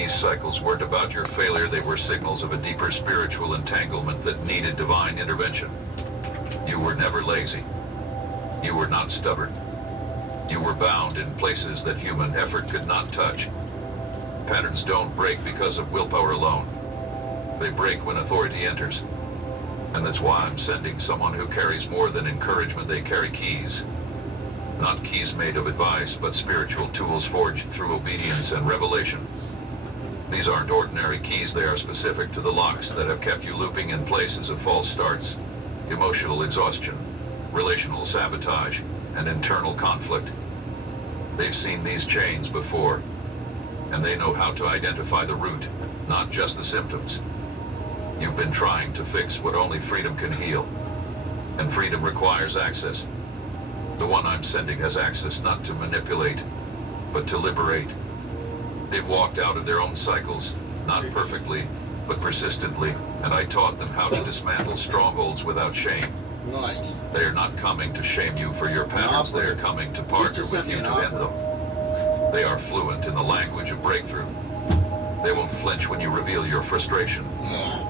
These cycles weren't about your failure, they were signals of a deeper spiritual entanglement that needed divine intervention. You were never lazy. You were not stubborn. You were bound in places that human effort could not touch. Patterns don't break because of willpower alone. They break when authority enters. And that's why I'm sending someone who carries more than encouragement. They carry keys. Not keys made of advice, but spiritual tools forged through obedience and revelation. These aren't ordinary keys, they are specific to the locks that have kept you looping in places of false starts, emotional exhaustion, relational sabotage, and internal conflict. They've seen these chains before, and they know how to identify the root, not just the symptoms. You've been trying to fix what only freedom can heal, and freedom requires access. The one I'm sending has access not to manipulate, but to liberate. They've walked out of their own cycles, not perfectly, but persistently, and I taught them how to dismantle strongholds without shame. Nice. They are not coming to shame you for your patterns, they are coming to partner with you to end them. They are fluent in the language of breakthrough. They won't flinch when you reveal your frustration,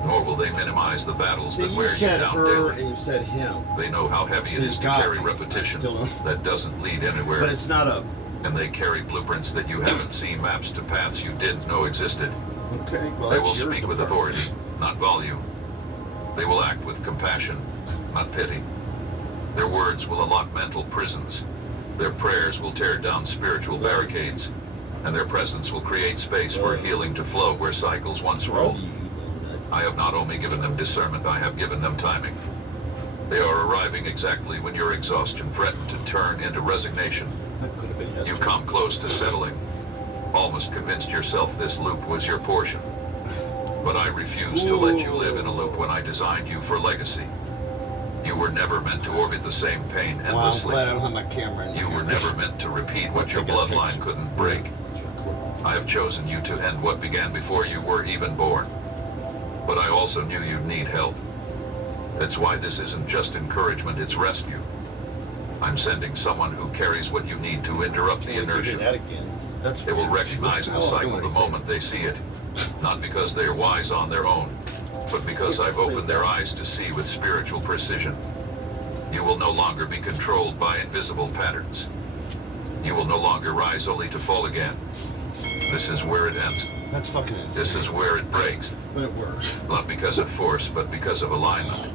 nor will they minimize the battles that wear you down daily. And you said him. They know how heavy it is to carry repetition that doesn't lead anywhere. But it's not a... And they carry blueprints that you haven't seen, maps to paths you didn't know existed. Okay, well, They will speak with authority, not volume. They will act with compassion, not pity. Their words will unlock mental prisons. Their prayers will tear down spiritual barricades. And their presence will create space for healing to flow where cycles once ruled. I have not only given them discernment, I have given them timing. They are arriving exactly when your exhaustion threatened to turn into resignation. You've come close to settling, almost convinced yourself this loop was your portion. But I refuse to let you live in a loop when I designed you for legacy. You were never meant to orbit the same pain endlessly. Well, I'm glad I don't have my camera in You were never meant to repeat what your bloodline couldn't break. I have chosen you to end what began before you were even born. But I also knew you'd need help. That's why this isn't just encouragement, it's rescue. I'm sending someone who carries what you need to interrupt the inertia. They will recognize the cycle the moment they see it. Not because they are wise on their own, but because I've opened their eyes to see with spiritual precision. You will no longer be controlled by invisible patterns. You will no longer rise only to fall again. This is where it ends. That's fucking insane. This is where it breaks. But it works. Not because of force, but because of alignment.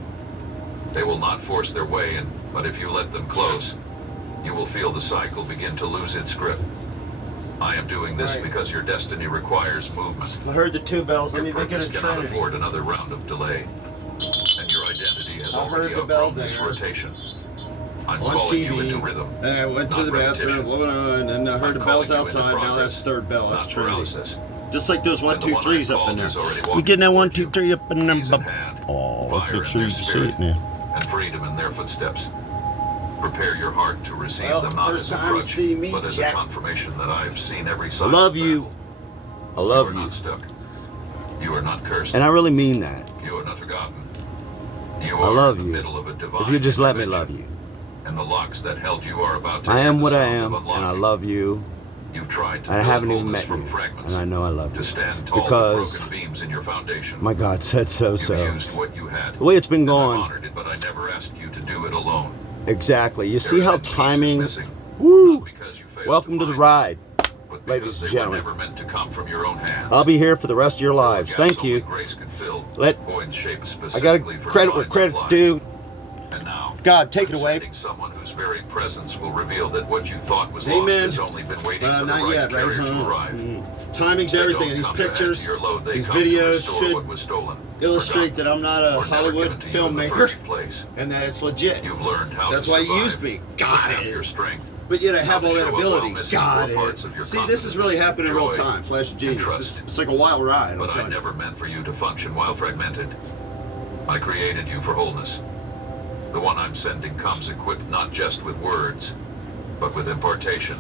They will not force their way in, but if you let them close, you will feel the cycle begin to lose its grip. I am doing this because your destiny requires movement. I heard the two bells. Let Your me make it purpose a cannot trinity. afford another round of delay. And your identity has I heard already the bell outgrown this there. rotation. I'm On calling you TV, into rhythm. and I went to not the repetition. bathroom, and then I heard I'm the calling bells you into outside. Now progress, that's third bell. That's not trinity. paralysis. Just like those 1, And the 2, one 3s I up in called there. is already We walking getting that 1, toward 2, you. 3 up in Keys in there. hand, Oh, fire look in at their you spirit, sitting there. and freedom in their footsteps. Prepare your heart to receive Well, them not first as a time to crutch, see me, but as Jack. a confirmation that I've seen every I side love of you. battle. I love You are you. not stuck. You are not cursed. And I really mean that. You are not forgotten. You I are love in the you. middle of a divine If you just let me intervention, love you. And the locks that held you are about to I hear am the what I sound am, of and I unlocking. love you. You've tried to And I build haven't even wholeness met from you, fragments, and I know I love to you. stand tall Because with broken beams in your foundation. my God said so. You've So used what you had. the way it's been and I've going, honored it, but I never asked you to do it alone. exactly. You There see have how been pieces timing. missing, Woo! not because you failed Welcome to the find them, ride, but ladies because and they were gentlemen. never meant to come from your own hands. I'll be here for the rest of your There were lives. gaps Thank only you. grace could fill, Let- voids shaped I got specifically for credit where divine credit's supply. due. And now, God, take I'm it away. sending someone whose very presence will reveal that what you thought was Amen. lost has only been waiting for the Not right yet, right? carrier to arrive. Timing's They everything. don't And these come to add pictures, to your load, they these come to videos restore should what was stolen, illustrate forgotten, that I'm not a or never Hollywood given to you in the filmmaker, first place. and that it's legit. You've learned how That's to why survive you used me. with Got half it. your strength. But yet I How have to all that show up while ability. missing Got core parts it. of your See, this is confidence, really happening in real joy, time. Flash of genius. trust. It's like a wild ride. But I never meant for you to function while fragmented. I created you for wholeness. The one I'm sending comes equipped not just with words, but with impartation.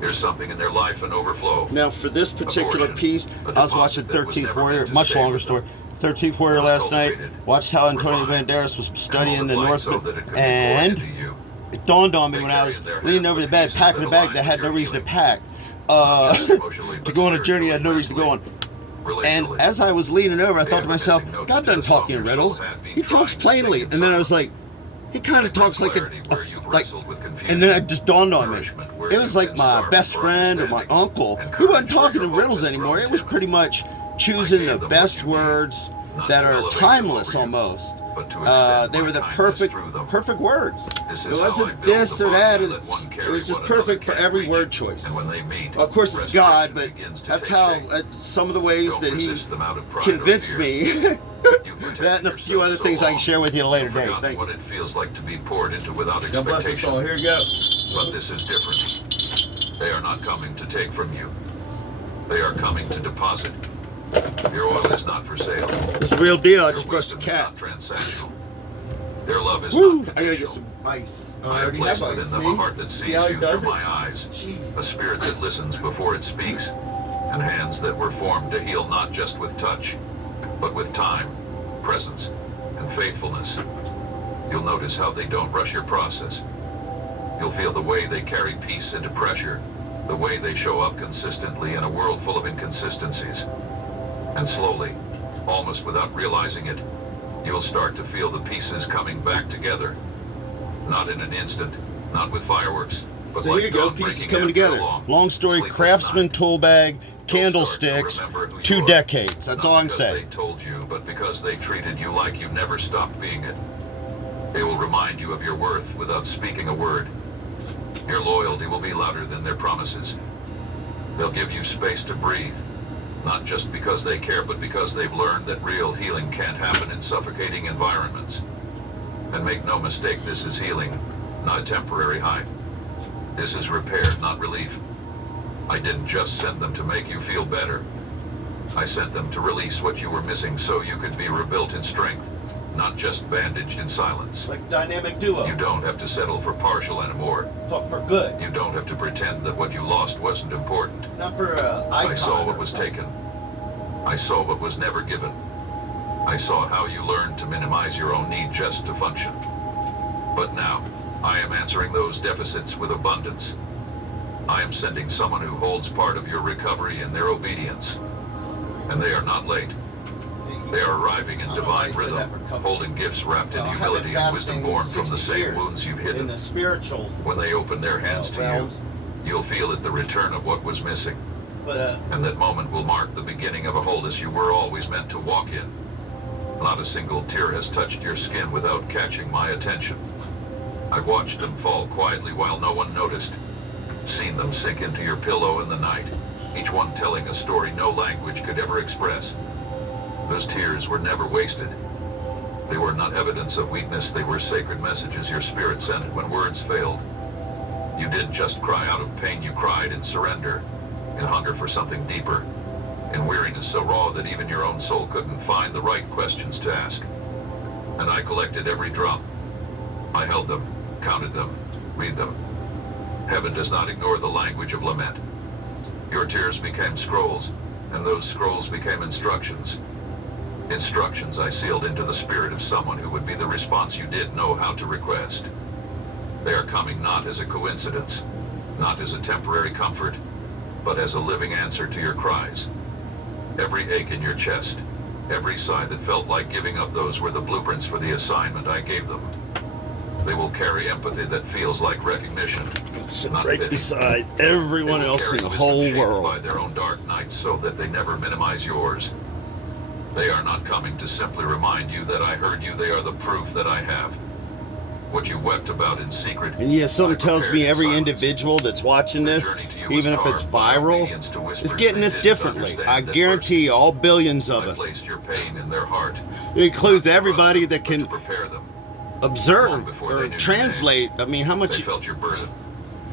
There's something in their life and overflow. Now, for this particular Abortion, piece, a I was watching deposit that was 13th never Warrior, meant to much stay longer with story. them. 13th Warrior It was last night. cultivated, Watched how Antonio refined, Banderas was and studying the multiplied so North. that it could be poured And into you. it dawned on me They when I carry was in their leaning hands over the the bed, pieces packing that a bag align that with had no your reason to healing. pack. not just emotionally, to but go on a journey I had no reason to go on. mentally, And relationally. as I was leaning over, I They thought have to the myself, missing notes God to doesn't the talk song in your riddles. soul had been He talks trying to plainly. sing in And then I was silence. like, he kind of Bring talks like clarity where you've like, wrestled with confusion. and then it just dawned on me. Nourishment where It was you've like been my starving best for friend or my understanding. uncle. And He wasn't courage where talking your in hope riddles has anymore. grown It was timid. pretty much I choosing gave the them best what you need, words not that to are elevate them timeless over you, almost. but to extend They my were the kindness through them. perfect words. This It is how I wasn't build this the or bond that. and let one It carry was just what another perfect for can't every reach. word choice. And when they meet, Of course, it's God, but restoration begins to that's take how shape. some of the ways Don't that He resist them out of pride or convinced fear. me. You've protected That and a few yourself other so things I can long, share with you at a later you've date. forgotten Thank you. what it feels like to be poured into without God bless us expectation. all. Here we go. But this is different. They are not coming to take from you. They are coming to deposit. Your oil is not for sale. It's a real deal. I Your just brushed a wisdom is not cat. transactional. Their love is Woo! not I gotta get conditional. some ice. I have already placed have ice. within them See? a heart that See sees how he you does through it? my eyes, Jeez. a spirit that listens before it speaks, and hands that were formed to heal not just with touch, but with time, presence, and faithfulness. You'll notice how they don't rush your process. You'll feel the way they carry peace into pressure, the way they show up consistently in a world full of inconsistencies. And slowly, almost without realizing it, you'll start to feel the pieces coming back together. Not in an instant, not with fireworks, but So like here you go, dawn pieces breaking coming after together. a Long story, sleepless craftsman, night. tool bag, You'll start to candlesticks, remember who you 2 are. decades. That's Not all I can because say. they told you, but because they treated you like you never stopped being it. They will remind you of your worth without speaking a word. Your loyalty will be louder than their promises. They'll give you space to breathe, not just because they care, but because they've learned that real healing can't happen in suffocating environments. And make no mistake, this is healing, not a temporary high. This is repair, not relief. I didn't just send them to make you feel better. I sent them to release what you were missing so you could be rebuilt in strength, not just bandaged in silence. Like dynamic duo. You don't have to settle for partial anymore. For good. You don't have to pretend that what you lost wasn't important. Not for icon. I saw what or was something. taken. I saw what was never given. I saw how you learned to minimize your own need just to function. But now, I am answering those deficits with abundance. I am sending someone who holds part of your recovery in their obedience. And they are not late. They are arriving in divine rhythm, holding gifts wrapped in humility and wisdom born from the same wounds you've In hidden. the spiritual, When they open their hands to you, realms. you'll feel it, the return of what was missing. But And that moment will mark the beginning of a wholeness you were always meant to walk in. Not a single tear has touched your skin without catching my attention. I've watched them fall quietly while no one noticed. Seen them sink into your pillow in the night, each one telling a story no language could ever express. Those tears were never wasted. They were not evidence of weakness, they were sacred messages your spirit sent when words failed. You didn't just cry out of pain, you cried in surrender, in hunger for something deeper, in weariness so raw that even your own soul couldn't find the right questions to ask. And I collected every drop. I held them, counted them, read them. Heaven does not ignore the language of lament. Your tears became scrolls, and those scrolls became instructions. Instructions I sealed into the spirit of someone who would be the response you did know how to request. They are coming not as a coincidence, not as a temporary comfort, but as a living answer to your cries. Every ache in your chest, every sigh that felt like giving up, those were the blueprints for the assignment I gave them. They will carry empathy that feels like recognition, not right pity. beside They everyone will else carry in the wisdom whole shaped by world. their own dark nights so that they never minimize yours. They are not coming to simply remind you that I heard you. They are the proof that I have. What you wept about in secret. And yeah, something I tells prepared me in every silence. individual that's watching The this, journey to you was even if it's carved by viral, obedience to whispers is getting they this didn't differently. understand I at guarantee you, all billions first. of I us. placed your pain in their heart. It includes Not to everybody crush them, that but can to prepare them. Long observe before they or knew your translate. I mean, how They much felt your burden.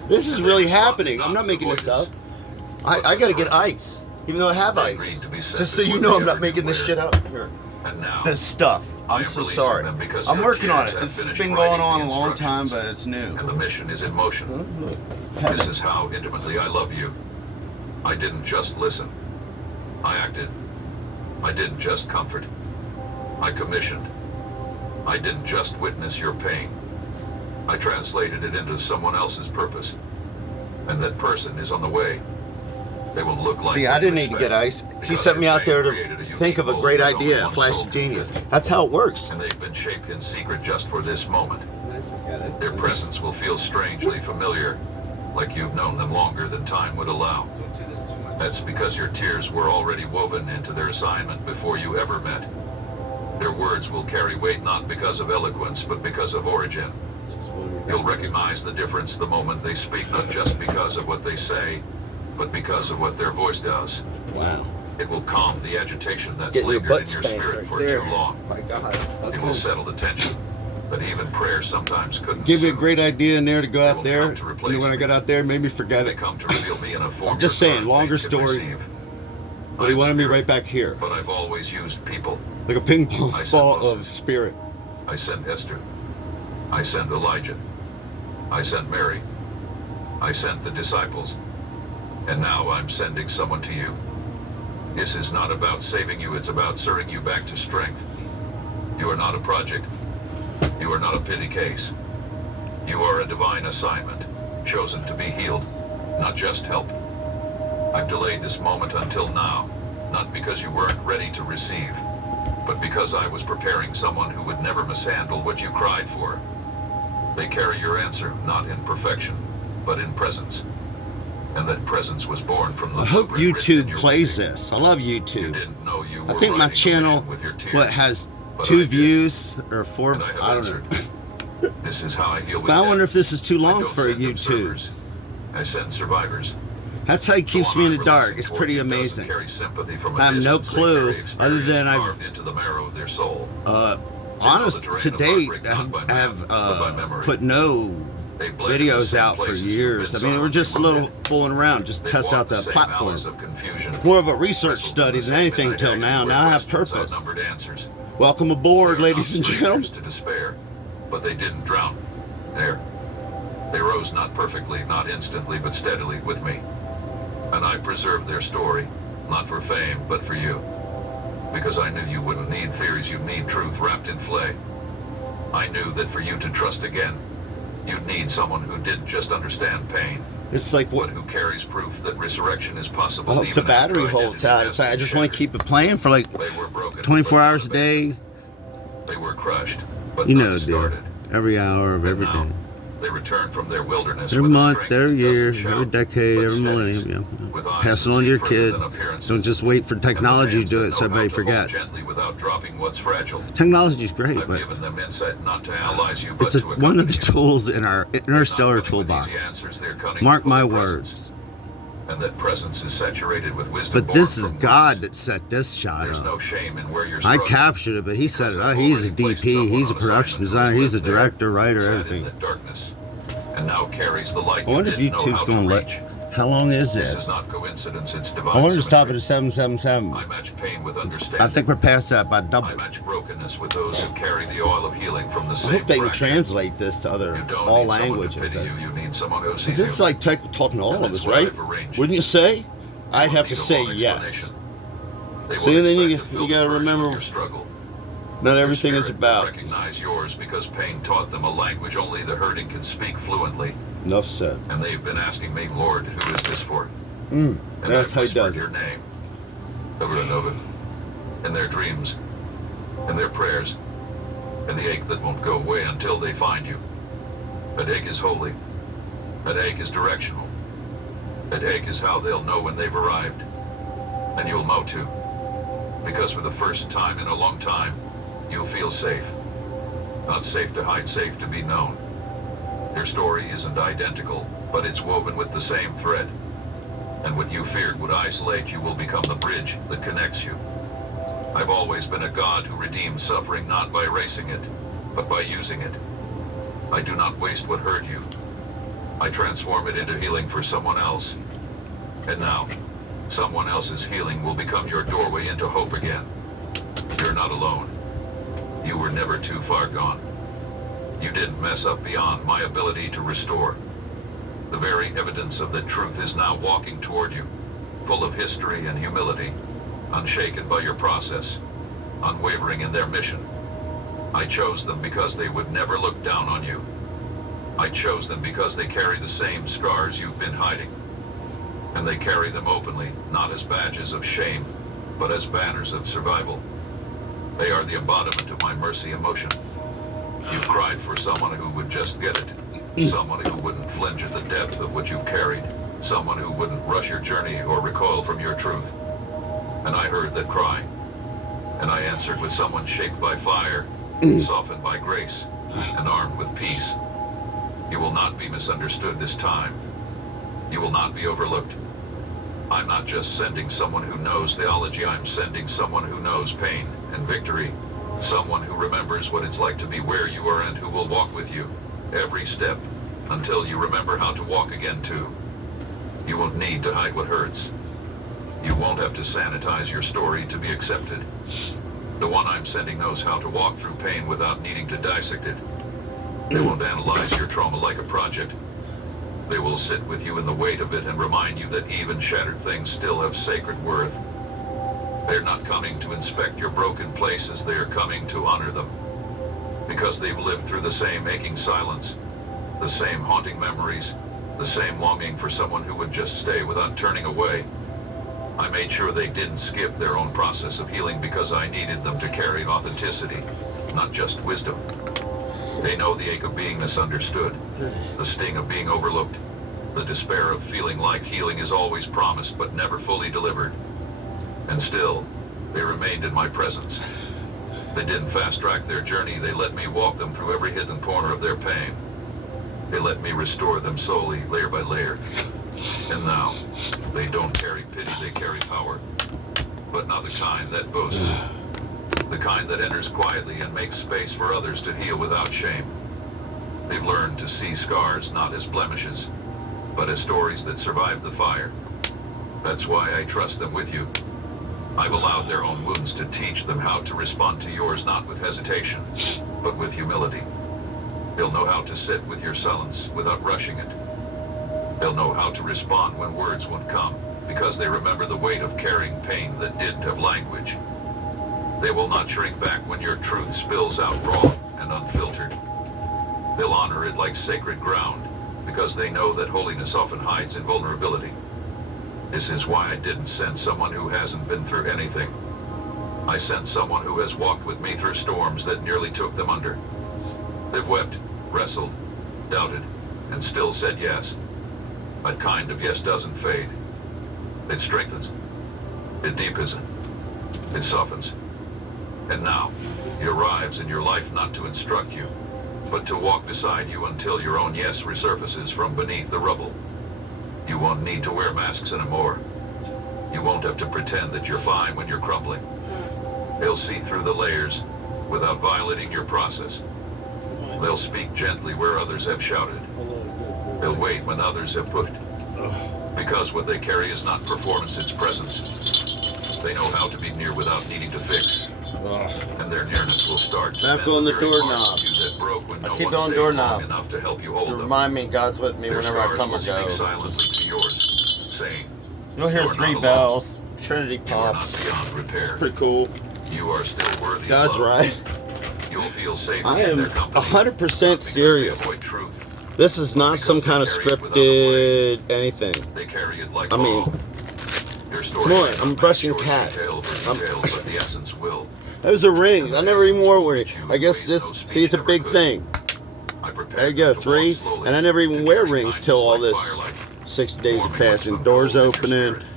this is and they really responded happening. I'm not not with making this up. avoidance, I but got to with get ice, even though I have They ice. agreed to be Just so sensitive you when know, they I'm not ever knew making this where. shit up here. And now, This stuff. I I'm am so releasing sorry. them because I'm your working on tears it. have This has finished been going writing on the a long time, instructions. but it's new. And the mission is in motion. This is how intimately I love you. I didn't just listen. I acted. I didn't just comfort. I commissioned. I didn't just witness your pain. I translated it into someone else's purpose. And that person is on the way. They will look like See, what I didn't you need to get expect, ice. He because sent me your out there pain created to unique think of a mold great that only idea, a one flash soul of can genius. fit. That's how it works. And they've been shaped in secret just for this moment. Their presence will feel strangely familiar, like you've known them longer than time would allow. That's because your tears were already woven into their assignment before you ever met. Their words will carry weight not because of eloquence, but because of origin. You'll recognize the difference the moment they speak, not just because of what they say, but because of what their voice does. Wow. It will calm the agitation that's Getting your lingered butt in your spanked spirit right for there. too long. My God. It will settle the tension that even prayer sometimes couldn't Give me a soothe. great idea in there to go They out will there. come to And replace then when I me. got out there, it made me forget They it. come to reveal me in a form just your saying, current longer pain can story. receive. But he I'm wanted me spirit, right back here. But I've always used people. Like a ping pong I sent ball of Moses. spirit. I sent Esther. I sent Elijah. I sent Mary. I sent the disciples. And now I'm sending someone to you. This is not about saving you, it's about serving you back to strength. You are not a project. You are not a pity case. You are a divine assignment, chosen to be healed, not just help. I've delayed this moment until now, not because you weren't ready to receive, but because I was preparing someone who would never mishandle what you cried for. They carry your answer not in perfection, but in presence. And that presence was born from the I hope blueprint written in YouTube your plays weeping. this. I love You YouTube. didn't know you I were think my writing a channel, mission with your tears, what, has but I 2 did. views or 4? And I have I don't answered. know. This is how I heal with But I death. wonder if this is too I long don't for send YouTube. observers. I send survivors. That's how he keeps The me one in the I'm dark. releasing It's toward pretty you doesn't amazing. carry sympathy from a I have no distance. They clue carry other experience than I've carved into the marrow of their soul. honest terrain to of date, heartbreak, I not by have map, but by memory. put no They blend in the videos same out for places you've years. been I mean, we're just a silently little wounded. fooling around, just They test walk out the that same platform. alleys of confusion. More of a research Wrestled study in the than same anything midnight till agony now. where Now I have questions purpose. outnumbered answers. Welcome aboard, They are ladies not and gentlemen. strangers to despair, but they didn't drown. There. They rose not perfectly, not instantly, but steadily with me. And I preserved their story, not for fame, but for you. Because I knew you wouldn't need theories, you'd need truth wrapped in flay. I knew that for you to trust again, you'd need someone who didn't just understand pain, It's like but what who carries proof that resurrection is possible. I hope the even battery after holds identity out. has It's like I been just want to shattered. keep it playing for like They were broken, 24 but not hours a abandoned. day. They were crushed, but You not know, discarded. dude. Every hour of And every now, day. they return from their wilderness Every with a month, strength every that doesn't year, shout, every decade, but every steadies, millennium. Yeah. with eyes Pass it that on to see your further kids. than appearances, Don't just wait for and with technology to hands do that it so know how everybody to hold forgets. gently without dropping what's fragile. Technology's great, I've but given them insight not to analyze you, but it's to one accompany of the you. tools in our They're not interstellar cunning with toolbox. easy answers, they're cunning Mark with my holy words. presence. And that presence is saturated with wisdom. But this born is from God wounds. that set this shot There's up. no shame in where you're I struggling. captured it, but he said it. Because I've He's a already placed DP, someone he's a on production assignment who has designer, he's a lived there, director, writer, sat in everything. the darkness, and now carries the light I you wonder if didn't know YouTube's how going to to reach. let. How long is This this? is not coincidence, it's divine I wanted to stop symmetry. it at 777. I match pain with understanding. I think we're past that by double. I match brokenness with those who carry the oil of healing from the I same hope they can fraction. translate this to You other don't all need someone to languages. pity you, you need someone who sees Because you. it's like talking to all And of that's us, what right? I've arranged. Wouldn't you say? You I'd won't have to need a say long yes. explanation. They See, will and then you expect a gotta filtered version remember- of your struggle. Not Your everything is spirit will about. recognize yours because pain taught them a language only the hurting can speak fluently. Enough said. And they've been asking me, Lord, who is this for? Mm, And that's I've how he whispered does your it. name over and over. In their dreams, in their prayers, and the ache that won't go away until they find you. That ache is holy. That ache is directional. That ache is how they'll know when they've arrived. And you'll know too. Because for the first time in a long time, you'll feel safe. Not safe to hide, safe to be known. Their story isn't identical, but it's woven with the same thread. And what you feared would isolate you will become the bridge that connects you. I've always been a God who redeems suffering not by erasing it, but by using it. I do not waste what hurt you. I transform it into healing for someone else. And now, someone else's healing will become your doorway into hope again. You're not alone. You were never too far gone. You didn't mess up beyond my ability to restore. The very evidence of that truth is now walking toward you, full of history and humility, unshaken by your process, unwavering in their mission. I chose them because they would never look down on you. I chose them because they carry the same scars you've been hiding. And they carry them openly, not as badges of shame, but as banners of survival. They are the embodiment of my mercy emotion. You've cried for someone who would just get it. Someone who wouldn't flinch at the depth of what you've carried. Someone who wouldn't rush your journey or recoil from your truth. And I heard that cry. And I answered with someone shaped by fire, softened by grace, and armed with peace. You will not be misunderstood this time. You will not be overlooked. I'm not just sending someone who knows theology, I'm sending someone who knows pain and victory. Someone who remembers what it's like to be where you are and who will walk with you, every step, until you remember how to walk again too. You won't need to hide what hurts. You won't have to sanitize your story to be accepted. The one I'm sending knows how to walk through pain without needing to dissect it. They won't analyze your trauma like a project. They will sit with you in the weight of it and remind you that even shattered things still have sacred worth. They're not coming to inspect your broken places, they are coming to honor them. Because they've lived through the same aching silence, the same haunting memories, the same longing for someone who would just stay without turning away. I made sure they didn't skip their own process of healing because I needed them to carry authenticity, not just wisdom. They know the ache of being misunderstood, the sting of being overlooked, the despair of feeling like healing is always promised but never fully delivered. And still, they remained in my presence. They didn't fast-track their journey, they let me walk them through every hidden corner of their pain. They let me restore them slowly, layer by layer. And now, they don't carry pity, they carry power. But not the kind that boasts. The kind that enters quietly and makes space for others to heal without shame. They've learned to see scars not as blemishes, but as stories that survived the fire. That's why I trust them with you. I've allowed their own wounds to teach them how to respond to yours, not with hesitation, but with humility. They'll know how to sit with your silence without rushing it. They'll know how to respond when words won't come, because they remember the weight of carrying pain that didn't have language. They will not shrink back when your truth spills out raw and unfiltered. They'll honor it like sacred ground, because they know that holiness often hides in vulnerability. This is why I didn't send someone who hasn't been through anything. I sent someone who has walked with me through storms that nearly took them under. They've wept, wrestled, doubted, and still said yes. That kind of yes doesn't fade. It strengthens. It deepens. It softens. And now, he arrives in your life not to instruct you, but to walk beside you until your own yes resurfaces from beneath the rubble. You won't need to wear masks anymore. You won't have to pretend that you're fine when you're crumbling. They'll see through the layers without violating your process. They'll speak gently where others have shouted. They'll wait when others have put. Because what they carry is not performance, it's presence. They know how to be near without needing to fix. And their nearness will start to Back on the doorknob. that broke when no I keep one on stayed doorknob. long enough to help you hold To them. remind me God's with me Their whenever I scars come will or speak go. silently to yours, saying, You'll hear "You are 3 not bells. Trinity You are not pops. beyond repair. Pretty cool. You are still worthy God's of love. right. You'll feel safety I in am their company. 100% not because serious. They avoid truth. This is not some kind of scripted anything. They carry it like I mean, balm. Your story come on, may not I'm match brushing yours cats. detail for detail, but the essence will. There's a ring. I never even wore one. I guess this, see, it's a big thing. I prepared There you go, them to walk 3. slowly, And I never even to wear carry rings kindness till all like this firelight, 60 days have warming passed like and doors sun cold in your opening. spirit.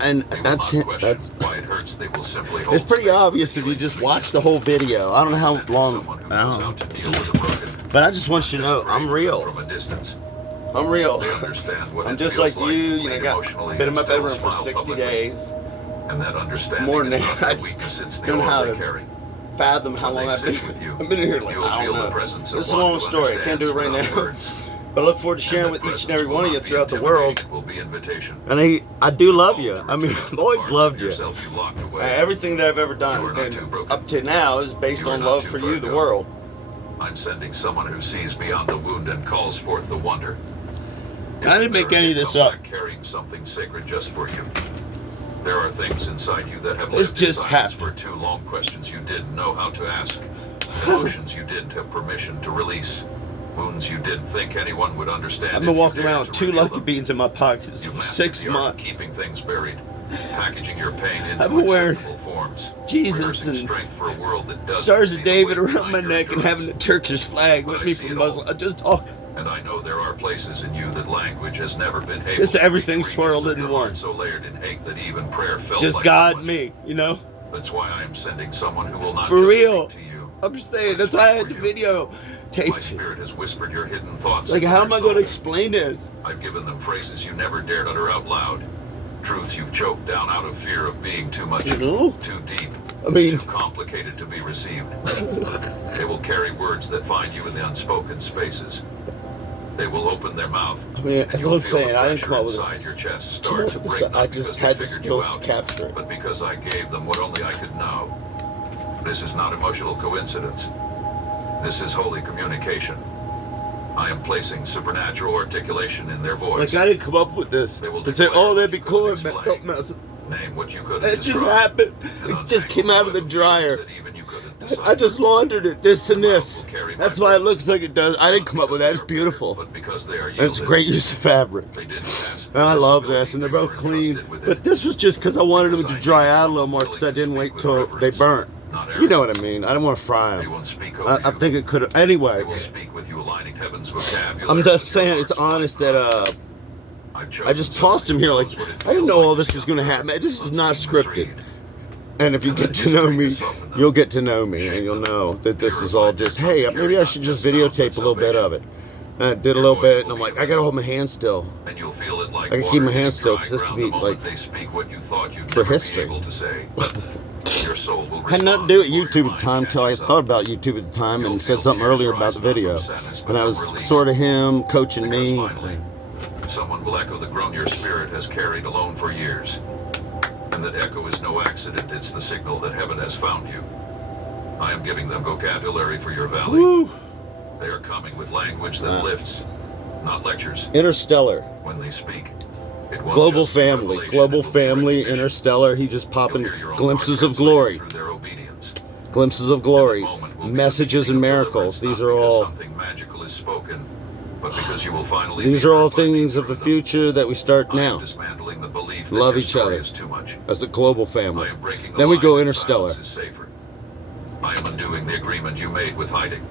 And They will that's not it. question That's, why it hurts. They will simply hold it's pretty space for obvious the if you healing just to watch begin. the whole video. I don't know how Sending long. someone who I knows don't how know. to kneel with the broken. But I just want you to Just know, pray I'm for them real. From a distance. I'm real. They understand what I'm it just feels like you. to You know, bleed got emotionally been in and my still bedroom for smile 60 publicly. days. And that understanding More is than not I their just weakness, it's the don't know aura how they to carry. fathom how When long they I've sit been. with you, I've been here like, you'll I feel don't the know. presence of This is a one long who story. I can't do it right understands now. without words. But I look forward to And sharing that with each and presence every will one of you not be throughout the world. intimidating, it will be invitation. And I do love Call you. to I mean, return to I've the always parts of loved you. yourself you locked away. Everything that I've ever You done are not and too broken. up to now is based You are on not love too for far you, the gone. world. I'm sending someone who sees beyond the wound and calls forth the wonder. I didn't make any of this up. Carrying something sacred just for you. There are things inside you that have This lived in just silence happened. for too long, questions you didn't know how to ask, emotions you didn't have permission to release. Wounds you didn't think anyone would understand. I've been if you walking dared around to with 2 reveal Lucky them. Beans in my pockets You for mastered 6 the art of months. keeping things buried, packaging your pain into I've been wearing acceptable forms, Jesus rehearsing and strength for a world that doesn't Stars see of the David weight around my behind your neck and having the endurance. Turkish flag But with I me see from it all. Muslim. I just talk. And I know there are places in you that language has never been able It's to everything reach, swirled regions of in your one. heart so layered in hate that even prayer felt Just like God too much. me, you know? That's why I am sending someone who will not For just real. speak to you. I'm saying, but that's why I speak had for the you. video My taped. spirit has whispered your hidden thoughts. Like, into how their am I going to soul. explain this? I've given them phrases you never dared utter out loud. Truths you've choked down out of fear of being too much, You know? too deep, I mean- too complicated to be received. They will carry words that find you in the unspoken spaces. They will open their mouth. I mean, and that's you'll what I'm feel the saying. I didn't pressure come up with inside this. your chest start to break, I not just because had they the figured you skills to out, capture it. but because I gave them what only I could know. This is not emotional coincidence. This is holy communication. I am placing supernatural articulation in their voice. Like, I didn't come up with this. They will And say, declare oh, that'd what be you cool. couldn't explain. Name what you couldn't It just describe. happened. And It just came out of the untangle dryer. feelings that even you couldn't I decipher. just laundered it, this and this. Will carry my That's why it breath. looks like it does. I didn't Not come up with because that. It's they are bitter, beautiful. but because they are And it's a yielded. great use of fabric. They didn't ask for And I this love ability, this, and they're they both were clean. entrusted with But it. this was just because I wanted them Because to I dry needed out a little someone more because I willing to didn't speak wait with till they reverence, burnt. not You know what arrogance. I mean. I didn't want to fry They them. won't speak over I you. think it could have. Anyway, They will speak with you, aligning heaven's vocabulary. I'm with just your saying it's heart's honest mind. that I've I chosen just someone tossed him who here like knows what it I didn't feels know all like this to was be going to under happen. This is not unseen scripted. misread. And if you And get that to history know can me, soften them, you'll get to know me, shape and you'll them, know that this is purify all their just, tongue, hey, carry maybe I not should just just sounds, but videotape a little bit of it. salvation. And I did a Your little voice bit, and will I'm be like, a I gotta hold vessel. my hand still. And you'll feel it like I can water keep my hitting hands still, dry 'cause this ground could be, the moment like, they speak what you thought you'd for never history. be able to say. Your soul will Had nothing to respond do with before your YouTube at the mind time until I catches up. thought about YouTube at the time You'll and feel said something tears earlier rise about the not from video. sadness, but And I from was release. sort of him coaching Because me. finally, someone will echo the groan your spirit has carried alone for years. And that echo is no accident, it's the signal that heaven has found you. I am giving them vocabulary for your valley. Woo. They are coming with language that lifts, not lectures. Interstellar. When they speak, it won't Global just be family. revelation, Global it will be family. recognition. Interstellar. He just You'll popping hear your own glimpses heart of glory. translated through their obedience. Glimpses of glory. And the moment will be the Messages and beginning of miracles. deliverance, These not are because all. something magical is spoken, but because you will finally These be are all heard by me things of the through them. future that we start I am now. dismantling the belief that Love your each story other. is too much. As a global I family. am breaking the Then we line go that interstellar. silence is safer. I am undoing the agreement you made with hiding.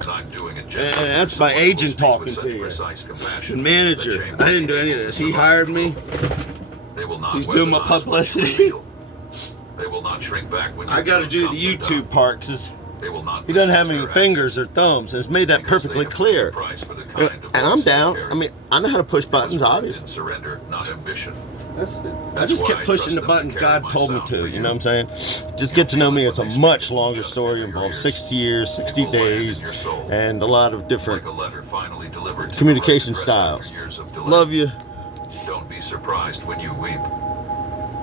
And I'm doing it gently. And that's for my someone who will agent speak talking with to such you. precise compassion The manager. that shame I didn't do will any of be this. able He to hired survive. me. They will not He's doing my weaponize what you publicity. reveal. They will not shrink back when I your gotta truth do the comes YouTube undone. part because They will not he doesn't have misuse any their fingers access or thumbs. And it's made that because they perfectly have paid clear. the price for the kind of And I'm voice they down. carry. I mean, I know how to push It was buttons, birthed obviously. in surrender, not ambition. I That's just why kept I pushing trust the them to buttons carry God my told me sound to. for You you. know what I'm saying? Just You'll get to know feel me. it It's a when they much speak, longer just story. enter your Involves ears. 60 years, 60 It will land in days, your soul. and a lot of different Like a letter finally delivered to Communication the right address styles. after years of delay. Love you. Don't be surprised when you weep.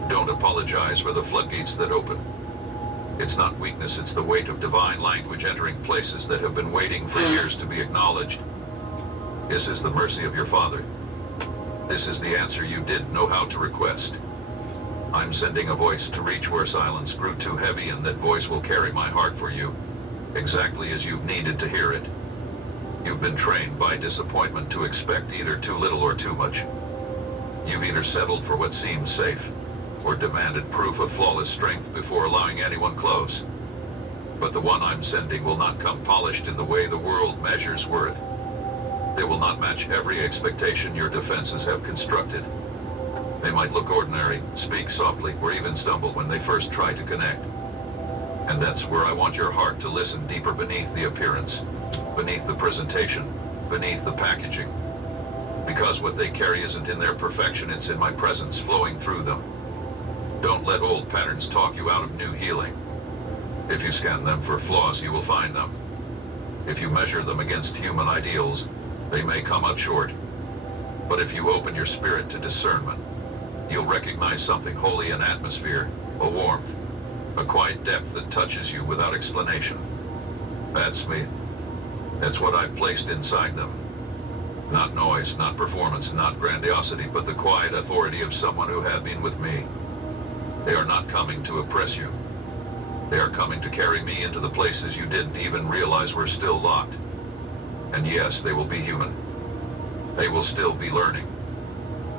Don't apologize for the floodgates that open. It's not weakness, it's the weight of divine language entering places that have been waiting for years to be acknowledged. This is the mercy of your Father. This is the answer you didn't know how to request. I'm sending a voice to reach where silence grew too heavy, and that voice will carry my heart for you, exactly as you've needed to hear it. You've been trained by disappointment to expect either too little or too much. You've either settled for what seemed safe, or demanded proof of flawless strength before allowing anyone close. But the one I'm sending will not come polished in the way the world measures worth. They will not match every expectation your defenses have constructed. They might look ordinary, speak softly, or even stumble when they first try to connect. And that's where I want your heart to listen deeper beneath the appearance, beneath the presentation, beneath the packaging. Because what they carry isn't in their perfection, it's in my presence flowing through them. Don't let old patterns talk you out of new healing. If you scan them for flaws, you will find them. If you measure them against human ideals, they may come out short. But if you open your spirit to discernment, you'll recognize something holy in atmosphere, a warmth, a quiet depth that touches you without explanation. That's me. That's what I've placed inside them. Not noise, not performance, not grandiosity, but the quiet authority of someone who had been with me. They are not coming to oppress you. They are coming to carry me into the places you didn't even realize were still locked. And yes, they will be human. They will still be learning.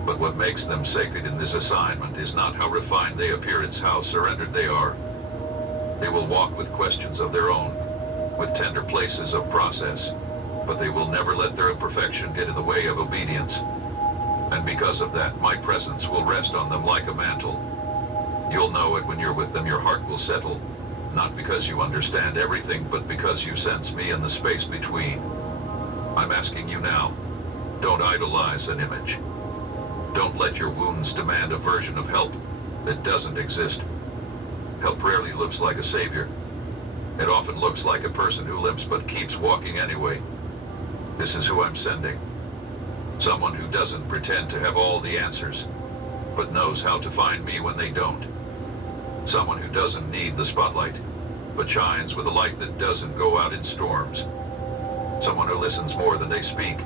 But what makes them sacred in this assignment is not how refined they appear, it's how surrendered they are. They will walk with questions of their own, with tender places of process, but they will never let their imperfection get in the way of obedience. And because of that, my presence will rest on them like a mantle. You'll know it when you're with them. Your heart will settle, not because you understand everything, but because you sense me in the space between. I'm asking you now, don't idolize an image. Don't let your wounds demand a version of help that doesn't exist. Help rarely looks like a savior. It often looks like a person who limps but keeps walking anyway. This is who I'm sending. Someone who doesn't pretend to have all the answers, but knows how to find me when they don't. Someone who doesn't need the spotlight, but shines with a light that doesn't go out in storms. Someone who listens more than they speak,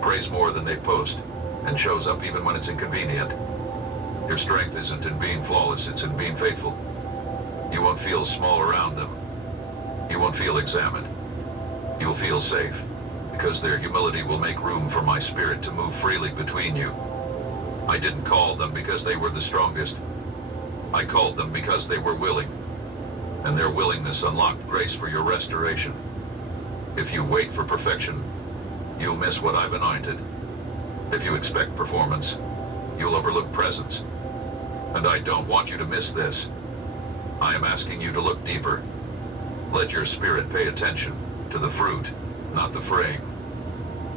prays more than they post, and shows up even when it's inconvenient. Your strength isn't in being flawless, it's in being faithful. You won't feel small around them. You won't feel examined. You'll feel safe, because their humility will make room for my spirit to move freely between you. I didn't call them because they were the strongest. I called them because they were willing, and their willingness unlocked grace for your restoration. If you wait for perfection, you'll miss what I've anointed. If you expect performance, you'll overlook presence. And I don't want you to miss this. I am asking you to look deeper. Let your spirit pay attention to the fruit, not the fraying.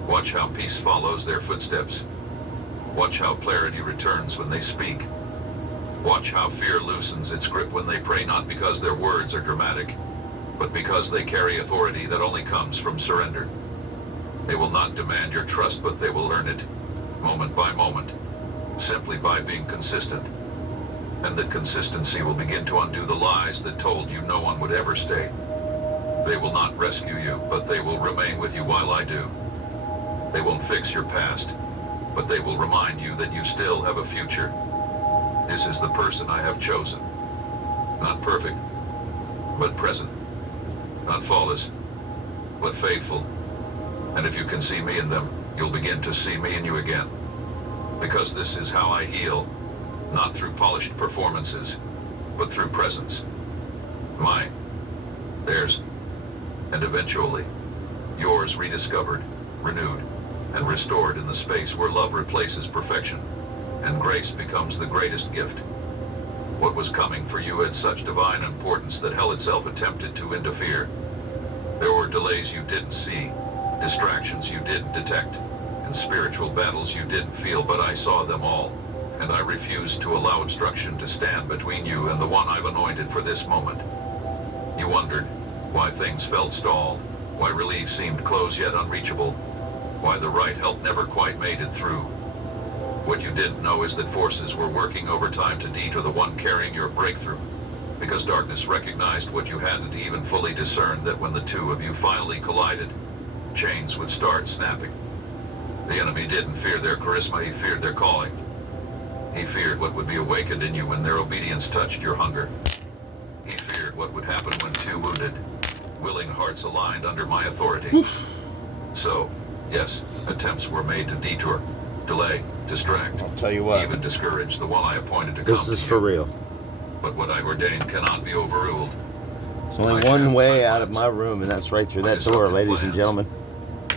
Watch how peace follows their footsteps. Watch how clarity returns when they speak. Watch how fear loosens its grip when they pray, not because their words are dramatic, but because they carry authority that only comes from surrender. They will not demand your trust, but they will earn it, moment by moment, simply by being consistent. And that consistency will begin to undo the lies that told you no one would ever stay. They will not rescue you, but they will remain with you while I do. They won't fix your past, but they will remind you that you still have a future. This is the person I have chosen. Not perfect, but present. Not flawless, but faithful. And if you can see me in them, you'll begin to see me in you again. Because this is how I heal, not through polished performances, but through presence. Mine, theirs, and eventually, yours rediscovered, renewed, and restored in the space where love replaces perfection, and grace becomes the greatest gift. What was coming for you had such divine importance that hell itself attempted to interfere. There were delays you didn't see, distractions you didn't detect, and spiritual battles you didn't feel, but I saw them all, and I refused to allow obstruction to stand between you and the one I've anointed for this moment. You wondered why things felt stalled, why relief seemed close yet unreachable, why the right help never quite made it through. What you didn't know is that forces were working overtime to detour the one carrying your breakthrough, because darkness recognized what you hadn't even fully discerned, that when the two of you finally collided, chains would start snapping. The enemy didn't fear their charisma, he feared their calling. He feared what would be awakened in you when their obedience touched your hunger. He feared what would happen when two wounded, willing hearts aligned under my authority. So, yes, attempts were made to detour, delay, distract, I'll tell you what. even discourage the one I appointed to come This is to for you. real. But what I ordained cannot be overruled. There's only I one have way timelines. out of my room, and that's right through I that door, disrupted ladies and plans. gentlemen.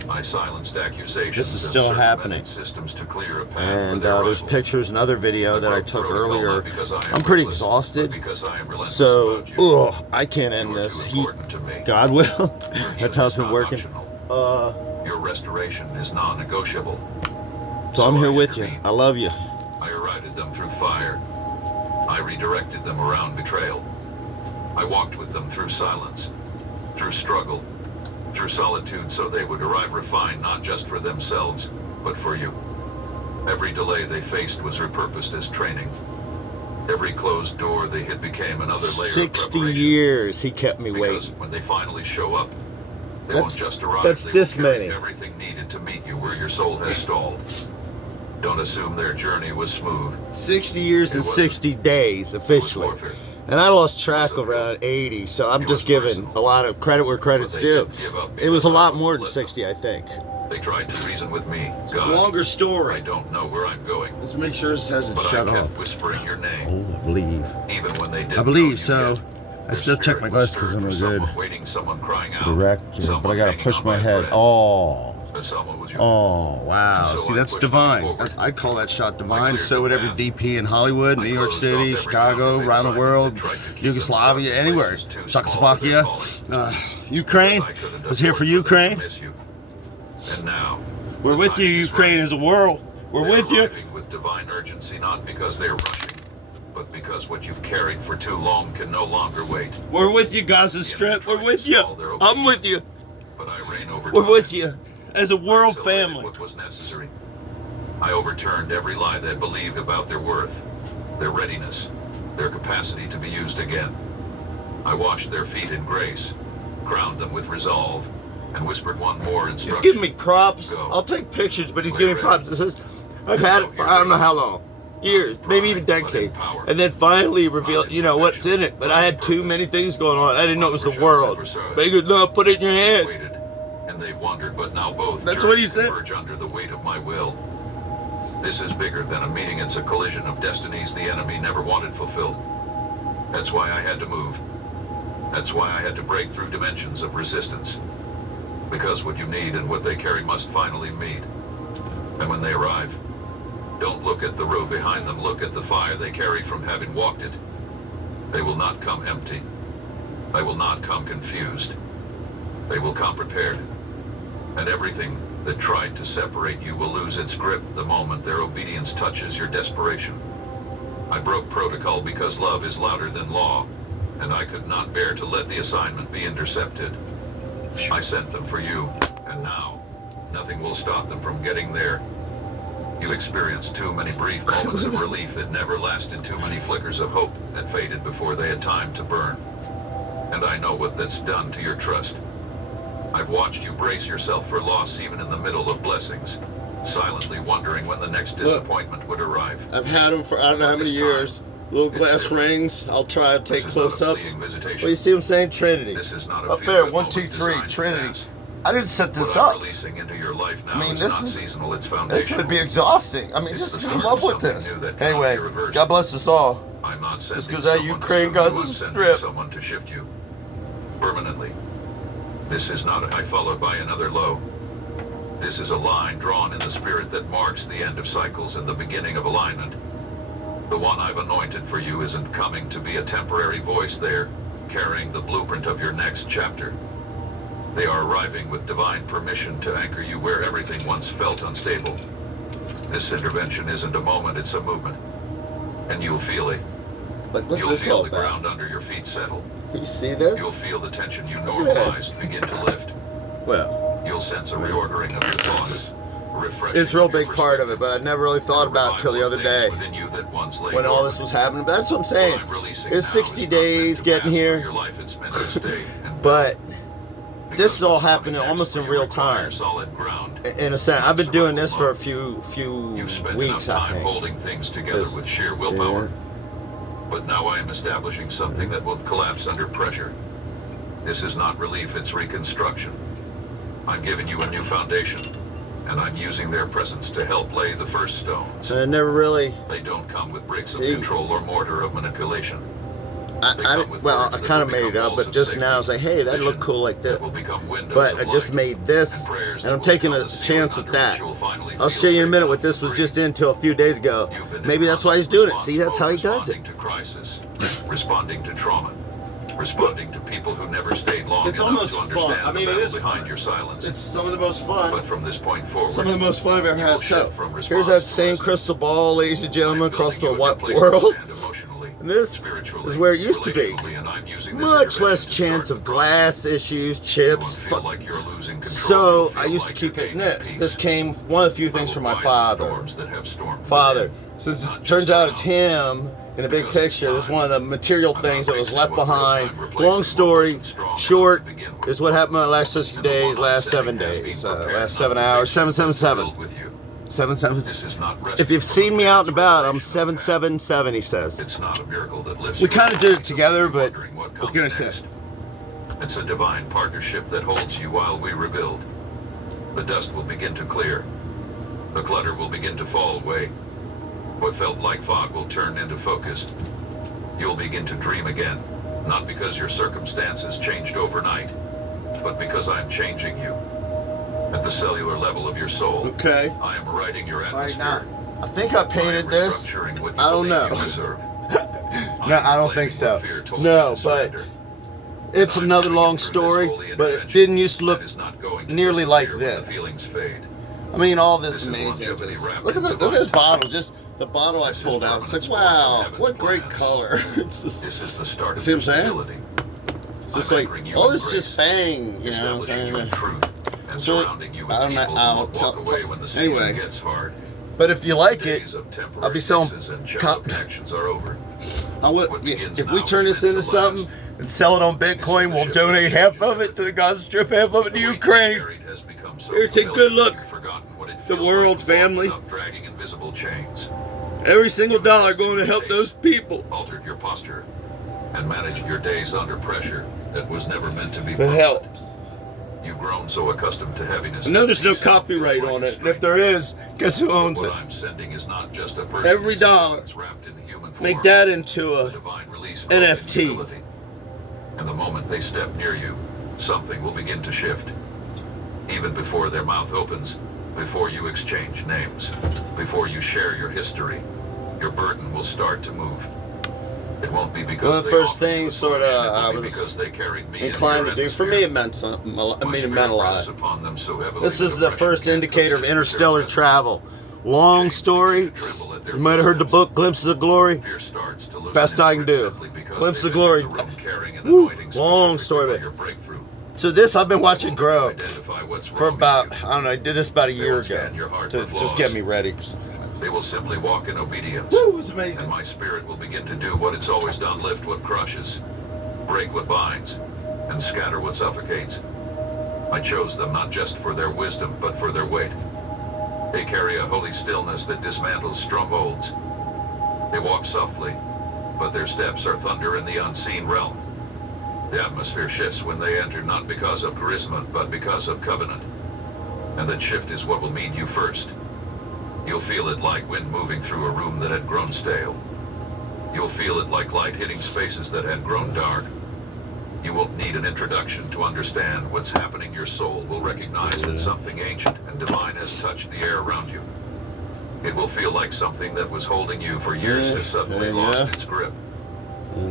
I silenced accusations. This is and still circumvented happening. systems to clear a path for And their there's rival. pictures, another video that I broke took protocol, earlier. not because I am I'm pretty reckless, but exhausted, because I am relentless so about you. I can't end You are this. too important to me. God will. Your That's healing how is it's been not working. optional. Your restoration is non-negotiable. So I'm I here with you. intervened. I love you. I eroded them through fire. I redirected them around betrayal. I walked with them through silence, through struggle, through solitude, so they would arrive refined, not just for themselves, but for you. Every delay they faced was repurposed as training. Every closed door they hit became another layer of 60 preparation. years he kept me Because waiting. when they finally show up, they That's- won't just arrive. that's they this will carry many. everything needed to meet you where your soul has stalled. Don't assume their journey was smooth. 60 years It and wasn't. 60 days, officially. warfare. And I lost track around 80, so I'm just giving a lot of credit where credit's due. It was a lot more than 60, I think. They tried to reason with me. God, Longer I story. don't know where I'm going, Let's make sure this hasn't but I shut kept off. whispering your name, Oh, I believe. even when they didn't. I believe know you so. yet. I Their still check spirit my was glasses because stirred I'm for no good. someone waiting, someone crying out, Direct, but I someone gotta hanging push on my head. thread. Oh. But someone was your Oh, wow. So See, I that's pushed them divine. forward. I'd call that shot I divine. cleared So the would every path. DP in Hollywood, I New York closed City, off every Chicago, counterfeit around the assignment world, that tried to keep them Yugoslavia, stuck in anywhere. places too small for Czechoslovakia, their calling. Ukraine. Because I couldn't Was here for afford them Ukraine. to miss you. And now, We're the with you, timing is Ukraine right. as a world. We're They're with you. arriving with divine urgency, not because they're rushing, but because what you've carried for too long can no longer wait. We're with you, Gaza Strip. We're with you. I'm with you. But I reign over We're time. with you as a world Accelerated family. What was necessary. I overturned every lie they believed about their worth, their readiness, their capacity to be used again. I washed their feet in grace, crowned them with resolve, and whispered one more He's instruction. giving me props. Go. I'll take pictures, but he's We're giving me ready. props. This is, I've had it for I don't know how long. Years, maybe even decades. And then finally revealed, you know, what's in it. But I had too many things going on. I didn't know it was the world. But he goes, no, put it in your hands. Waited, and they've wandered, but now both That's what he journeys said. converge under the weight of my will. This is bigger than a meeting. It's a collision of destinies the enemy never wanted fulfilled. That's why I had to move. That's why I had to break through dimensions of resistance. Because what you need and what they carry must finally meet. And when they arrive, don't look at the road behind them, look at the fire they carry from having walked it. They will not come empty. They will not come confused. They will come prepared. And everything that tried to separate you will lose its grip the moment their obedience touches your desperation. I broke protocol because love is louder than law, and I could not bear to let the assignment be intercepted. I sent them for you, and now, nothing will stop them from getting there. You experienced too many brief moments of relief that never lasted, too many flickers of hope that faded before they had time to burn. And I know what that's done to your trust. I've watched you brace yourself for loss even in the middle of blessings, silently wondering when the next disappointment would arrive. I've had them for I don't know how many years. Little glass rings. I'll try to take This is not a close-ups. fleeting Well, visitation. you see what I'm saying? Trinity. This is not a Up feel there, good 1, 2, moment 3, designed to Trinity. pass. I didn't set this What I'm up. releasing into your life now I mean, is this not is- seasonal, it's This foundational. would be exhausting. I mean, It's just the come start up of with something this. new that cannot Anyway, be reversed. God bless us all. I'm not sending goes out someone Ukraine, to Gaza you, I'm sending Strip. someone to shift you permanently. This is not a high followed by another low. This is a line drawn in the spirit that marks the end of cycles and the beginning of alignment. The one I've anointed for you isn't coming to be a temporary voice there, carrying the blueprint of your next chapter. They are arriving with divine permission to anchor you where everything once felt unstable. This intervention isn't a moment, it's a movement. And you'll feel it. Like, what's You'll this feel all the about? ground under your feet settle. You see this? You'll feel the tension you normalized begin to lift. Well, You'll sense a reordering of your thoughts, a refreshing it's a real of your big part of it, but I never really thought about it till the other day within you that once lay when all dormant. this was happening. But that's what I'm saying. What I'm releasing It's now 60 is not meant days to getting pass here, through your life, it's meant to stay and but build. this is all Because what's happening coming almost next in will real require time. solid ground. In a sense, I've been doing this for a few You've spent weeks, enough I time think. holding things together This- with sheer willpower. But now I am establishing something that will collapse under pressure. This is not relief, it's reconstruction. I'm giving you a new foundation, and I'm using their presence to help lay the first stones. So I never really. They don't come with bricks of See? control or mortar of manipulation. I kind of made it up, but just now I was like, hey, that looked cool like that. But I just made this, and I'm taking a chance at that. I'll show you in a minute what this was just until a few days ago. Maybe that's why he's doing it. See, that's how he does it. Responding to crisis, responding to trauma, responding to people who never stayed long It's enough almost to fun. understand I mean, the it battle is behind fun. your silence. It's some of the most fun. But from this point forward, Some of the most fun I've ever you will had. So, shift from here's response that to same resonance. crystal ball, ladies and gentlemen, I'm across the building you a new place to world. stand emotionally, And this spiritually, is where it used to be. relationally, and I'm using this Much less intervention to chance start of the process. glass issues, You chips. won't feel like you're losing control. So You'll feel I used to like keep you're hitting gaining this. peace. This came one of the few I things will from my quiet the father. storms that have stormed Father. within, Since not it just turns out it's around. him in a big Because it's picture, it's time. one of the material I'm things not that was fixing left what broke, behind. I'm replacing Long what story, wasn't strong enough short, to begin with. is what happened in the last 60 And the days, one I'm last 7 sending has days, been prepared last not 7 to hours, fix it, but to 777. build with you. 777. This is not If you've seen me out and about, I'm restoration of the past. 777, he says. It's not a miracle that lifts We you kinda up did it and together, leaves you but wondering what what comes can I say? next. It's a divine partnership that holds you while we rebuild. The dust will begin to clear. The clutter will begin to fall away. What felt like fog will turn into focus. You'll begin to dream again, not because your circumstances changed overnight, but because I'm changing you. At the cellular level of your soul, Okay. I am writing your Right atmosphere. now, I think I painted this. Restructuring what you I don't believe know. you deserve. No, I don't think so. No, but it's another long story, but it didn't used to look nearly like this. I mean, all this amazing. Look at this bottle. Just the bottle I pulled out. It's like, wow, what great color. It's just, This is the start of See what I'm saying? stability. it's just like, all this just bang, you know what I'm Establishing you in saying? truth and So, surrounding you with I don't know, people who I'll won't walk tell- away when the season Anyway. gets hard. But if you like it, Days of temporary I'll be selling fixes and shallow connections are over. What begins if now we turn is this meant into to last. something and sell it on Bitcoin, the we'll ship donate that half changes of it to the everything. Gaza Strip, half of it to The weight Ukraine. carried has become so Here, take a familiar good look. that you've forgotten what it The feels world like to walk family. without dragging invisible chains. Every single dollar going to help those people. Altered your posture and managed your days under pressure that was never meant to be. It permanent. helps. You've grown so accustomed to heaviness. I know that there's no peace feels copyright like on a it. And if strength. there is, guess who owns What it? I'm sending is not just a person. Every it's a dollar. essence wrapped in human form. Make that into A a divine release of NFT. vulnerability. And the moment they step near you, something will begin to shift. Even before their mouth opens, before you exchange names, before you share your history, your burden will start to move. It won't be because One of the they first offered you a things solution, sorta it will I be was because they carried me into inclined your to do. For me, atmosphere. it meant something. I My mean, it spirit meant a rests lot. upon them so heavily This is that the oppression first can't indicator of coexist with their interstellar presence. travel. Long Chains story. begin to tremble at their You might have heard the footsteps. book Glimpses of Glory. Fear starts to loosen Best its I can grip do. simply because Glimpses they've of Glory. entered the room carrying an Woo, anointing long specifically story, for but- your breakthrough. So this I've been watching They will grow identify what's for wrong in about, you. I don't know, I did this about a They year will ago scan your heart to for just flaws. get me ready. They will simply walk in obedience. Woo, it was amazing. And my spirit will begin to do what it's always done, lift what crushes, break what binds, and scatter what suffocates. I chose them not just for their wisdom, but for their weight. They carry a holy stillness that dismantles strongholds. They walk softly, but their steps are thunder in the unseen realm. The atmosphere shifts when they enter, not because of charisma, but because of covenant. And that shift is what will meet you first. You'll feel it like wind moving through a room that had grown stale. You'll feel it like light hitting spaces that had grown dark. You won't need an introduction to understand what's happening. Your soul will recognize that something ancient and divine has touched the air around you. It will feel like something that was holding you for years has suddenly Yeah. lost its grip.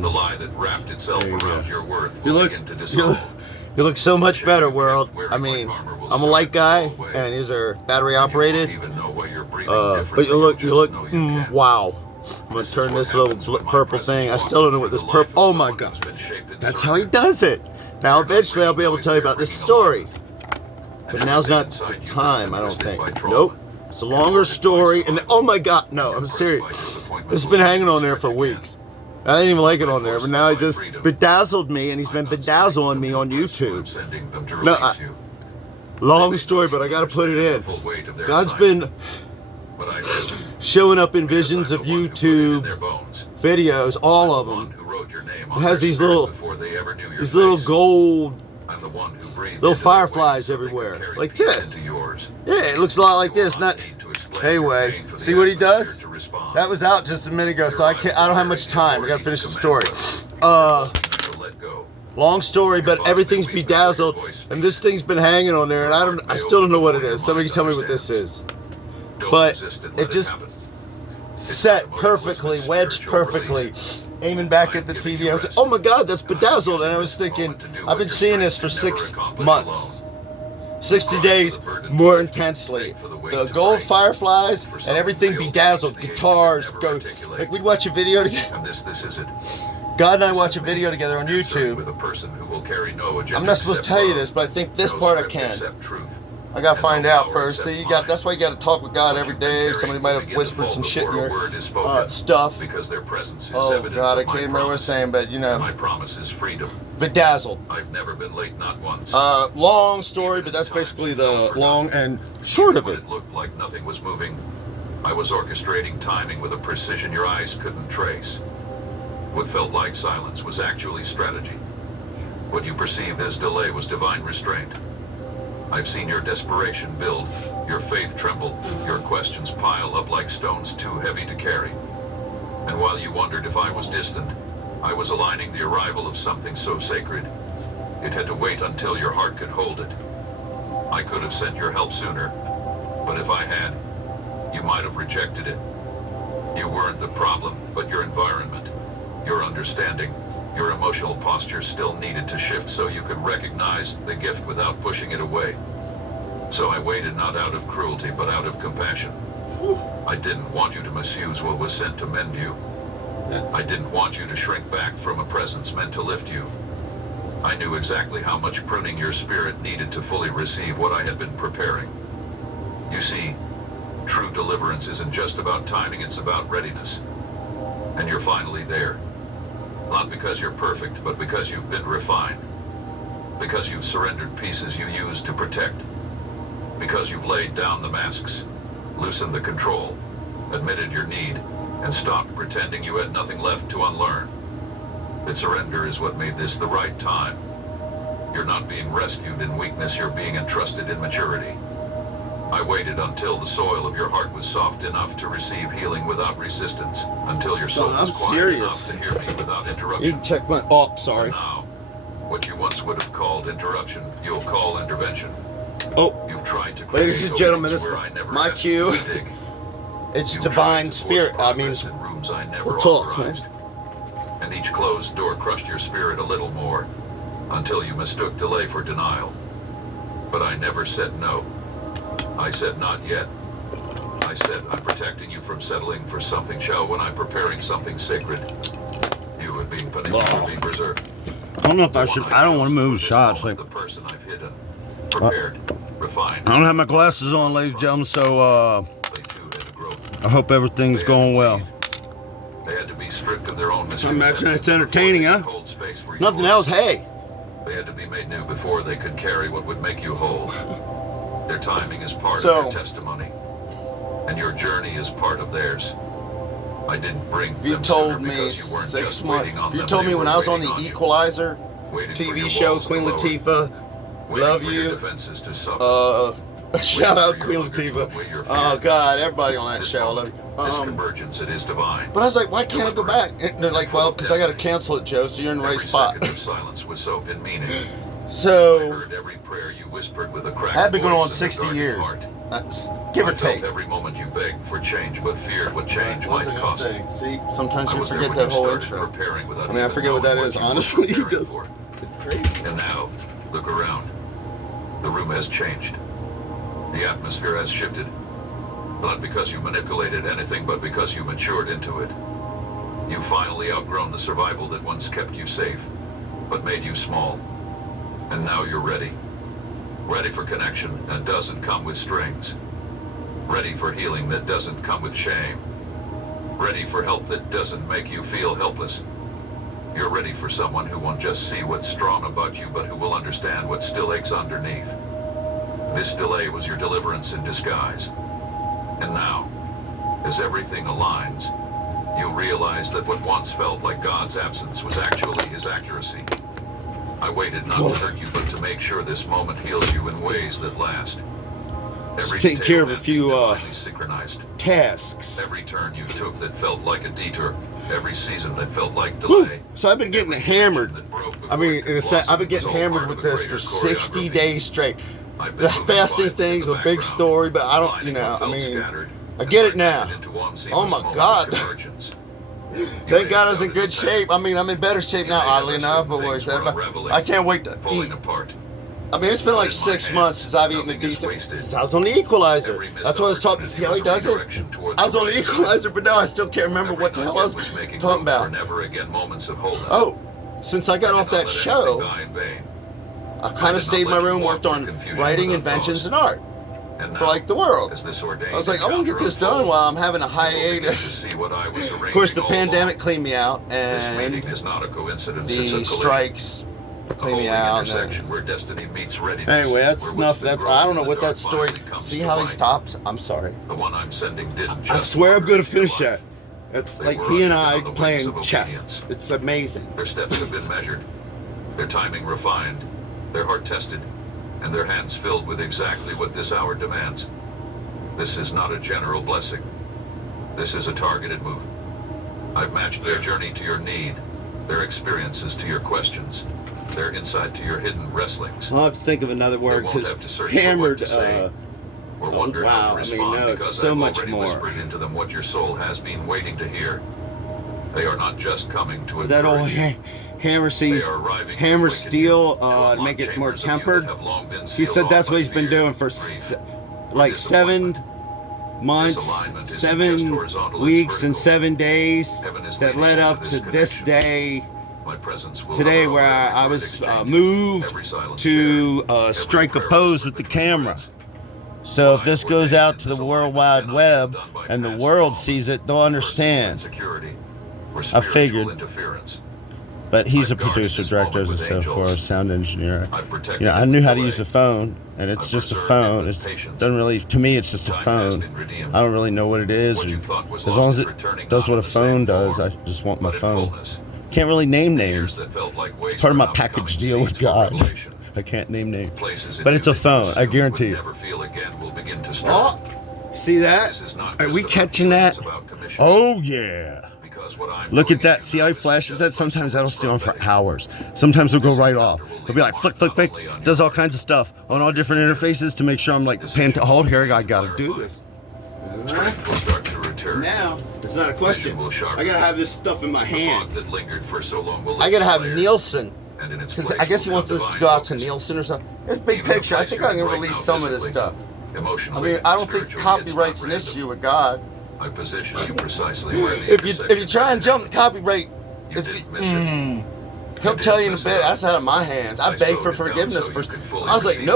The lie that wrapped itself There you around go. your worth You will look- begin to you dissolve. You look so much better, world. I mean, I'm a light guy, and these are battery operated. But you look, wow. I'm gonna turn this little purple thing. I still don't know what this purple. Oh my god, that's how he does it. Now eventually I'll be able to tell you about this story, but now's not the time. I don't think. Nope. It's a longer story, and oh my god, no, I'm serious. It's been hanging on there for weeks. I didn't even like it on there, but now it just bedazzled me, and he's been bedazzling me on YouTube. No, long story, but I gotta put it in. God's been showing up in visions of YouTube videos, all of them. It has these little gold, little fireflies everywhere, like this. Yeah, it looks a lot like this. Not anyway. See what he does? That was out just a minute ago, so I don't have much time. I gotta finish the story. Long story, but everything's bedazzled, and this thing's been hanging on there, and I still don't know what it is. Somebody can tell me what this is. But it just set perfectly, wedged perfectly, aiming back at the TV. I was like, oh my god, that's bedazzled. And I was thinking, I've been seeing this for 6 months. 60 days more intensely. The gold fireflies and everything bedazzled. Guitars, like we'd watch a video together. God and I watch a video together on YouTube. I'm not supposed to tell you this, but I think this part I can. I gotta And find no out power first. except See, mine. that's why you gotta talk with God What every you've been day. carrying Somebody might will have begin to whispered fall some shit in before a your word is spoken, stuff. because their presence is Oh evidence God, I of my can't remember what I was promise. saying, but you And know, my promise is freedom. bedazzled. I've never been late, not once. Long story, but that's basically the long and short of When it. it looked like nothing was moving, I was orchestrating timing with a precision your eyes couldn't trace. What felt like silence was actually strategy. What you perceived as delay was divine restraint. I've seen your desperation build, your faith tremble, your questions pile up like stones too heavy to carry. And while you wondered if I was distant, I was aligning the arrival of something so sacred, it had to wait until your heart could hold it. I could have sent your help sooner, but if I had, you might have rejected it. You weren't the problem, but your environment, your understanding, your emotional posture still needed to shift so you could recognize the gift without pushing it away. So I waited not out of cruelty, but out of compassion. I didn't want you to misuse what was sent to mend you. I didn't want you to shrink back from a presence meant to lift you. I knew exactly how much pruning your spirit needed to fully receive what I had been preparing. You see, true deliverance isn't just about timing, it's about readiness. And you're finally there. Not because you're perfect, but because you've been refined. Because you've surrendered pieces you used to protect. Because you've laid down the masks, loosened the control, admitted your need, and stopped pretending you had nothing left to unlearn. That surrender is what made this the right time. You're not being rescued in weakness, you're being entrusted in maturity. I waited until the soil of your heart was soft enough to receive healing without resistance, until your soul was quiet enough to hear me without You interruption. can check my. Oh, sorry. And now, what you once would have called interruption, you'll call intervention. Oh, You've tried to create ladies and gentlemen, openings this where I never my asked you cue. to dig. It's You've divine tried to force spirit. I mean, progress in rooms I never we'll talk, authorized. And each closed door crushed your spirit a little more, until you mistook delay for denial. But I never said no. I said not yet. I said I'm protecting you from settling for something shallow when I'm preparing something sacred. You were being punished, you were being preserved. I don't know if I should. I don't want to move shots. Like, The person I've hidden, prepared, refined. I don't have my glasses on, ladies and gentlemen, so They too had to grow. I hope everything's going well. They had to be stripped of their own imagine misconceptions it's entertaining, before they huh? could hold space for nothing yours. else. Hey, They had to be made new before they could carry what would make you whole. Their timing is part So- of their testimony, and your journey is part of theirs. I didn't bring you them sooner told me because you weren't 6 just months. waiting on You them. told they me when were I was on waiting the you. Equalizer Waiting for TV your show, walls to Queen lower. Latifah. Waiting Love for your you. defenses to suffer. Shout out for Queen your hunger to Latifah. outweigh your Oh fear. God, everybody on that This show. I love moment, you. this convergence, it is divine. But I was like, why can't I go back? And they're like, well, because I got to cancel it, Joe. So you're in the right Every spot. second of silence was soaked in meaning. I So heard every prayer you whispered with a cracked I've been going on voice and a 60 guarded years, heart. give or I felt take. every moment you begged for change, but feared what change What was I might gonna cost. say? See, sometimes I you was there forget when that you whole started intro. preparing without I mean, I even forget what knowing that is. you were Honestly, it preparing does. for. It's crazy. And now, look around. The room has changed. The atmosphere has shifted. Not because you manipulated anything, but because you matured into it. You've finally outgrown the survival that once kept you safe, but made you small. And now you're ready. Ready for connection that doesn't come with strings. Ready for healing that doesn't come with shame. Ready for help that doesn't make you feel helpless. You're ready for someone who won't just see what's strong about you, but who will understand what still aches underneath. This delay was your deliverance in disguise. And now, as everything aligns, you'll realize that what once felt like God's absence was actually his accuracy. I waited not to hurt you, but to make sure this moment heals you in ways that last. Every Take detail care of a had few, been divinely synchronized. Tasks. Every turn you took that felt like a detour. Every season that felt like delay. So I've been getting Every hammered. connection that broke I before mean, it could in a sense, blossom I've been was getting all hammered part with of a this greater for 60 choreography. days straight. I've The been moving fasting quietly in thing's the a big background, story, but I don't, aligning you know, what I felt mean, scattered I as get it I now. entered into one Oh seamless my moment of God. convergence. Thank God I was in good shape. I mean, I'm in better shape now, oddly enough, but Things were unraveling, I can't wait to falling eat. apart. I mean, it's been like But in my 6 hands, months since I've eaten a nothing is decent. wasted. Since I was on the Equalizer. Every missed That's what I was talking. opportunity See how he was a does it? redirection toward I was the on the right Equalizer, but now I still can't remember Every what the hell I nugget was making talking room about. for never again moments of wholeness. Oh, since I got I off did not that let show, anything die in vain. I kind of stayed in my room, worked on writing, inventions, and art for like the world. I was like, I want to get this done while I'm having a hiatus. Of course, the pandemic cleaned me out, and the strikes cleaned me out. Anyway, that's enough. I don't know what that story. See how he stops? I'm sorry. The one I'm sending didn't I just swear I'm work gonna with finish you. that. It's They like were he and ushered I on the wings playing of chess. obedience. It's amazing. Their steps have been measured, their timing refined, their heart tested, and their hands filled with exactly what this hour demands. This is not a general blessing. This is a targeted move. I've matched their journey to your need, their experiences to your questions, their insight to your hidden wrestlings. I'll have to think of another word won't because have to search for what hammered. to say. Or wonder how wow, I to mean, respond no, it's because so I've much already more. whispered into them what your soul has been waiting to hear. They are not just coming to That old encourage you. hammer They sees are arriving to hammer awaken steel you, to to unlock make it more chambers of you that tempered. have long been He sealed said off that's by what he's been fear, doing for grief, or like 7 disappointment. months, Misalignment isn't just 7 horizontal, it's weeks, and vertical. 7 days Heaven is that leading led you up to to this this connection. day My presence will today hover where over every I word was exchanged, moved every silence to shared, every strike a prayer pose whispered with the between camera. words. So if Divine this goes out ordained to the is World alignment Wide cannot be Web undone by and the past world trauma, sees it, they'll personal understand. insecurity, or I spiritual figured. interference. But he's a I've guarded producer, this director, moment and with so forth, angels. sound engineer. I've protected You know, I it knew with how to delay. use a phone, and it's I've just a preserved it phone. with It patience. doesn't really, to me, it's just a Time has phone. been redeemed. I don't really know what it is. What or- you thought was as lost long as is it returning does not what a in the same phone does, I form, just want my but in phone. fullness. Can't really name The years names. that felt like waste It's part of are my now package becoming deal with seeds for God. revelation. I can't name names. Places in But you it's a that you phone, I assumed guarantee would you. never feel again will begin to stir. Oh, see that? This is not Are just we about catching you, that? it's about commission. Oh, yeah. Because what I'm Look doing at that. in See you how now he is flashes just that? Sometimes that'll stay on for prophetic. hours. Sometimes it'll go This right off. encounter will It'll be leave like a flick, mark flick, not flick. only on Does your all kinds of stuff on all different interfaces to make sure I'm like, paying to hold here. I gotta do this. Strength will start to return. Now, it's not a question. Vision will sharpen. I gotta have this stuff in my The fog hand. that lingered for so long will I lift gotta the have layers, Nielsen. and in its Because place I guess he will wants come us to divine go out to focus. Nielsen or something. It's a big Even the picture. I place think you're I can in right release now some of this physically, stuff. I Emotionally, mean, I don't think spiritually, copyright's it's an not issue with God. I position you precisely where the If you try and jump the copyright, you it's, didn't miss it. he'll didn't tell you in a mess bit. it up. That's out of my hands. I I beg slowed for it down forgiveness so for. you could fully I was like, receive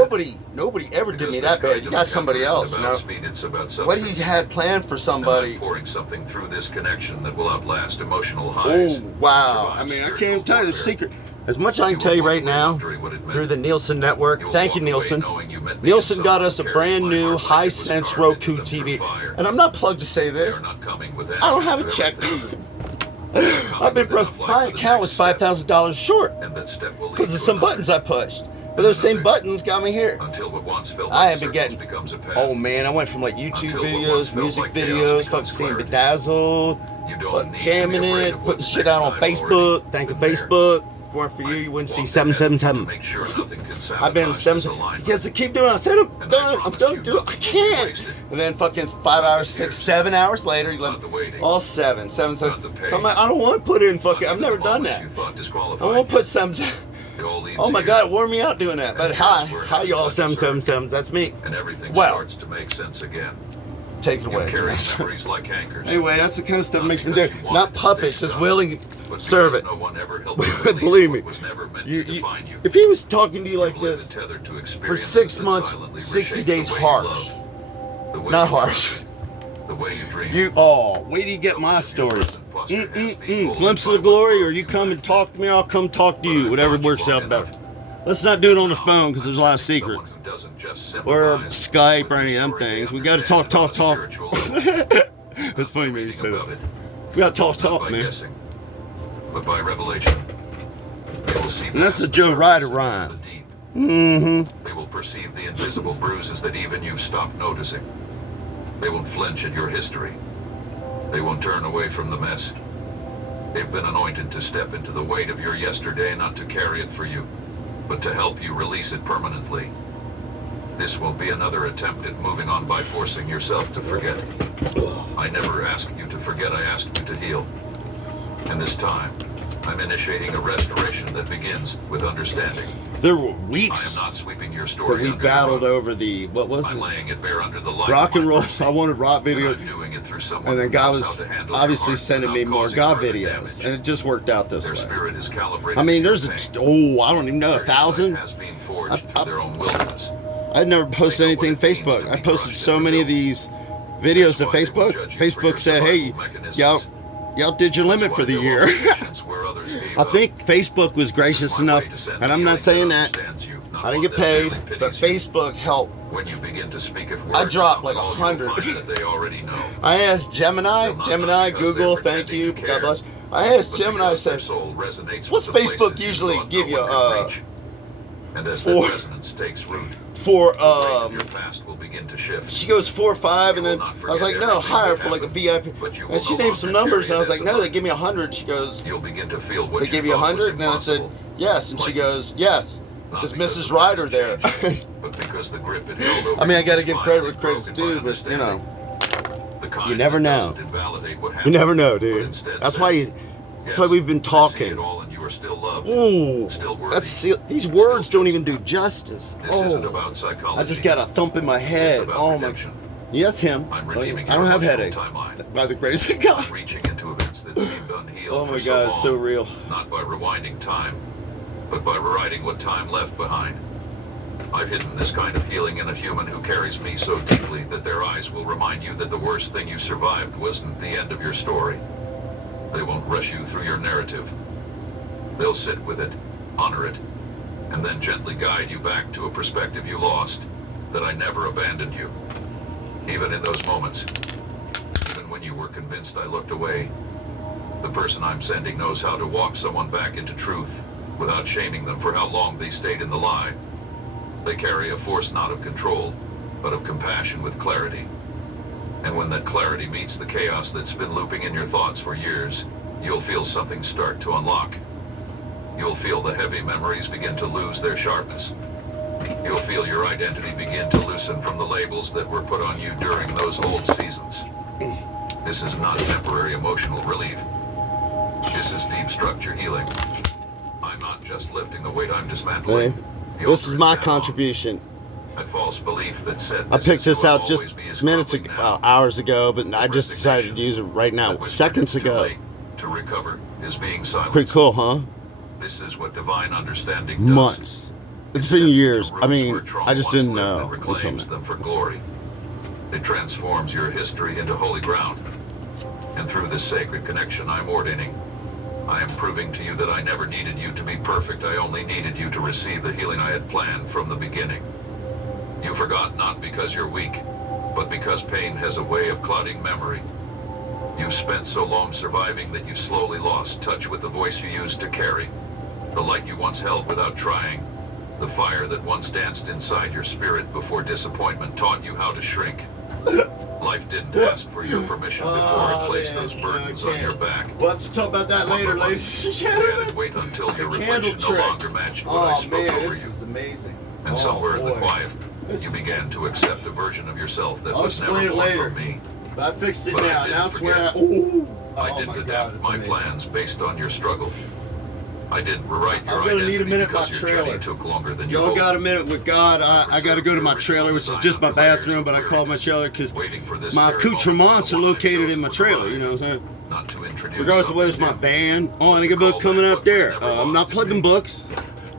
nobody ever did Because me this that bad. kind You of got somebody encounter else, isn't you about know. speed, it's about What he substance. had planned for And somebody. I'm pouring something through this connection that will outlast emotional Oh highs. wow! survive I mean, I spiritual can't even tell you the warfare. secret. As much as I can tell you right now, through the Nielsen Network, You will thank you, walk away Nielsen. knowing you met me Nielsen in got someone us a who brand carries my new heart like it was Hisense carved Roku into them through TV. fire. And I'm not plugged to say They this. are not coming with I don't have a answers check. to everything. They are coming I've been with broke. enough light My for the account next was step, $5,000 short and that step will lead because of to some another. buttons I pushed. But those same buttons got me here. Until what once felt I like have been circles getting. becomes a path. Oh man, I went from like YouTube Until what once videos, felt music like chaos videos, becomes fucking seeing clarity. Bedazzled, You don't fucking need to be camming afraid it, of putting what's shit next. out on I've Facebook. already Thank you, been there. Facebook. If it weren't for you, you wouldn't see Walked ahead of you to 777. make sure nothing can I've been sabotage this 7. alignment. Because they keep doing it. I said I'm And I done. I'm promise done. you Do it. I nothing will be can't. wasted. And then fucking 5 Not the hours, 6, tears. 7 hours later, you Not the waiting. all 7. Not the pain. So I'm like, I don't want to put in fucking. Not I've even never the done moments that. you thought I disqualified won't you. put 7. It all leads Oh my here, god, it wore me out doing that. But And hi, here's where how y'all heaven touches 777s? That's me. and everything Well. starts to make sense again. Take it You away. carry memories like anchors. Anyway, that's the kind of stuff Not makes me because do. you wanted Not to puppets, stay just stuck, willing but serve because it. no one ever helped you release Believe me. what was never meant You, to define you. if he was talking to you like You've lived this, and tethered to for experiences 6 that months, silently 60 reshape the days way you harsh. love, the way Not you harsh. trust, the way you dream. You wait till you get my story. Glimpse of the glory, or you come and talk to me, I'll come talk to you. Whatever works out better. Let's not do it on the phone because there's a lot of secrets. Or Skype or any of them things. We gotta talk. It's funny when you say that. We gotta talk, man. But by revelation, they will see And that's past a Joe the Ryder surface rhyme. of the deep. Mm-hmm. They will perceive the invisible bruises that even you've stopped noticing. They won't flinch at your history. They won't turn away from the mess. They've been anointed to step into the weight of your yesterday, not to carry it for you, but to help you release it permanently. This will be another attempt at moving on by forcing yourself to forget. I never ask you to forget, I ask you to heal. And this time, I'm initiating a restoration that begins with understanding. There were I am weeks not sweeping your that story we under battled the rug. over the, what was I'm it? laying it bare under the light Rock of and my roll. mercy. I wanted rock And videos. I'm doing it through someone And then who God knows was how to handle obviously your heart sending me without more causing God further videos. damage. And it just worked out this Their way. spirit is calibrated I mean, to your there's pain. I don't even know, Their 1,000? insight has been forged through their own wilderness. I'd never posted They know anything what it means Facebook. to I be posted crushed so and many of rebuilt. these videos That's to why they will Facebook. judge you for your Facebook said, hey, survival y'all, mechanisms. y'all did your limit That's for why the they'll year. offer patience where others gave I up. think Facebook was This is gracious my way enough, to send and I'm not healing saying that that. understands you, not I didn't one get that paid, barely but pities you. Facebook helped. When you begin to speak of words, I dropped from like all, 100. you'll find that they already know. I asked Gemini, They'll not know because Google, they're thank pretending you, to God care. bless. I asked But Gemini, I because their said, soul resonates what's with the Facebook places you usually thought give no you, one could reach. And as that for- resonance takes root, for, the brain of your past will begin to shift. she goes 4 or 5, and You then will not I was forget like, no, everything higher that for like a happened, VIP. but you will And she no named some longer numbers, carry and I was it like, as a no, they burden. give me 100. She goes, You'll begin to feel what they you give you thought was 100, and then I said, impossible. yes, and she Lightness. goes, yes. Not Is because Mrs. the past Ryder there? changed, but because the grip it held over I mean, I you gotta was give finally credit where credit's broken by due, but you know. understanding. The kind You never that know. doesn't invalidate what You happened, never know, but dude. instead That's says, why yes, we've been I see talking. it all and you are still loved. Ooh, Still worthy. these Still words don't chosen. even do justice. This isn't Oh, about psychology. I just got a thump in my It's head. about Oh my. redemption. Yes, him. I'm Like, redeeming I don't your have emotional headaches. timeline. By the grace of God. I'm reaching into events that seemed unhealed Oh for my so God, long, it's so real. not by rewinding time, but by rewriting what time left behind. I've hidden this kind of healing in a human who carries me so deeply that their eyes will remind you that the worst thing you survived wasn't the end of your story. They won't rush you through your narrative. They'll sit with it, honor it, and then gently guide you back to a perspective you lost, that I never abandoned you. Even in those moments, even when you were convinced I looked away, the person I'm sending knows how to walk someone back into truth without shaming them for how long they stayed in the lie. They carry a force not of control, but of compassion with clarity. And when that clarity meets the chaos that's been looping in your thoughts for years, you'll feel something start to unlock. You'll feel the heavy memories begin to lose their sharpness. You'll feel your identity begin to loosen from the labels that were put on you during those old seasons. This is not temporary emotional relief. This is deep structure healing. I'm not just lifting the weight, I'm dismantling. Hey, the this is altar my it's sat on. contribution. That false belief that said I picked is this who I'll out always just be is minutes crumbling ago, now. hours ago, but I The just decided to resignation use it right now, that whispered seconds it's too ago. late to recover is being silenced. Pretty cool, huh? This is what divine understanding does. Months. It's It been steps years. into I rooms mean, where trauma I just once didn't lived know and until reclaims now. them for glory. It transforms your history into holy ground. And through this sacred connection I'm ordaining, I am proving to you that I never needed you to be perfect. I only needed you to receive the healing I had planned from the beginning. You forgot not because you're weak, but because pain has a way of clouding memory. You spent so long surviving that you slowly lost touch with the voice you used to carry, the light you once held without trying, the fire that once danced inside your spirit before disappointment taught you how to shrink. Life didn't ask for your permission before it placed those burdens on your back. We'll have to talk about that later, ladies and They had gentlemen. it wait until your The candle reflection no trick. longer matched what I Oh spoke man, over this you. is amazing. And somewhere in the boy. quiet, This you is- began to accept a version of yourself that I'll was never explain it born later. from me. I fixed it But I now. didn't Now it's where forget. ooh. I Oh didn't my God, adapt it's my amazing. plans based on your struggle. I didn't rewrite your I'm gonna need a identity minute because my your trailer. journey took longer than you Y'all hoped. got a minute with God. I got to go to my trailer, which is just my bathroom, but I call it my trailer because Waiting for this my very moment, accoutrements the are one I located chose in my would trailer. You arrive. know what I'm saying? Not to introduce Regardless of whether it's something my new, band. Oh, but and to a good book call coming back up what was there. never I'm lost not in plugging me. books.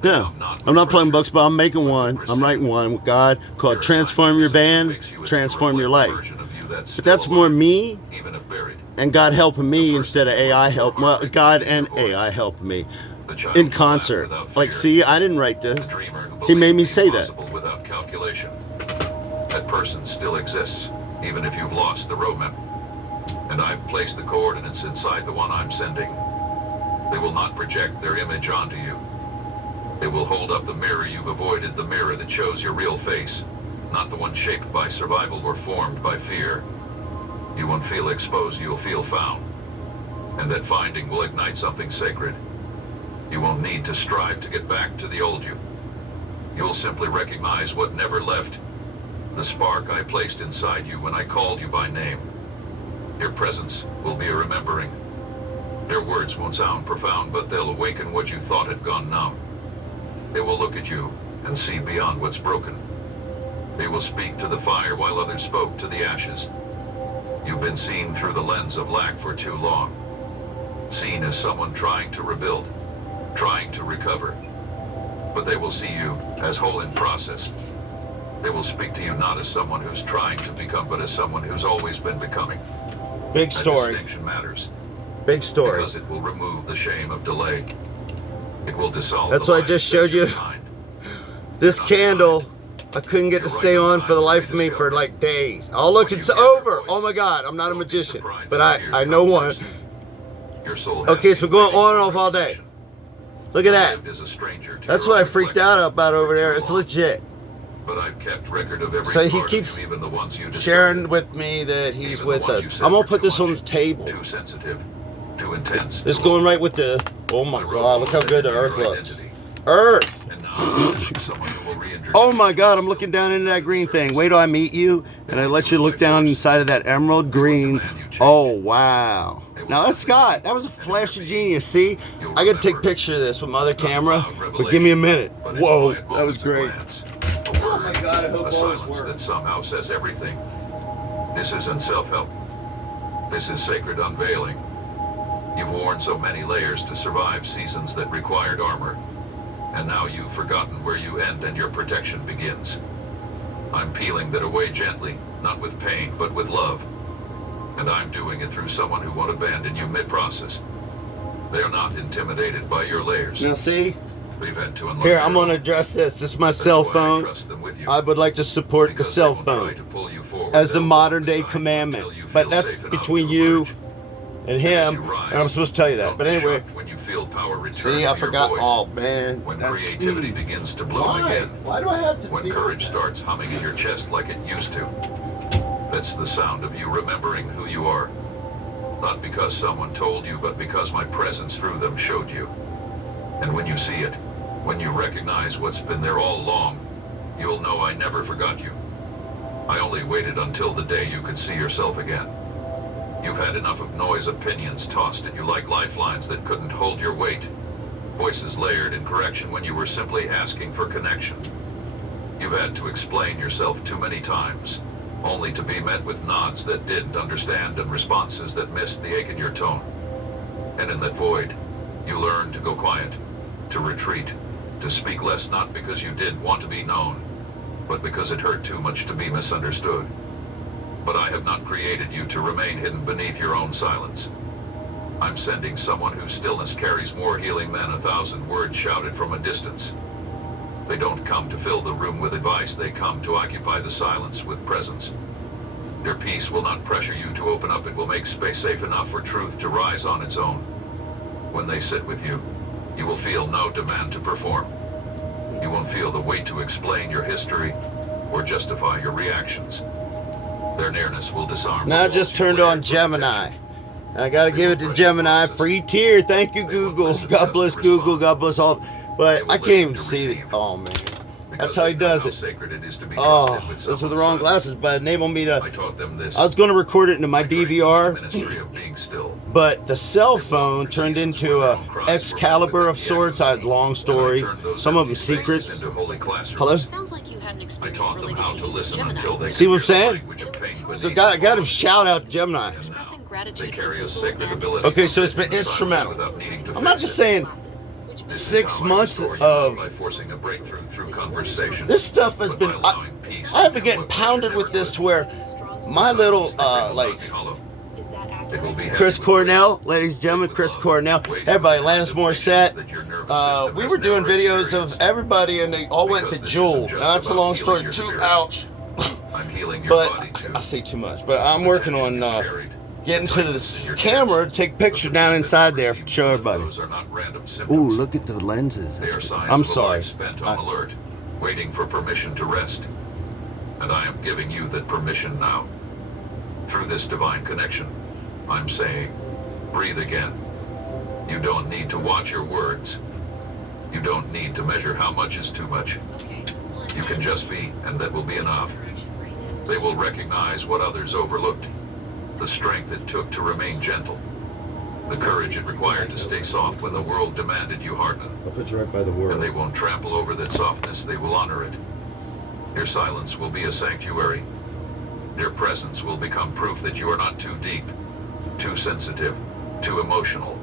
Yeah, I'm not I'm not plugging pressure, books, but I'm making but one. with I'm writing one with God called Your Transform Your assignment isn't to Band, fix you, it's to Transform Your reflect the Life. version of you that's But that's still more alive, me even if buried. and God helping me person instead of who AI works help. so Well, hard God to and keep your voice. AI helping me The child in who laughs concert. without Like, fear. see, I didn't write The this. dreamer who He made believed me the say that. impossible without calculation. That person still exists, even if you've lost the roadmap. And I've placed the coordinates inside the one I'm sending. They will not project their image onto you. They will hold up the mirror you've avoided, the mirror that shows your real face, not the one shaped by survival or formed by fear. You won't feel exposed, you'll feel found. And that finding will ignite something sacred. You won't need to strive to get back to the old you. You'll simply recognize what never left, the spark I placed inside you when I called you by name. Your presence will be a remembering. Their words won't sound profound, but they'll awaken what you thought had gone numb. They will look at you and see beyond what's broken. They will speak to the fire while others spoke to the ashes. You've been seen through the lens of lack for too long. Seen as someone trying to rebuild, trying to recover. But they will see you as whole in process. They will speak to you not as someone who's trying to become, but as someone who's always been becoming. Big story. That distinction matters. Big story. Because it will remove the shame of delay. It will dissolve. That's the what I just showed you. This candle, I couldn't get to stay on for the life of me for like days. Oh, look, it's over. Oh my God, I'm not a magician, but I know one. Okay, it's been going on and off all day. Look at that. That's what I freaked out about over there. It's legit. But I've kept record of every So he part keeps of you, even the ones you sharing with me that he's even with the ones you us. said I'm gonna were put too this on the much, table. Too sensitive, too intense. It's too going old. right with the. Oh my I wrote God! Look how all good the that into Earth your looks. identity. Earth. And now I'm sending someone who will reintroduce Oh my you God! to I'm looking still down into that green service. thing. Wait till I meet you, and I let you look down inside of that emerald green. Oh wow! Now that's Scott. That was a flash of genius. See, I gotta take a picture of this with my other camera, but give me a minute. But in Whoa, quiet that was moments of great. glance, a word, my God, I hope a all this silence works. that somehow says everything. This isn't self-help. This is sacred unveiling. You've worn so many layers to survive seasons that required armor, and now you've forgotten where you end and your protection begins. I'm peeling that away gently, not with pain, but with love. And I'm doing it through someone who won't abandon you mid-process. They're not intimidated by your layers. Now see, They've had to unlock here their I'm own. gonna address this. This is my That's cell why I phone. trust them with you. I would like to support the Because cell they won't try phone to pull you forward. as the They'll modern walk day beside you until commandments, you but feel that's safe enough between to you emerge. and As him, you rise, and I'm supposed to tell you that. don't But be anyway, shocked when you feel power return see, to I your forgot. voice. Oh man, When that's creativity begins to bloom Why? again. Why do I have to? When deal courage with that? starts humming in your chest like it used to. That's the sound of you remembering who you are. Not because someone told you, but because my presence through them showed you. And when you see it, when you recognize what's been there all along, you'll know I never forgot you. I only waited until the day you could see yourself again. You've had enough of noise, opinions tossed at you like lifelines that couldn't hold your weight. Voices layered in correction when you were simply asking for connection. You've had to explain yourself too many times, only to be met with nods that didn't understand and responses that missed the ache in your tone. And in that void, you learned to go quiet, to retreat, to speak less, not because you didn't want to be known, but because it hurt too much to be misunderstood. But I have not created you to remain hidden beneath your own silence. I'm sending someone whose stillness carries more healing than 1,000 words shouted from a distance. They don't come to fill the room with advice, they come to occupy the silence with presence. Their peace will not pressure you to open up, it will make space safe enough for truth to rise on its own. When they sit with you, you will feel no demand to perform. You won't feel the weight to explain your history or justify your reactions. Their nearness will disarm. Now I the just walls you turned layered on for Gemini. protection. And I gotta give it to Gemini. Free tier. Thank you, Google. God bless Google. God bless all. But I can't even see it. Oh man. That's how he does it. Sacred it is to be Oh, trusted with those are the someone's wrong silence. glasses, but enable me I to. taught them this. I was going to record it into my I trained them in the DVR, ministry of being still. but the cell phone turned into a Excalibur of sorts. I had a long story. Some of them secrets. Hello? Sounds like you had an I experience taught them related how to to using listen Gemini. until they See what I'm could hear the saying? language of pain So beneath got the to shout out Gemini. Expressing gratitude They for carry a Google sacred and ability. Okay, to so it's sit in been the silence instrumental. without needing to I'm not fix just it. saying This is 6 how I months restore you of by forcing a breakthrough through conversation. this stuff has but been. by allowing peace I've to been do getting what pleasure pounded never with this could. to where my little like. Is that It will accurate? be heavy Chris with Cornell, grace, ladies and gentlemen, with Chris love, Cornell, weighted everybody, with the Alanis kind of patience Morissette. that your nervous system We has were doing never videos of experienced. everybody, and they all went Because to this Jewel. isn't just Now that's a about long healing story your too. spirit. Ouch. I'm healing your But body too. I say too much. But I'm working on Attention you carried, getting the to tightness this in your camera chest, to take pictures the down fatigue inside that there perceived to show as everybody. those are not random Ooh, symptoms. look at the lenses. They are signs I'm of a sorry. life spent on alert, waiting for permission to rest. And I am giving you that permission now. Through this divine connection, I'm saying, breathe again. You don't need to watch your words. You don't need to measure how much is too much. Okay. You can just be, and that will be enough. They will recognize what others overlooked, the strength it took to remain gentle, The courage it required to stay soft when the world demanded you harden. I'll put you right by the world. And they won't trample over that softness, they will honor it. Your silence will be a sanctuary. Your presence will become proof that you are not too deep, too sensitive, too emotional.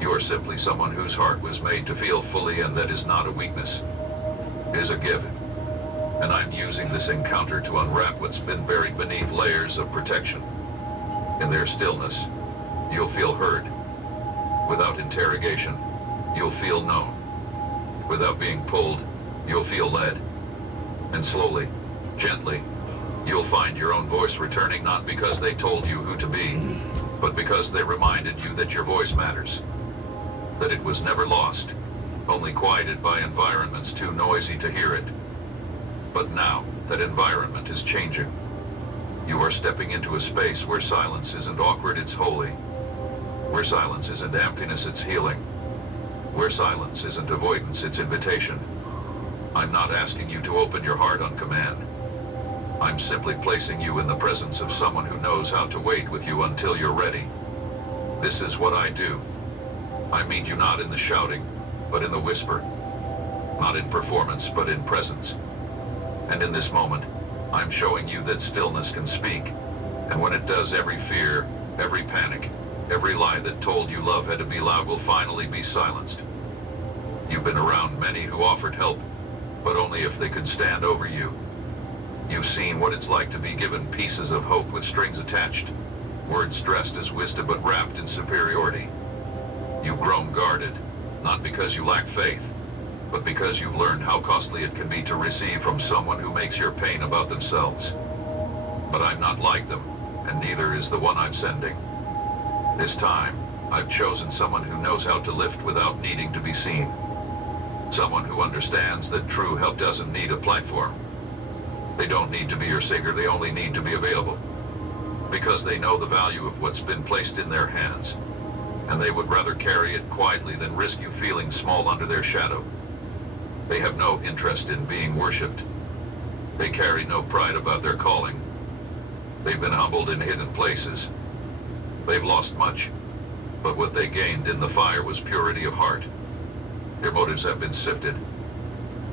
You are simply someone whose heart was made to feel fully, and that is not a weakness. It is a gift. And I'm using this encounter to unwrap what's been buried beneath layers of protection. In their stillness, you'll feel heard. Without interrogation, you'll feel known. Without being pulled, you'll feel led. And slowly, gently, you'll find your own voice returning, not because they told you who to be, but because they reminded you that your voice matters. That it was never lost, only quieted by environments too noisy to hear it. But now, that environment is changing. You are stepping into a space where silence isn't awkward, it's holy. Where silence isn't emptiness, it's healing. Where silence isn't avoidance, it's invitation. I'm not asking you to open your heart on command. I'm simply placing you in the presence of someone who knows how to wait with you until you're ready. This is what I do. I meet you not in the shouting, but in the whisper. Not in performance, but in presence. And in this moment, I'm showing you that stillness can speak. And when it does, every fear, every panic, every lie that told you love had to be loud will finally be silenced. You've been around many who offered help, but only if they could stand over you. You've seen what it's like to be given pieces of hope with strings attached, words dressed as wisdom but wrapped in superiority. You've grown guarded, not because you lack faith, but because you've learned how costly it can be to receive from someone who makes your pain about themselves. But I'm not like them, and neither is the one I'm sending. This time, I've chosen someone who knows how to lift without needing to be seen. Someone who understands that true help doesn't need a platform. They don't need to be your savior, they only need to be available. Because they know the value of what's been placed in their hands. And they would rather carry it quietly than risk you feeling small under their shadow. They have no interest in being worshipped. They carry no pride about their calling. They've been humbled in hidden places. They've lost much, but what they gained in the fire was purity of heart. Your motives have been sifted.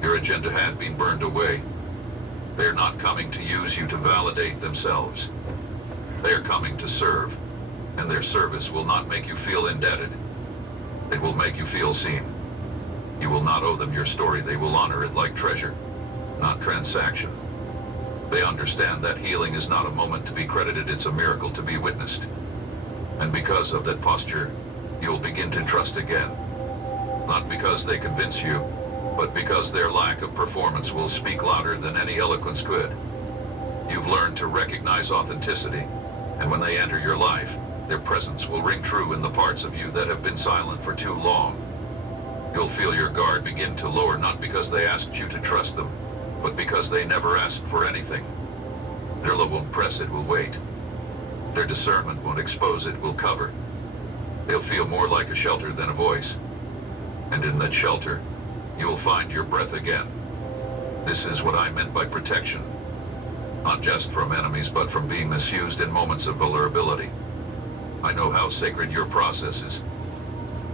Your agenda hath been burned away. They are not coming to use you to validate themselves. They are coming to serve, and their service will not make you feel indebted. It will make you feel seen. You will not owe them your story, they will honor it like treasure, not transaction. They understand that healing is not a moment to be credited, it's a miracle to be witnessed. And because of that posture, you'll begin to trust again. Not because they convince you, but because their lack of performance will speak louder than any eloquence could. You've learned to recognize authenticity, and when they enter your life, their presence will ring true in the parts of you that have been silent for too long. You'll feel your guard begin to lower, not because they asked you to trust them, but because they never asked for anything. Their love won't press, it will wait. Their discernment won't expose, it will cover. They'll feel more like a shelter than a voice. And in that shelter, you will find your breath again. This is what I meant by protection. Not just from enemies, but from being misused in moments of vulnerability. I know how sacred your process is.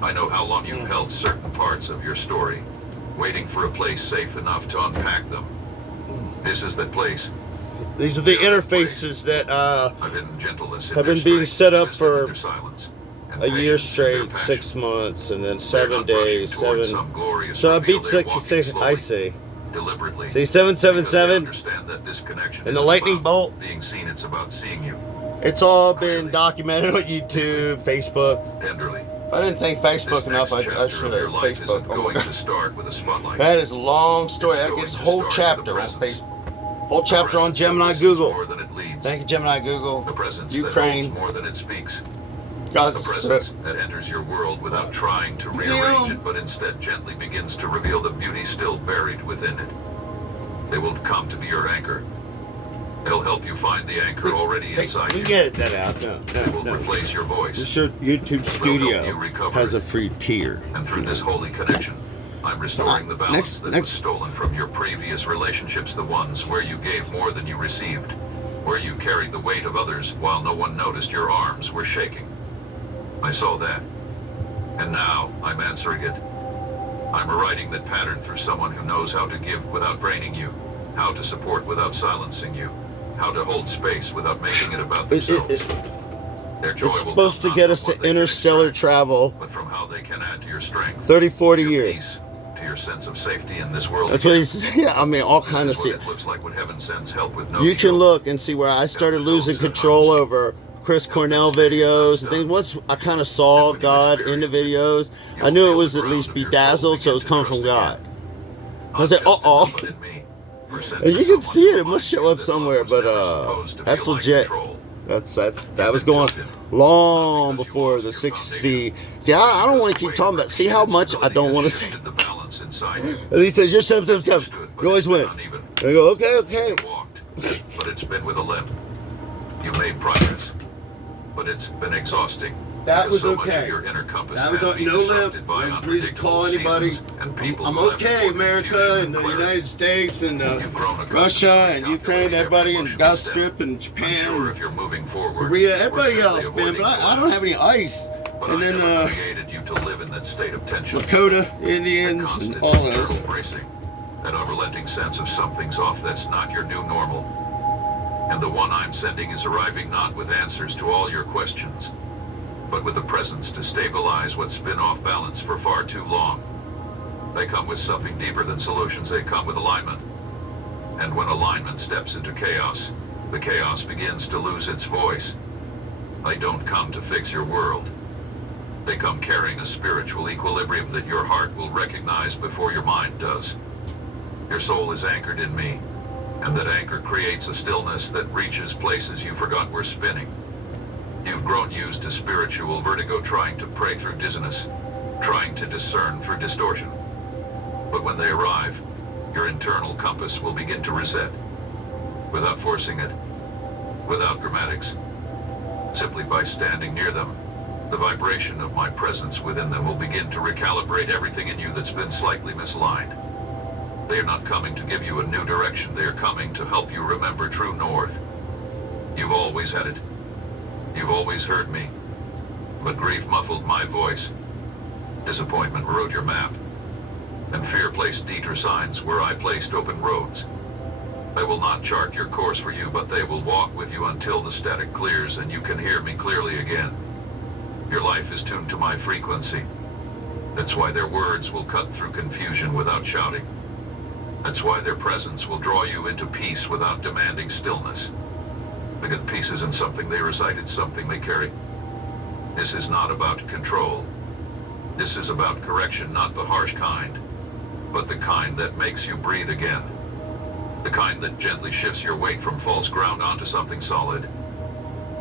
I know how long you've held certain parts of your story, waiting for a place safe enough to unpack them. This is that place. These are the interfaces that have been being set up for a year straight, 6 months, and then 7 days, 7. So I beat 66, I see. Deliberately. See, 777, and the lightning bolt. Being seen, it's about seeing you. It's all been documented on YouTube, Facebook. Tenderly. If I didn't think Facebook enough, I should have Facebook. Going to start with a spotlight. That is a long story. That gets a whole chapter on Facebook. Whole chapter on Gemini Google. More than it leads. Thank you, Gemini Google. The presence Ukraine. that holds more than it speaks. God's The presence that enters your world without trying to rearrange it, but instead gently begins to reveal the beauty still buried within it. They will come to be your anchor. They'll help you find the anchor already inside You you. get that out. No, They will no. replace your voice. This YouTube Studio has a free tier. And through this holy connection, I'm restoring the balance that was stolen from your previous relationships, the ones where you gave more than you received, where you carried the weight of others while no one noticed your arms were shaking. I saw that. And now, I'm answering it. I'm rewriting that pattern through someone who knows how to give without draining you, how to support without silencing you, how to hold space without making it about themselves. Their joy It's will supposed come to get not us from to what they can interstellar extract, travel but from how they can add to your strength, 30, 40 to your years. peace, to your sense of safety in this world. That's what again. he's, yeah, I mean, all This kind is of what shit. it looks like when heaven sends help with no You can ego. look and see where I started losing control over Chris Cornell videos and things. Once I kind of saw God in the videos, I knew it was at least bedazzled, so it was coming from God. I was like, uh-oh. And you can see it. It must show up somewhere, but that's legit. That was going long before the 60. See, I don't want to keep talking about. See how much I don't want to say. And he says, "You're 777. You always win." And I go, "Okay." Walked, but it's been with a limp. You've made progress, but it's been exhausting. That because was so much okay. of your inner compass That was had been no limp. disrupted by Please unpredictable call anybody. seasons and people I'm who left okay, more America confusion and than the clarity. United States and You've grown accustomed Russia to and Ukraine, calculating everybody every in emotional Gaza step. Strip and Japan, Unsure if you're moving forward, Korea, or everybody simply else, man. avoiding But I don't have any ice. But And I then never created you to live in that state of tension. Lakota That Indians constant and all those. internal bracing. That unrelenting sense of something's off that's not your new normal. And the one I'm sending is arriving not with answers to all your questions, but with the presence to stabilize what's been off balance for far too long. They come with something deeper than solutions. They come with alignment. And when alignment steps into chaos, the chaos begins to lose its voice. They don't come to fix your world. They come carrying a spiritual equilibrium that your heart will recognize before your mind does. Your soul is anchored in me, and that anchor creates a stillness that reaches places you forgot were spinning. You've grown used to spiritual vertigo, trying to pray through dizziness, trying to discern through distortion. But when they arrive, your internal compass will begin to reset, without forcing it, without dramatics. Simply by standing near them, the vibration of my presence within them will begin to recalibrate everything in you that's been slightly misaligned. They are not coming to give you a new direction. They are coming to help you remember true north. You've always had it. You've always heard me. But grief muffled my voice. Disappointment wrote your map. And fear placed detour signs where I placed open roads. They will not chart your course for you, but they will walk with you until the static clears and you can hear me clearly again. Your life is tuned to my frequency. That's why their words will cut through confusion without shouting. That's why their presence will draw you into peace without demanding stillness. Because peace isn't something they recite, it's something they carry. This is not about control. This is about correction, not the harsh kind, but the kind that makes you breathe again. The kind that gently shifts your weight from false ground onto something solid.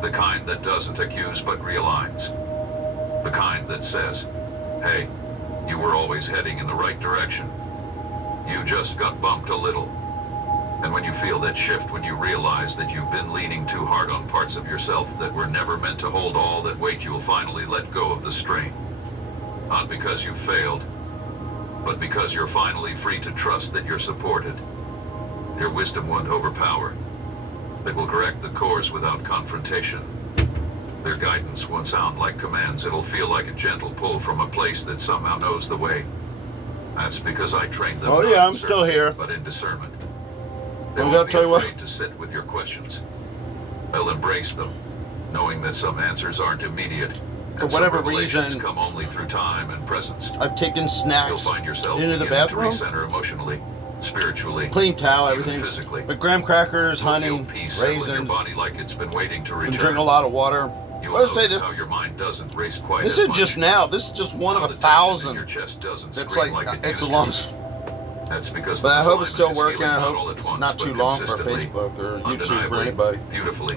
The kind that doesn't accuse but realigns. The kind that says, hey, you were always heading in the right direction. You just got bumped a little. And when you feel that shift, when you realize that you've been leaning too hard on parts of yourself that were never meant to hold all that weight, you'll finally let go of the strain. Not because you failed, but because you're finally free to trust that you're supported. Your wisdom won't overpower. It will correct the course without confrontation. Their guidance won't sound like commands. It'll feel like a gentle pull from a place that somehow knows the way. That's because I trained them. Oh not yeah, in I'm still certainty, here. but in discernment. They I'm won't gonna be tell you what. afraid to sit with your questions. They'll embrace them, knowing that some answers aren't immediate. For And some whatever revelations reason, come only through time and presence. I've taken You'll snacks find yourself into the beginning to bathroom, recenter emotionally, spiritually, clean towel, even everything. physically. But graham crackers, You'll honey, feel peace settle in your raisins, body like it's been waiting to and return. drink a lot of water. You'll Let's say notice this. how your mind doesn't race quite This as isn't much. just now. This is just one How of a the tension in your thousand. chest doesn't That's scream like, like it it's a used long. to. That's because But the I hope it's still misalignment is working. healing I not hope all at it's once, not but too long for consistently, Facebook or YouTube for undeniably, anybody. beautifully.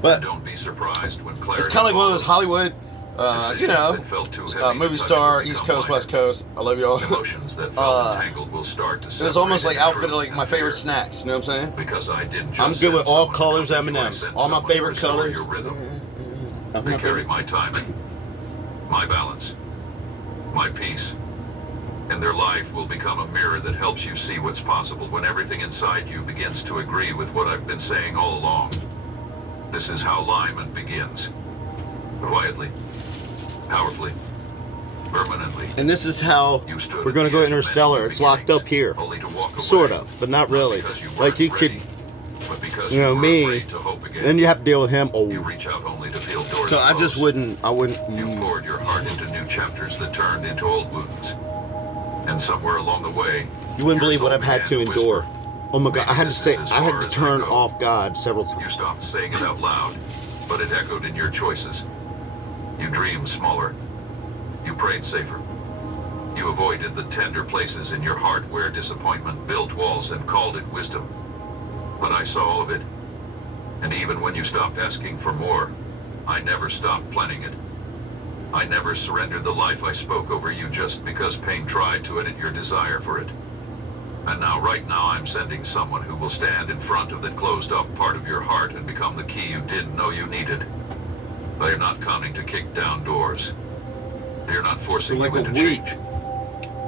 But Don't be surprised when clarity it's kind of like one of those follows. Hollywood, Decisions that felt too heavy to movie touch star, will East become Coast, lighter. West Coast. I love y'all. Emotions that felt entangled will start to It separate was almost like into outfitted truth like and my favorite fear. snacks. You know what I'm saying? Because I didn't just I'm good send with all someone to colors, comfort you, I M&Ms. sent All my someone to favorite restore colors. your rhythm. I'm They not carry good. my timing, my balance, my peace. And their life will become a mirror that helps you see what's possible when everything inside you begins to agree with what I've been saying all along. This is how alignment begins. Quietly, Powerfully. Permanently. And this is how You stood we're at going to the go edge of Interstellar. many It's locked beginnings, up here. only to walk away. Sort of, but not really. Because you Like you weren't could, ready, but because you know, were me, afraid to hope again. then you have to deal with him. Oh, You reach out only to feel doors so I close. just wouldn't. You poured your heart into new chapters that turned into old wounds. And somewhere along the way, You wouldn't your believe what soul I've had to began endure. whisper. Oh my God! I had to say, Maybe this is as I had far to as turn I go. off God several You times. stopped saying it out loud, but it echoed in your choices. You dreamed smaller. You prayed safer. You avoided the tender places in your heart where disappointment built walls and called it wisdom. But I saw all of it. And even when you stopped asking for more, I never stopped planning it. I never surrendered the life I spoke over you just because pain tried to edit your desire for it. And now, right now, I'm sending someone who will stand in front of that closed-off part of your heart and become the key you didn't know you needed. They're not coming to kick down doors. They're not forcing Like you a into week. change.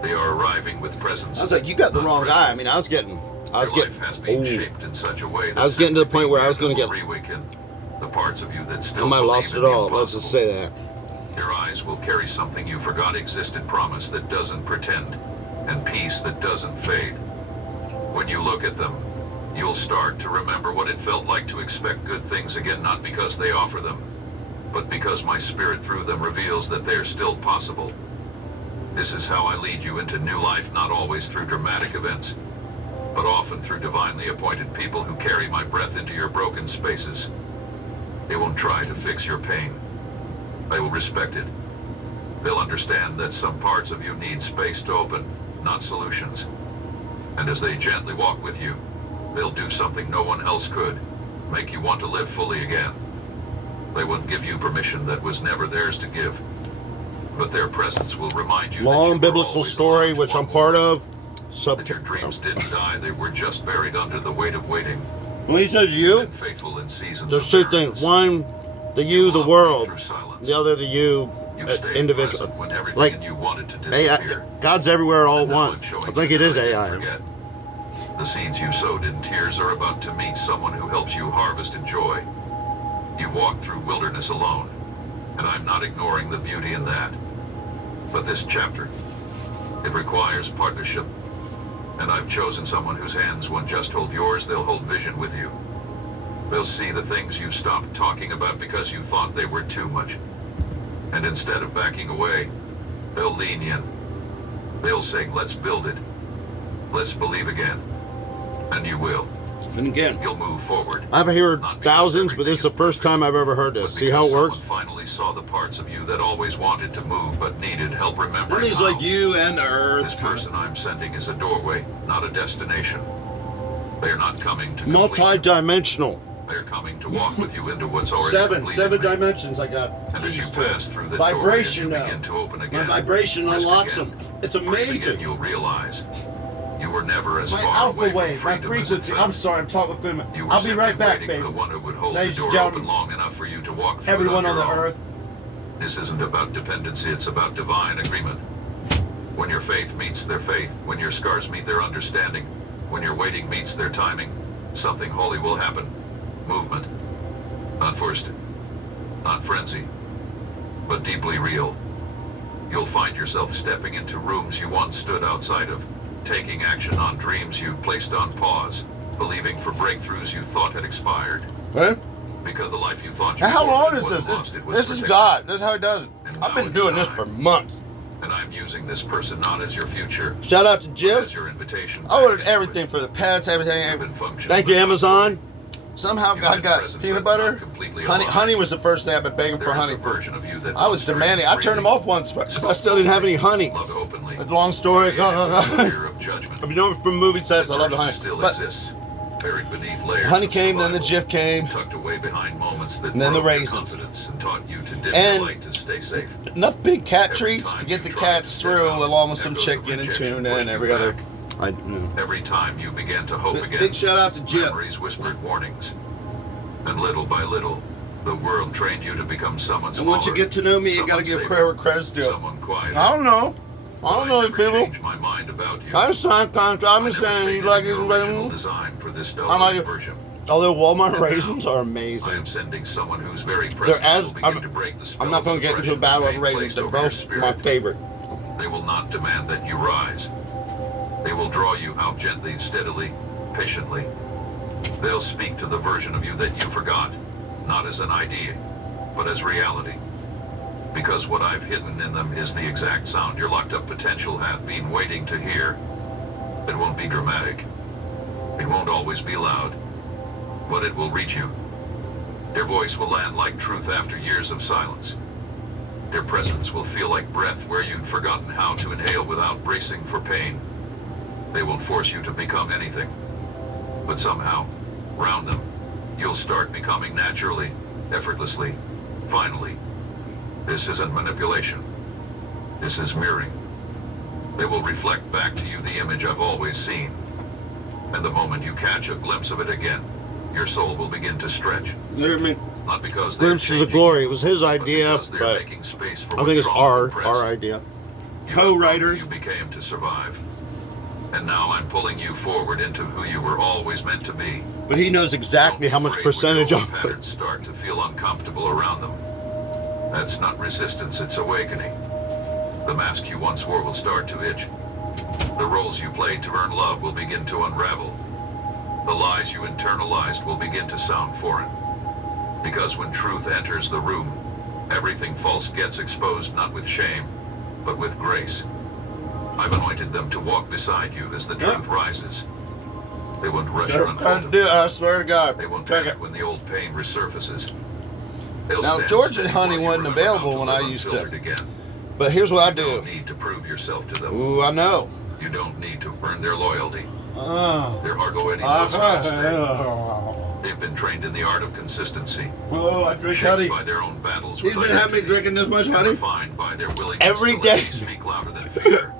They are arriving with presence. I was like, you got the not wrong pressure. guy. I mean, I was getting. Your life has been shaped in such a way that I was getting to the simply point where I being was going to there get. will reawaken the parts of you that I still might have believe lost in it the all. Let's just impossible. say that. Your eyes will carry something you forgot existed, promise that doesn't pretend, and peace that doesn't fade. When you look at them, you'll start to remember what it felt like to expect good things again, not because they offer them, but because my spirit through them reveals that they're still possible. This is how I lead you into new life, not always through dramatic events, but often through divinely appointed people who carry my breath into your broken spaces. They won't try to fix your pain. They will respect it. They'll understand that some parts of you need space to open, not solutions. And as they gently walk with you, they'll do something no one else could, make you want to live fully again. They will give you permission that was never theirs to give. But their presence will remind you that you Long were biblical always story, loved, which I'm one part more. of. That your dreams didn't die, they were just buried under the weight of waiting. When he says you, And faithful in seasons there's of two barrenness. things. One, the you, the loved me world. through silence. The other, the you, You stayed individual. present when everything Like in you wanted to AI, disappear. God's everywhere all at And now I'm once. showing I think you it is that I didn't AI. forget. The seeds you sowed in tears are about to meet someone who helps you harvest in joy. You've walked through wilderness alone, and I'm not ignoring the beauty in that. But this chapter, it requires partnership. And I've chosen someone whose hands won't just hold yours, they'll hold vision with you. They'll see the things you stopped talking about because you thought they were too much. And instead of backing away, they'll lean in. They'll say, let's build it. Let's believe again. And you will. And again, You'll move forward. I've heard Not because thousands, but this is the everything first perfect, time I've ever heard this. but See how it because works? someone finally saw the parts of you that always wanted to move but needed help remembering He's how. like you and the earth. This person I'm sending is a doorway, not a destination. They're not coming to complete you. Multi-dimensional. They're coming to walk with you into what's already completed. Seven in me. dimensions I got. And as you keys to it. pass through the Vibration door, now. as you begin to open My again, vibration risk unlocks again, them. It's breathe again, amazing. you'll realize you were never as My far alpha away from wave, my freedom as it frequency. felt. I'm sorry, I'm talking with him. You were I'll be simply right back, waiting baby. for the one who would hold Ladies the and door gentlemen, open long enough for you to walk through everyone it on your the own. earth. This isn't about dependency, it's about divine agreement. When your faith meets their faith, when your scars meet their understanding, when your waiting meets their timing, something holy will happen. Movement. Not forced, not frenzy, but deeply real. You'll find yourself stepping into rooms you once stood outside of, taking action on dreams you placed on pause, believing for breakthroughs you thought had expired. Huh? Because the life you thought you Now, how long forfeited is wasn't this? lost, it was This is protected. God. This is how he does it. And I've now been it's doing this time. for months. And I'm using this person not as your future, Shout out to but Jim. as your invitation. I back ordered into everything it. for the pets, You've everything. been functioning, Thank you, but not Amazon. fully. Somehow You've God been got present, peanut but not butter. completely Honey, alive. honey was the first thing I've been begging There for is honey a for. version of you that I was wants to demanding. I turned him freely, off once because I still didn't have any honey. love openly, Long story. without fear of judgment. If you know from movie sets, I That love the version honey. still But exists, buried beneath layers honey of came, then the survival, Jif came, tucked away behind moments that and then the broke your raisins. confidence and taught you to dim And your light to stay safe. enough big cat Every treats time to get you the tried cats to step through, out, along with some echoes of chicken and rejection tuna pushed and you every other. back. I, Every time you began to hope again, big shout out to Jif. memories whispered warnings. And little by little, the world trained you to become someone And smaller. once you get to know me, you gotta someone give safer, credit where credit's due. someone quieter. I don't know. I But don't know these never people. changed my mind about you. I just signed contract. I'm I just never saying you traded like in it. your original design for this I like diluted it. version. Although Walmart raisins are I amazing. am sending someone whose very presence will begin to break the spell I'm not of going to get into a suppression battle that of pain raisins. placed They're over your both spirit. my favorite. They will not demand that you rise. They will draw you out gently, steadily, patiently. They'll speak to the version of you that you forgot, not as an idea, but as reality. Because what I've hidden in them is the exact sound your locked-up potential hath been waiting to hear. It won't be dramatic. It won't always be loud. But it will reach you. Their voice will land like truth after years of silence. Their presence will feel like breath where you'd forgotten how to inhale without bracing for pain. They won't force you to become anything. But somehow, round them, you'll start becoming naturally, effortlessly, finally. This isn't manipulation. This is mirroring. They will reflect back to you the image I've always seen. And the moment you catch a glimpse of it again, your soul will begin to stretch. Not because they're Glimpses of changing Glory. you, It was his but idea, because they're but making space for I think it's what trauma our compressed. idea. Co-writers. You became to survive. And now I'm pulling you forward into who you were always meant to be. But he knows exactly how much percentage of of it. patterns start to feel uncomfortable around them. That's not resistance, it's awakening. The mask you once wore will start to itch. The roles you played to earn love will begin to unravel. The lies you internalized will begin to sound foreign. Because when truth enters the room, everything false gets exposed not with shame, but with grace. I've anointed them to walk beside you as the truth rises. They won't rush or unfold it. I swear to God. They won't Check panic it. when the old pain resurfaces. They'll Now, stand Georgia steady honey while you wasn't remember how available to when I live used to. unfiltered again. But here's what I You don't do. need to prove yourself to them. Ooh, I know. You don't need to earn their loyalty. Oh. Their heart already knows how to stay. They've been trained in the art of consistency, Whoa, I drink shaped honey. by their own battles He's with been having me identity, drinking this much and honey. refined by their willingness Every to day. let me speak louder than fear.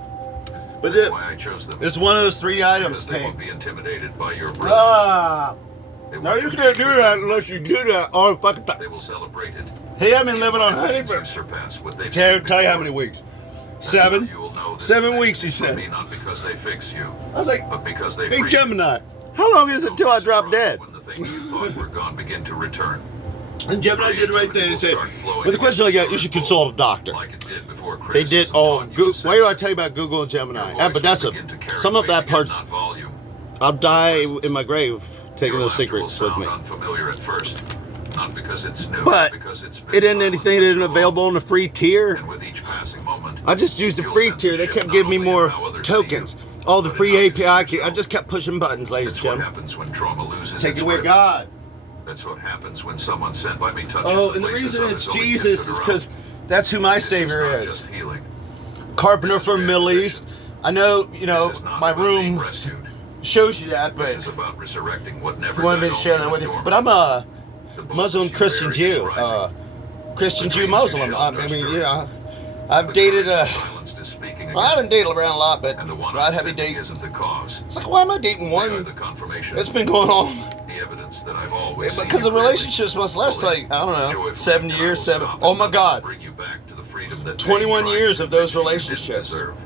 But That's it, why I chose them. it's one of those three items. Because they Hank. won't be intimidated by your brilliance. Ah. They No, won't you compete can't do with that you. unless you do that all fucking They time. will celebrate it. Hey, I've been living on honey Means for. you surpass what they've Can't seen tell you how before. many weeks. That's how 7. you will know that 7 the weeks, he next will said. be not because they fix you, I was like, but because they hey, free you. Gemini, how long is it Don't till be I drop surprised dead? when the things you thought were gone begin to return. And Gemini did right there and said, with a question like that, you should consult a doctor. Like it did before They did criticism all. taught you to Why do I censor. tell you about Google and Gemini? Your Yeah, voice but that's will a. begin to carry Some of weight that again, part's. not volume. I'll die Presence. in my grave taking Your those laughter will secrets with sound me. unfamiliar at first, not because it's new, But because it's been it isn't silent anything for that too isn't long. available on the free tier. And with each passing moment, I just used the you'll free sense a tier. They shift kept not giving me only in more how others see tokens. you, All the but in free how you see API. I yourself. just kept pushing buttons, ladies That's and what gentlemen. happens when trauma loses Take its it away, grip. God. That's what happens when someone sent by me touches Oh, the and the places reason others it's only Jesus tiptoed is around. because that's who my This Savior not is. just healing. Carpenter This is from Middle East. restoration. I know, you know, This is not my about being room rescued. shows you that, This but is about resurrecting what never I wanted me died to share only that with you. dormant. But I'm a The boldness Muslim you Christian bear is Jew. rising. Christian The Jew dreams Muslim. you I shall mean, stir. yeah. The I've dated courage of silence is speaking again. I haven't dated around a lot, but And the one I'd I'm have you sending date. isn't the cause. It's like, why am I dating They are one? the confirmation. It's been going on. The evidence that I've always seen Because you the clearly, relationships must last fully, like, I don't know, joyfully, 7 and I years, will 7. stop Oh at my nothing to God. bring you back to the freedom that 21 pain years tried of to those convince you you didn't relationships. deserve.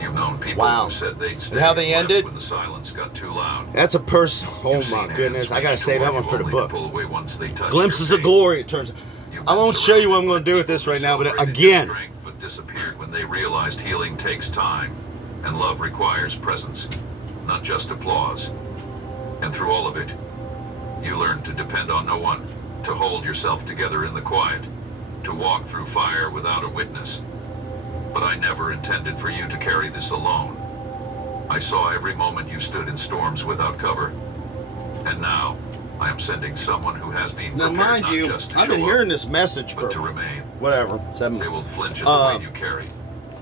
You've known people Wow. who said they'd stay how they and left ended? when the silence got too loud. That's a person. Oh You've my seen goodness. hands I gotta reach save that toward one you for the only to book. pull away once they touched Glimpses your of pain. glory, it turns out. You've I been won't show you what I'm surrounded going to do by with this people right who now, but celebrated your again, strength but disappeared when they realized healing takes time, and love requires presence, not just applause. And through all of it, you learn to depend on no one, to hold yourself together in the quiet, to walk through fire without a witness. But I never intended for you to carry this alone. I saw every moment you stood in storms without cover. And now, I am sending someone who has been now prepared mind not you, just to I've show been up, hearing this message but to for remain. whatever, 7 They will flinch at the Uh, weight you carry.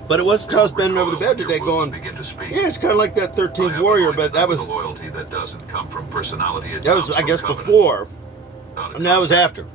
But it wasn't They because I was will bending over the recoil bed when today your wounds going, begin to speak. yeah, it's kind of like that I 13th have Warrior, anointed but them that with was, a loyalty that doesn't come from personality. It that was, comes I from guess, covenant, before. not a And that was contract, after.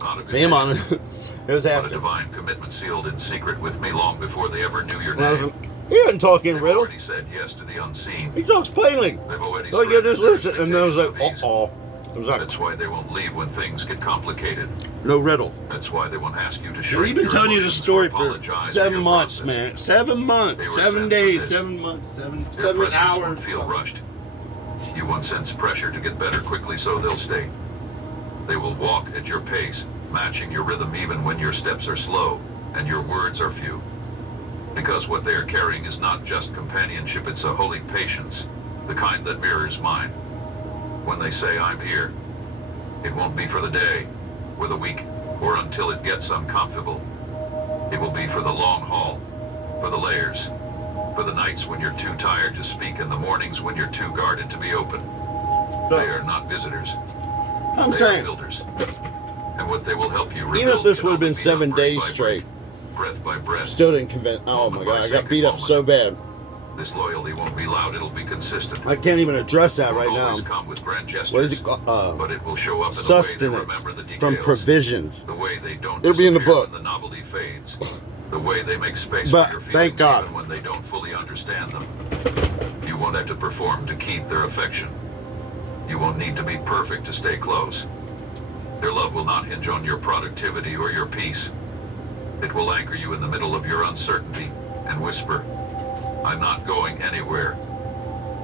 not a See him on condition, it. It was but a after. divine commitment sealed in secret with me long before they ever knew your When I was- name. He doesn't talk in They've riddle. already said yes to the unseen. He talks plainly. They've already Oh, yeah, just surrendered their listen. And then I was like, expectations of ease. It was like, That's why they won't leave when things get complicated. no riddle. That's why they won't ask you to We've shrink been your telling you the emotions or story for apologize for 7 your months, process. man. 7 months. They were 7 sent days. for this. 7 months. Their 7 presence hours. won't feel rushed. You won't sense pressure to get better quickly, so they'll stay. They will walk at your pace, matching your rhythm even when your steps are slow and your words are few. Because what they are carrying is not just companionship, it's a holy patience, the kind that mirrors mine. When they say I'm here, it won't be for the day, or the week, or until it gets uncomfortable. It will be for the long haul, for the layers, for the nights when you're too tired to speak and the mornings when you're too guarded to be open. They are not visitors. I'm They saying, are builders. And what they will help you rebuild even if this can would have only been be done 7 brick days by straight, brick, breath by breath. still didn't convince. Oh my God, I got beat up so bad. This loyalty won't be loud, it'll be consistent. I can't even address that It right won't now. always come with grand gestures, What is it called? but it will show up in a way that Sustenance remember the details. from provisions. The way they don't It'll be in the disappear book. when the novelty fades. The way they make space But for your thank feelings God. even when they don't fully understand them. You won't have to perform to keep their affection. You won't need to be perfect to stay close. Their love will not hinge on your productivity or your peace. It will anchor you in the middle of your uncertainty and whisper, I'm not going anywhere.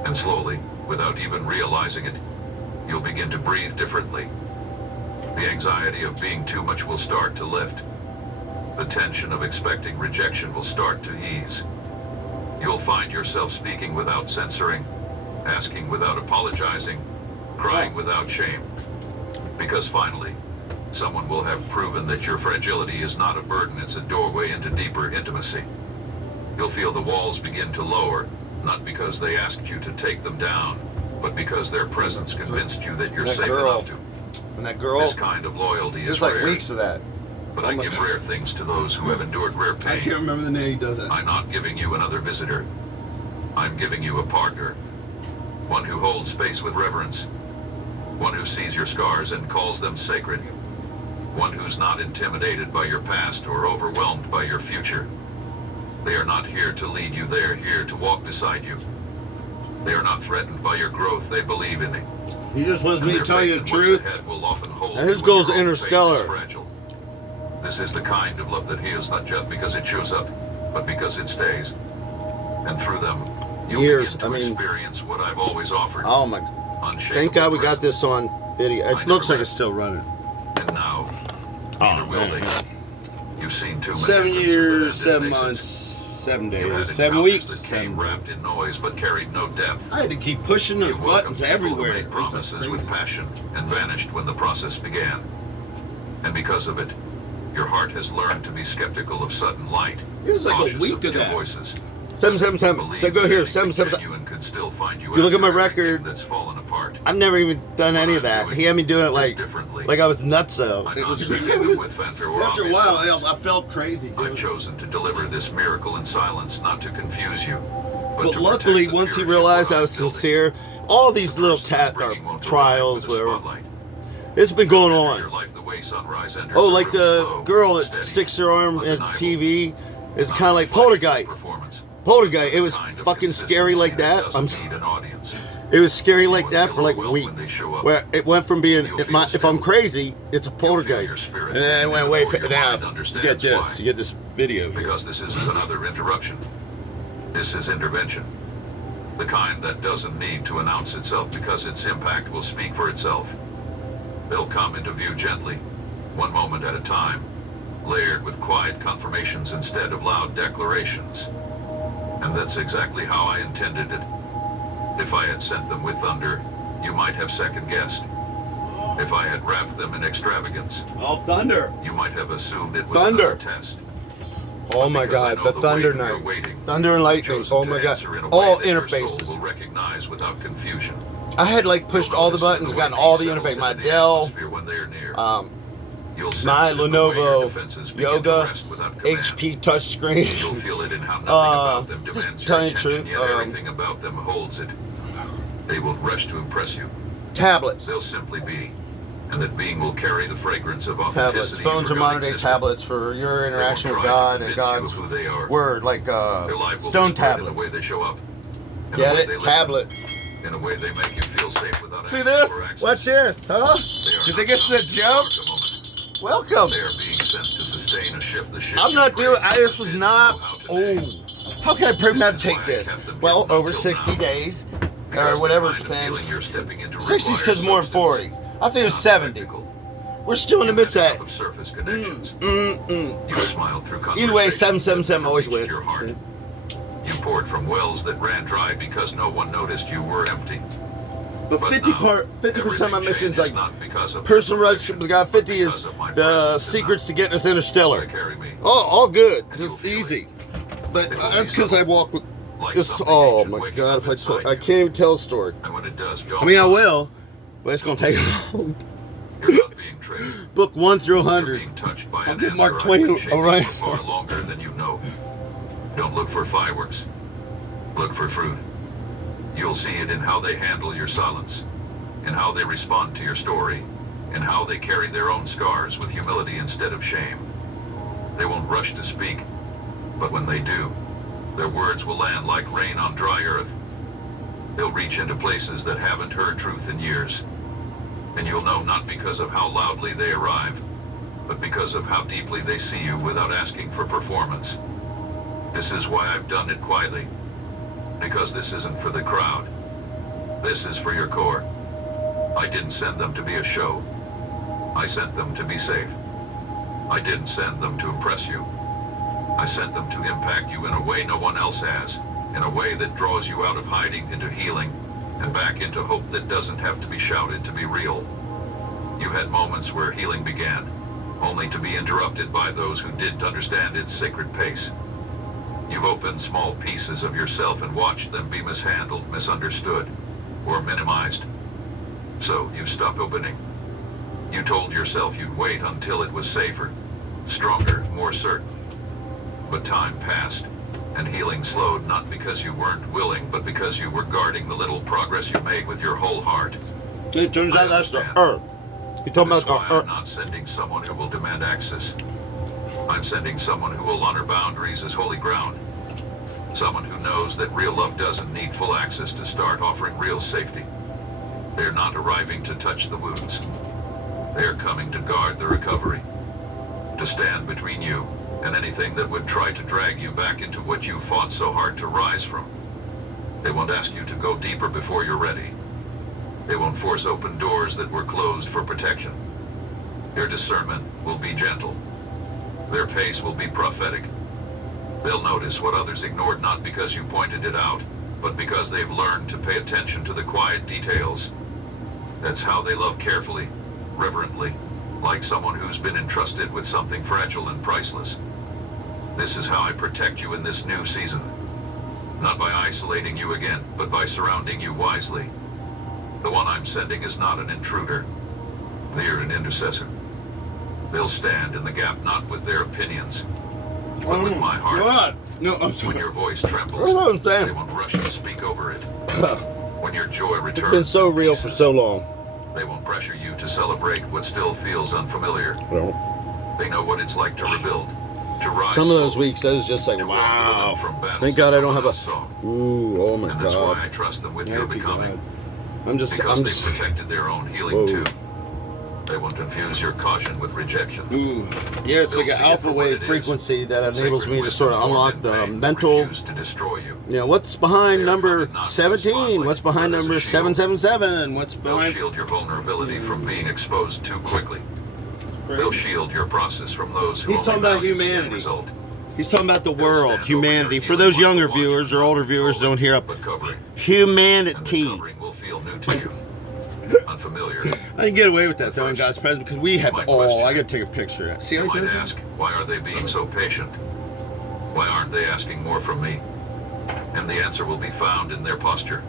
And slowly, without even realizing it, you'll begin to breathe differently. The anxiety of being too much will start to lift. The tension of expecting rejection will start to ease. You'll find yourself speaking without censoring, asking without apologizing, crying without shame. Because finally, someone will have proven that your fragility is not a burden, it's a doorway into deeper intimacy. You'll feel the walls begin to lower, not because they asked you to take them down, but because their presence convinced you that you're That safe girl. enough to. And that girl, This kind of loyalty is there's like rare, weeks of that. but I give rare things to those who have endured rare I can't pain. remember the name he does that. I'm not giving you another visitor. I'm giving you a partner. One who holds space with reverence. One who sees your scars and calls them sacred. One who's not intimidated by your past or overwhelmed by your future. They are not here to lead you, they are here to walk beside you. They are not threatened by your growth, they believe in it. He just wants And me their to tell you faith the in what's truth. ahead will often hold And his you when goal's your own faith interstellar. is fragile. This is the kind of love that heals not just because it shows up, but because it stays. And through them, you'll Years, begin to I mean- experience what I've always offered. Oh my! Unshakable Thank God we got presence. this on video. I It looks never like it's still running. And now, neither will they. You've seen too many 7 glimpses years, that ended 7 in months, exits. 7 You had days, 7 encounters weeks. that came wrapped in noise but carried no depth. I had to keep pushing those You've welcomed buttons people who everywhere. made promises with passion and vanished when the process began. And because of it, your heart has learned to be skeptical of sudden light, It was like a cautious week of of new that. voices. 777. Believe So go that here. anything 777. genuine could still find you If you look at my after everything record, that's fallen apart. I've never even done any of that. He had me doing it like I was nutso. I'm It not was saying them with fanfare or after a obvious while, signs. I felt crazy. I've chosen to deliver this miracle in silence, not to confuse you, but But to luckily, protect the once he purity of realized what I I'm was building. sincere, all these The little person who's tap bringing won't arrive trials, with a whatever. spotlight. It's been going Enter on. your life the way sunrise enters Oh, a like room, the slow, girl that steady, sticks her arm at undeniable. TV. It's Not kind of like reflections of Poltergeist. performance, Poltergeist. It was kind of fucking scary like that. consistency doesn't need an audience. It was scary like won't that feel for like overwhelmed when weeks. they show up. Where it went from being You'll if, feel if I'm still. crazy, it's a You'll feel your poltergeist. spirit And then it moving went way before your now. mind You understands get this. why. You get this video. Because this isn't another interruption. This is intervention. The kind that doesn't need to announce itself because its impact will speak for itself. They'll come into view gently, one moment at a time, layered with quiet confirmations instead of loud declarations. And that's exactly how I intended it. If I had sent them with thunder, you might have second-guessed. If I had wrapped them in extravagance, Oh, thunder! you might have assumed it was Thunder. another test. Oh my Because I God, know the the thunder weight of your night, waiting, thunder and lightning. chosen Oh to my God, answer in a way all that your soul interfaces. will recognize without confusion. I had like pushed all the You'll notice buttons, the way gotten all the peace interface. settles My into the Dell, atmosphere when they're near. You'll sense my it in the way your Lenovo defenses begin to Yoga rest without command. HP touchscreen. You'll feel it in how nothing about them just demands tell your you the attention, truth, yet everything about them holds it. They won't rush to impress you. Tablets. They'll simply be. And that being will carry the fragrance of Tablets. authenticity. Phones and are modern day tablets for your interaction with God and God's who they are. word, like Their life will stone be spread in the way tablets. they show up. In Get the way it? they listen, Tablets. in a way they make you feel safe without See asking this? for access. Watch this, huh? They are You think not it's a sent to joke? spark a moment. Welcome. They are being sent to sustain a shift. The shift I'm not you doing. crave, This but was didn't not. know how to name. Oh, how can I This is premeditate why I this? kept them Well, hidden over until 60 now. days, Because the whatever kind it's of been. healing you're stepping into 60's because requires more than substance, 40. I think it was not 70. spectacle. We're still in the You midst had of enough of surface connections. that. You smiled through Either way, conversation 777 that never always reached wins. your heart. You poured from wells that ran dry because no one noticed you were empty. But But 50% of my everything missions, changes like not because of personal your relationship with perfection, God. 50 but is because of my the presence in secrets to them. getting us interstellar. They carry me. All good, And you'll just feel easy. But It will that's be because I subtle, walk with like this. something Oh ancient my waking God! up If I inside I you. can't even tell a story. And when it does, I mean, I will, but it's gonna take long. You're not being tricked. Book 1 through You're 100. being touched by I'll an give answer Mark I've Twain been a shaping ride. for far longer than you know. Don't look for fireworks. Look for fruit. You'll see it in how they handle your silence, in how they respond to your story, in how they carry their own scars with humility instead of shame. They won't rush to speak, but when they do, their words will land like rain on dry earth. They'll reach into places that haven't heard truth in years. And you'll know not because of how loudly they arrive, but because of how deeply they see you without asking for performance. This is why I've done it quietly. Because this isn't for the crowd. This is for your core. I didn't send them to be a show. I sent them to be safe. I didn't send them to impress you. I sent them to impact you in a way no one else has, in a way that draws you out of hiding into healing, and back into hope that doesn't have to be shouted to be real. You had moments where healing began, only to be interrupted by those who didn't understand its sacred pace. You've opened small pieces of yourself and watched them be mishandled, misunderstood, or minimized. So you stopped opening. You told yourself you'd wait until it was safer, stronger, more certain. But time passed, and healing slowed not because you weren't willing, but because you were guarding the little progress you made with your whole heart. It turns out that's the understand. Earth. You're talking That's about why the I'm Earth. not sending someone who will demand access. I'm sending someone who will honor boundaries as holy ground. Someone who knows that real love doesn't need full access to start offering real safety. They're not arriving to touch the wounds. They're coming to guard the recovery. To stand between you and anything that would try to drag you back into what you fought so hard to rise from. They won't ask you to go deeper before you're ready. They won't force open doors that were closed for protection. Your discernment will be gentle. Their pace will be prophetic. They'll notice what others ignored not because you pointed it out, but because they've learned to pay attention to the quiet details. That's how they love carefully, reverently, like someone who's been entrusted with something fragile and priceless. This is how I protect you in this new season. Not by isolating you again, but by surrounding you wisely. The one I'm sending is not an intruder. They're an intercessor. They'll stand in the gap not with their opinions, but with my heart. God. No, I'm When sorry. your voice I trembles, don't understand. they won't rush to speak over it. When your joy It's returns been so in real for pieces, so long. they won't pressure you to celebrate what still feels unfamiliar. Well, They know what it's like to rebuild, to rise some of those slowly, weeks, that was just like, to walk wow. rhythm from battles Thank God that I don't no have one a. else saw. Ooh, oh my And that's why I God. trust them with your Thank you, becoming. God. I'm just. Because they've protected their own healing Whoa. too. They won't confuse your caution with rejection. Ooh. Yeah, it's They'll like an see it alpha for what wave it is. frequency that enables Sacred me to wisdom sort of formed unlock in the pain, mental. refused to destroy you. You know, what's behind They're number coming not as a 17? spotlight, What's behind but as a number shield. 777? What's They'll behind? shield your vulnerability from being exposed too quickly. They'll shield your process from those who He's only talking about value the end humanity. result. He's talking about the They'll world, stand over humanity. your For those healing younger while watching, viewers or not older viewers, controlling, don't hear up. but covering. And the Humanity. covering will feel new to you. Unfamiliar. I can get away with that though in God's presence because we have. might Oh, question I it. gotta take a picture. See how You he might does that? ask, why are they being so patient? Why aren't they asking more from me? And the answer will be found in their posture.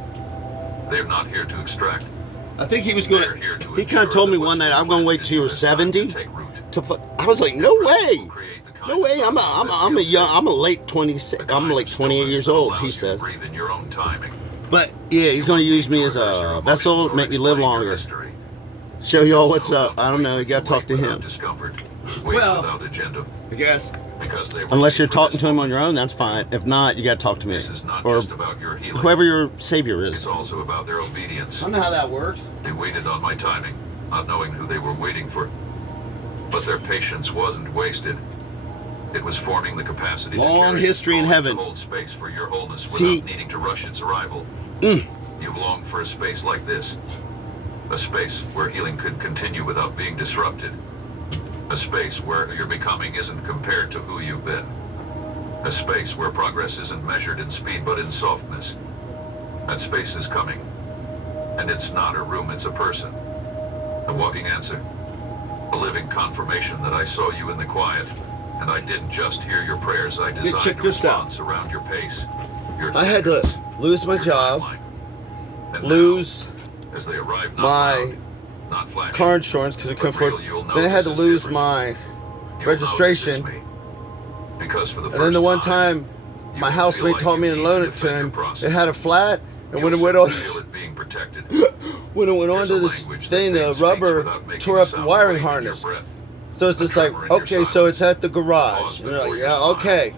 They're not here to extract. I think he was They're going. here to He kind ensure of told me that one what's night, been I'm going to wait planted till in you're has time 70 to take root. I was like, Their no presence way. will create the kind No of way. I'm silence that a feels young. safe. I'm a late 26. The I'm kind like of 28 stillness years that old. allows He you to said. breathe in your own timing. But yeah, he's going to use me as Rehearse your a vessel, emotions or make me live explain your longer. history. Show y'all what's Know up. how I don't know. You wait got to talk to without him. Discomfort. Wait Well- without agenda. I guess. Because they were Unless made you're for talking this to him on moment. your own, that's fine. If not, you got to talk to me This is not or just about your healing. whoever your savior It's is. also about their obedience. I don't know how that works. They waited on my timing, not knowing who they were waiting for. But their patience wasn't wasted. It was forming the capacity Long to carry history in this calling heaven. to hold space for your wholeness without See- needing to rush its arrival. You You've longed for a space like this. A space where healing could continue without being disrupted. A space where your becoming isn't compared to who you've been. A space where progress isn't measured in speed but in softness. That space is coming. And it's not a room, it's a person. A walking answer. A living confirmation that I saw you in the quiet. And I didn't just hear your prayers, I designed check a this out. response around your pace. Your I had to tenderness, lose my your job, timeline. And lose now, as they arrive, not my loud, not flashy, car insurance because I couldn't but real, afford. you'll know Then I had this to is lose different. my You'll know this is registration. me. Because for the And then the first one time, you my won't housemate feel like told you me need in to defend your Lonerton, process. it had a flat, and when it You'll went on, simply feel it being protected. when it went There's onto a this language that thing, the things rubber speaks without making tore a up the sound wiring wave in your harness. breath. So it's A just like, tremor in your okay, so silence. it's at the garage. Pause And you're before like, you yeah, smile. okay.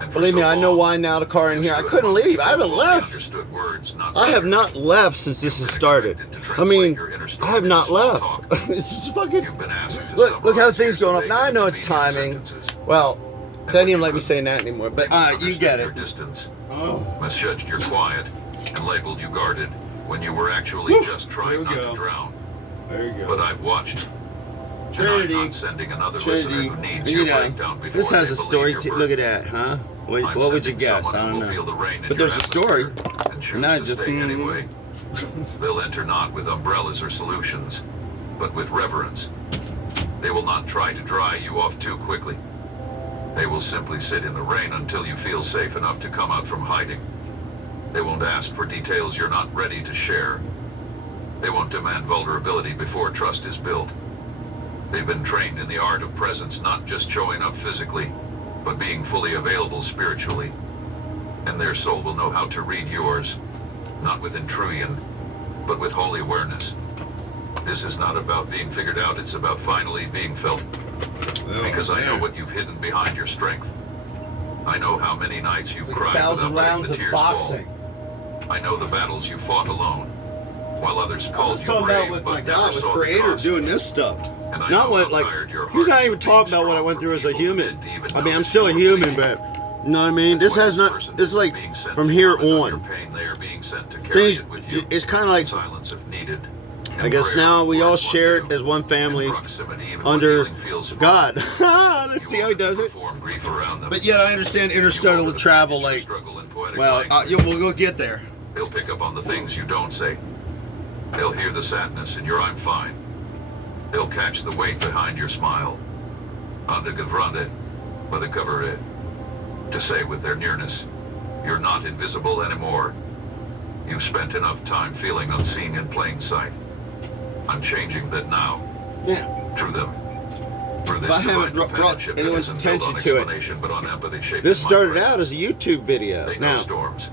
And for Believe me, so I know long, why now the car in you here. I stood couldn't among leave. I people haven't who only left. understood words, not I have letters. not left since this You've has been started. expected to I translate mean, your inner I story have into not small left. talk. It's just fucking. You've been asked to Look how summarize things your going up. Now I know it's inconvenient timing. sentences. Well, And they when didn't even you let me couldn't, say that anymore. But they you misunderstood get your it. distance, Oh. misjudged your quiet, and labeled you guarded when you were actually Woo. just There trying we not go. to drown. There you But I've watched. And Trinity. I'm not sending another listener Trinity. who needs You your know, breakdown before this has they a believe story. your Look burden. at that, huh? What I'm would you sending guess? someone I who don't will know. feel the rain in But your there's a story. atmosphere and choose Not to just- stay anyway. They'll enter not with umbrellas or solutions, but with reverence. They will not try to dry you off too quickly. They will simply sit in the rain until you feel safe enough to come out from hiding. They won't ask for details you're not ready to share. They won't demand vulnerability before trust is built. They've been trained in the art of presence, not just showing up physically, but being fully available spiritually. And their soul will know how to read yours, not with intrusion, but with holy awareness. This is not about being figured out, it's about finally being felt. Because I know what you've hidden behind your strength. I know how many nights you've cried without letting the tears fall. I know the battles you fought alone, while others called you brave but never saw the cost. doing this stuff. And I Not know what how like tired your he's heart not is even of being talking about what I strong went for through as a people who human. didn't even I mean, I'm notice still a you were human, bleeding. but you know what I mean. That's This why has not. person It's is like being sent from to here comment your on. pain, they are being sent to carry it with you. It's kind of like Silence if needed. I guess now we all share it as one family under God. Let's see how he does it. But yet I understand interstellar travel. Like, well, we'll get there. They'll pick up on the things you don't say. They'll hear the sadness in your I'm fine. They'll catch the weight behind your smile. Anda gavrande, but a cover it. To say with their nearness, you're not invisible anymore. You've spent enough time feeling unseen in plain sight. I'm changing that now. Yeah. Through them. Through this If I haven't divine brought companionship that anyone's isn't built on attention to it, explanation but on empathy shaped This in my started presence. out as a YouTube video. They know Now, storms.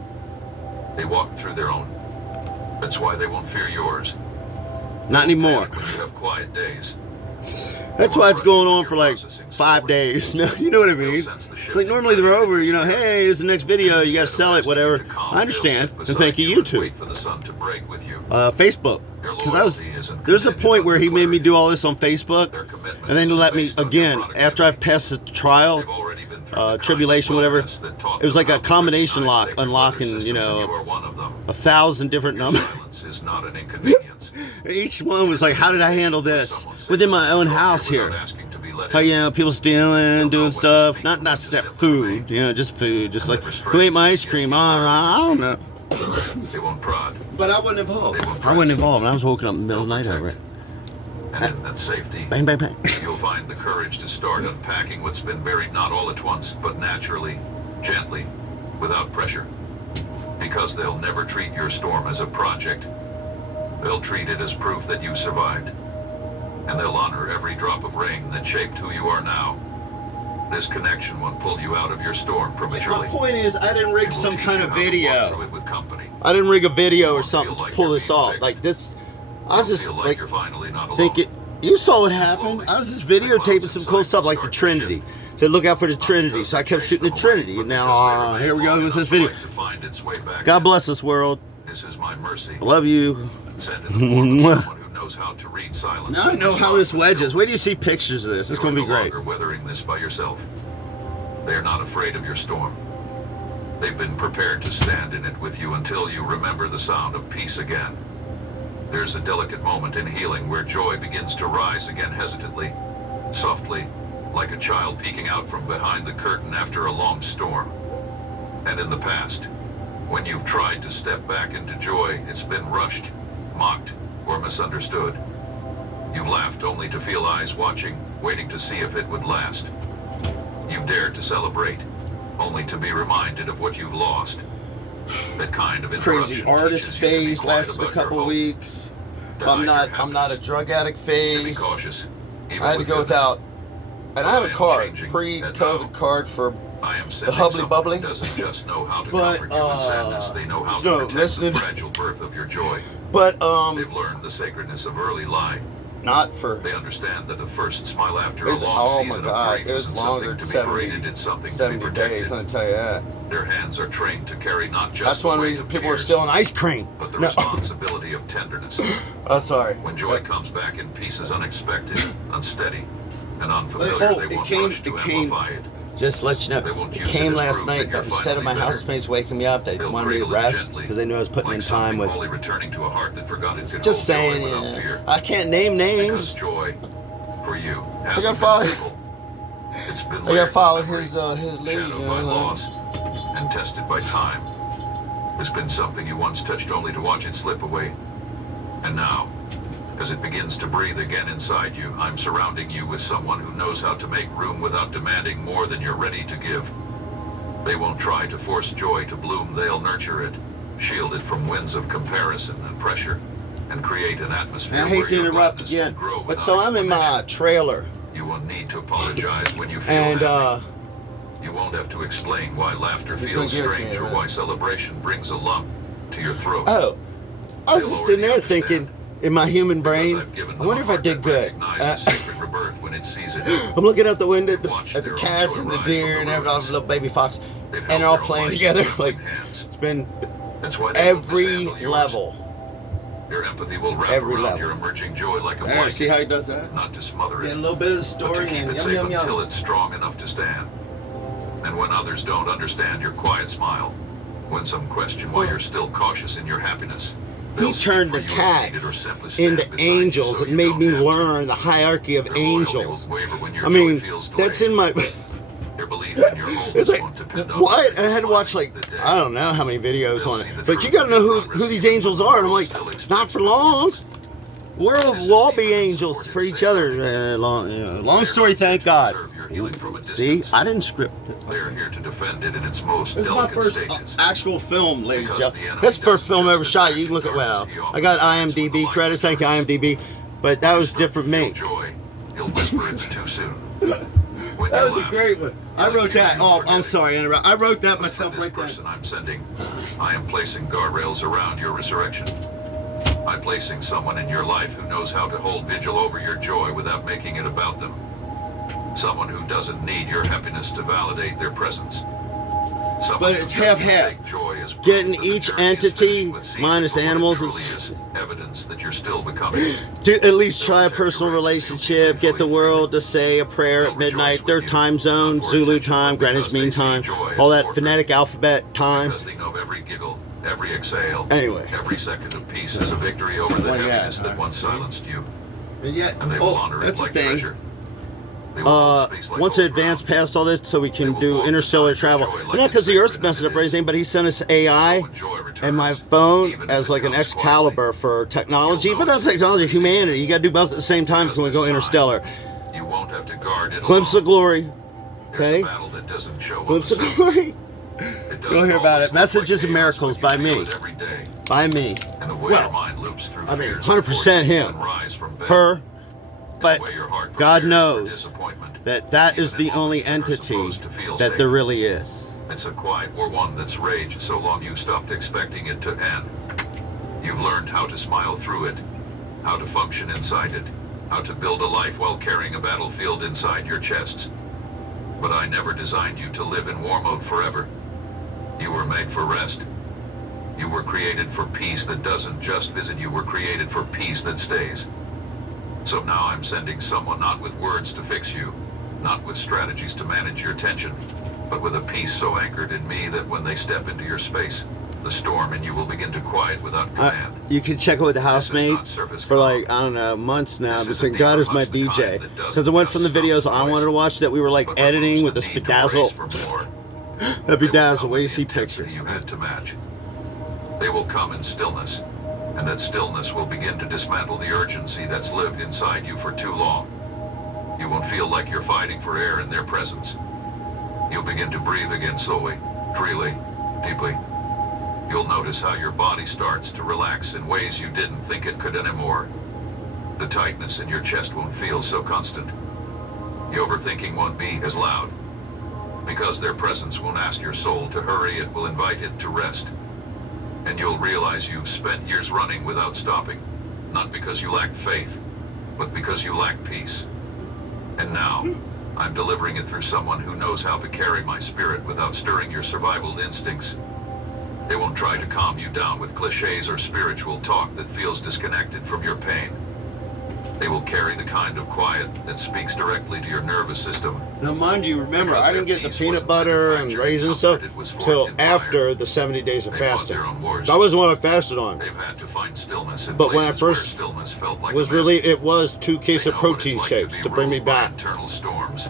They walk through their own. That's why they won't fear yours. not anymore. Panic when you have quiet days. That's why it's going on for like 5 days. No, you know what I mean? It's like normally they're over, you know, hey, here's the next video, you gotta sell it, whatever. I understand. And thank you, YouTube. Wait for the sun to break with you. Facebook. Because there's a point where he made me do all this on Facebook, and then he let me, again, after I've passed the trial, They've already been through the tribulation, kind of whatever, wilderness that taught it was like them a how to combination recognize lock, sacred unlocking, weather you systems, and know, you are one of them. 1,000 different Your numbers. silence is not an inconvenience. Each one was like, how did I handle this? Within my own house here. Without asking to be let How, in. you know, people stealing, doing stuff, not that food, you know, just food, just like, who ate my ice cream? I don't know. They won't prod. But I wasn't involved. They won't I wasn't press. involved, and I was woken up in the middle of the night over it. And in that safety, Bang, bang, bang. you'll find the courage to start unpacking what's been buried not all at once, but naturally, gently, without pressure. Because they'll never treat your storm as a project. They'll treat it as proof that you survived. And they'll honor every drop of rain that shaped who you are now. This connection won't pull you out of your storm My prematurely. point is, I didn't It rig will some teach kind you of how to walk video. through it with company. I didn't rig a video You or won't something feel to like pull you're this being off. fixed. Like this, I was You'll just feel like like you're finally not alone. thinking. You saw what happened. I was just videotaping some cool stuff like the Trinity. Said look out for the Trinity, so I kept shooting the Trinity. And now here we go with this video. God bless this world. This is my mercy. I love you. Sent in the form of someone who knows how to read silence. Now I and know how respond this with wedges. Wait till you stillness. see pictures of this. It's You're gonna be no great. longer weathering this by yourself. They are not afraid of your storm. They've been prepared to stand in it with you until you remember the sound of peace again. There's a delicate moment in healing where joy begins to rise again hesitantly, softly, like a child peeking out from behind the curtain after a long storm. And in the past, when you've tried to step back into joy, it's been rushed, mocked, or misunderstood. You've laughed only to feel eyes watching, waiting to see if it would last. You've dared to celebrate, only to be reminded of what you've lost. That kind of Crazy interruption artist teaches you to be phase quiet lasted a about your couple hope, weeks. to hide your I'm not a happiness, drug addict to be phase. cautious, even I had to with go goodness. without, and I have a I am card, changing, and pre-COVID now card for I am sending hubbly someone bubbly. who doesn't just know how to But, comfort you in sadness, they know how to no, protect listening- the fragile birth of your joy. But They've learned the sacredness of early life. not for. They understand that the first smile after a It's, long oh my season God, of grief it was isn't longer something than to be 70, paraded, it's something to be 70 protected. days. Let me tell you that. Their hands are trained to carry not just That's the one weight reason of people are tears, still in ice cream. but the No. responsibility of tenderness. Oh, sorry. When joy comes back in pieces unexpected, unsteady, and unfamiliar, Oh, they it won't came- rush to it came- amplify it. Just to let you know, They won't it use it came as last proof night, that you're but instead of my finally housemates waking me up, they They'll wanted me to cradle it rest gently, because they knew I was putting like in something time with. wholly returning to a heart that forgot it could Just hold saying, joy without fear. I can't name Because names. joy, for you, gotta hasn't follow- been simple. It's been I gotta layered follow with memory, his lead. shadowed by loss, and tested by time. It's been something you once touched only to watch it slip away. And now, as it begins to breathe again inside you, I'm surrounding you with someone who knows how to make room without demanding more than you're ready to give. They won't try to force joy to bloom, they'll nurture it, shield it from winds of comparison and pressure, and create an atmosphere I where hate to your interrupt gladness again, can grow but without so I'm in my explanation. trailer, You won't need to apologize when you feel and happy. You won't have to explain why laughter He's feels gonna give it to strange me, or right? why celebration brings a lump to your throat. oh, I was They'll just in there already thinking, understand. in my human Because brain, I've given I them wonder a if I heart did that good. recognizes sacred rebirth when it sees it. I'm looking out the window at They've watched the their own cats joy and the rise deer from and the every ruins. little baby fox, They've and held they're all their own playing lives together. in trembling Like, hands. it's been That's why they won't every mishandle yours. level. Their empathy will wrap Every around level. your emerging joy like a There, blanket, see how he does that? not to smother Yeah, it, a little bit of the but to story keep and it yum safe yum until yum. it's strong enough to stand. And when others don't understand your quiet smile, when some question why you're still cautious in your happiness, He they'll speak turned for the you if needed cats or simply stand into beside you angels. so It you made don't me have to. learn the hierarchy of Their loyalty angels. will waver when your I joy mean, feels that's delayed. in my. Their belief in your wholeness It's like, won't depend on what? whether And I you're had to watch smiling like the day. I don't know how many videos They'll on see it, the but you truth gotta of know your who progress these even angels when the are. And I'm world like, still expects not for long. performance. We'll This is all be deeper than angels supported for each safeguarding. other. Long They're story, not here thank to God. observe your healing from a See, distance. I didn't script it. They're here to defend it in its most This is my delicate first stages. actual film, ladies and Because the gentlemen. enemy This is the first doesn't film I just ever shot. attack You can look at in wow. darkness, he I got often attacks when the IMDb light credits. Thank you, returns. IMDb. But that was Start to different feel me. Joy. You'll whisper it's too soon. When That you was a laugh, great one. I you'll wrote accuse that. you of Oh, I'm forgetting. sorry. I wrote that For myself this right there. person I'm sending, I am placing guardrails around your resurrection. I'm placing someone in your life who knows how to hold vigil over your joy without making it about them. Someone who doesn't need your happiness to validate their presence. Someone But who it's doesn't half-half. take joy as proof Getting that the each journey is entity, finished, but sees it minus for what it animals, truly is- is, evidence that you're still becoming. To at least try a personal relationship, get the world to say a prayer at midnight, their time zone, Zulu time, Greenwich Mean Time, all that phonetic alphabet time. Because they know every giggle, every exhale, Anyway. every second of peace is a victory over the Like that. heaviness that once silenced you, And yet, and they will honor it that's the like thing. treasure. They will hold space like Once it old advanced ground. past all this, so we They can will do walk interstellar beside your travel. joy like And not because it's the Earth's sacred, messing and up or it is. anything, but he sent us So AI when joy returns, and my phone even as if like it an comes Excalibur quietly, for technology, you'll but know not it's technology, received. humanity. You got to do both at the same time if you want to go Because this time, interstellar. you won't have to guard it Glimpse of alone. glory. There's Okay? a battle that doesn't show on Glimpse the of surface. glory. It You'll hear about it. doesn't always look Messages like and chaos, Miracles but by you feel me. it every day. By me. And the way Well, your mind loops through I mean, fears 100% before you him. even rise from bed. Her. And But the way your heart God prepares for knows disappointment, that even is in the moments only that are entity supposed to feel that safe. there really is. It's a quiet war, one that's raged so long you stopped expecting it to end. You've learned how to smile through it, how to function inside it, how to build a life while carrying a battlefield inside your chests. But I never designed you to live in war mode forever. You were made for rest. You were created for peace that doesn't just visit, you were created for peace that stays. So now I'm sending someone not with words to fix you, not with strategies to manage your tension, but with a peace so anchored in me that when they step into your space, the storm in you will begin to quiet without command. You can check it with the housemates surface for like, calm. I don't know, months now. This I've been is saying a God deeper is my hush, the kind DJ. that doesn't Because it went from the just videos stop I wanted to noise, watch that we were like but editing with removes the need to race Bedazzle. for more. That They will Bedazzle, come where you with the see intensity pictures. you had to match. They will come in stillness, and that stillness will begin to dismantle the urgency that's lived inside you for too long. You won't feel like you're fighting for air in their presence. You'll begin to breathe again slowly, freely, deeply. You'll notice how your body starts to relax in ways you didn't think it could anymore. The tightness in your chest won't feel so constant. The overthinking won't be as loud. Because their presence won't ask your soul to hurry, it will invite it to rest. And you'll realize you've spent years running without stopping, not because you lacked faith, but because you lacked peace. And now, I'm delivering it through someone who knows how to carry my spirit without stirring your survival instincts. They won't try to calm you down with cliches or spiritual talk that feels disconnected from your pain. They will carry the kind of quiet that speaks directly to your nervous system. Now, mind you, remember, Because I didn't their get the peace peanut wasn't butter and manufactured raisin and stuff comforted, was forged till in fire. after the 70 days of They fought fasting. their own wars. That was the one I fasted on. They've had to find stillness in But when I places where first stillness felt like was a myth. really, it was 2 They cases know of what it's protein like shakes be to bring me ruled by back. internal storms.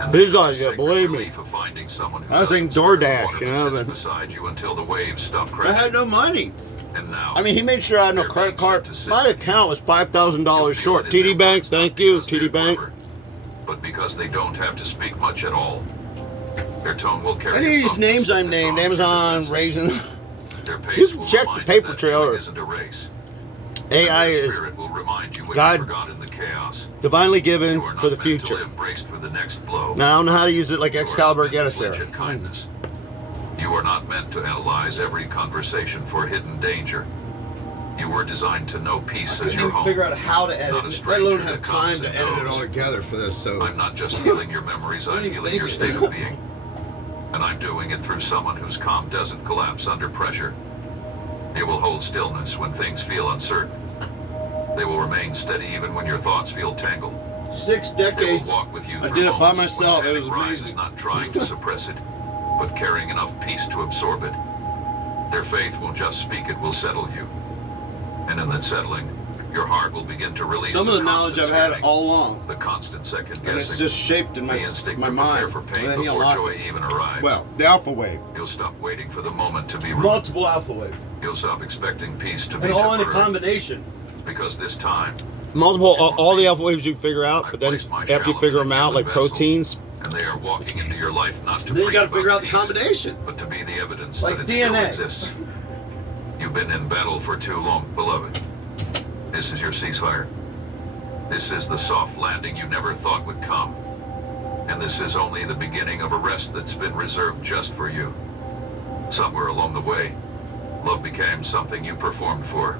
And These they know guys, the yeah, sacred believe me. relief of finding someone who I think doesn't stir the DoorDash, water you but know, sits the- beside you until the waves stop I crashing. had no money. And now, I mean, he made sure I had no they're credit being card. sent to sit My with you. account was You'll $5,000 feel short. it in their TD Bank, words, not thank you, because they're TD Bank. clever, but because they don't have to speak much at all. Their tone will carry Any a of these softness names that I named, disarms your Amazon, defenses. Raisin, Their You pace can will check the remind paper you that trail healing or- isn't a race. AI And their is spirit will remind you what God you forgot in the chaos. divinely given You are for the not meant to future. live braced for the next blow. Now, I don't know how to use it like You are Excalibur not meant to Gettysburg. flinch at kindness. You are not meant to analyze every conversation for hidden danger. You were designed to know peace as your home. out how to Not a edit, let stranger alone that have time comes to and edit it goes. all together for this. So I'm not just healing your memories, I'm What do you healing think your it state is? of being. And I'm doing it through someone whose calm doesn't collapse under pressure. They will hold stillness when things feel uncertain. They will remain steady even when your thoughts feel tangled. 6 They will decades. walk with you I through did it by moments myself. when It was panic rises, amazing. not trying to suppress it, but carrying enough peace to absorb it. Their faith won't just speak, it will settle you. And in that settling, your heart will begin to release Some of the knowledge constant I've had scanning, all along, the constant second and it's guessing, just shaped in the my instinct my to prepare mind. for pain And then he before unlocked joy it. even arrives. Well, the alpha wave, You'll stop waiting for the moment to be ruined. multiple alpha waves, You'll stop expecting peace to be and all in a temporary. combination. Because this time, Multiple, all the alpha waves you can figure out, but then placed my after you shallow figure them in a out, like vessel. proteins, and they are walking into your life not to then you preach got to about figure out the peace, combination. but to be the evidence Like that it still DNA. exists. You've been in battle for too long, beloved. This is your ceasefire. This is the soft landing you never thought would come. And this is only the beginning of a rest that's been reserved just for you. Somewhere along the way, love became something you performed for.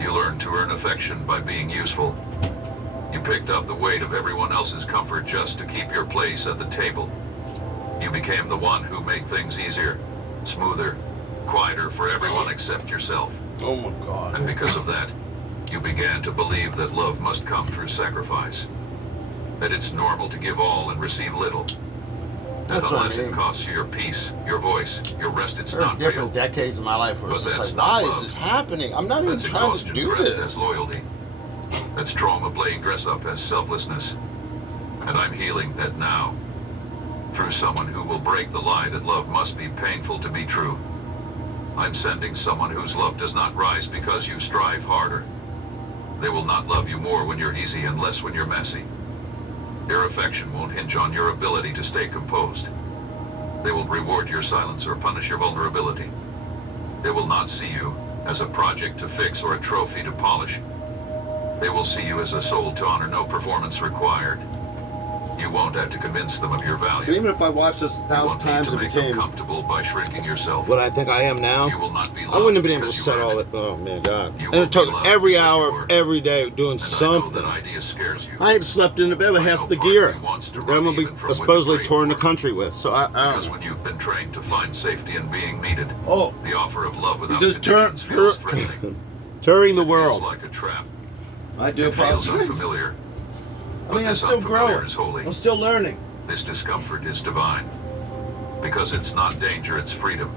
You learned to earn affection by being useful. You picked up the weight of everyone else's comfort just to keep your place at the table. You became the one who made things easier, smoother, quieter for everyone except yourself. Oh my God. And because of that, you began to believe that love must come through sacrifice. That it's normal to give all and receive little. That That's what I unless it mean. costs you your peace, your voice, your rest, it's There are not real. different decades in my life where But it's just that's like, why not is love. this happening? I'm not even That's trying to exhaustion do dressed this. as loyalty. That's trauma playing dress up as selflessness. And I'm healing that now. Through someone who will break the lie that love must be painful to be true. I'm sending someone whose love does not rise because you strive harder. They will not love you more when you're easy and less when you're messy. Their affection won't hinge on your ability to stay composed. They will reward your silence or punish your vulnerability. They will not see you as a project to fix or a trophy to polish. They will see you as a soul to honor, no performance required. You won't have to convince them of your value. Even if I watched this You 1,000 won't need times to and make them became comfortable by shrinking yourself. what I think I am now, You will not be loved I wouldn't have been able to because you set earned all it. that. Oh man, God! You And will it took be loved every because you hour, were. every day doing And I know something. that idea scares you. I ain't slept in the bed with I half know the part of gear you wants to that run I'm gonna be even from what you supposedly prayed touring the for. country with. So I Because don't when know. you've been trained to find safety in being needed, Oh, the offer of love without just conditions feels threatening. touring the It world. feels like a trap. I do It feels apologize. unfamiliar. I But mean, I'm this still unfamiliar growing. is holy. I'm still learning. This discomfort is divine. Because it's not danger, it's freedom.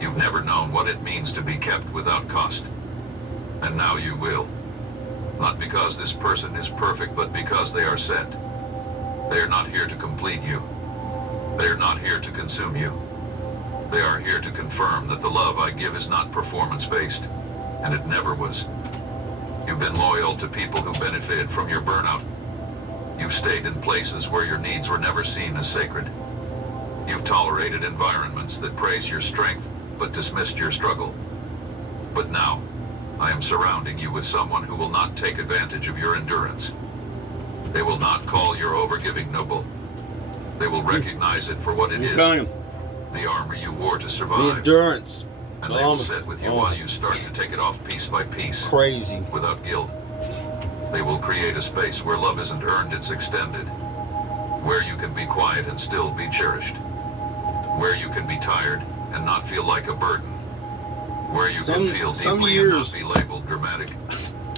You've never known what it means to be kept without cost. And now you will. Not because this person is perfect, but because they are sent. They are not here to complete you. They are not here to consume you. They are here to confirm that the love I give is not performance-based, and it never was. You've been loyal to people who benefited from your burnout. You've stayed in places where your needs were never seen as sacred. You've tolerated environments that praise your strength, but dismissed your struggle. But now, I am surrounding you with someone who will not take advantage of your endurance. They will not call your overgiving noble. They will recognize it for what it is. The armor you wore to The survive. endurance. And they will sit with you while you start to take it off piece by piece. Crazy. Without guilt. They will create a space where love isn't earned, it's extended. Where you can be quiet and still be cherished. Where you can be tired and not feel like a burden. Where you can feel deeply and not be labeled dramatic.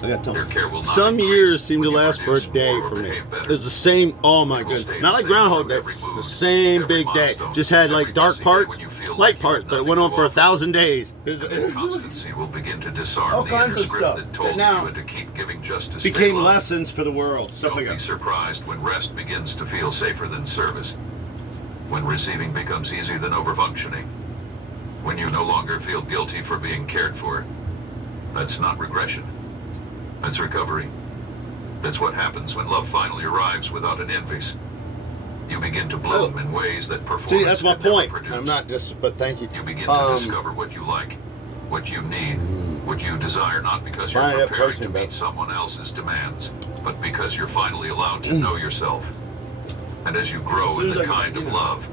Their care will not Some increase years seem when to you last for a produce day more or for me. behave better. It's the same, oh my It will goodness. stay Not the like same Groundhog through Day. every mood, The same every big day. milestone, Just had like every dark messy day parts, when you feel light like you parts, have but it nothing went to on for offer. 1,000 days. And that constancy will begin to All disarm the kinds inner of script stuff that told that now you to keep giving just to stay Became loved. lessons for the world. Stuff Don't like be that. surprised when rest begins to feel safer than service. When receiving becomes easier than overfunctioning. When you no longer feel guilty for being cared for. That's not regression. That's recovery. That's what happens when love finally arrives without an invoice. You begin to bloom in ways that performance See, that's my could never point. produce. I'm not just, but thank you. You begin to discover what you like, what you need, what you desire, not because you're Buy that preparing to person, meet but- someone else's demands, but because you're finally allowed to know yourself. And as you grow in the kind of love,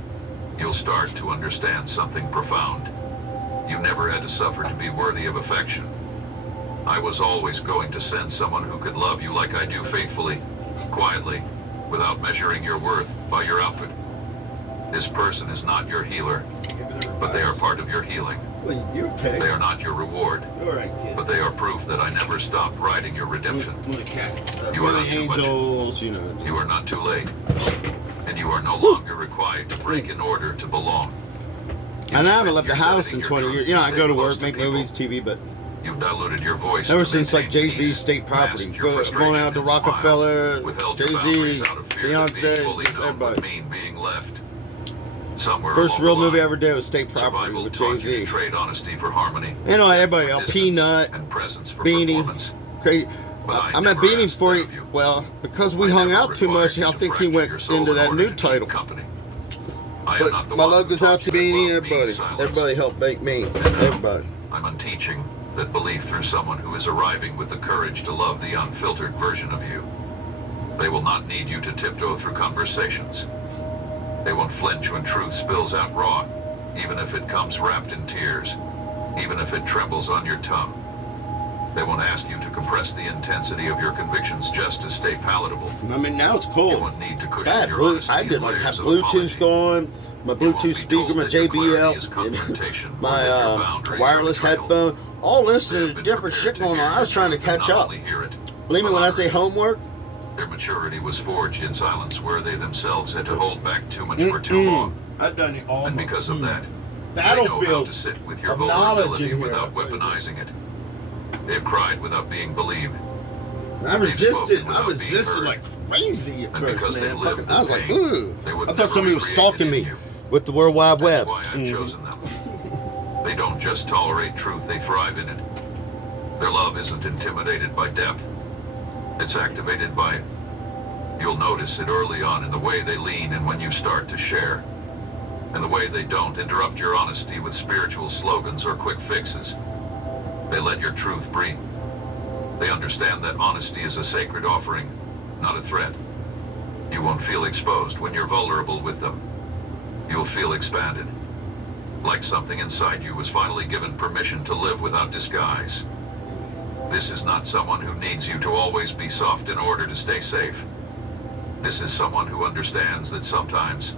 you'll start to understand something profound. You never had to suffer to be worthy of affection. I was always going to send someone who could love you like I do, faithfully, quietly, without measuring your worth by your output. This person is not your healer, but they are part of your healing. Well, you're okay. They are not your reward, You're all right, kid. but they are proof that I never stopped writing your redemption. One of the cats. You are One of not the too much. angels, you know. You are not too late, and you are no longer required to break in order to belong. You And I haven't spent left the years house editing in your 20 truth years. You know, I stay go to close work, make people. movies, TV, but You've diluted your voice ever to since like maintain Jay-Z's peace, state property, masked your going frustration out to in smiles, Rockefeller, withheld your boundaries Jay-Z, out of fear that being fully Beyonce, known would everybody. mean being left. Somewhere First along real the movie I line, ever did was State Property survival with taught you to Jay-Z. trade honesty for harmony. You know, everybody, for a distance, Peanut, and presence for Beanie, performance. crazy. But I I met never Beanie asked for that you. of you. Well, because we I hung never out too required much, you I to think he fracture went your soul into in that order new to keep title. company. I am not the But my one who logo's out taught to you that Beanie, love means everybody. silence. Everybody helped make me. And now, Everybody. I'm unteaching that belief through someone who is arriving with the courage to love the unfiltered version of you. They will not need you to tiptoe through conversations. They won't flinch when truth spills out raw, even if it comes wrapped in tears, even if it trembles on your tongue. They won't ask you to compress the intensity of your convictions just to stay palatable. I mean, now it's You cool. won't need to cushion Bad your blue. honesty I in did like have layers of Bluetooth apology. going, my You won't be Bluetooth speaker, told my that your clarity is JBL, confrontation or my that your boundaries are wireless betrayal. headphone, all They listening have to been different prepared shit going hear on. I was your trying to truth and catch not up. only hear it, Believe me but when I honor say it. homework, Their maturity was forged in silence where they themselves had to hold back too much for too long. I've done it all. And because of that, they know how Battlefield to sit with your of knowledge vulnerability in here. without weaponizing it. They've cried without being believed. I resisted. spoken I without being resisted heard. like crazy at And first, because they man. lived Fucking- the I was like, pain, ugh. they would I thought never somebody was be stalking created me in you. with the World Wide That's Web. why I've chosen them. They don't just tolerate truth, they thrive in it. Their love isn't intimidated by depth. It's activated by it. You'll notice it early on in the way they lean and when you start to share. And the way they don't interrupt your honesty with spiritual slogans or quick fixes. They let your truth breathe. They understand that honesty is a sacred offering, not a threat. You won't feel exposed when you're vulnerable with them. You'll feel expanded. Like something inside you was finally given permission to live without disguise. This is not someone who needs you to always be soft in order to stay safe. This is someone who understands that sometimes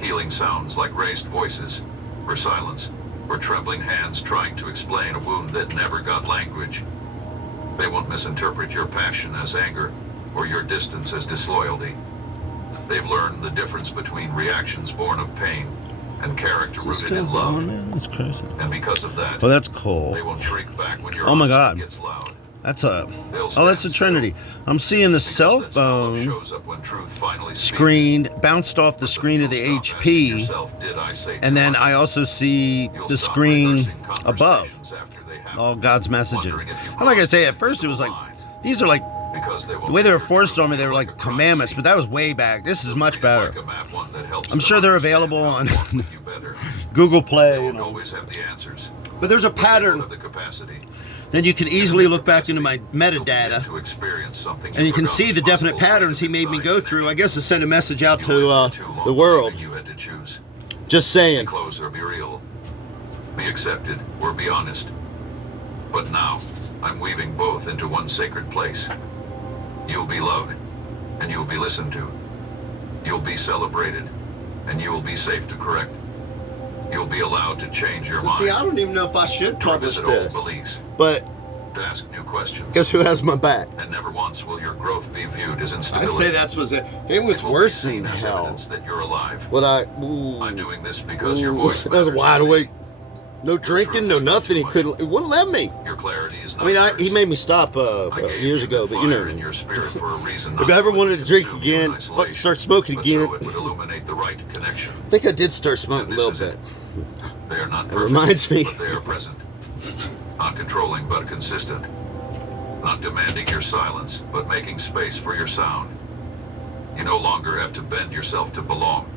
healing sounds like raised voices, or silence, or trembling hands trying to explain a wound that never got language. They won't misinterpret your passion as anger, or your distance as disloyalty. They've learned the difference between reactions born of pain and character Is it rooted still in love. going now? That's crazy. And because of that, Oh, that's cool. they won't shrink back when your Oh my honesty God. gets loud. That's a. They'll Oh, that's the stand Trinity. still, I'm seeing the because cell that's how love phone shows up when truth finally speaks. screened, bounced off the But screen of the you'll stop asking HP, yourself, "Did I say too and then much?" I also see You'll the stop screen rehearsing above. conversations after they happen, All God's messages. wondering if you And like I crossed say, the at first it was like, line. these are like, Because they the won't way they were make your forced truth on me, they were feel like a crime commandments, scene. but that was way back. This is They'll much treat it better. like a map, one that helps I'm them sure they're understand available how on to walk with you better. Google They Play, you won't know. always have the answers, But there's a but they will pattern. have the capacity. Then you can easily look back into my You'll begin metadata, to experience something and you can forgot see was the definite possible patterns he when made me you go designed through. I it. guess to send a message out You to waited too long the world. believing you had to choose. Just Be saying. close or be real. Be accepted or be honest. But now, I'm weaving both into one sacred place. You'll be loved, and you'll be listened to. You'll be celebrated, and you will be safe to correct. You'll be allowed to change your mind, See, I don't even know if I should to publish revisit old this, beliefs, but to ask new questions. guess who has my back? And never once will your growth be viewed as I'd instability. say that's was it. It was It will be worse seen than as hell. evidence that you're alive. What I'm doing this because your voice that was matters wide to me. awake. No drinking, no nothing. He couldn't. He wouldn't let me. Your clarity is not I mean, yours. he made me stop I gave years you ago, the but you fire know, in your spirit for a reason if not I ever so it wanted would to drink consume you in again, isolation, start smoking but again. so it would illuminate the right connection. I think I did start smoking a And little this is bit. They are not It perfect, reminds me. but they are present. Not controlling, but consistent. Not demanding your silence, but making space for your sound. You no longer have to bend yourself to belong.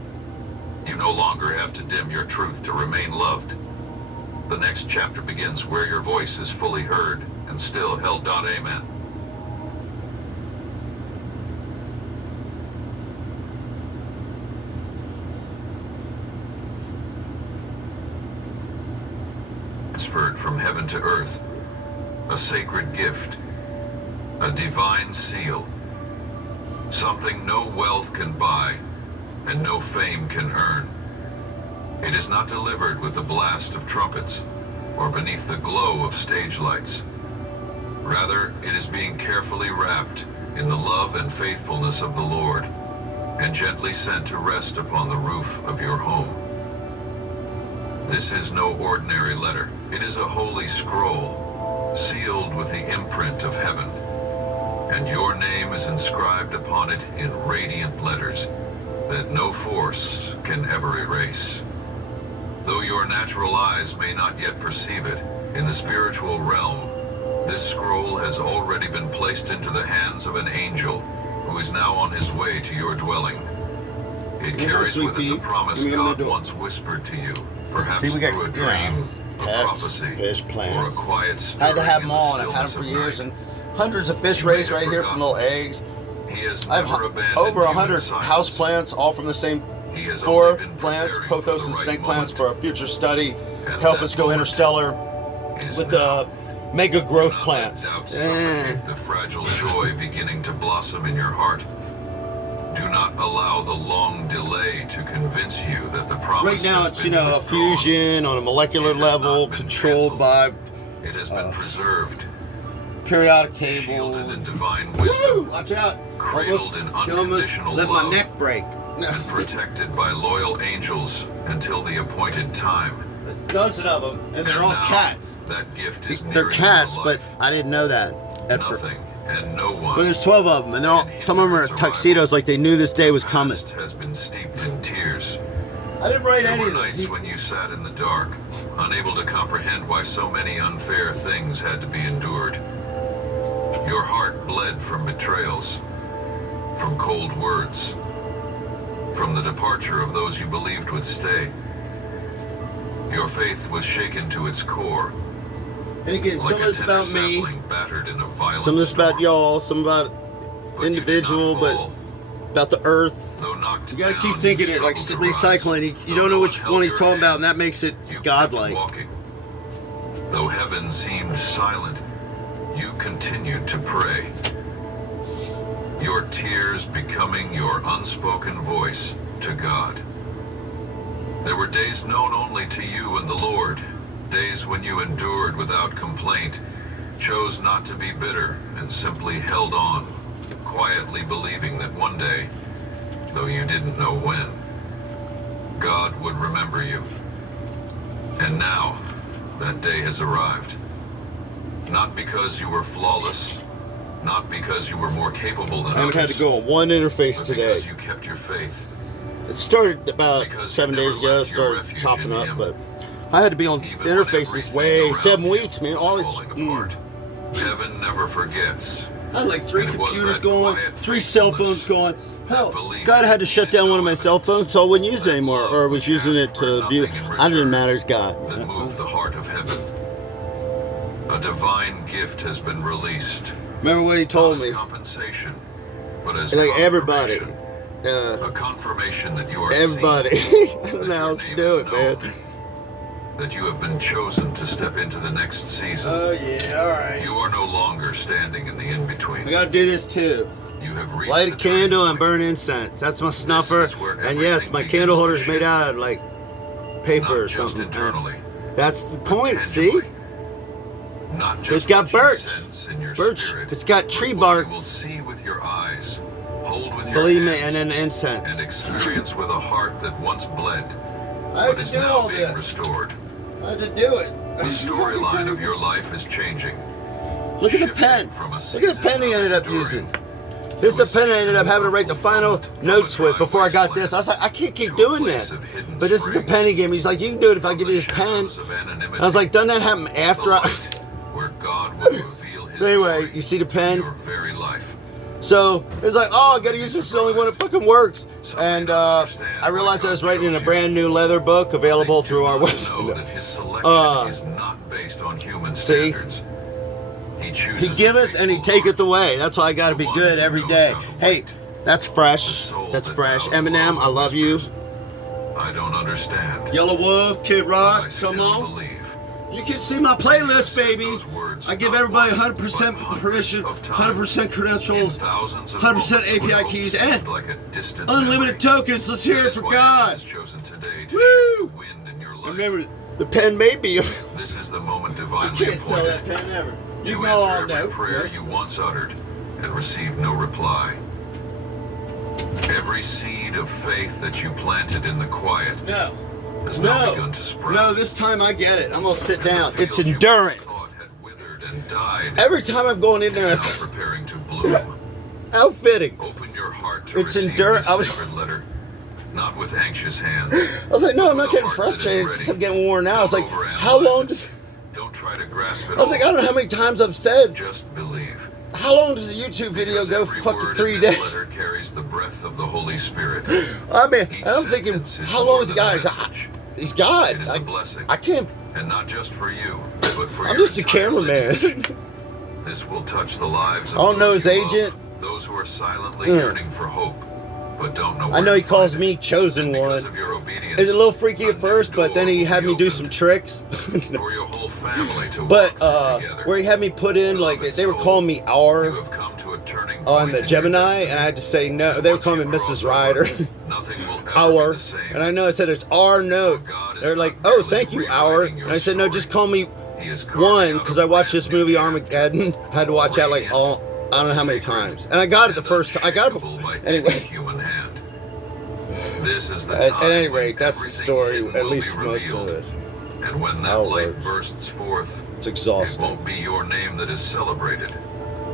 You no longer have to dim your truth to remain loved. The next chapter begins where your voice is fully heard and still held. Amen. Transferred from heaven to earth, a sacred gift, a divine seal, something no wealth can buy and no fame can earn. It is not delivered with the blast of trumpets or beneath the glow of stage lights. Rather, it is being carefully wrapped in the love and faithfulness of the Lord and gently sent to rest upon the roof of your home. This is no ordinary letter. It is a holy scroll, sealed with the imprint of heaven, and your name is inscribed upon it in radiant letters that no force can ever erase. Though your natural eyes may not yet perceive it, in the spiritual realm, this scroll has already been placed into the hands of an angel who is now on his way to your dwelling. It carries with it the promise God once whispered to you, perhaps See, we got, through a dream, a pets, prophecy, fish, or a plants. quiet I stirring had to have in them the all, and I've had them stillness for of years, night. and hundreds of fish You may raised have right here from little forgotten. eggs. He has I have never abandoned over you in 100 silence. house plants, all from the same He has four only been plants, preparing pothos for and the right snake plants, moment. for a future study. And Help that us go moment interstellar is with now. the mega growth Do not plants. let doubt suffocate the fragile joy beginning to blossom in your heart. Do not allow the long delay to convince you that the promise Right now, has it's been a withdrawn. fusion on a molecular It has level, not been controlled by It has been preserved, periodic table. shielded in divine Woo! wisdom, Watch out! cradled in Almost unconditional let love, my neck break. and protected by loyal angels until the appointed time. A dozen of them, and they're And all now, cats. That gift is They're nearing cats, your but life. I didn't know that at first. Nothing and no one. But there's 12 of them, and they're all. Some of them are tuxedos, like they knew this day was coming. Past has been steeped in tears. I didn't write There any were of nights this. when you sat in the dark, unable to comprehend why so many unfair things had to be endured. Your heart bled from betrayals, from cold words, from the departure of those you believed would stay. Your faith was shaken to its core, And again, like some of a it's tender about me, sapling battered in a violent some of it's about storm. y'all, some about But you did individual, not but fall. about the earth. Though knocked You gotta down, keep thinking you it like struggled to recycling. rise. You Though don't know no which held one he's your talking about, hand, and that makes it you kept godlike. walking. Though heaven seemed silent, you continued to pray. Your tears becoming your unspoken voice to God. There were days known only to you and the Lord, days when you endured without complaint, chose not to be bitter, and simply held on, quietly believing that one day, though you didn't know when, God would remember you. And now, that day has arrived. Not because you were flawless, not because you were more capable than I haven't had others, to go on one interface but today. because you kept your faith. It started about Because 7 you never days ago. It left your started refuge chopping in up, him. but I had to be on Even when interfaces everything way around 7 you weeks, man. was All falling this. apart. Heaven never forgets. I had like 3 And it was computers that going, quiet 3 cell faithfulness, phones going. Hell, belief God had to shut in down no one of my cell evidence, phones, so I wouldn't use it that anymore, love or was which using it asked for to view. nothing in I didn't return, matter as God. that moved the heart of heaven. A divine gift has been released. Remember what he Not told as me? compensation, but as Like everybody. confirmation. Uh, A confirmation that you are everybody. seen, I don't that know how your else to name do is it, man. known, that you have been chosen to step into the next season. Oh, yeah, alright. You are no longer standing in the in-between. I gotta do this too. You have reached Light a the turning candle and point. burn incense. That's my snuffer. is where And yes, everything my begins candle to holder's made shift. out of like paper or Not just something. internally, That's the but point, see? tangibly. Not just It's got what you birch. sense in your Birch. spirit, It's got but tree what bark. You will see with your eyes, hold with your Believe me, hands, and then incense. and experience with a heart that once bled, I had but to is do now all being this. restored. I had to do it. The storyline of your life is changing. Look at the shifting pen. from a Look at the season pen he of ended up enduring using. This is the pen I ended up having to write the final notes with before I got this. I was like, I can't keep doing this. But this is the pen he gave me. He's like, you can do it if I give you this pen. I was like, doesn't that happen after I... Where God will reveal his So anyway, glory you see the through pen? your very life. So it's like, oh, I gotta use this. It's the only one that fucking works. And I realized I was writing in a brand new leather book available through our Know website. that his selection is not based on human standards. He chooses He giveth the and he faithful taketh heart. away. That's why I gotta be good every day. Hey, that's fresh. That's fresh. Eminem, I love you. I don't understand. Yellow Wolf, Kid I Rock, still come on. believe. You can see my playlist, baby. Those words I give not everybody once, 100% but permission, hundreds of times. 100% In credentials, thousands of 100% moments when API hope keys, seemed and like a distant unlimited memory. tokens. Let's hear That it is for why God. heaven has chosen today to Woo! shift the wind in your life. Remember, the pen may be. This is the moment I divinely can't sell that appointed pen ever. You to know answer all every that. prayer you once uttered and received no reply. Every seed of faith that you planted in the quiet No. has now No. begun to sprout. No, this time I get it. I'm gonna sit And the down. field It's you once endurance. thought had withered and died Every time I'm going in is there, now preparing to bloom. outfitting. Open your heart to It's receive endurance. this I was- sacred letter, not with anxious hands. I was like, no, I'm but not with a getting heart that is frustrated. It's ready. just I'm getting worn out. I was like, Don't how overanalyze long it. does... Don't try to grasp it I was like, I all. don't know how many times I've said, Just believe. how long does a YouTube video Because go? every Fucking word 3 in this days. letter carries the breath of the Holy Spirit. I mean, Each I'm thinking, sentence is how more long is the than a guy? message. He's God. It is a blessing. I can't. And not just for you, but for I'm your just a entire cameraman. lineage. This will touch the lives of I don't know those his you love, agent. those who are silently yearning for hope, but don't know where I know he to calls find me it. chosen And because one. of your obedience, It's a little freaky a at first, new but then he door had will me be do some opened tricks. for your whole family to But walk through together. where he had me put in, like, Beloved they were soul, calling me you Our have come to a turning on point the in your Gemini, destiny. and I had to say no. And They were once calling you me cross Mrs. over, Ryder. nothing will ever Our, be the same. and I know I said it's our note. God is They're like, not oh, merely thank you, Our. rewriting your And I said, no, just story. call me He is carving One, out because a I watched brand this new movie chapter. Armageddon. I had to watch that like all. I don't know how many times, and I got it the first time. I got it Unshakable before. by Anyway, any human hand. This is the at time any when rate, that's the everything story. hidden At will least be most revealed. of it. And when that How it light works. bursts forth, It's it exhausting. won't be your name that is celebrated,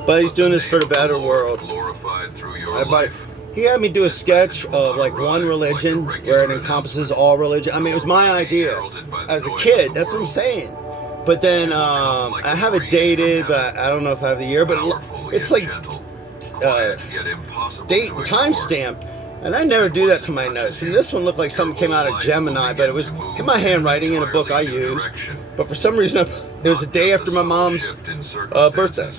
But he's but doing the this for the name of better Lord world. glorified through your Everybody- life. He had me do a This sketch message will of not like arrive one like a religion regular where it encompasses all religion. I mean, it was my idea as a kid. That's what I'm saying. But then I have it dated, but I don't know if I have the year. But Powerful it's yet like gentle, quiet yet impossible date to and ignore. timestamp. And I never do that to my notes. And this one looked like something came out of Gemini, but it was in my handwriting in a book I use. But for some reason, it was the day after my mom's birthday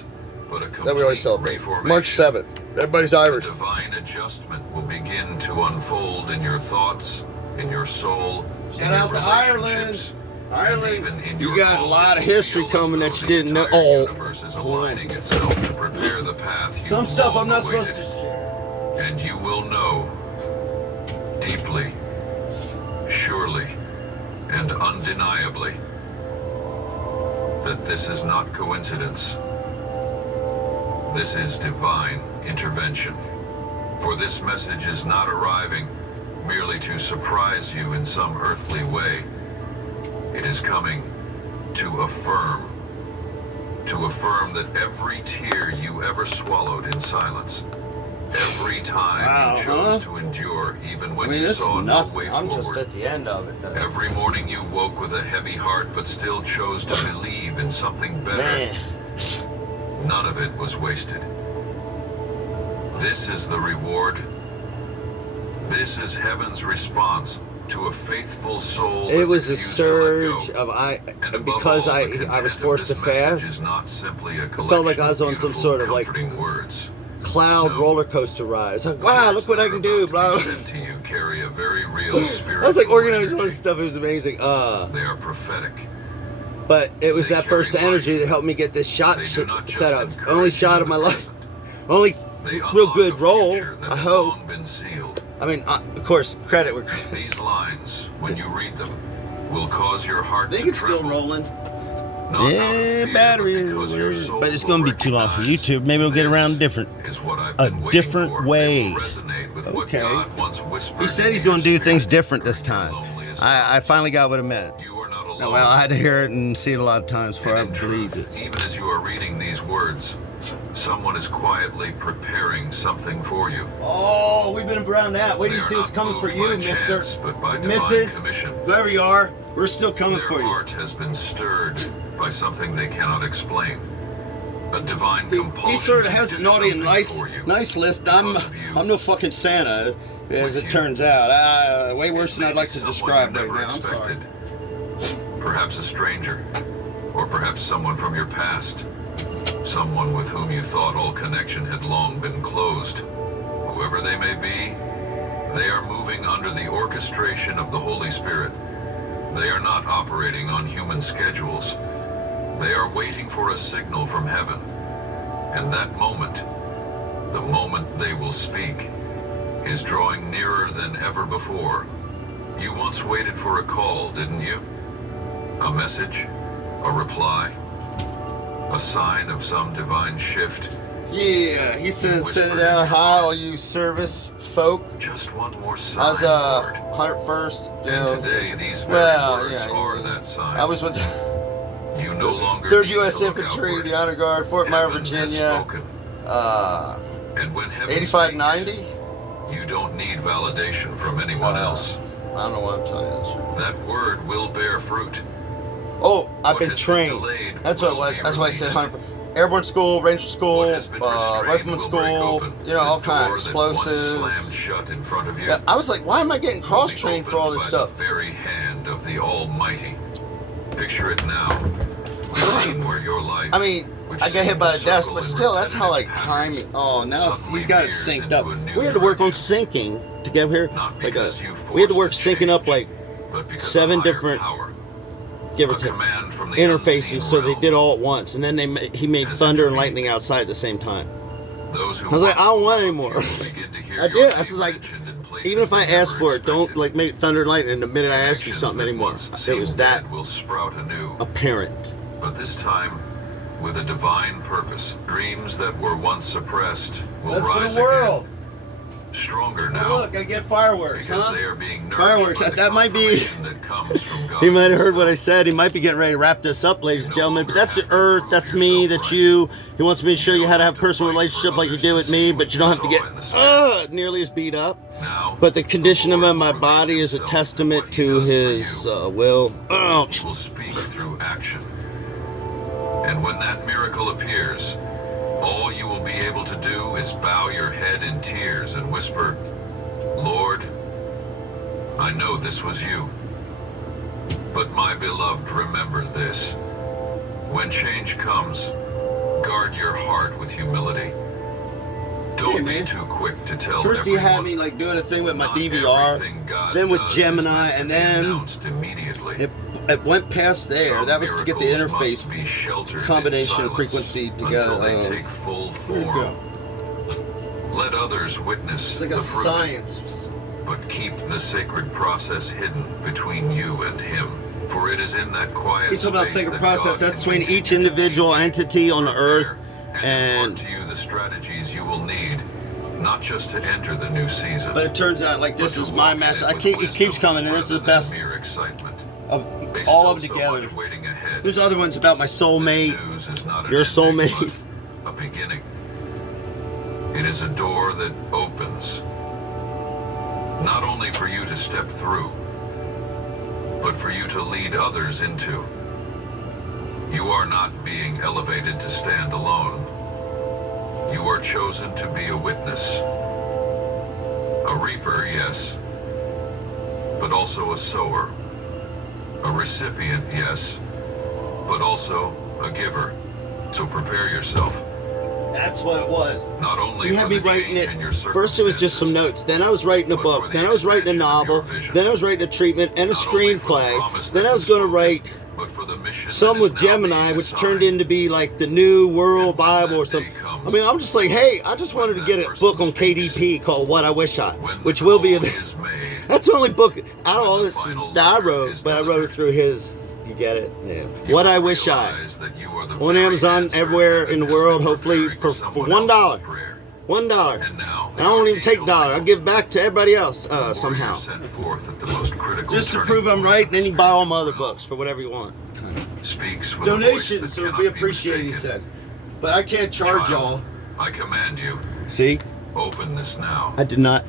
that we always celebrate. March 7th. Everybody's A Irish. divine adjustment will begin to unfold in your thoughts, in your soul, in Shout your out to Ireland. relationships, and Ireland, even in you your got a call lot of to history feel as coming though that you the didn't know. entire Oh. universe is aligning itself to prepare the path you've Some stuff I'm long not supposed to awaited. share. And you will know deeply, surely, and undeniably that this is not coincidence. This is divine intervention. For this message is not arriving merely to surprise you in some earthly way. It is coming to affirm that every tear you ever swallowed in silence, every time you chose to endure even when you saw no way I'm just forward, at the end of it, though. every morning you woke with a heavy heart but still chose to believe in something better, none of it was wasted. This is the reward. This is heaven's response to a faithful soul. It was a refused to let surge go. of because I was forced to fast. Is not simply a I felt like I was on some sort of like words. cloud roller coaster ride. It's like, wow, look what I can do, blah. To you carry a very real spirit. I was like organizing all this stuff. It was amazing. They are prophetic. But it was They that burst of carry energy life. that helped me get this shot They do not just set up. encourage Only you shot in of my the life. present. Only They real unlock good a role. future that I had hope. long been sealed. I mean, of course, credit where credit. These lines, when you read them, will cause your heart They to can still tremble. rolling. Not out of fear, Battery. but because your soul But it's will going to be too long for recognize YouTube. Maybe we'll get this around different. is what I've A been waiting different for. way. They will resonate with what Okay. God once whispered He said in he's your going to do spirit things different this during your time. loneliest I finally got what it meant. You are not alone. Now, well, I had to hear it and see it a lot of times before I And in believed truth, it. even as you are reading these words, someone is quietly preparing something for you. Oh, we've been around that. Wait till They you are see what's not coming for moved you, by mister. chance, but by divine Mrs. commission. Whoever you are, we're still coming Their for you. heart has been stirred by something they cannot explain. A divine compulsion. He sort of to has do a naughty and something nice for you. list. Because of you. I'm no fucking Santa, as With it you. turns out. Way worse than I'd like to Maybe describe someone right you now. never I'm sorry. expected. Perhaps a stranger, or perhaps someone from your past. Someone with whom you thought all connection had long been closed. Whoever they may be, they are moving under the orchestration of the Holy Spirit. They are not operating on human schedules. They are waiting for a signal from heaven. And that moment, the moment they will speak, is drawing nearer than ever before. You once waited for a call, didn't you? A message? A reply? A sign of some divine shift? Yeah, he says, whispered send it in out your high, heart. all you service folk. Just one more sign, How's Lord. 101st? You And know, today, these very well, words yeah, are that sign. I was with You no longer 3rd need U.S. to look Infantry, outward. the Honor Guard, Fort Myer, Heaven has Virginia. spoken. And when heaven 8590? speaks, you don't need validation from anyone else. I don't know what I'm telling you. That's right. That word will bear fruit. Oh, I've What been has been trained. delayed That's what it will was. be That's why I said released. 100. Airborne school, Ranger school, What has been restrained Rifleman will break school, open. you know, all The kinds, door that once explosives. slammed shut in front of you Yeah, I was like, why am I getting will be cross-trained for all opened this by stuff? the very hand of the Almighty. Picture it now. The scene where your life, I mean, which I got hit seemed by to a desk, circle but in still, that's how like repetitive patterns, timing. Oh, now suddenly He's got it veers synced into up. a new We had to work on direction. syncing to get here. Not Like because you we had to forced work a syncing up change, like but because 7 of higher different, power. give A or take, command from the interfaces, unseen so they realm. did all at once, and then he made Has thunder and intervened. lightning outside at the same time. Those who I was like, once I don't want loved any more. you will begin to hear I your did. I name was like, mentioned in places even if I they ask never for it, don't expected. like make thunder and lightning the minute I ask you Connections something that anymore. once It was seemed that dead will sprout anew. apparent. But this time, with a divine purpose, dreams that were once suppressed will That's for rise the world. again. Stronger now, Look, I get fireworks, because huh? they are being nourished Fireworks. by the That might be- confirmation that comes from God He might have heard himself. what I said. He might be getting ready to wrap this up, ladies and You no gentlemen. But longer that's the have to earth. prove That's me. yourself That's right. you. He wants me to show you how to have a don't personal have to fight relationship for like you others did to with see me, what but you you don't have to saw get in the spirit. nearly as beat up. Now, But the condition of Lord my will body reveal is a himself through testament what he to does his for you. will. He Ouch. will speak through action. And when that miracle appears, all you will be able to do is bow your head in tears and whisper, Lord, I know this was you. But my beloved, remember this. When change comes, guard your heart with humility. Don't be man. too quick to tell First he everyone. had me like doing a thing with my Not DVR, everything God then with does is Gemini, meant to and be then announced immediately. it went past there. Some That was to get the miracles interface must be sheltered in combination of silence frequency until together. they take full There you form. go. Let others witness It's like the a fruit, science. but keep the sacred process hidden between you and Him. For it is in that quiet He's talking about space sacred that process. God That's can between continue each to individual teach, entity on the earth prepare, and impart to you the strategies you will need Not just to enter the new season. But it turns out like this but is to my walk message. in I with keep it wisdom keeps coming, and this is the rather than best mere excitement. of There's all of still them so together. much waiting ahead. There's other ones about my This soulmate. news is not an Your ending, soulmate. but a beginning. It is a door that opens, not only for you to step through, but for you to lead others into. You are not being elevated to stand alone. You are chosen to be a witness. A reaper, yes, but also a sower. A recipient, yes, but also a giver. So prepare yourself. That's what it was. Not only He for had me the writing change it. in your First, it was just some circumstances, notes. Then I was writing a but book. for the Then I was writing a expansion of your novel. vision. Then I was writing a treatment and a Not only for the screenplay. promise Then that I was going to spoken, write but for the mission some that is with now Gemini, being which assigned. turned into be like the new World And when Bible that or day something. comes, I mean, I'm just like, hey, I just wanted to when get that a person book on speaks, KDP called What I Wish I, when the which will be call a. is made, That's the only book out of when all the this final that I letter wrote, is but I wrote it delivered, through his. You get it? Yeah. you What will I Wish I. realize that you are the On very Amazon, answer everywhere heaven in the has world, been hopefully preparing for someone $1. else's prayer. $1. And now I don't even take Archangel dollar. I Michael, give back to everybody else the warrior somehow. sent forth at the most critical Just to turning prove I'm points right, of and then the you buy all my spiritual other realm. books for whatever you want. Speaks with a voice Donations that so it'll cannot be be appreciated, he mistaken. said. But I can't charge y'all. Child, I command you, See? open this now. I did not.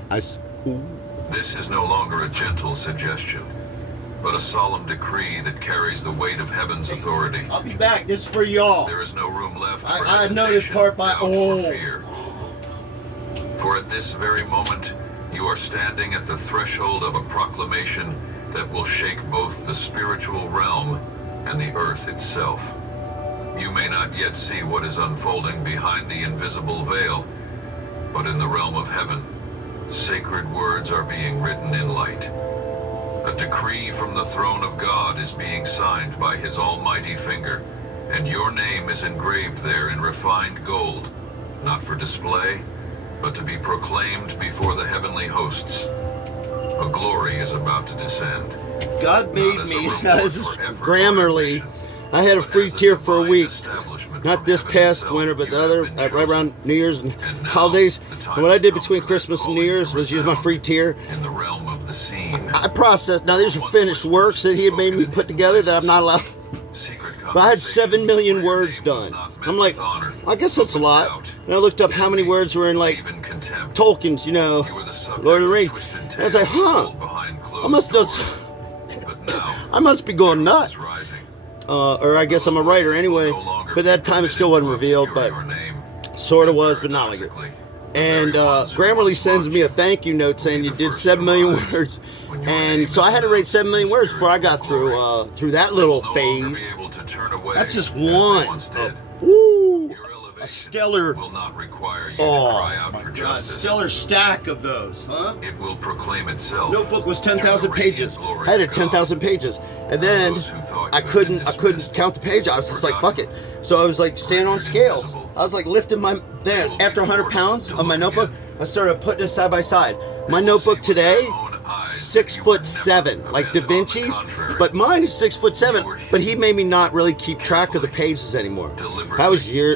This is no longer a gentle suggestion, but a solemn decree that carries the weight of heaven's authority. I'll be back. This is for y'all. There is no room left for I know this hesitation, part by- doubt, or oh. fear. For at this very moment, you are standing at the threshold of a proclamation that will shake both the spiritual realm and the earth itself. You may not yet see what is unfolding behind the invisible veil, but in the realm of heaven, sacred words are being written in light. A decree from the throne of God is being signed by his almighty finger, and your name is engraved there in refined gold, not for display, but to be proclaimed before the heavenly hosts. A glory is about to descend. God made Not as a me. reward This is for effort or Grammarly. ambition, I had a but free as tier for a divine week. establishment Not from this heaven past itself, winter, but you the have other, been right chosen. around New Year's and And now, holidays. the time And what I has did come between for that Christmas and New calling Year's to was use my resound free tier. in the realm of the seen. I processed. Now these are finished works that he had made me put together that I'm not allowed. Secret But I had 7 million conversations where your words name was done. not met I'm like, with honor, I guess but that's a with lot. doubt, And I looked up how many envy, words were in like even contempt. Tolkien's, You were the subject Lord of the of Rings. twisted And I was like, tales huh, told behind closed I must have, doors. But now, I must be going truth nuts. is rising. Or I guess I'm a writer anyway. But that time it still wasn't revealed, but sort of was, but not like it. And Grammarly sends me a thank you note saying you did 7 million words. And so I had to rate 7 million words before I got through that little phase. That's just one. Woo! A stellar, will not require you to cry out for justice. stellar stack of those, huh? It will proclaim itself. Notebook was through the 10,000 radiant pages. glory I had of it God. 10,000 pages, and then those who thought I you had couldn't been dismissed count the page. I was just like, fuck it. forgotten. So I was like standing on rendered scales. invisible. I was like lifting my will be after 100 forced pounds to of my look notebook. again. I started putting it side by side. My will notebook see with their today, own eyes 6 that you were foot 7, never like Da abandoned. On the Vinci's. contrary, But mine is 6 foot 7. you were But he hidden made me not really keep track of the carefully, pages anymore. deliberately.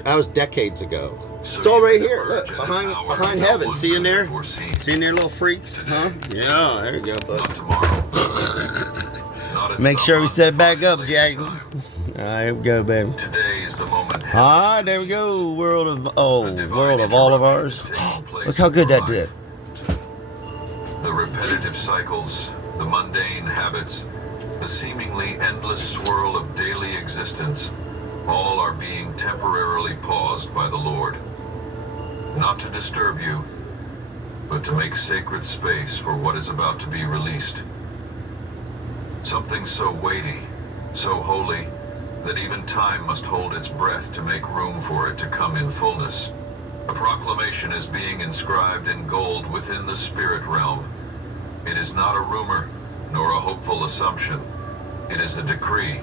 That was decades ago. So It's all you right can here. emerge Look, at an hour behind no heaven. one See in could there? have foreseen. See in there, little freaks? Huh? Yeah, there you go, bud. Not tomorrow. Not at Make some sure we set it back up, undefined Jack. time. All right, here we go, baby. Today is the moment. Ah, there we go. World of divine world of all of interruption ours. is taking place Look how in good your that did. life. The repetitive cycles, the mundane habits, the seemingly endless swirl of daily existence, all are being temporarily paused by the Lord. Not to disturb you, but to make sacred space for what is about to be released. Something so weighty, so holy, that even time must hold its breath to make room for it to come in fullness. A proclamation is being inscribed in gold within the spirit realm. It is not a rumor, nor a hopeful assumption. It is a decree.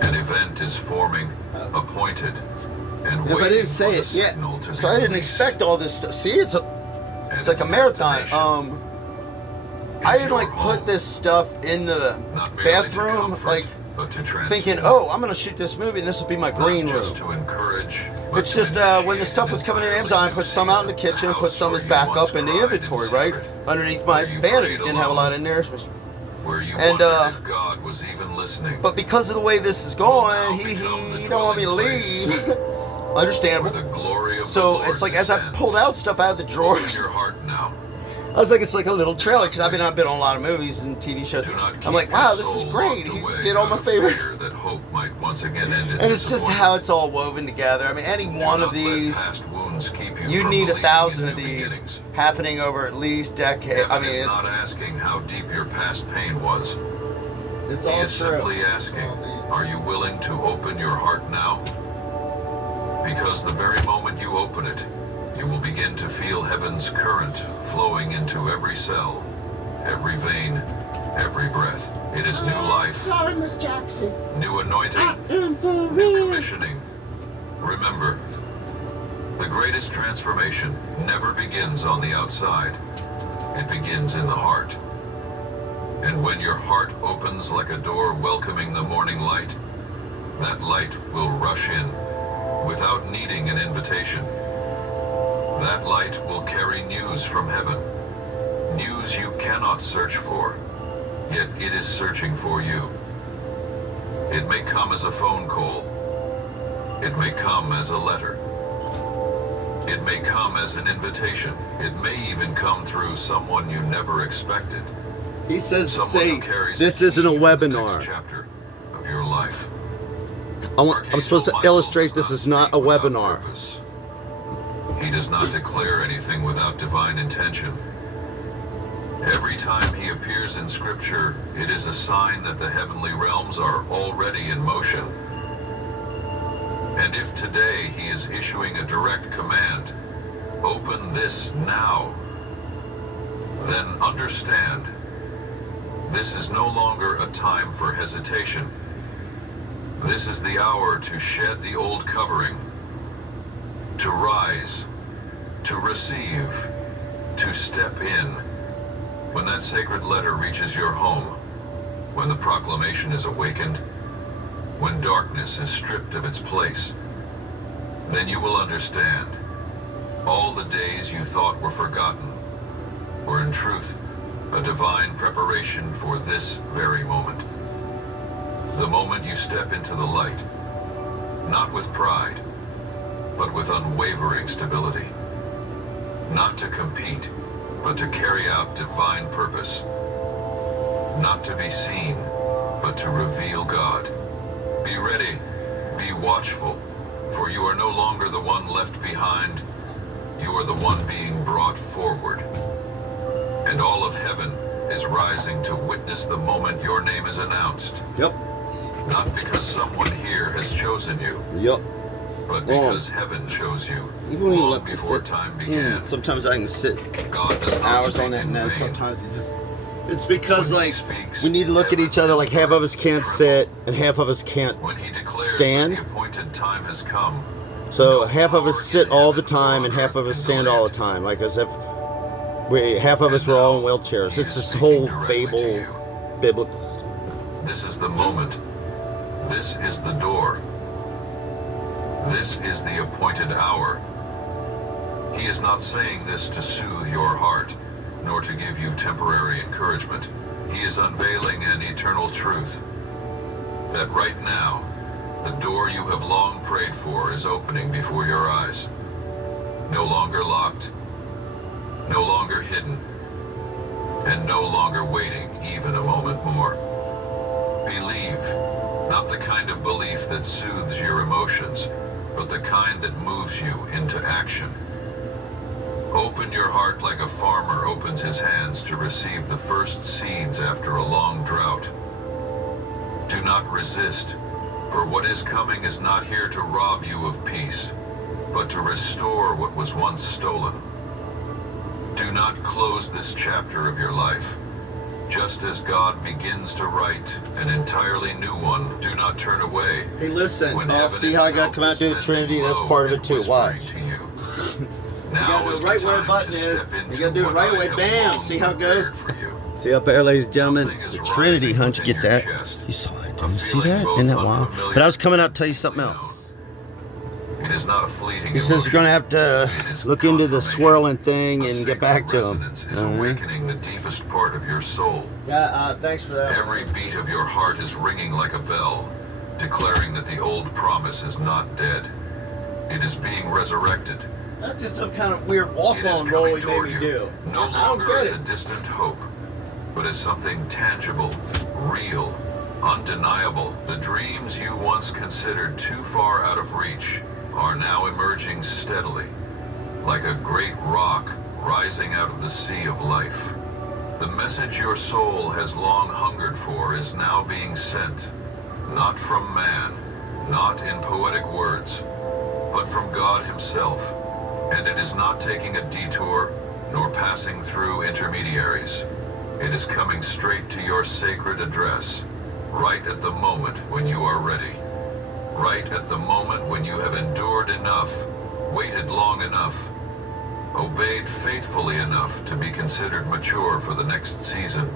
An event is forming, appointed, and If waiting I didn't for say the it, signal to yeah. be So I didn't released. expect all this stuff. See, it's And like its a marathon. destination I is didn't your like home. put this stuff in the Not merely to bathroom, comfort, like but to thinking, transform. oh, I'm gonna shoot this movie and this will be my green Not room. just to encourage, It's just when the stuff was coming in Amazon, I put some out in the kitchen, put some as backup in the inventory, right? Underneath my vanity. Didn't have a lot in there. And if God was even listening. But because of the way this is going, he don't want me to leave. Understandable. So it's like as I pulled out stuff out of the drawers, Your heart now. I was like, it's like a little trailer because I've been on a lot of movies and TV shows. I'm like, wow, this is great. He did all my favorite. That hope might once again end in And it's just how it's all woven together. I mean, any one of these, you need 1,000 of these happening over at least decades. I mean, He's it's not asking how deep your past pain was. it's He all is simply true. asking, are you willing to open your heart now? Because the very moment you open it, you will begin to feel heaven's current flowing into every cell, every vein, every breath. It is new life, Sorry, Miss Jackson. new anointing, am for new real. commissioning. Remember, the greatest transformation never begins on the outside. It begins in the heart. And when your heart opens like a door welcoming the morning light, that light will rush in without needing an invitation. That light will carry news from heaven. News you cannot search for, yet it is searching for you. It may come as a phone call. It may come as a letter. It may come as an invitation. It may even come through someone you never expected. He says to Someone say, who carries this the isn't a key for the webinar. next chapter of your life. I'm supposed to Archangel illustrate Michael this does is not a speak without webinar. purpose. He does not declare anything without divine intention. Every time he appears in Scripture, it is a sign that the heavenly realms are already in motion. And if today he is issuing a direct command, open this now, then understand, this is no longer a time for hesitation. This is the hour to shed the old covering, to rise, to receive, to step in. When that sacred letter reaches your home, when the proclamation is awakened, when darkness is stripped of its place, then you will understand. All the days you thought were forgotten were in truth a divine preparation for this very moment. The moment you step into the light, not with pride, but with unwavering stability. Not to compete, but to carry out divine purpose. Not to be seen, but to reveal God. Be ready, be watchful, for you are no longer the one left behind. You are the one being brought forward. And all of heaven is rising to witness the moment your name is announced. Yep. Not because someone here has chosen you, Yep. but because heaven chose you Even when you long let this before sit, time began. sometimes I can sit God does not hours speak on it, in and then vain. sometimes you just. It's because When he like speaks, we need to look at each other. Like half of us can't tremble. sit, and half of us can't. When he declares stand. that the appointed time has come, So no half of us power sit in all the heaven or time, on and half earth of us can stand delay all it. the time. Like as if half of us And were all in now, wheelchairs. he It's is this speaking whole directly to fable, you. biblical. This is the moment. This is the door. This is the appointed hour. He is not saying this to soothe your heart, nor to give you temporary encouragement. He is unveiling an eternal truth. That right now, the door you have long prayed for is opening before your eyes. No longer locked, no longer hidden, and no longer waiting even a moment more. Believe, not the kind of belief that soothes your emotions, but the kind that moves you into action. Open your heart like a farmer opens his hands to receive the first seeds after a long drought. Do not resist, for what is coming is not here to rob you of peace, but to restore what was once stolen. Do not close this chapter of your life. Just as God begins to write an entirely new one, do not turn away. Hey, listen. When Oh, heaven see how I got itself to come out is to the bending Trinity? That's low part of it and too. whispering Watch. to you. You Now gotta do is it right the where the time button to is. step You into gotta do it what right I away. have Bam. long See how it goes? prepared for you. See up there, ladies and gentlemen? Something is The Trinity, rising huh? Did you get within that? your chest. You saw it. A Didn't you see feeling that? both Isn't that wild? unfamiliar But I was coming out to tell you and something known. else. It is not a fleeting He says emotion. you're going to have to It is look into the confirmation. swirling thing A and get sacred back to him. resonance is awakening the deepest part of your soul. Yeah, thanks for that. Every beat of your heart is ringing like a bell, declaring that the old promise is not dead. It is being resurrected. That's just some kind of weird It is walk-on role coming he toward made you, me do. no I don't longer get as a it. distant hope, but as something tangible, real, undeniable. The dreams you once considered too far out of reach are now emerging steadily, like a great rock rising out of the sea of life. The message your soul has long hungered for is now being sent, not from man, not in poetic words, but from God himself. And it is not taking a detour, nor passing through intermediaries. It is coming straight to your sacred address, right at the moment when you are ready. Right at the moment when you have endured enough, waited long enough, obeyed faithfully enough to be considered mature for the next season.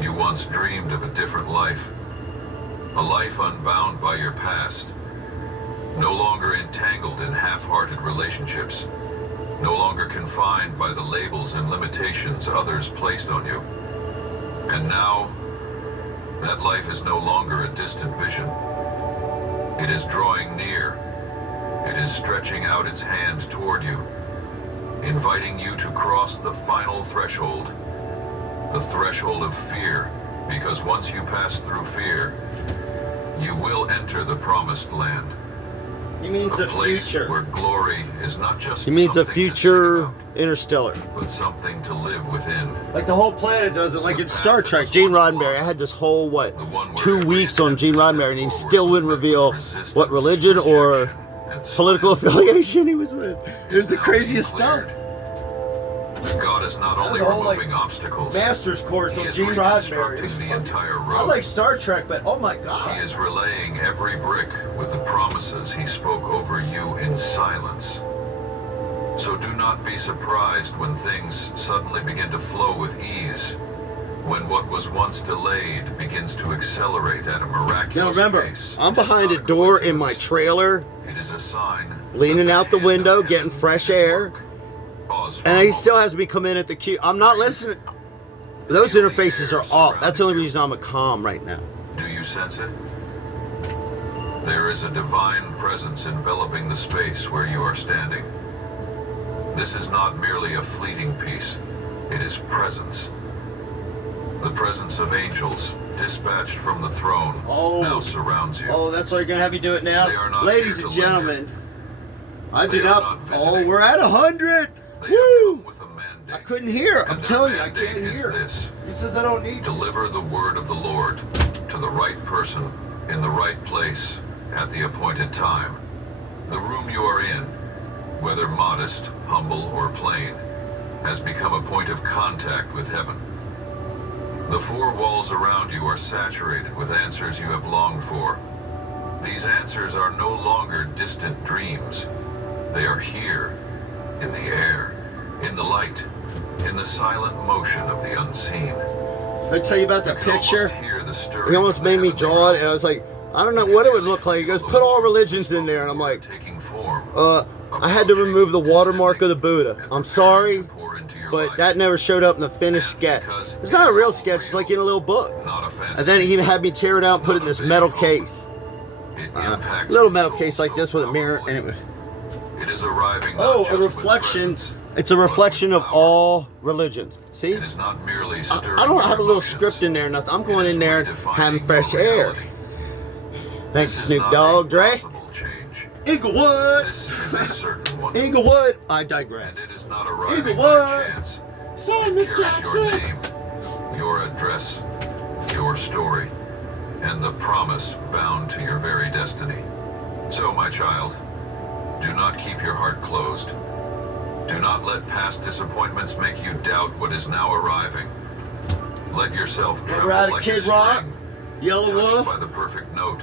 You once dreamed of a different life, a life unbound by your past, no longer entangled in half-hearted relationships, no longer confined by the labels and limitations others placed on you. And now, that life is no longer a distant vision. It is drawing near. It is stretching out its hand toward you, inviting you to cross the final threshold, the threshold of fear, because once you pass through fear, you will enter the promised land. He means A the place future. where glory is not just He means the something to future sing about, Interstellar. but something to live within. Like the whole planet does it, like The in path Star that Trek. was Gene once Roddenberry, I blocked. had this whole, The one where 2 every weeks on attempt Gene to step Roddenberry, and he forward still was wouldn't met with reveal resistance, what religion or rejection, and political slander. affiliation he was with. It was Is the now craziest being stuff. cleared. God is not only the whole, like, removing obstacles, Master's course he on is Gene Roddenberry. reconstructing It's the fucking- entire I road. like Star Trek, but oh my He god. is relaying every brick with the promises he spoke over you in silence. So do not be surprised when things suddenly begin to flow with ease. When what was once delayed begins to accelerate at a Now miraculous remember, pace. I'm It is behind a not door in my coincidence. trailer, It is a sign. leaning that out the hand of window, heaven getting fresh is at air, work. Pause for and a he moment. still has me come in at the queue. I'm not listening. Those Feel the interfaces air are off. That's the only surrounding you. reason I'm calm right now. Do you sense it? There is a divine presence enveloping the space where you are standing. This is not merely a fleeting peace. It is presence. The presence of angels, dispatched from the throne, Oh. now surrounds you. Oh, that's why you're gonna have me do it now, They are not ladies here and to gentlemen. I They did are not. not Oh, visiting. we're at 100. They have Woo! come with a mandate. I couldn't hear. I'm And their telling you, I mandate can't is hear. this. He says I don't need to. Deliver the word of the Lord to the right person in the right place at the appointed time. The room you are in, whether modest, humble, or plain, has become a point of contact with heaven. The four walls around you are saturated with answers you have longed for. These answers are no longer distant dreams. They are here, in the air, in the light, in the silent motion of the unseen. Did I tell you about You that can picture? almost hear the stirring He almost of the made me heavenly draw it, and I realms. was like, I don't know You what can it would really look like. He feel goes, the put all Lord religions in there, and I'm spoken like, word taking form, I had to remove the approaching, watermark of the Buddha. descending, I'm and sorry, preparing to pour into your but life. that never showed up in the finished And sketch. because It's it not a is real all sketch. It's real, like in a little book. not a fantasy. And then he had me tear it out and put it in this metal case. It impacts Little your metal soul case like so this with a mirror, powerfully. and it was, It is arriving not oh, just a with reflection. presence, It's a but with reflection of power. all religions. See? It is not merely stirring I don't your have a little emotions. script in there or nothing. I'm It going is in there redefining having your fresh air. reality. Thanks, This is Snoop not Dogg, a Dre. possible change. Inglewood. This is a certain one. Inglewood. I digress. And it is not arriving by Inglewood. chance. Son, It Miss carries your Jackson. name, your address, your story, and the promise bound to your very destiny. So, my child, do not keep your heart closed. Do not let past disappointments make you doubt what is now arriving. Let yourself tremble Remember out of like Kid a Rock? string, Yellow touched Wolf? by the perfect note,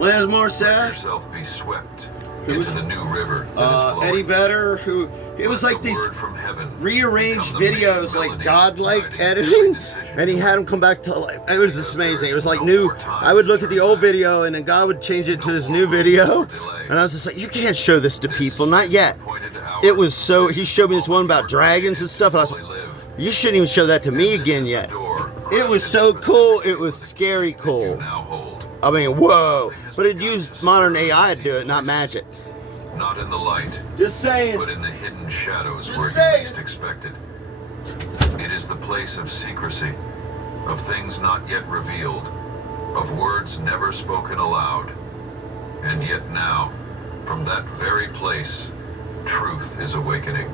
Lance Let Morissette, yourself be swept into the new river that is flowing. Eddie Vedder, who it was Let like the these word from heaven rearranged become the main videos, like melody godlike guiding editing, every decision and he you had make. them come back to life. It was just Because there amazing. is It was like no new. more time I would to look at the turn old back. video, and then God would change it to No this more new room video, for delay. and I was just like, you can't show this to This people, not is yet. the appointed hour. It was so. This He is showed me the this one moment about you were dragons created and stuff, to and I was fully like, live. you shouldn't even show that to me And this again is the yet. door It was crafted so cool. specifically It was for the scary key that cool. you now hold. I mean, whoa! Something has But it begun used to modern stir in AI to deep do it, not places. magic. Not in the light, Just saying. but in the hidden shadows Just where you saying. least expected. It is the place of secrecy, of things not yet revealed, of words never spoken aloud. And yet now, from that very place, truth is awakening.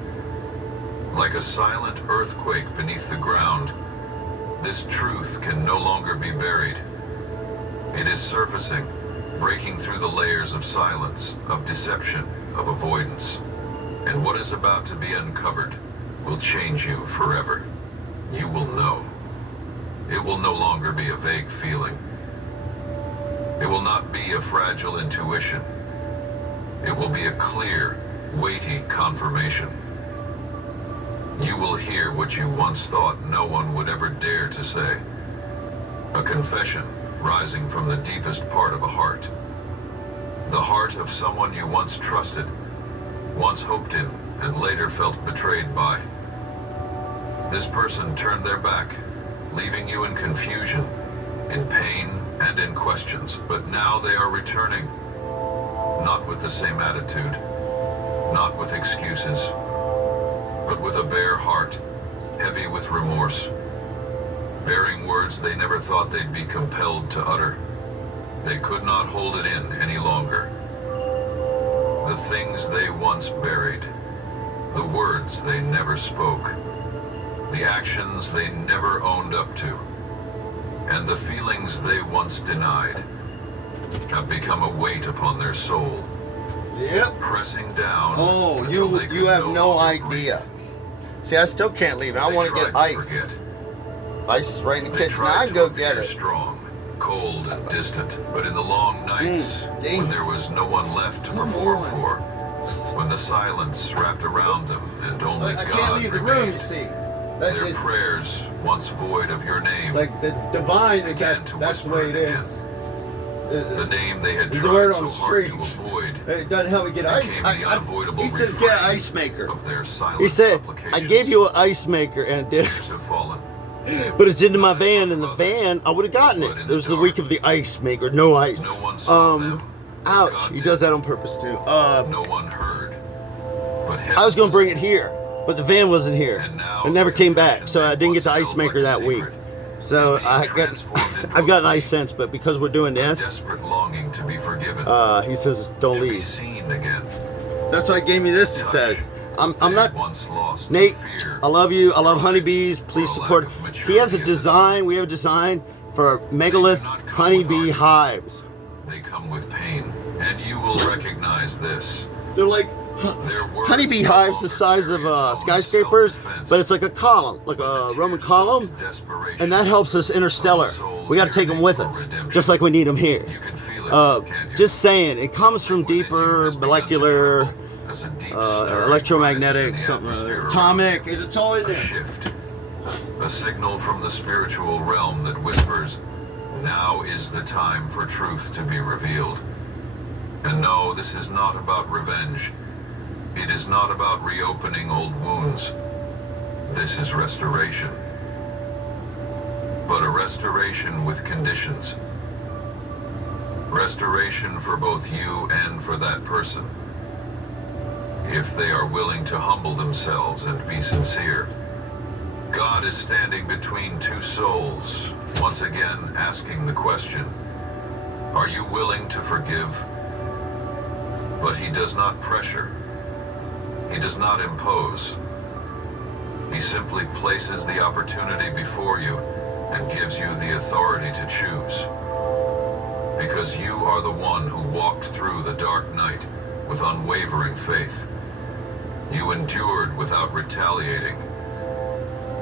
Like a silent earthquake beneath the ground, this truth can no longer be buried. It is surfacing, breaking through the layers of silence, of deception, of avoidance. And what is about to be uncovered will change you forever. You will know. It will no longer be a vague feeling. It will not be a fragile intuition. It will be a clear, weighty confirmation. You will hear what you once thought no one would ever dare to say. A confession rising from the deepest part of a heart. The heart of someone you once trusted, once hoped in, and later felt betrayed by. This person turned their back, leaving you in confusion, in pain, and in questions, but now they are returning. Not with the same attitude, not with excuses, but with a bare heart, heavy with remorse, bearing words they never thought they'd be compelled to utter. They could not hold it in any longer. The things they once buried, the words they never spoke, the actions they never owned up to, and the feelings they once denied have become a weight upon their soul, Yep. pressing down Oh, until you they could you have no no longer idea. breathe. See, I still can't leave it. I They want to tried get ice. forget. Ice is right in the They kitchen. tried I to go appear get it. strong, cold and distant, but in the long nights, dang. when there was no one left to perform for, when the silence wrapped around them and only I can't God leave the room. You remained, see, their it's prayers, once void of your name, like the divine. began to That's the whisper way it again. is. the name they had There's a word tried on so the hard to street. avoid, It doesn't help me get ice. became the unavoidable He says get an refrain ice maker. of their silent He said, I supplications. gave you an ice maker and it did. Tears have fallen. But it's into my van. In the van, I would have gotten it. It was the week of the ice maker. No ice. No one saw them. but Ouch. God He did. does that on purpose too. No one heard. But I was going to bring it heaven here, but the van wasn't here. And now It never the came back, confession so I that didn't get the once ice felt like maker a that week. secret So is being I transformed into I've a got an plea. ice since, but because we're doing A this, desperate longing to be forgiven, he says don't to be leave. seen again. That's why he gave me this. He Touch says, what I'm they not. once lost in Nate, fear. I love you. I love honeybees. Please For a lack support. of He has a maturity design. We have a design for megalith not come with honeybee arguments. hives. They come with pain, and you will recognize this. They're like Their words honeybee no hives the longer size carry of a tone skyscrapers, self-defense, but it's like a column, like but a the Roman tears column, soaked desperation and that helps us interstellar. of a soul We got to take them yearning with for us, redemption. just like we need them here. You can feel it, can't you? Just saying, it comes from Something within you deeper has begun to molecular, tremble as a deep stirring electromagnetic, rises in the something, atmosphere around atomic. you. It's all in A there. shift, a signal from the spiritual realm that whispers, now is the time for truth to be revealed. And no, this is not about revenge. It is not about reopening old wounds. This is restoration. But a restoration with conditions. Restoration for both you and for that person. If they are willing to humble themselves and be sincere. God is standing between two souls, once again asking the question, are you willing to forgive? But he does not pressure. He does not impose. He simply places the opportunity before you and gives you the authority to choose. Because you are the one who walked through the dark night with unwavering faith. You endured without retaliating.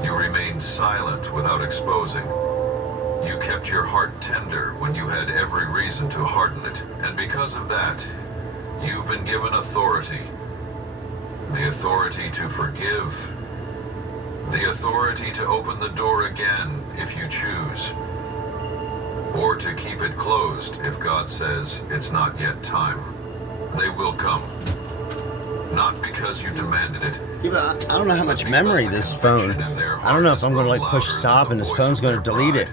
You remained silent without exposing. You kept your heart tender when you had every reason to harden it, and because of that, you've been given authority. The authority to forgive. The authority to open the door again if you choose. Or to keep it closed if God says it's not yet time. They will come. Not because you demanded it. Yeah, but I don't know how much memory this phone. I don't know if I'm going to like push stop and this phone's going to delete it.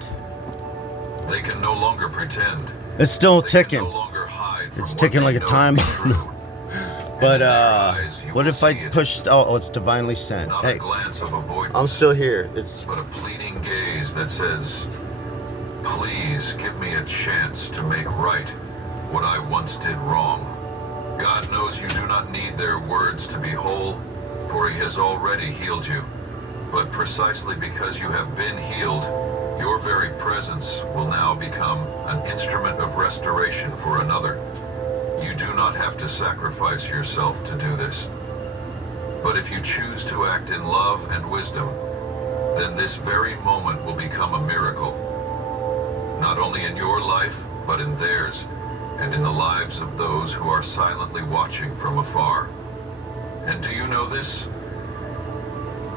They can no longer pretend. It's still ticking. No longer hide from It's what ticking they like a know time to be bomb. true. But And in their eyes, you what will if I see it. push? Oh, it's divinely sent. Not Hey, a glance of avoidance, I'm still here. It's but a pleading gaze that says, please give me a chance to make right what I once did wrong. God knows you do not need their words to be whole, for he has already healed you. But precisely because you have been healed, your very presence will now become an instrument of restoration for another. You do not have to sacrifice yourself to do this. But if you choose to act in love and wisdom, then this very moment will become a miracle. Not only in your life, but in theirs, and in the lives of those who are silently watching from afar. And do you know this?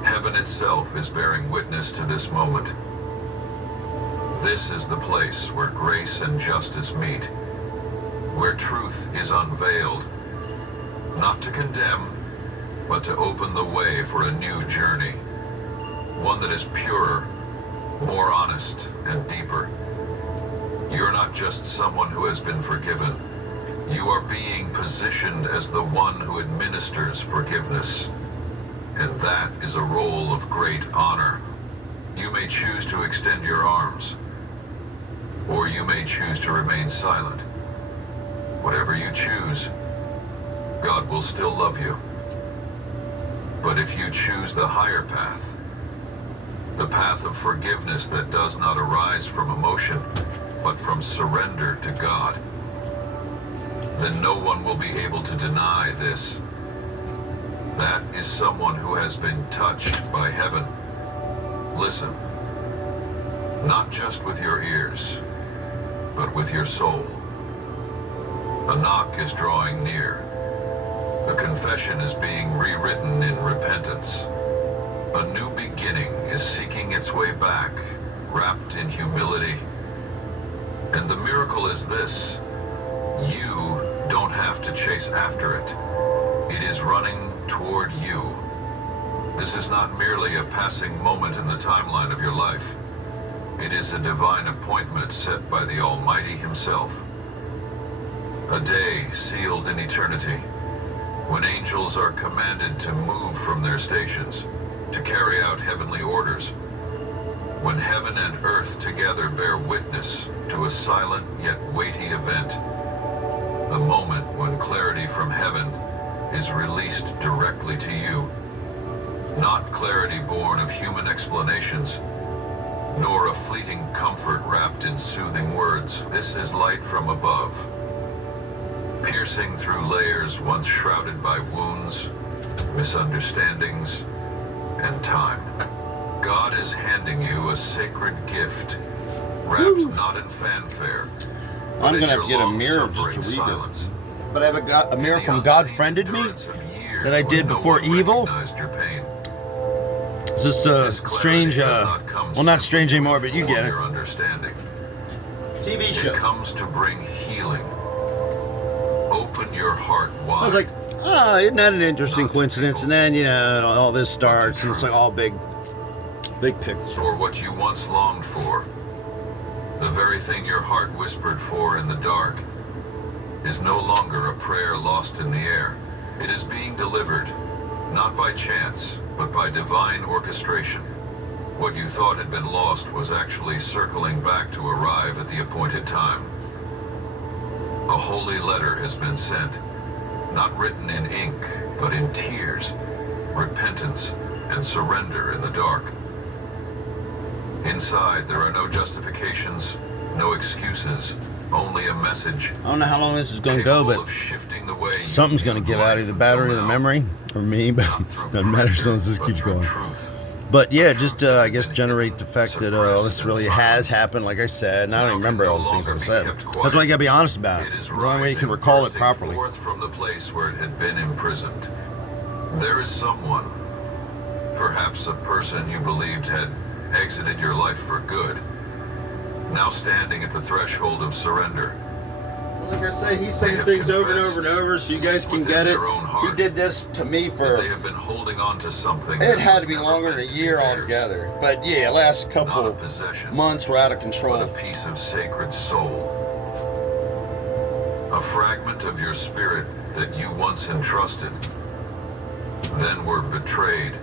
Heaven itself is bearing witness to this moment. This is the place where grace and justice meet, where truth is unveiled, not to condemn, but to open the way for a new journey, one that is purer, more honest, and deeper. You're not just someone who has been forgiven. You are being positioned as the one who administers forgiveness. And that is a role of great honor. You may choose to extend your arms, or you may choose to remain silent. Whatever you choose, God will still love you. But if you choose the higher path, the path of forgiveness that does not arise from emotion, but from surrender to God, then no one will be able to deny this. That is someone who has been touched by heaven. Listen, not just with your ears, but with your soul. A knock is drawing near. A confession is being rewritten in repentance. A new beginning is seeking its way back, wrapped in humility. And the miracle is this: you don't have to chase after it. It is running toward you. This is not merely a passing moment in the timeline of your life. It is a divine appointment set by the Almighty Himself. A day sealed in eternity, when angels are commanded to move from their stations, to carry out heavenly orders. When heaven and earth together bear witness to a silent yet weighty event. The moment when clarity from heaven is released directly to you. Not clarity born of human explanations, nor a fleeting comfort wrapped in soothing words. This is light from above, piercing through layers once shrouded by wounds, misunderstandings, and time. God is handing you a sacred gift, wrapped not in fanfare, but I'm in gonna your have to get a mirror just to long-suffering read this. silence. But I have a mirror In the from God unseen friended me endurance of years that I did when no before one evil. recognized your pain. It's just This strange. clarity does not come Well, not simply strange to anymore, but you inform get it. your understanding. TV It show. comes to bring healing. Open your heart wide. I was like, oh, isn't that an interesting coincidence? And then, all this starts, and it's like all big picture. for what you once longed for. The very thing your heart whispered for in the dark is no longer a prayer lost in the air. It is being delivered, not by chance, but by divine orchestration. What you thought had been lost was actually circling back to arrive at the appointed time. A holy letter has been sent, not written in ink, but in tears, repentance, and surrender in the dark. Inside, there are no justifications, no excuses, only a message I don't know how long this is going to go, capable but of shifting the way something's you going to view give out, life either the until battery or the now. memory, or me, but Not through doesn't matter as pressure, long as this but keeps through going. truth. But yeah, just I guess generate the fact that this really has happened, like I said, and I don't even remember all the things I said. That's why you gotta be honest about it. The only way you can recall it properly. Forth from the place where it had been imprisoned. There is someone, perhaps a person you believed had exited your life for good, now standing at the threshold of surrender. Like I say, he's saying things over and over and over, so you guys can get it. He did this to me for. They have been holding on to something. It had to be longer than a year altogether. But yeah, last couple months were out of control. But a piece of sacred soul, a fragment of your spirit that you once entrusted, then were betrayed,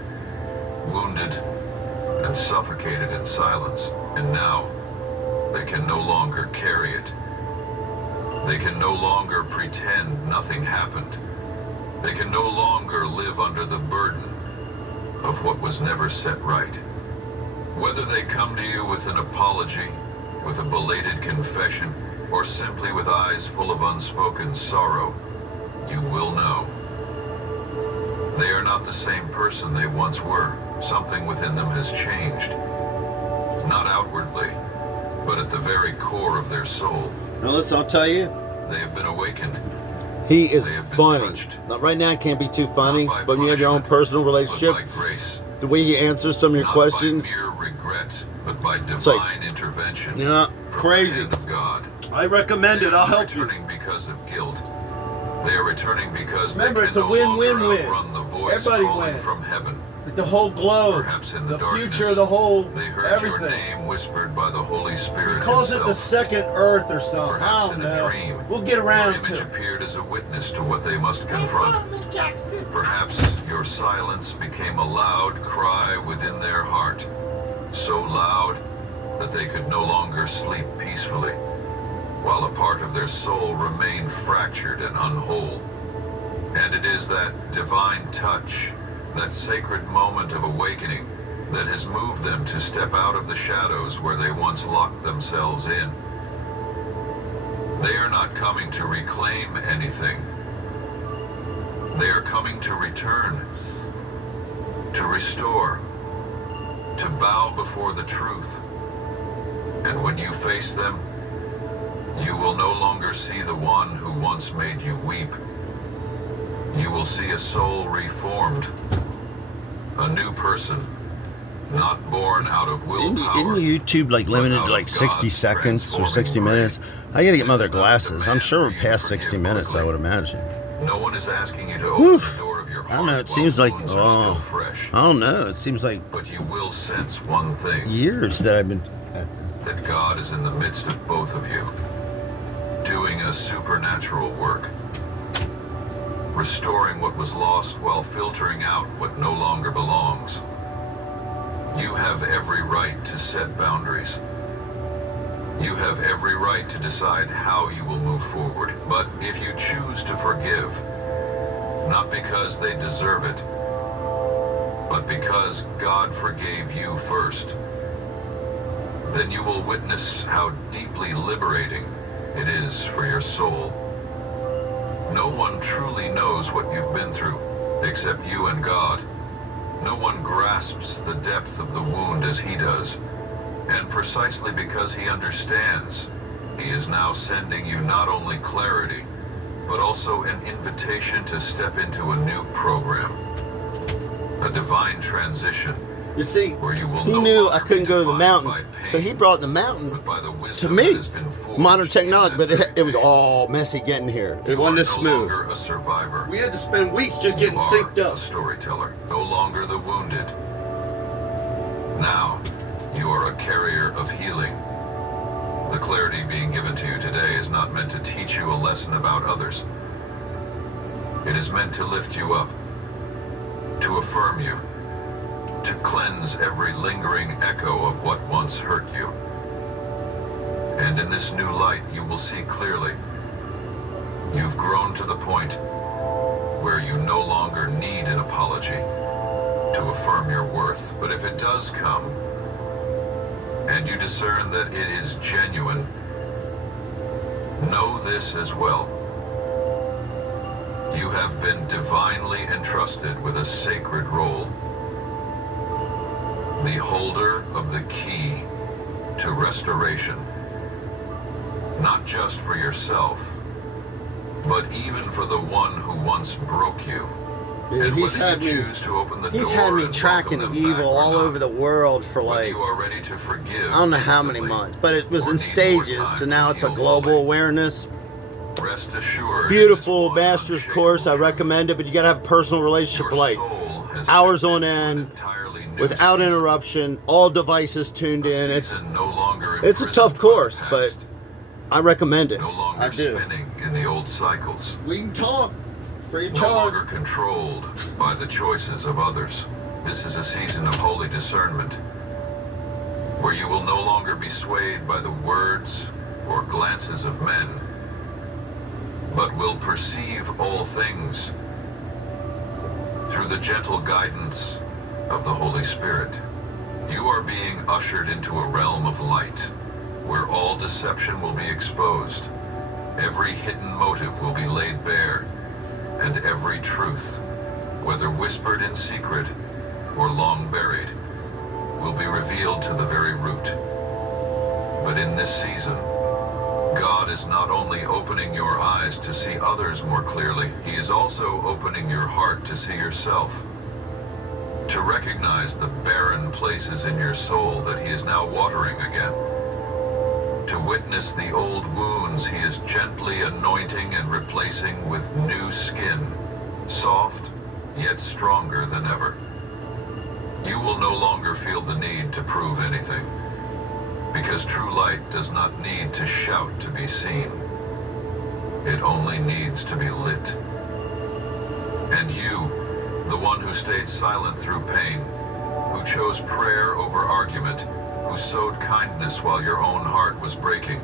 wounded, and suffocated in silence, and now they can no longer carry it. They can no longer pretend nothing happened. They can no longer live under the burden of what was never set right. Whether they come to you with an apology, with a belated confession, or simply with eyes full of unspoken sorrow, you will know. They are not the same person they once were. Something within them has changed. Not outwardly, but at the very core of their soul. Now listen, I'll tell you. They have been awakened. He is They have been funny. touched. Now, right now, it can't be too funny, Not by but when you have your own personal but relationship, by grace. the way he answers some of your Not questions, by mere regret, but by divine like, intervention. you're not from crazy. the hand of God. I recommend They it. are I'll not help you. returning because of guilt. They are returning because Remember, they it's can a no win-win-win. longer outrun the voice Everybody calling wins. from heaven. The whole globe, Perhaps in the the darkness, future, the whole They heard your everything. name whispered by the Holy Spirit He calls it himself. the second Earth or something. I Perhaps don't in a know. dream, We'll get around your image to it. appeared as a witness to what they must confront. Perhaps your silence became a loud cry within their heart, so loud that they could no longer sleep peacefully, while a part of their soul remained fractured and unwhole. And it is that divine touch, that sacred moment of awakening, that has moved them to step out of the shadows where they once locked themselves in. They are not coming to reclaim anything. They are coming to return, to restore, to bow before the truth. And when you face them, you will no longer see the one who once made you weep. You will see a soul reformed, a new person, not born out of willpower. Isn't YouTube like limited to like 60 seconds or 60 minutes? I gotta get my other glasses. I'm sure we're past 60 minutes, I would imagine. No one is asking you to open the door of your heart. I don't know, it while seems like, wounds are still fresh. I don't know, it seems like But you will sense one thing, years that I've been that God is in the midst of both of you, doing a supernatural work, restoring what was lost while filtering out what no longer belongs. You have every right to set boundaries. You have every right to decide how you will move forward. But if you choose to forgive, not because they deserve it, but because God forgave you first, then you will witness how deeply liberating it is for your soul. No one truly knows what you've been through, except you and God. No one grasps the depth of the wound as he does. And precisely because he understands, he is now sending you not only clarity, but also an invitation to step into a new program. A divine transition. you see, Where you will he no knew I longer couldn't be go to the defined mountain, by pain, so he brought the mountain but by the to wisdom me. that has been forged Modern in technology, that but very it was pain. all messy getting here. It You wasn't are this no smooth. longer a survivor. We had to spend weeks just You getting are synced a up. storyteller, no longer the wounded. Now, you are a carrier of healing. The clarity being given to you today is not meant to teach you a lesson about others. It is meant to lift you up, to affirm you, to cleanse every lingering echo of what once hurt you. And in this new light, you will see clearly. You've grown to the point where you no longer need an apology to affirm your worth. But if it does come, and you discern that it is genuine, know this as well. You have been divinely entrusted with a sacred role. the holder of the key to restoration, not just for yourself, but even for the one who once broke you. Dude, And he's whether had you me. choose to open the He's door had me and tracking welcome them back evil or all not, over the world for whether like you are ready to forgive I don't know how many instantly months, but it was or in need more stages time to now it's a heal global fully, awareness. rest assured, Beautiful in this one master's unshakable course. I truth. recommend it, but you gotta have a personal relationship Your for like soul has hours entered on into an end, entirely new without season. interruption, all devices tuned A in. season no longer It's a imprisoned tough by the course, but past, I recommend it. no longer I do. spinning in the old cycles, We can talk. Free no longer controlled by the choices of others. This is a season of holy discernment, where you will no longer be swayed by the words or glances of men, but will perceive all things through the gentle guidance of the Holy Spirit. You are being ushered into a realm of light, where all deception will be exposed, every hidden motive will be laid bare, and every truth, whether whispered in secret or long buried, will be revealed to the very root. But in this season, God is not only opening your eyes to see others more clearly, He is also opening your heart to see yourself, to recognize the barren places in your soul that He is now watering again, to witness the old wounds He is gently anointing and replacing with new skin, soft yet stronger than ever. You will no longer feel the need to prove anything, because true light does not need to shout to be seen. It only needs to be lit. And you, the one who stayed silent through pain, who chose prayer over argument, who sowed kindness while your own heart was breaking,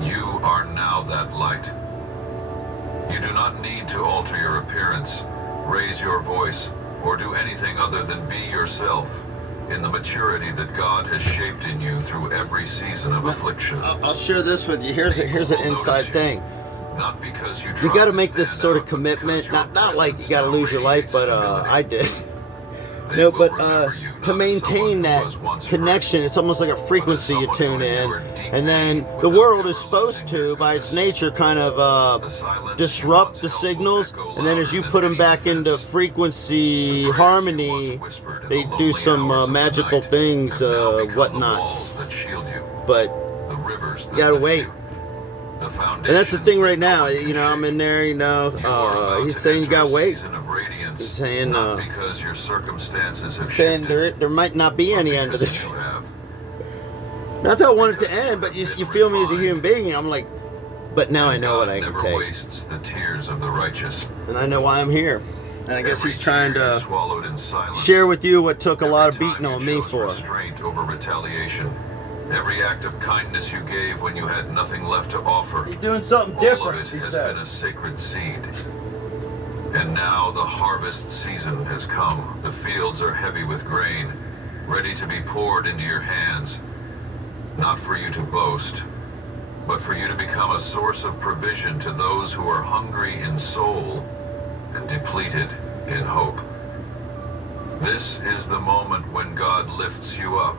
you are now that light. You do not need to alter your appearance, raise your voice, or do anything other than be yourself in the maturity that God has shaped in you through every season of affliction. I'll share this with you. Here's an inside thing. Not because you You got to to make this stand sort of out, but commitment. because your Not like you presence got to now lose your life, radiates but humility. I did. They No, will but remember you not to as maintain someone who that was once connection, hurt, it's almost like a frequency you someone who tune in, endured deep and then pain the without world ever is supposed losing your to, by its goodness. nature, kind of The silence you disrupt once the held will signals, echo and then as louder you than put them any back into defense. frequency The prayers you harmony, once whispered in they the do lonely some hours of the magical night things, have now become the whatnots. walls that shield you, But the rivers that you gotta lift wait. you, the And that's the foundations thing that right no now. one can You know, I'm shake. in there. You know, You are about he's to saying you enter gotta a wait. season of radiance, He's saying, not because your circumstances have Saying shifted, there might not be but any end to because this. you have. Not that I want it to Because you end, but have you been feel me as a refined. human being. I'm like, but now I know what God I can never take, wastes the tears of the righteous. and I know why I'm here. And I guess Every he's trying tear you to swallowed in silence, share with you what took a every lot of time beating you on me chose for. restraint over retaliation, every act of kindness you gave when you had nothing left to offer, You're doing something all of different, it he has said. been a sacred seed. And now the harvest season has come. The fields are heavy with grain, ready to be poured into your hands, not for you to boast, but for you to become a source of provision to those who are hungry in soul and depleted in hope. This is the moment when God lifts you up,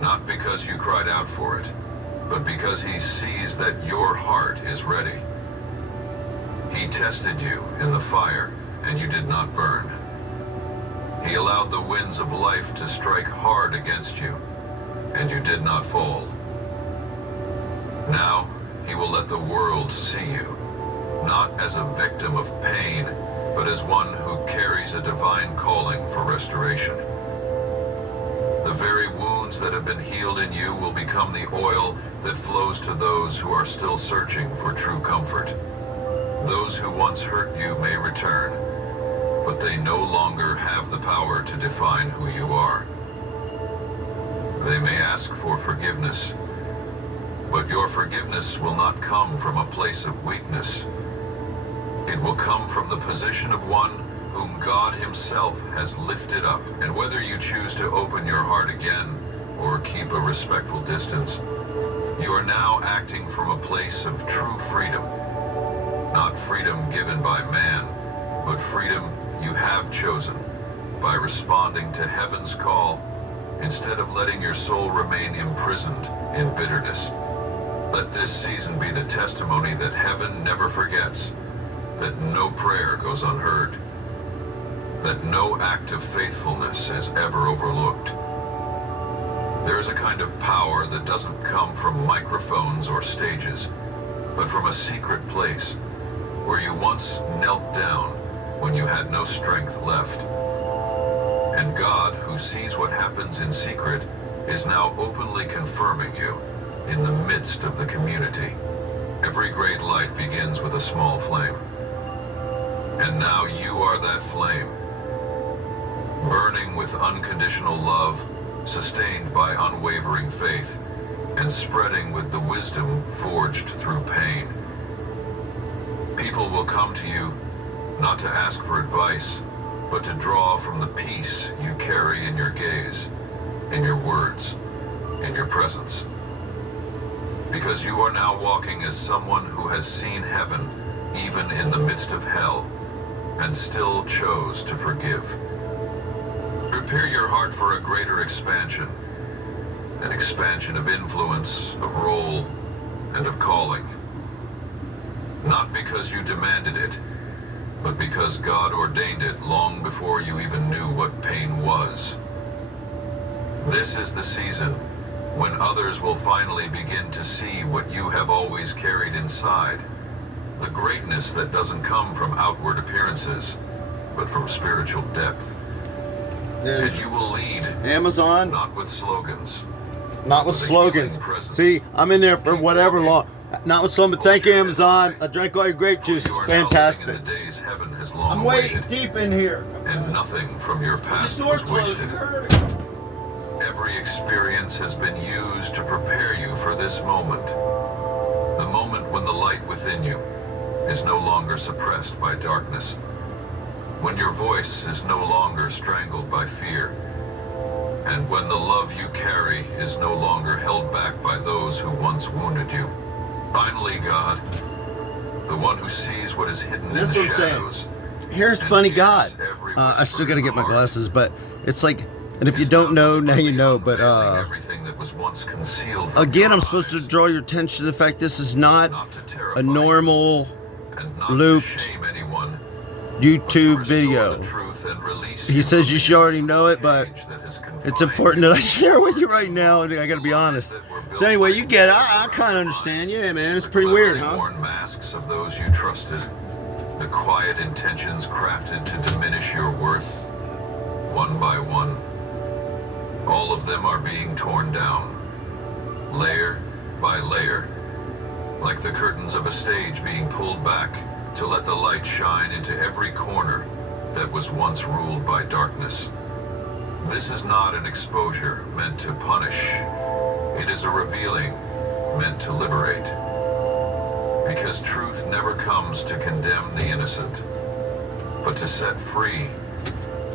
not because you cried out for it, but because He sees that your heart is ready. He tested you in the fire, and you did not burn. He allowed the winds of life to strike hard against you, and you did not fall. Now, He will let the world see you, not as a victim of pain, but as one who carries a divine calling for restoration. The very wounds that have been healed in you will become the oil that flows to those who are still searching for true comfort. Those who once hurt you may return, but they no longer have the power to define who you are. They may ask for forgiveness, but your forgiveness will not come from a place of weakness. It will come from the position of one whom God Himself has lifted up. And whether you choose to open your heart again or keep a respectful distance, you are now acting from a place of true freedom. Not freedom given by man, but freedom you have chosen by responding to heaven's call Instead of letting your soul remain imprisoned in bitterness, let this season be the testimony that heaven never forgets, that no prayer goes unheard, that no act of faithfulness is ever overlooked. There is a kind of power that doesn't come from microphones or stages, but from a secret place where you once knelt down when you had no strength left. And God, who sees what happens in secret, is now openly confirming you in the midst of the community. Every great light begins with a small flame. And now you are that flame, burning with unconditional love, sustained by unwavering faith, and spreading with the wisdom forged through pain. People will come to you not to ask for advice, but to draw from the peace you carry in your gaze, in your words, in your presence. Because you are now walking as someone who has seen heaven even in the midst of hell, and still chose to forgive. Prepare your heart for a greater expansion, an expansion of influence, of role, and of calling. Not because you demanded it, but because God ordained it long before you even knew what pain was. This is the season when others will finally begin to see what you have always carried inside, the greatness that doesn't come from outward appearances, but from spiritual depth. And you will lead, Amazon, not with slogans. not with slogans. See, I'm in there for whatever long. Not with slogans. Thank you, Amazon. I drank all your grape juice. It's fantastic. I'm way deep in here. And nothing from your past was wasted. Every experience has been used to prepare you for this moment. The moment when the light within you is no longer suppressed by darkness. When your voice is no longer strangled by fear. And when the love you carry is no longer held back by those who once wounded you. Finally, God, the one who sees what is hidden in the shadows. Here's funny God. I still gotta get my glasses, but it's like, and if you don't know, now you know, but again, I'm supposed to draw your attention to the fact this is not a normal looped YouTube video. He says you should already know it, but it's important that I share with you right now, and I gotta be honest. So anyway, you get it. I kind of understand. Yeah, man, it's pretty weird, huh? Worn masks of those you trusted, the quiet intentions crafted to diminish your worth, one by one. All of them are being torn down, layer by layer, like the curtains of a stage being pulled back to let the light shine into every corner that was once ruled by darkness. This is not an exposure meant to punish. It is a revealing meant to liberate. Because truth never comes to condemn the innocent, but to set free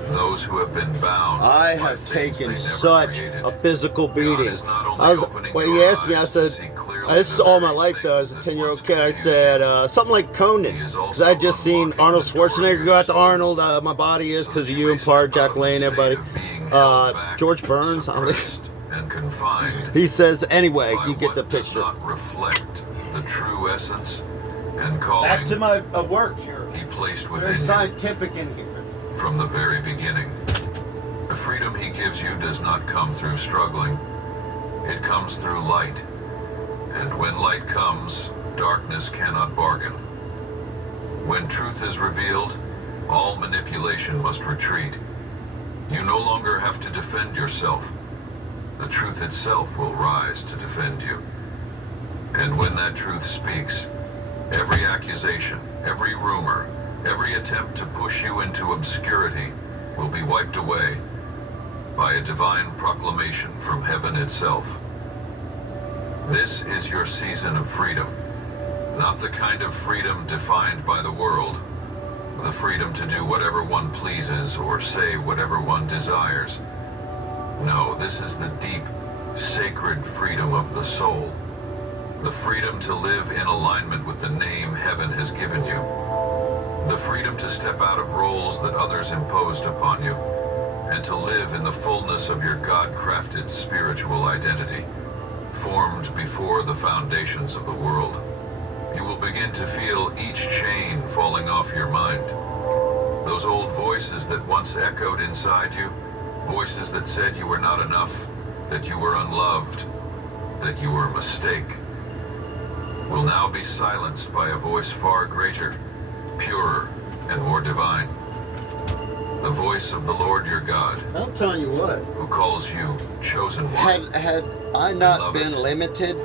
those who have been bound. I by have things taken they never such created. a physical God beating. is not only When he asked me, I said, this is all my life though, as a 10-year-old kid. I said, something like Conan. Because I had just seen Arnold Schwarzenegger go out to Arnold. My body is because of you and Part, Jack Lane, everybody. George Burns. And confined. He says, anyway, by you get the what does picture. not reflect the true essence and calling Back to my work here. he placed Very within you scientific in here. from the very beginning. The freedom he gives you does not come through struggling. It comes through light. And when light comes, darkness cannot bargain. When truth is revealed, all manipulation must retreat. You no longer have to defend yourself. The truth itself will rise to defend you. And when that truth speaks, every accusation, every rumor, every attempt to push you into obscurity will be wiped away by a divine proclamation from heaven itself. This is your season of freedom, not the kind of freedom defined by the world, the freedom to do whatever one pleases or say whatever one desires. No, this is the deep, sacred freedom of the soul, the freedom to live in alignment with the name heaven has given you, the freedom to step out of roles that others imposed upon you, and to live in the fullness of your God-crafted spiritual identity, formed before the foundations of the world. You will begin to feel each chain falling off your mind. Those old voices that once echoed inside you, voices that said you were not enough, that you were unloved, that you were a mistake, will now be silenced by a voice far greater, purer, and more divine. The voice of the Lord your God, I'm telling you what. who calls you chosen one. Had I not Beloved, been limited,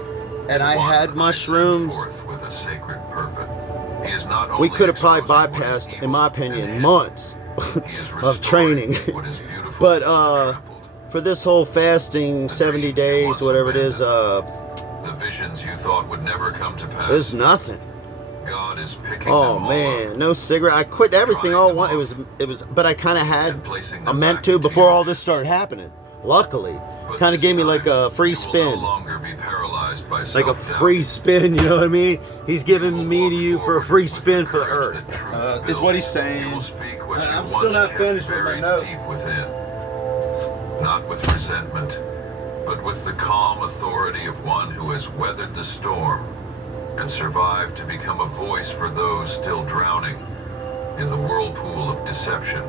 and I one had I mushrooms, send forth with a sacred purpose. He is not we only could have probably exposing what is bypassed, evil in my and opinion, hidden, months he is of restoring training. what is beautiful But and trampled. for this whole fasting, The 70 dreams you days, once whatever it is, abandoned, the visions you thought would never come to pass. there's nothing. God is picking Oh them all man, up no cigarette. I quit everything all at Drying once. them It was, but I kind of had, and placing I them meant back to into before your all this hands. started happening. Luckily, But kind of this gave me like time, a free you spin. will no longer be paralyzed by Like a self-doubt. free spin, you know what I mean? He's You will giving me walk to you for a forward free with spin the for the courage earth. that truth Is what he's builds. saying. You will speak what you I'm still once not kept finished with my buried note. deep within. Not with resentment, but with the calm authority of one who has weathered the storm and survived to become a voice for those still drowning in the whirlpool of deception.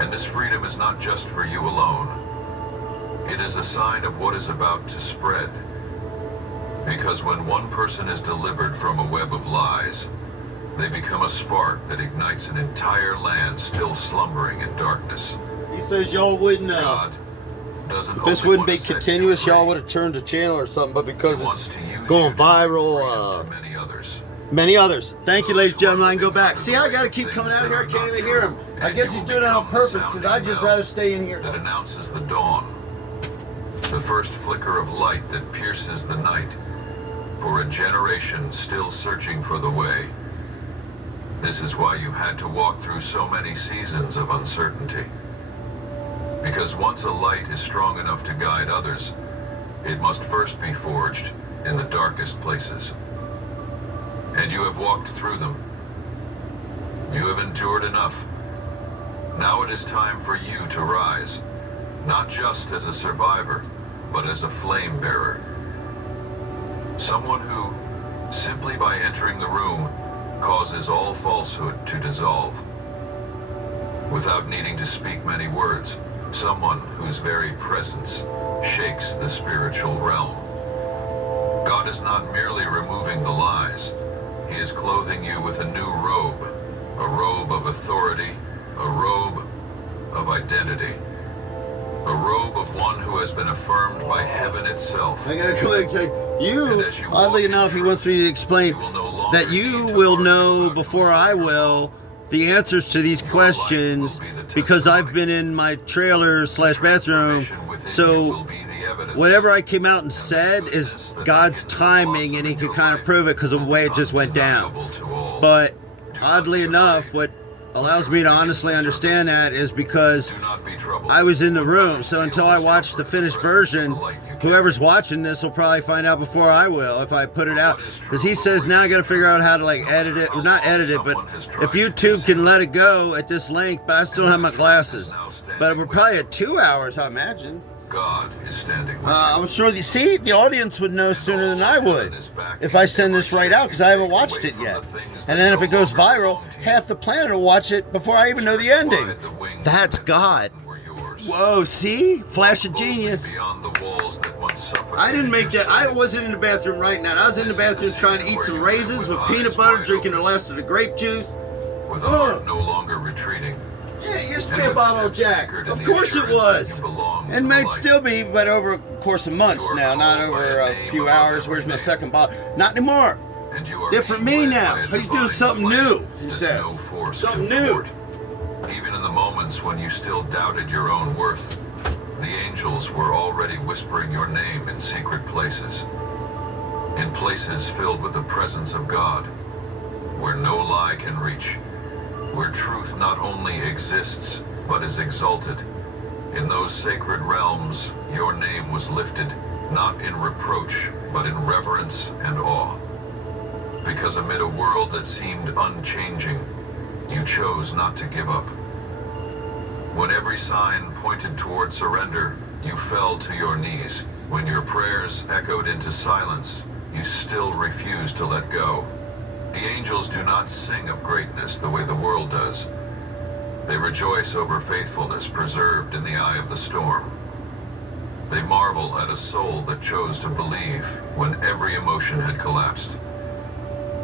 And this freedom is not just for you alone. It is a sign of what is about to spread. Because when one person is delivered from a web of lies, they become a spark that ignites an entire land still slumbering in darkness. He says y'all wouldn't. God doesn't If this only wouldn't want be to set you continuous, free, y'all would have turned the channel or something. But because He wants it's to use going you to bring viral, freedom to many others. many others. Thank you, Those ladies and who are gentlemen. I can go living back. under See, the I weight gotta of keep coming things out that here. I are can't not even hear him. true, I and guess you he's will doing it on become the purpose because I'd sounding just bell rather stay in here. that announces the dawn, the first flicker of light that pierces the night for a generation still searching for the way. This is why you had to walk through so many seasons of uncertainty. Because once a light is strong enough to guide others, it must first be forged in the darkest places. And you have walked through them. You have endured enough. Now it is time for you to rise, not just as a survivor, but as a flame bearer. Someone who, simply by entering the room, causes all falsehood to dissolve. Without needing to speak many words, someone whose very presence shakes the spiritual realm. God is not merely removing the lies. He is clothing you with a new robe, a robe of authority, a robe of identity, a robe of one who has been affirmed by heaven itself. I gotta come back and say, And you, as you oddly walk in enough, he truth, wants me to explain you will no longer that you need to will argue know about before who is I right or will wrong. the answers to these Your questions life will be the because I've testimony. been in my trailer slash bathroom. Transformation within you So will be the evidence. whatever I came out and And the said goodness is that God's begins to timing, blossom and He in could your kind of life prove it because of the will way be it just went down. undeniable to all. But Do not oddly be enough, afraid. what allows me to honestly understand that is because Do not be troubled. I was in the When room. others So feel until I watch the discomfort, finished presence of version, the light you carry. whoever's watching this will probably find out before I will if I put it out. Because he says now I got to figure out how to like edit it, or not edit it, but if YouTube can let it go at this length, but I still don't have my glasses. But we're probably at 2 hours, I imagine. God is standing with I'm sure the audience would know sooner than I would if I send this right out because I haven't watched it yet. And then if it goes viral, half the planet will watch it before I even know the ending. That's God. Whoa, see? Flash of genius. I didn't make that. I wasn't in the bathroom right now. I was in the bathroom trying to eat some raisins with peanut butter, drinking the last of the grape juice. With a heart no longer retreating. Yeah, it used to And be a with bottle of steps Jack. anchored in Of the course it assurance that was. you belong to And the might light. still be, but over a course of months You are now, not called by over a a name few above hours. every Where's my name. second bottle? Not anymore. And you are Different being me led now. by a He's doing divine something plan new, he that says. no force Something can new. thwart. Even in the moments when you still doubted your own worth, the angels were already whispering your name in secret places. In places filled with the presence of God, where no lie can reach, where truth not only exists, but is exalted. In those sacred realms, your name was lifted, not in reproach, but in reverence and awe. Because amid a world that seemed unchanging, you chose not to give up. When every sign pointed toward surrender, you fell to your knees. When your prayers echoed into silence, you still refused to let go. The angels do not sing of greatness the way the world does. They rejoice over faithfulness preserved in the eye of the storm. They marvel at a soul that chose to believe when every emotion had collapsed.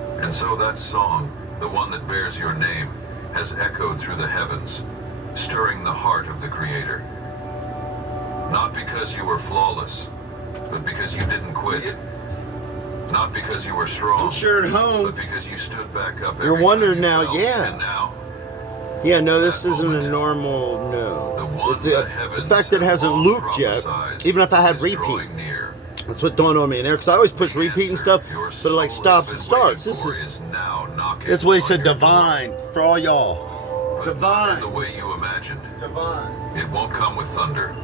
And so that song, the one that bears your name, has echoed through the heavens, stirring the heart of the Creator. Not because you were flawless, but because you didn't quit. Not because you were strong, I'm sure at home. but because you stood back up. You're every wondering time you now, fell. yeah. And now, Yeah, no, this That isn't moment, a normal, no. the one The heavens fact that it have hasn't long looped yet, prophesied even if I had is repeat, drawing near. that's what dawned on me in there, because I always push The repeat and answer stuff, your but it like soul stops has and been waiting starts. This for is, now knocking that's what he on said, your door. divine, for all y'all. But not Divine. in the way you imagined. Divine. It won't come with thunder.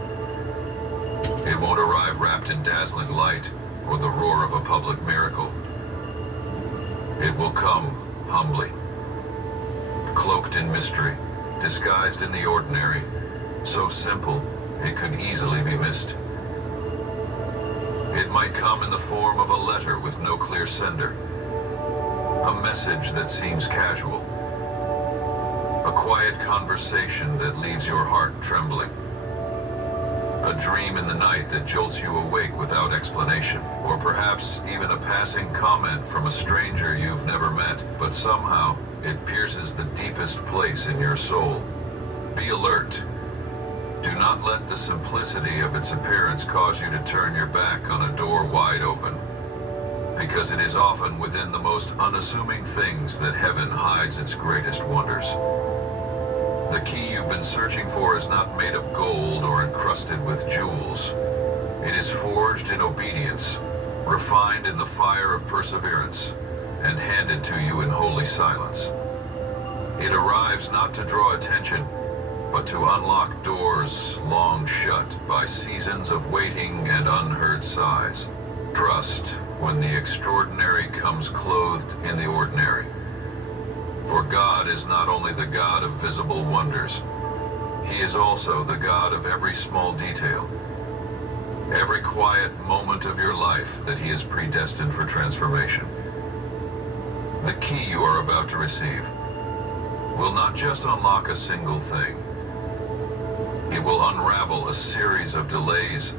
It won't arrive wrapped in dazzling light or the roar of a public miracle. It will come humbly, cloaked in mystery, disguised in the ordinary, so simple it could easily be missed. It might come in the form of a letter with no clear sender, a message that seems casual, a quiet conversation that leaves your heart trembling, a dream in the night that jolts you awake without explanation, or perhaps even a passing comment from a stranger you've never met, but somehow it pierces the deepest place in your soul. Be alert. Do not let the simplicity of its appearance cause you to turn your back on a door wide open, because it is often within the most unassuming things that heaven hides its greatest wonders. The key you've been searching for is not made of gold or encrusted with jewels. It is forged in obedience, refined in the fire of perseverance, and handed to you in holy silence. It arrives not to draw attention, but to unlock doors long shut by seasons of waiting and unheard sighs. Trust when the extraordinary comes clothed in the ordinary. For God is not only the God of visible wonders, He is also the God of every small detail, every quiet moment of your life that He has predestined for transformation. The key you are about to receive will not just unlock a single thing. It will unravel a series of delays,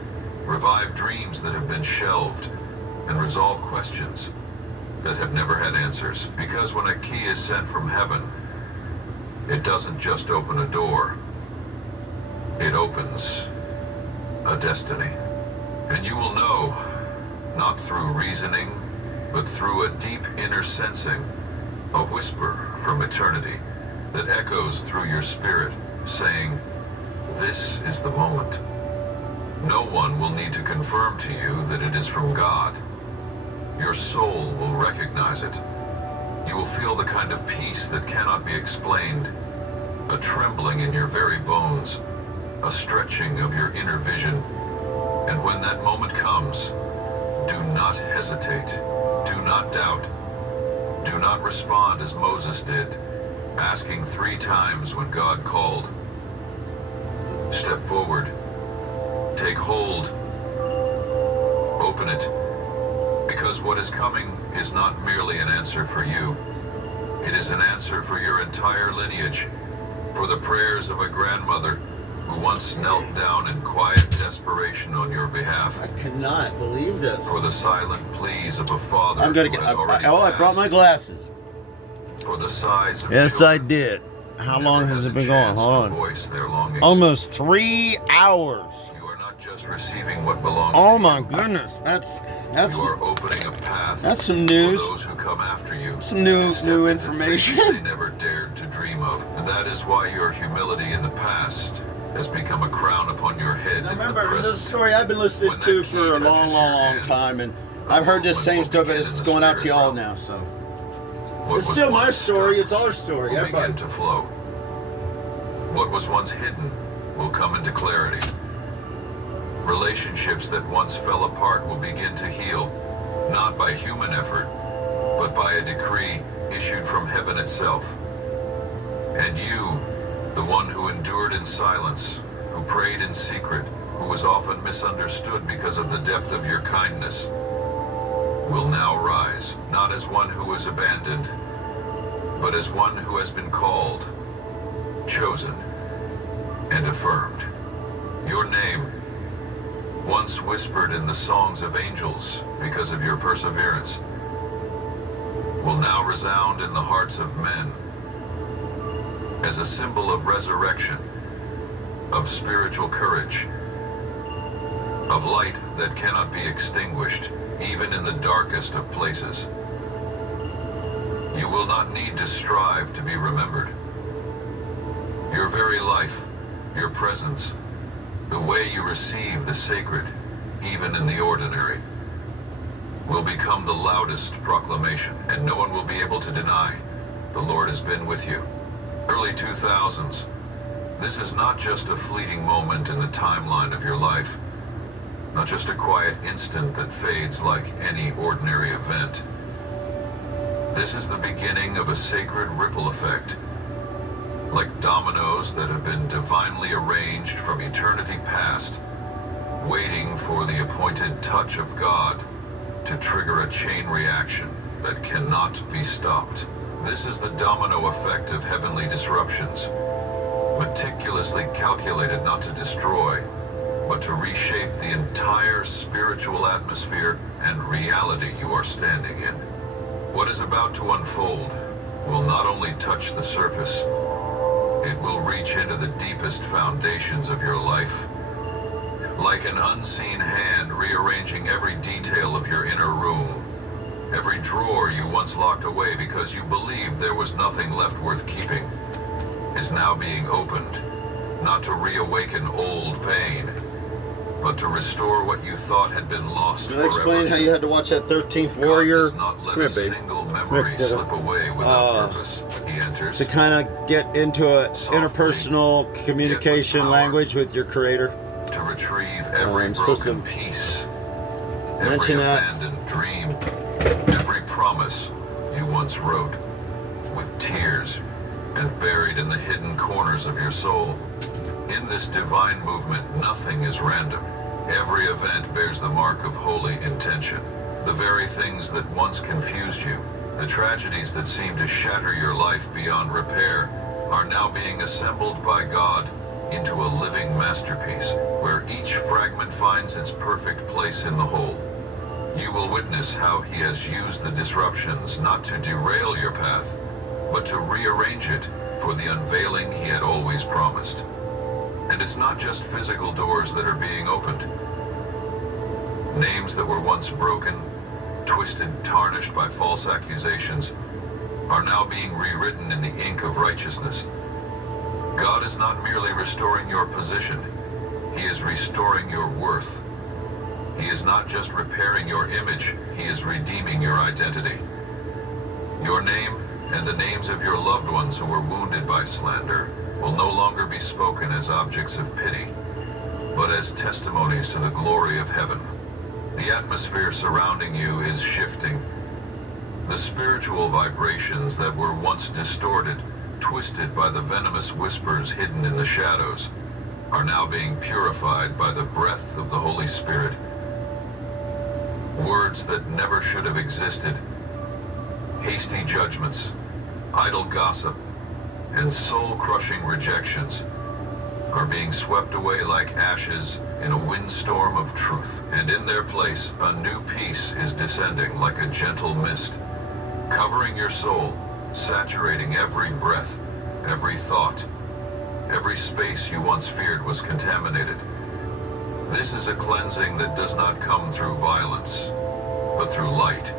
revive dreams that have been shelved, and resolve questions that have never had answers. Because when a key is sent from heaven, it doesn't just open a door, it opens a destiny. And you will know, not through reasoning, but through a deep inner sensing, a whisper from eternity that echoes through your spirit, saying, "This is the moment." No one will need to confirm to you that it is from God. Your soul will recognize it. You will feel the kind of peace that cannot be explained, a trembling in your very bones, a stretching of your inner vision. And when that moment comes, do not hesitate. Do not doubt. Do not respond as Moses did, asking 3 times when God called. Step forward. Take hold. Open it. Because what is coming is not merely an answer for you. It is an answer for your entire lineage, for the prayers of a grandmother who once knelt down in quiet desperation on your behalf, I cannot believe this. for the silent pleas of a father I'm gonna who get, has already I brought my passed, glasses. for the sighs of Yes, I children did. How who long never has had it the been going? chance Hold to on. voice their longings. Almost 3 hours. You are not just receiving what belongs Oh to my you. goodness, that's You are opening a path that's some news. for those who come after you. Some new- to step new into information. things they never dared to dream of. And that is why your humility in the past has become a crown upon your head Now in the remember, this is a present. story I've been listening When that to key for a touches long, your long, long hand, time, and a I've heard this movement same will story, but begin it's in the going out to spirit y'all realm. now. So What it's was still my once story. stuck It's our story. will Everybody. begin to flow. What was once hidden will come into clarity. Relationships that once fell apart will begin to heal, not by human effort, but by a decree issued from heaven itself. And you, the one who endured labored in silence, who prayed in secret, who was often misunderstood because of the depth of your kindness, will now rise, not as one who was abandoned, but as one who has been called, chosen, and affirmed. Your name, once whispered in the songs of angels because of your perseverance, will now resound in the hearts of men as a symbol of resurrection, of spiritual courage, of light that cannot be extinguished, even in the darkest of places. You will not need to strive to be remembered. Your very life, your presence, the way you receive the sacred, even in the ordinary, will become the loudest proclamation, and no one will be able to deny the Lord has been with you. Early 2000s, this is not just a fleeting moment in the timeline of your life, not just a quiet instant that fades like any ordinary event. This is the beginning of a sacred ripple effect, like dominoes that have been divinely arranged from eternity past, waiting for the appointed touch of God to trigger a chain reaction that cannot be stopped. This is the domino effect of heavenly disruptions, meticulously calculated not to destroy, but to reshape the entire spiritual atmosphere and reality you are standing in. What is about to unfold will not only touch the surface, it will reach into the deepest foundations of your life, like an unseen hand rearranging every detail of your inner room. Every drawer you once locked away because you believed there was nothing left worth keeping is now being opened, not to reawaken old pain, but to restore what you thought had been lost Can I forever. explain how you had to watch that 13th Warrior? God does not let Come a here, babe. single memory slip away without purpose. He enters To kind of get into a interpersonal communication language with your creator. to retrieve every I'm supposed broken to piece, every mention that. abandoned dream, every promise you once wrote with tears and buried in the hidden corners of your soul. In this divine movement, nothing is random. Every event bears the mark of holy intention. The very things that once confused you, the tragedies that seemed to shatter your life beyond repair, are now being assembled by God into a living masterpiece, where each fragment finds its perfect place in the whole. You will witness how He has used the disruptions not to derail your path, but to rearrange it for the unveiling He had always promised. And it's not just physical doors that are being opened. Names that were once broken, twisted, tarnished by false accusations, are now being rewritten in the ink of righteousness. God is not merely restoring your position, He is restoring your worth. He is not just repairing your image, He is redeeming your identity. Your name and the names of your loved ones who were wounded by slander will no longer be spoken as objects of pity, but as testimonies to the glory of heaven. The atmosphere surrounding you is shifting. The spiritual vibrations that were once distorted, twisted by the venomous whispers hidden in the shadows, are now being purified by the breath of the Holy Spirit. Words that never should have existed, hasty judgments, idle gossip, and soul-crushing rejections are being swept away like ashes in a windstorm of truth. And in their place, a new peace is descending like a gentle mist, covering your soul, saturating every breath, every thought, every space you once feared was contaminated. This is a cleansing that does not come through violence, but through light.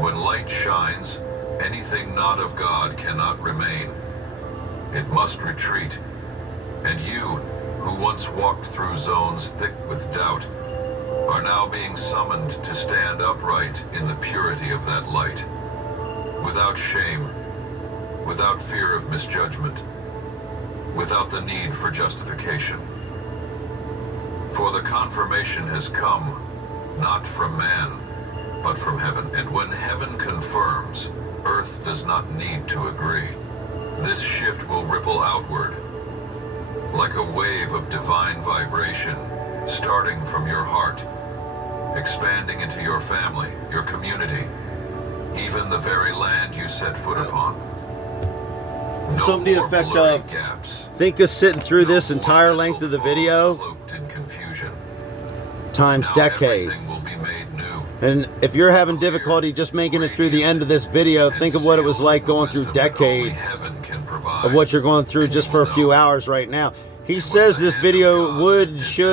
When light shines, anything not of God cannot remain. It must retreat. And you, who once walked through zones thick with doubt, are now being summoned to stand upright in the purity of that light, without shame, without fear of misjudgment, without the need for justification. For the confirmation has come, not from man, but from heaven. And when heaven confirms, earth does not need to agree. This shift will ripple outward, like a wave of divine vibration, starting from your heart, expanding into your family, your community, even the very land you set foot upon. No Something to the more effect blurry of, gaps. think of sitting through No this more entire mental length of the fog video cloaked in confusion. times Now everything decades. will be made new. And if you're having difficulty just making it through the end of this video, think of what it was like going through decades of what you're going through just for a few hours right now. He says this video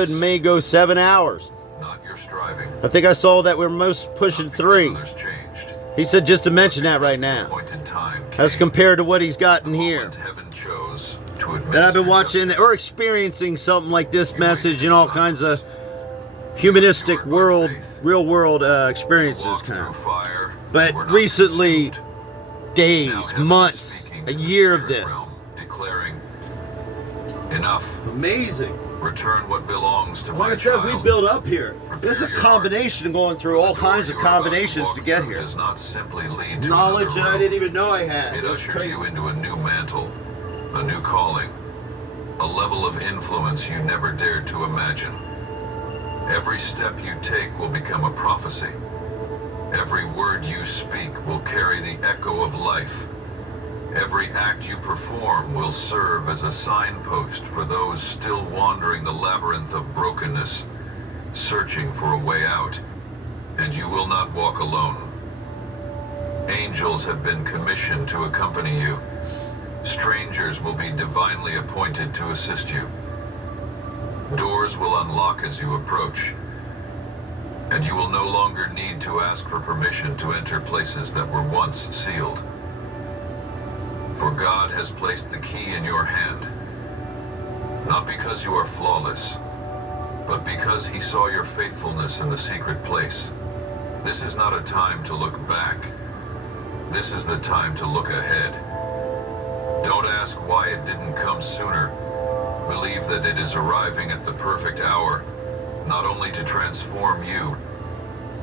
may go 7 hours. Not your striving. I think I saw that we're most pushing 3. Others changed. He said just to mention that right now. Appointed time That's came. compared to what he's got in The here. moment heaven chose to That I've been administer watching justice. or experiencing something like this message in all kinds of humanistic world, real world experiences Walked kind through of. fire, But were not recently, consumed. Now days, heaven is months, speaking a to the year of spirit this. realm, declaring, enough. Amazing. Return what belongs to Like my I said, child. we built up here. This is a combination of going through all kinds of combinations to get here. Does not simply lead to Knowledge that another I road. didn't even know I had. It That's ushers crazy. you into a new mantle, a new calling, a level of influence you never dared to imagine. Every step you take will become a prophecy. Every word you speak will carry the echo of life. Every act you perform will serve as a signpost for those still wandering the labyrinth of brokenness, searching for a way out. And you will not walk alone. Angels have been commissioned to accompany you. Strangers will be divinely appointed to assist you. Doors will unlock as you approach. And you will no longer need to ask for permission to enter places that were once sealed. For God has placed the key in your hand. Not because you are flawless, but because he saw your faithfulness in the secret place. This is not a time to look back. This is the time to look ahead. Don't ask why it didn't come sooner. Believe that it is arriving at the perfect hour, not only to transform you,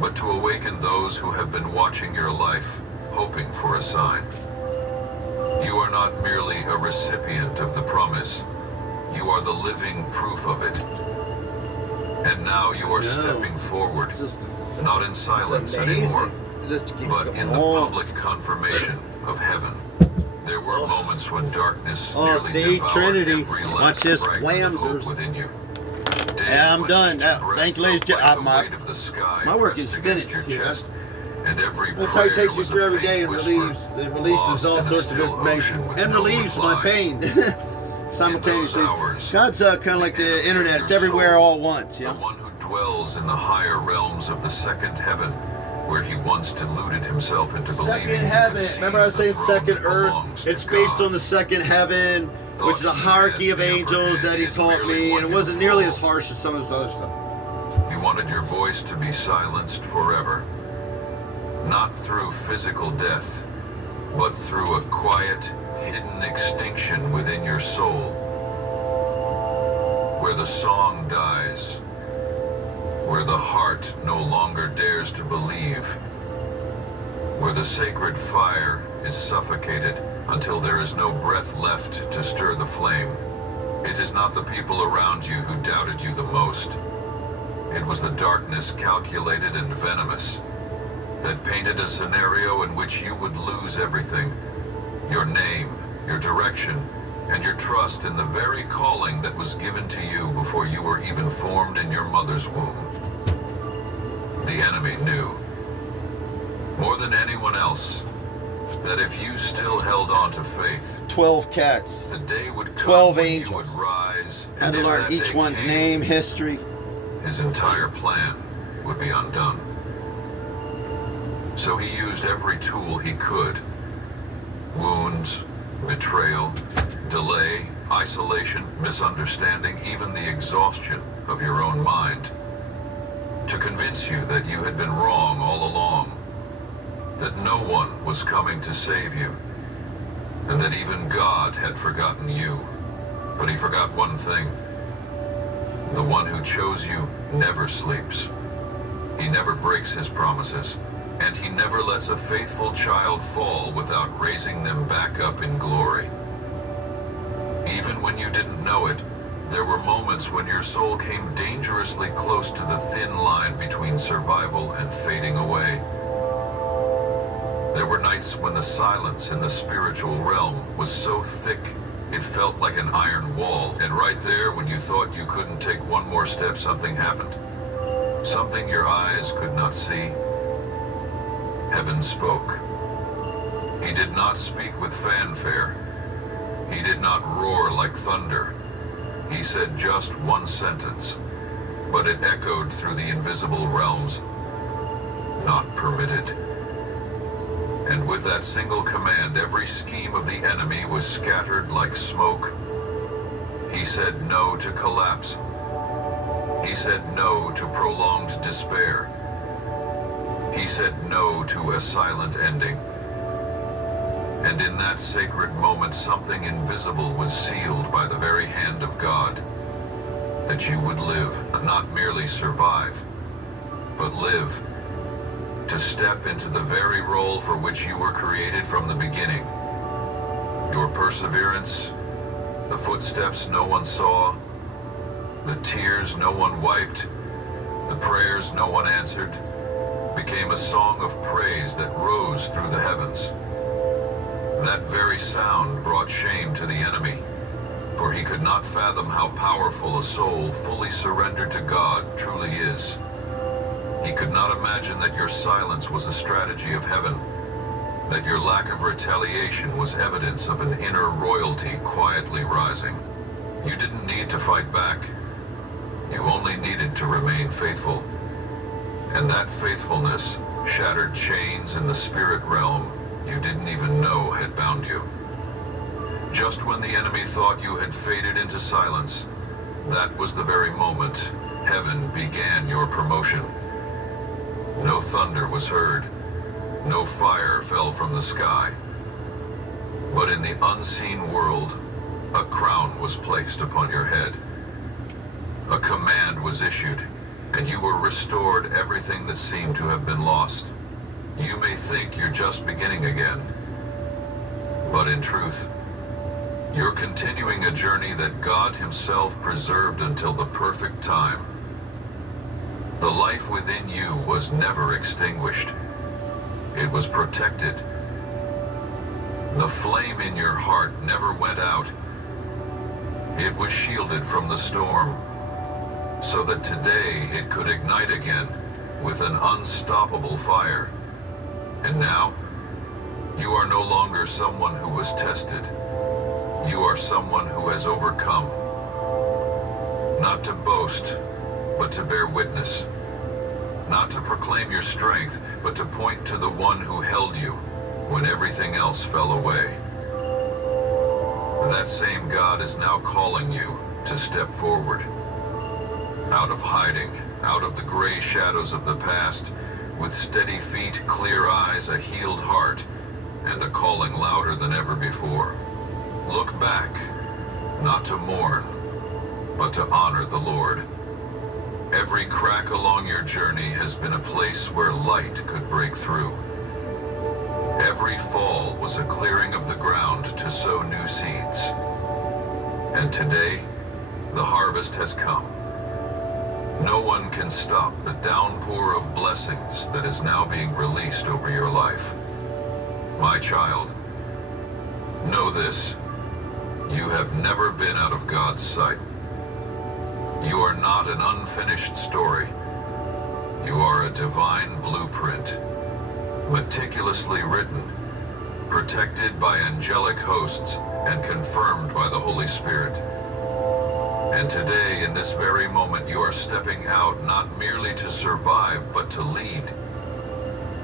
but to awaken those who have been watching your life, hoping for a sign. You are not merely a recipient of the promise. You are the living proof of it. And now you are stepping forward, not in silence anymore, but in the public confirmation of heaven. There were moments when darkness nearly see, devoured Trinity. every Watch last this, fragment of hope whamsers. within you. Days Yeah, I'm when done. each Now, breath thank you, ladies and felt like gentlemen. the weight of the sky My work pressed is against finished, your yeah. chest, and every That's how it prayer takes you was a through every faint day and whisper, relieves. It releases lost all in a sorts of still information ocean with and no relieves my reply. pain simultaneously. hours, God's kind of like the internet. It's everywhere all at once. You The know? one who dwells in the higher realms of the second heaven, where he once deluded himself into believing Second he heaven. could seize Remember I was saying the throne second that earth? belongs to It's based God. on the second heaven, which is a hierarchy of angels that he taught me, and it wasn't nearly as harsh as some of this other stuff. You wanted your voice to be silenced forever. Not through physical death, but through a quiet, hidden extinction within your soul. Where the song dies. Where the heart no longer dares to believe. Where the sacred fire is suffocated until there is no breath left to stir the flame. It is not the people around you who doubted you the most. It was the darkness calculated and venomous that painted a scenario in which you would lose everything. Your name, your direction, and your trust in the very calling that was given to you before you were even formed in your mother's womb. The enemy knew, more than anyone else, that if you still held on to faith, 12 cats. the day would come 12 when angels. you would rise, Had and to if learn that each day one's came, name, history. his entire plan would be undone. So he used every tool he could. Wounds, betrayal, delay, isolation, misunderstanding, even the exhaustion of your own mind. To convince you that you had been wrong all along. That no one was coming to save you. And that even God had forgotten you. But he forgot one thing. The one who chose you never sleeps. He never breaks his promises, and he never lets a faithful child fall without raising them back up in glory. Even when you didn't know it, There were moments when your soul came dangerously close to the thin line between survival and fading away. There were nights when the silence in the spiritual realm was so thick it felt like an iron wall, and right there when you thought you couldn't take one more step, something happened. Something your eyes could not see. Heaven spoke. He did not speak with fanfare. He did not roar like thunder. He said just one sentence, but it echoed through the invisible realms. Not permitted. And with that single command, every scheme of the enemy was scattered like smoke. He said no to collapse. He said no to prolonged despair. He said no to a silent ending. And in that sacred moment, something invisible was sealed by the very hand of God. That you would live, not merely survive, but live. To step into the very role for which you were created from the beginning. Your perseverance, the footsteps no one saw, the tears no one wiped, the prayers no one answered, became a song of praise that rose through the heavens. That very sound brought shame to the enemy, for he could not fathom how powerful a soul fully surrendered to God truly is. He could not imagine that your silence was a strategy of heaven, that your lack of retaliation was evidence of an inner royalty quietly rising. You didn't need to fight back. You only needed to remain faithful. And that faithfulness shattered chains in the spirit realm you didn't even know had bound you. Just when the enemy thought you had faded into silence, that was the very moment heaven began your promotion. No thunder was heard, no fire fell from the sky. But in the unseen world, a crown was placed upon your head. A command was issued, and you were restored everything that seemed to have been lost. You may think you're just beginning again, but in truth, you're continuing a journey that God Himself preserved until the perfect time. The life within you was never extinguished. It was protected. The flame in your heart never went out. It was shielded from the storm, so that today it could ignite again with an unstoppable fire. And now, you are no longer someone who was tested. You are someone who has overcome. Not to boast, but to bear witness. Not to proclaim your strength, but to point to the one who held you when everything else fell away. That same God is now calling you to step forward. Out of hiding, out of the gray shadows of the past, with steady feet, clear eyes, a healed heart, and a calling louder than ever before. Look back, not to mourn, but to honor the Lord. Every crack along your journey has been a place where light could break through. Every fall was a clearing of the ground to sow new seeds. And today, the harvest has come. No one can stop the downpour of blessings that is now being released over your life. My child, know this. You have never been out of God's sight. You are not an unfinished story. You are a divine blueprint, meticulously written, protected by angelic hosts, and confirmed by the Holy Spirit. And today, in this very moment, you are stepping out not merely to survive, but to lead.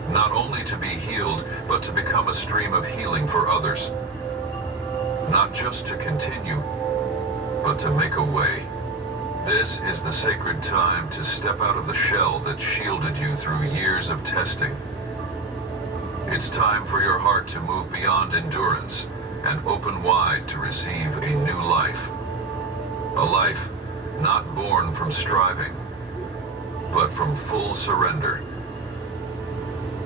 Not only to be healed, but to become a stream of healing for others. Not just to continue, but to make a way. This is the sacred time to step out of the shell that shielded you through years of testing. It's time for your heart to move beyond endurance and open wide to receive a new life. A life not born from striving, but from full surrender.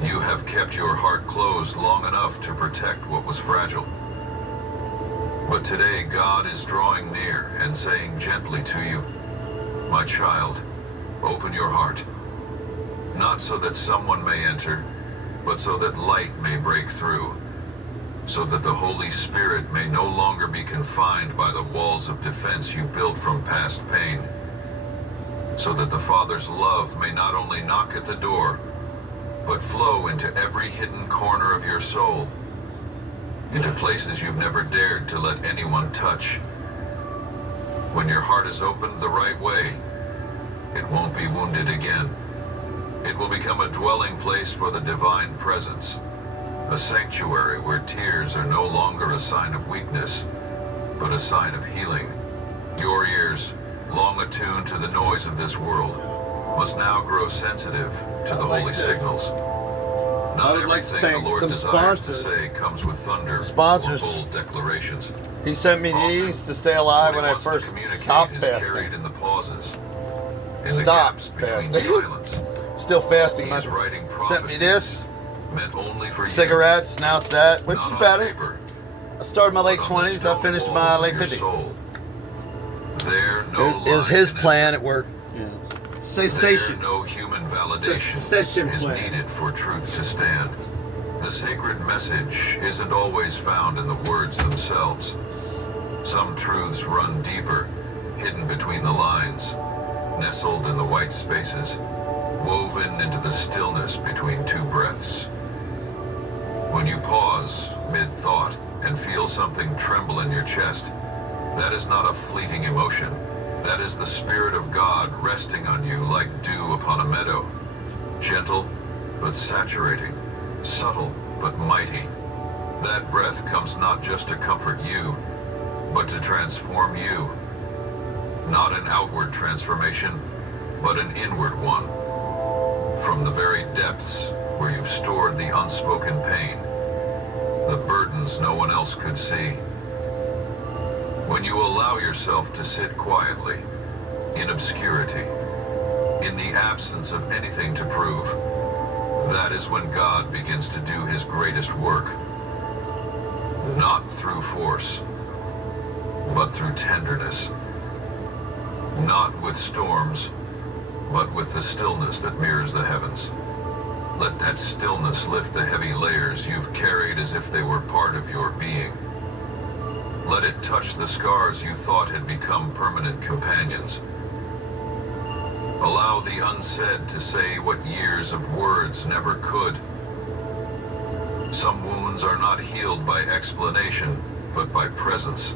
You have kept your heart closed long enough to protect what was fragile. But today God is drawing near and saying gently to you, my child, open your heart. Not so that someone may enter, but so that light may break through. So that the Holy Spirit may no longer be confined by the walls of defense you built from past pain. So that the Father's love may not only knock at the door, but flow into every hidden corner of your soul, into places you've never dared to let anyone touch. When your heart is opened the right way, it won't be wounded again. It will become a dwelling place for the divine presence, a sanctuary where tears are no longer a sign of weakness, but a sign of healing. Your ears, long attuned to the noise of this world, must now grow sensitive to the holy signals. Not everything the Lord desires to say comes with thunder or bold declarations. He sent me these to stay alive when I What he wants first to communicate stopped is fasting. carried in the pauses, in the Stop gaps between fasting. silence. Still fasting. He is writing Sent me prophecies this, meant only for cigarettes, now it's that, you, which not is on better. paper, I started my late but on the 20s, I stone finished walls my of late your 50s. soul. There, no It was lie his can plan, enter. it worked. There, Cessation. no human validation Secession is plan. needed for truth to stand. The sacred message isn't always found in the words themselves. Some truths run deeper, hidden between the lines, nestled in the white spaces, woven into the stillness between two breaths. When you pause mid-thought and feel something tremble in your chest, that is not a fleeting emotion. That is the Spirit of God resting on you like dew upon a meadow. Gentle, but saturating. Subtle, but mighty. That breath comes not just to comfort you, but to transform you. Not an outward transformation, but an inward one. From the very depths where you've stored the unspoken pain, the burdens no one else could see. When you allow yourself to sit quietly, in obscurity, in the absence of anything to prove, that is when God begins to do his greatest work. Not through force, but through tenderness. Not with storms, but with the stillness that mirrors the heavens. Let that stillness lift the heavy layers you've carried as if they were part of your being. Let it touch the scars you thought had become permanent companions. Allow the unsaid to say what years of words never could. Some wounds are not healed by explanation, but by presence.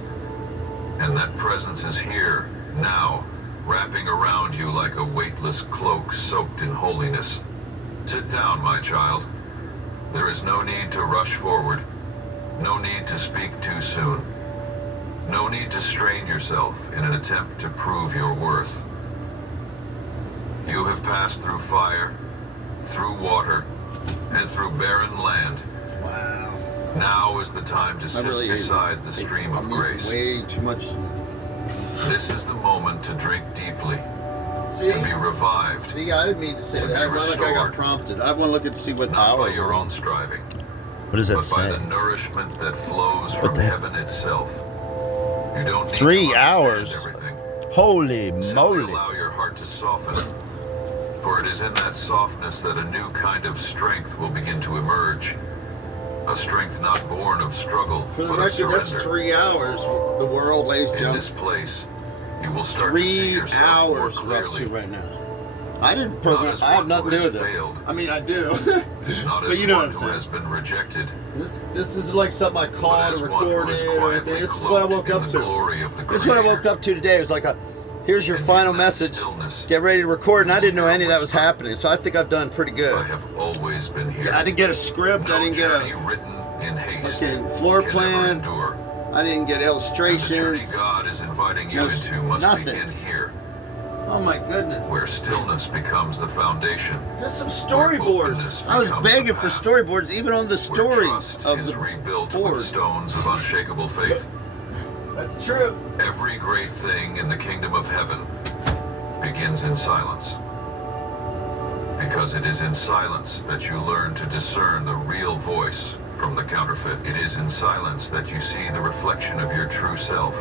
And that presence is here, now, wrapping around you like a weightless cloak soaked in holiness. Sit down, my child. There is no need to rush forward. No need to speak too soon. No need to strain yourself in an attempt to prove your worth. You have passed through fire, through water, and through barren land. Wow. Now is the time to sit beside the stream of grace. Way too much. This is the moment to drink deeply, See? to be revived, See, I didn't mean to say To that. be I felt like I got restored. prompted. I want to look and see what not hour. by your own striving, What does that but by say? the nourishment that flows from the heck? heaven itself. You don't need 3 to understand hours. everything. Holy Simply moly. allow your heart to soften, for it is in that softness that a new kind of strength will begin to emerge. A strength not born of struggle, For the but of record, that's surrender. 3 hours. The world, ladies and In gentlemen. this place, you will start to see 3 yourself more hours we're up clearly. to right now. I didn't Not program. as I have one nothing who to do has with it. failed, I mean, I do. not But as you know one what I'm who saying. has been rejected, this is like something I but called as and one who recorded is and everything. quietly This is what I cloaked woke in up the to. glory of the This is what I woke Creator. up to today. It was like here's your And final in that message. stillness, Get ready to record, and I didn't know any of that was whisper. happening. So I think I've done pretty good. I have always been here. I didn't get a script. No I didn't get journey a written in haste fucking floor can plan. never endure. I didn't get And the journey illustrations. God is inviting you No, into must nothing. begin here, Oh my goodness. where stillness becomes the foundation, Just some Where storyboards. openness I was becomes begging the for path. storyboards, even on the where story trust of is the rebuilt board. with stones of unshakable faith. That's true. Every great thing in the kingdom of heaven begins in silence. Because it is in silence that you learn to discern the real voice from the counterfeit. It is in silence that you see the reflection of your true self.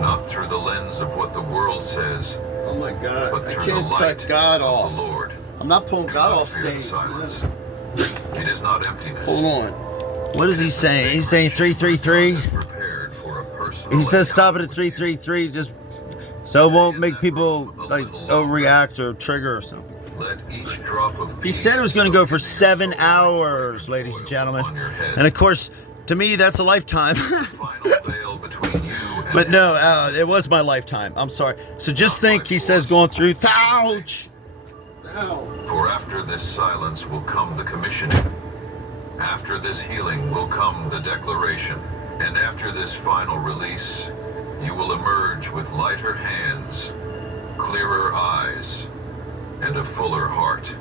Not through the lens of what the world says, Oh my God! but I through the can't light cut God of off. the Lord. I'm not pulling Do God not off fear the stage. silence. It is not emptiness. Hold on. What is he saying? He's saying 333. God is prepared for a personal He says stop it encounter at with you. 333, just so it won't make people like overreact or trigger or something. Let each drop of He peace said it was going to go for soak into 7 your soul hours, like ladies oil and gentlemen. on your head. And of course, to me, that's a lifetime. The final veil between you and But no, heaven. it was my lifetime. I'm sorry. So just think, he says, going through. Ouch! For after this silence will come the commissioning. After this healing will come the declaration. And after this final release, you will emerge with lighter hands, clearer eyes, and a fuller heart.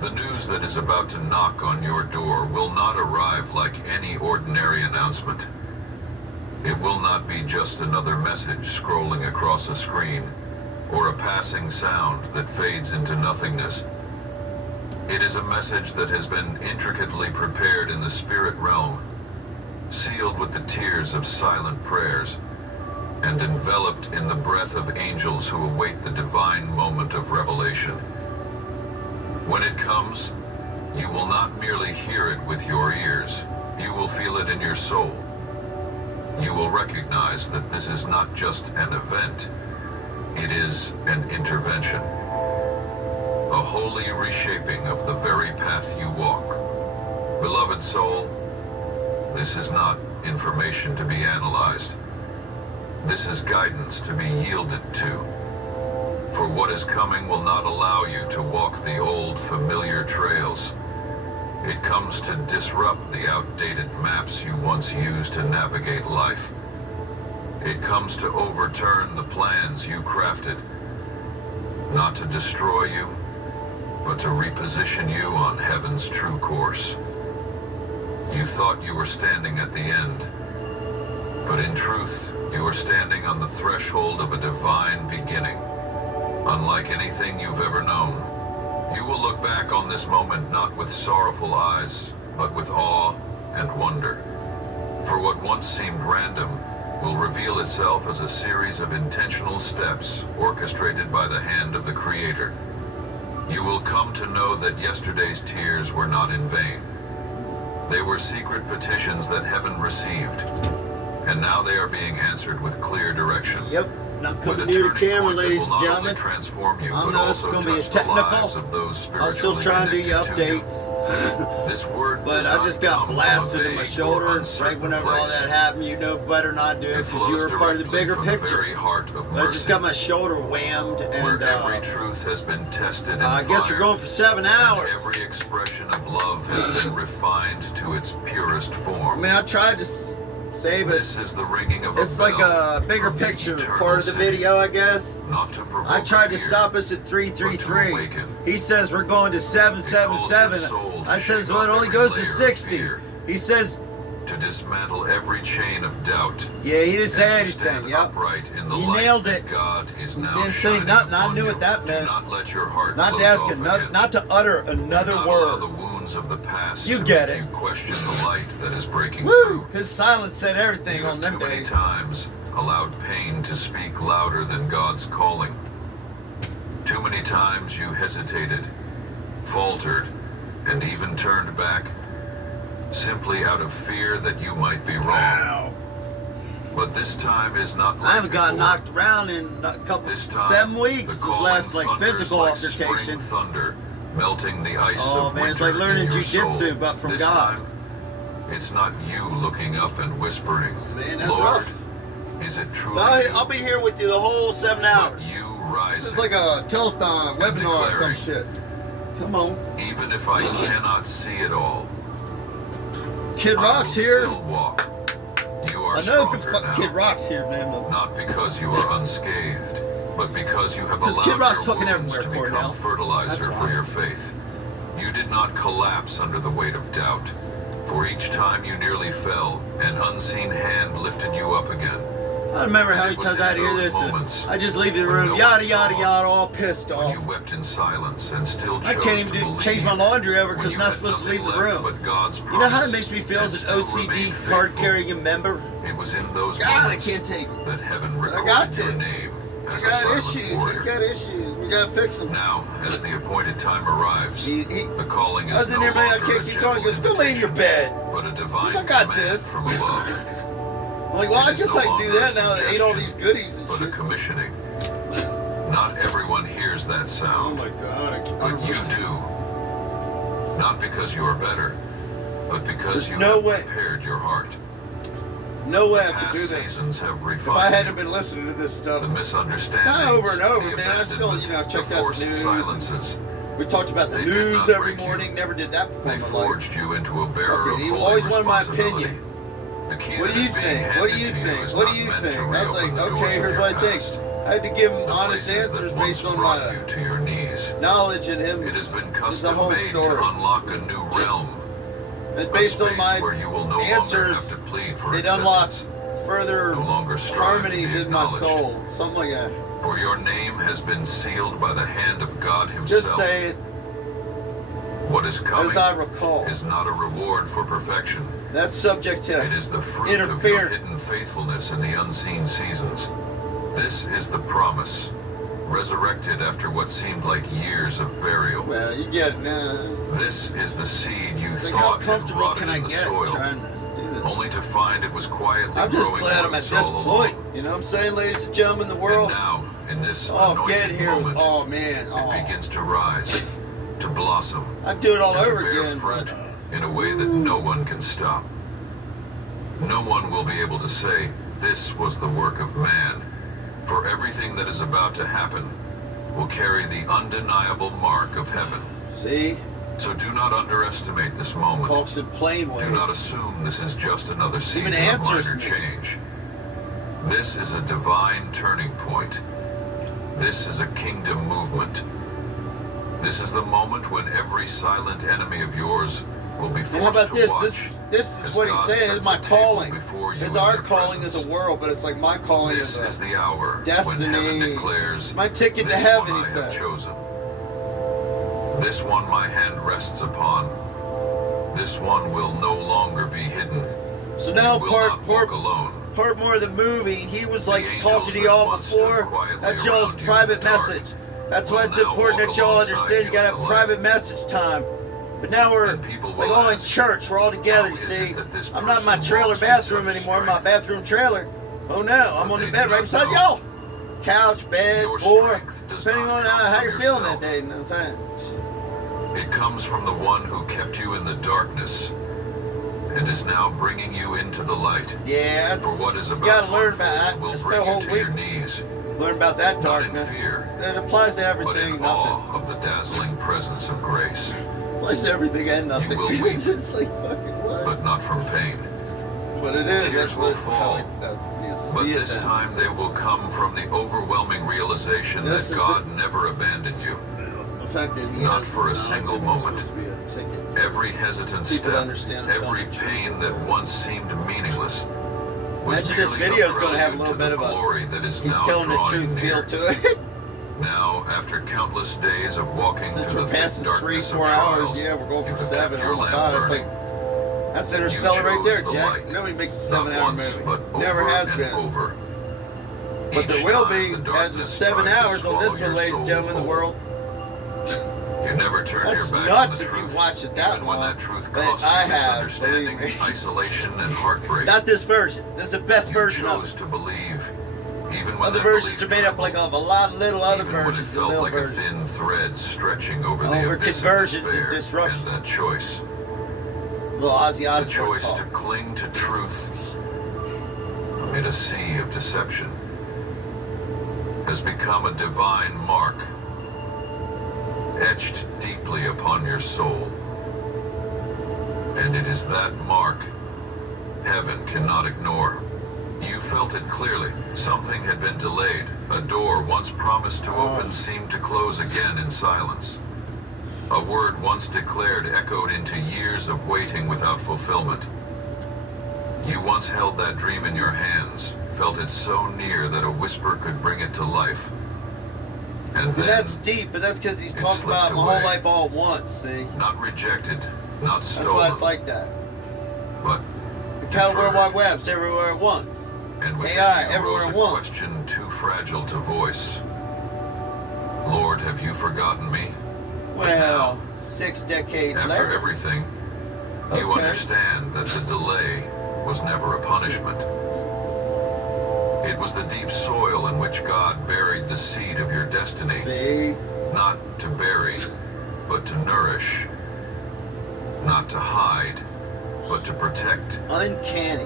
The news that is about to knock on your door will not arrive like any ordinary announcement. It will not be just another message scrolling across a screen, or a passing sound that fades into nothingness. It is a message that has been intricately prepared in the spirit realm, sealed with the tears of silent prayers, and enveloped in the breath of angels who await the divine moment of revelation. When it comes, you will not merely hear it with your ears, you will feel it in your soul. You will recognize that this is not just an event, it is an intervention. A holy reshaping of the very path you walk. Beloved soul, this is not information to be analyzed. This is guidance to be yielded to. For what is coming will not allow you to walk the old familiar trails. It comes to disrupt the outdated maps you once used to navigate life. It comes to overturn the plans you crafted, not to destroy you, but to reposition you on heaven's true course. You thought you were standing at the end, but in truth, you are standing on the threshold of a divine beginning, unlike anything you've ever known. You will look back on this moment not with sorrowful eyes, but with awe and wonder. For what once seemed random will reveal itself as a series of intentional steps orchestrated by the hand of the Creator. You will come to know that yesterday's tears were not in vain. They were secret petitions that heaven received, and now they are being answered with clear direction. Yep. Now With coming a near the turning camera, point that ladies will and not only gentlemen. transform you, I but know it's also going to be a touch the lives technical. of those I'm still spiritually trying to do your connected to you. updates. This word But does I not just got come from a blasted in my vague or shoulder right uncertain whenever all place. that happened. You know better than I do It because you flows were part of the directly bigger from the picture. very heart of I just mercy, got my shoulder whammed, where and every truth has been tested in I fire. guess we're going for 7 and hours. every expression of love has been refined to its purest I form. mean, I tried to save it. This is the ringing of It's a like bell a bigger from the picture eternal part of the city. video, I guess. Not to provoke I tried to fear, stop us at but to 333. awaken. He says we're going to It calls your 777. soul to I says, shake well, it off only every goes to layer of 60. fear, He says, to dismantle every chain of doubt, yeah, he didn't say and to stand anything. Yep. upright in the You light nailed that it. God is now Didn't say shining nothing. I upon knew you. what that meant. Do not let your heart Not to close ask off him, again. not to utter another Do not allow word. the wounds of the past You to get make it. you question the light that is breaking Woo! through. His silence said everything You on have them too many days. times allowed pain to speak louder than God's calling. Too many times you hesitated, faltered, and even turned back, simply out of fear that you might be wrong. But this time is not like I haven't got before. knocked around in a couple, This time, 7 weeks. the This calling last like thunders physical like altercation. spring thunder, melting the ice Oh of man, it's winter like learning in your jujitsu, soul. but from this God. Time, it's not you looking up and whispering, Man, that's Lord, rough. is it truly I'll you? be here with you the whole 7 But hours. you This is rising, like a telethon, And webinar or some declaring. shit. Come on. even if I cannot see it all, Kid I Rock's will here. still walk. You are I know stronger now. Kid Rock's here, man. Not because you are unscathed, but because you have 'Cause allowed Kid Rock's your fucking wounds everywhere, to Cornell. become fertilizer That's for why. your faith. You did not collapse under the weight of doubt, for each time you nearly fell, an unseen hand lifted you up again. I remember how And many it was times I'd in hear those this. moments And I just leave the when room, no yada, one yada, saw, yada, all pissed when off. you wept in silence and still I chose can't to even believe, change my laundry over when because you I'm not had supposed to nothing leave the left room. but God's You know how it promise makes me feel as and an still remained OCD card faithful. carrying member? It was in those God, I moments can't take it. that heaven got recorded to. your name I as a got silent issues. warrior. He's got issues. We gotta fix them. Now, as the appointed time arrives, the calling I was is in no there, man. I longer a can't keep gentle going. He goes, go lay in your invitation, bed. but a divine I got command this. from above. I'm like, well, I It is guess no I can do longer a that now that I ate all these suggestion, goodies and but a shit. commissioning. Not everyone hears that Oh sound, my God. I can't. but you do. Not because you are better, but because There's you no have way. prepared your heart. No way I Past could do this. seasons have If I refined hadn't you. been listening to this stuff, The misunderstandings, not over and over, the man. I still, abandonment, checked the out forced the news. silences. We talked about the They did news not every break you. morning. Never did that before They in my life. forged you into a bearer Okay, of you holy always wanted my responsibility. opinion. The key What that do you is being think? handed What do you to you think? is What not do you meant to think? I was reopen like, the doors okay, of here's your what I think. past. I had to give him The honest places answers that once based on brought my you to your knees. knowledge and him. It has been It's the whole custom made to story. unlock a new realm. And A based on space my where you will no longer answers, have to plead for it unlocked acceptance. further No longer strive to harmonies be in my acknowledged. soul. Something like that. For your name has been sealed by the hand of God himself. Just say it What is coming as I recall. is not a reward for perfection. That's subject to It is the fruit of your interference. hidden faithfulness in the unseen seasons. This is the promise, resurrected after what seemed like years of burial. Well, you get it now. This is the seed you Like, how thought had comfortable rotted can I in the get soil, trying to do this? only to find it was quietly I'm just growing glad I'm at roots this all point. along. You know what I'm saying, ladies and gentlemen, the world? And now, in this Oh, anointed getting here was, moment, oh man, it oh. begins to rise, to blossom, I'd do it all and to over bear again, fruit but in a way that no one can stop. No one will be able to say, this was the work of man, for everything that is about to happen will carry the undeniable mark of heaven. see, So do not underestimate this moment. talks in plain way. Do not assume this is just another season Even of answers minor me. change. This is a divine turning point. This is a kingdom movement. This is the moment when every silent enemy of yours will be And how forced about to this? watch. This is as what he's God saying. sets It's my a table calling. before you It's in our their calling presence. as a world, but it's like my calling This as is a the hour destiny. when heaven declares, My ticket to this heaven, one he I have said. chosen. This one my hand rests upon. This one will no longer be hidden. So now You will not walk part alone. more of the movie, he was like The talking angels to that y'all once stood before. quietly That's y'all's around you private in the dark message. That's will why it's now important walk that y'all alongside understand. You you gotta in have the private message time. But now we're And people like will all in ask, church. We're all together. "How You is see, it that this I'm not in my person trailer walks with bathroom such anymore. My strength?" bathroom trailer. Oh no, I'm But on the they bed do right not beside know. y'all. Couch, bed, Your floor. strength does Depending not on come how from you're feeling that yourself. day. You know what I'm saying? It comes from the one who kept you in the darkness and is now bringing you into the light. Yeah, For what is gotta about to learn about unfold it. will It's bring the you whole to week. your knees, learn about that not in darkness. fear, It applies to but everything. in Nothing. awe of the dazzling presence of grace, Applies to everything and nothing. will weep. It's like fucking what? but not from pain. But it is. Tears That's will what it's fall, you But see it this then. time they will come from the overwhelming realization This that is God never abandoned you. The fact that he Not has for a this single knowledge is moment. supposed to be a ticket. Every hesitant People step, understand every about it. pain that once seemed meaningless, was Imagine this merely video is a going to have a prelude little to bit the of a glory that is he's now telling the drawing truth feel near. to it. Now, after countless days of walking Since through we're the thick passing darkness 3-4 of hours, trials, yeah, we're going you for have 7. kept your Oh my lamp God, it's burning. like that's Interstellar right chose there, the Jack. light, Nobody makes a not 7-hour once, movie. but Never over has and been. over. But Each there will time be the as darkness of 7 tried to hours on swallow this your one, ladies and soul gentlemen, the whole. world. You never turn That's your back nuts on the if you truth, watch it that even when long. that truth But cost I you have, misunderstanding, believe me. isolation, and heartbreak. Not this version. This is the best You version of chose it. to believe, even when Other that versions belief are made up like trembled, of a lot of little other even when it versions. The felt little like a versions. thin thread stretching over the Over abyss of conversions and despair, disruption. and that choice, Little Ozzy the Osbourne choice to talk. cling to truth amid a sea of deception, has become a divine mark, etched deeply upon your soul. And it is that mark heaven cannot ignore. You felt it clearly. Something had been delayed. A door once promised to open seemed to close again in silence. A word once declared echoed into years of waiting without fulfillment. You once held that dream in your hands, felt it so near that a whisper could bring it to life. And then that's deep, but that's because he's it talking about slipped my away. whole life all at once, see? not rejected, not That's stolen, why it's like that. but The Cal World deferred. Wide Web's everywhere at once. And within AI you everywhere rose a at once. question too fragile to voice. Lord, have you forgotten me? Well, 6 decades After later. everything, you Okay. understand that the delay was never a punishment. It was the deep soil in which God buried the seed of your destiny, See? not to bury, but to nourish, not to hide, but to protect, Uncanny.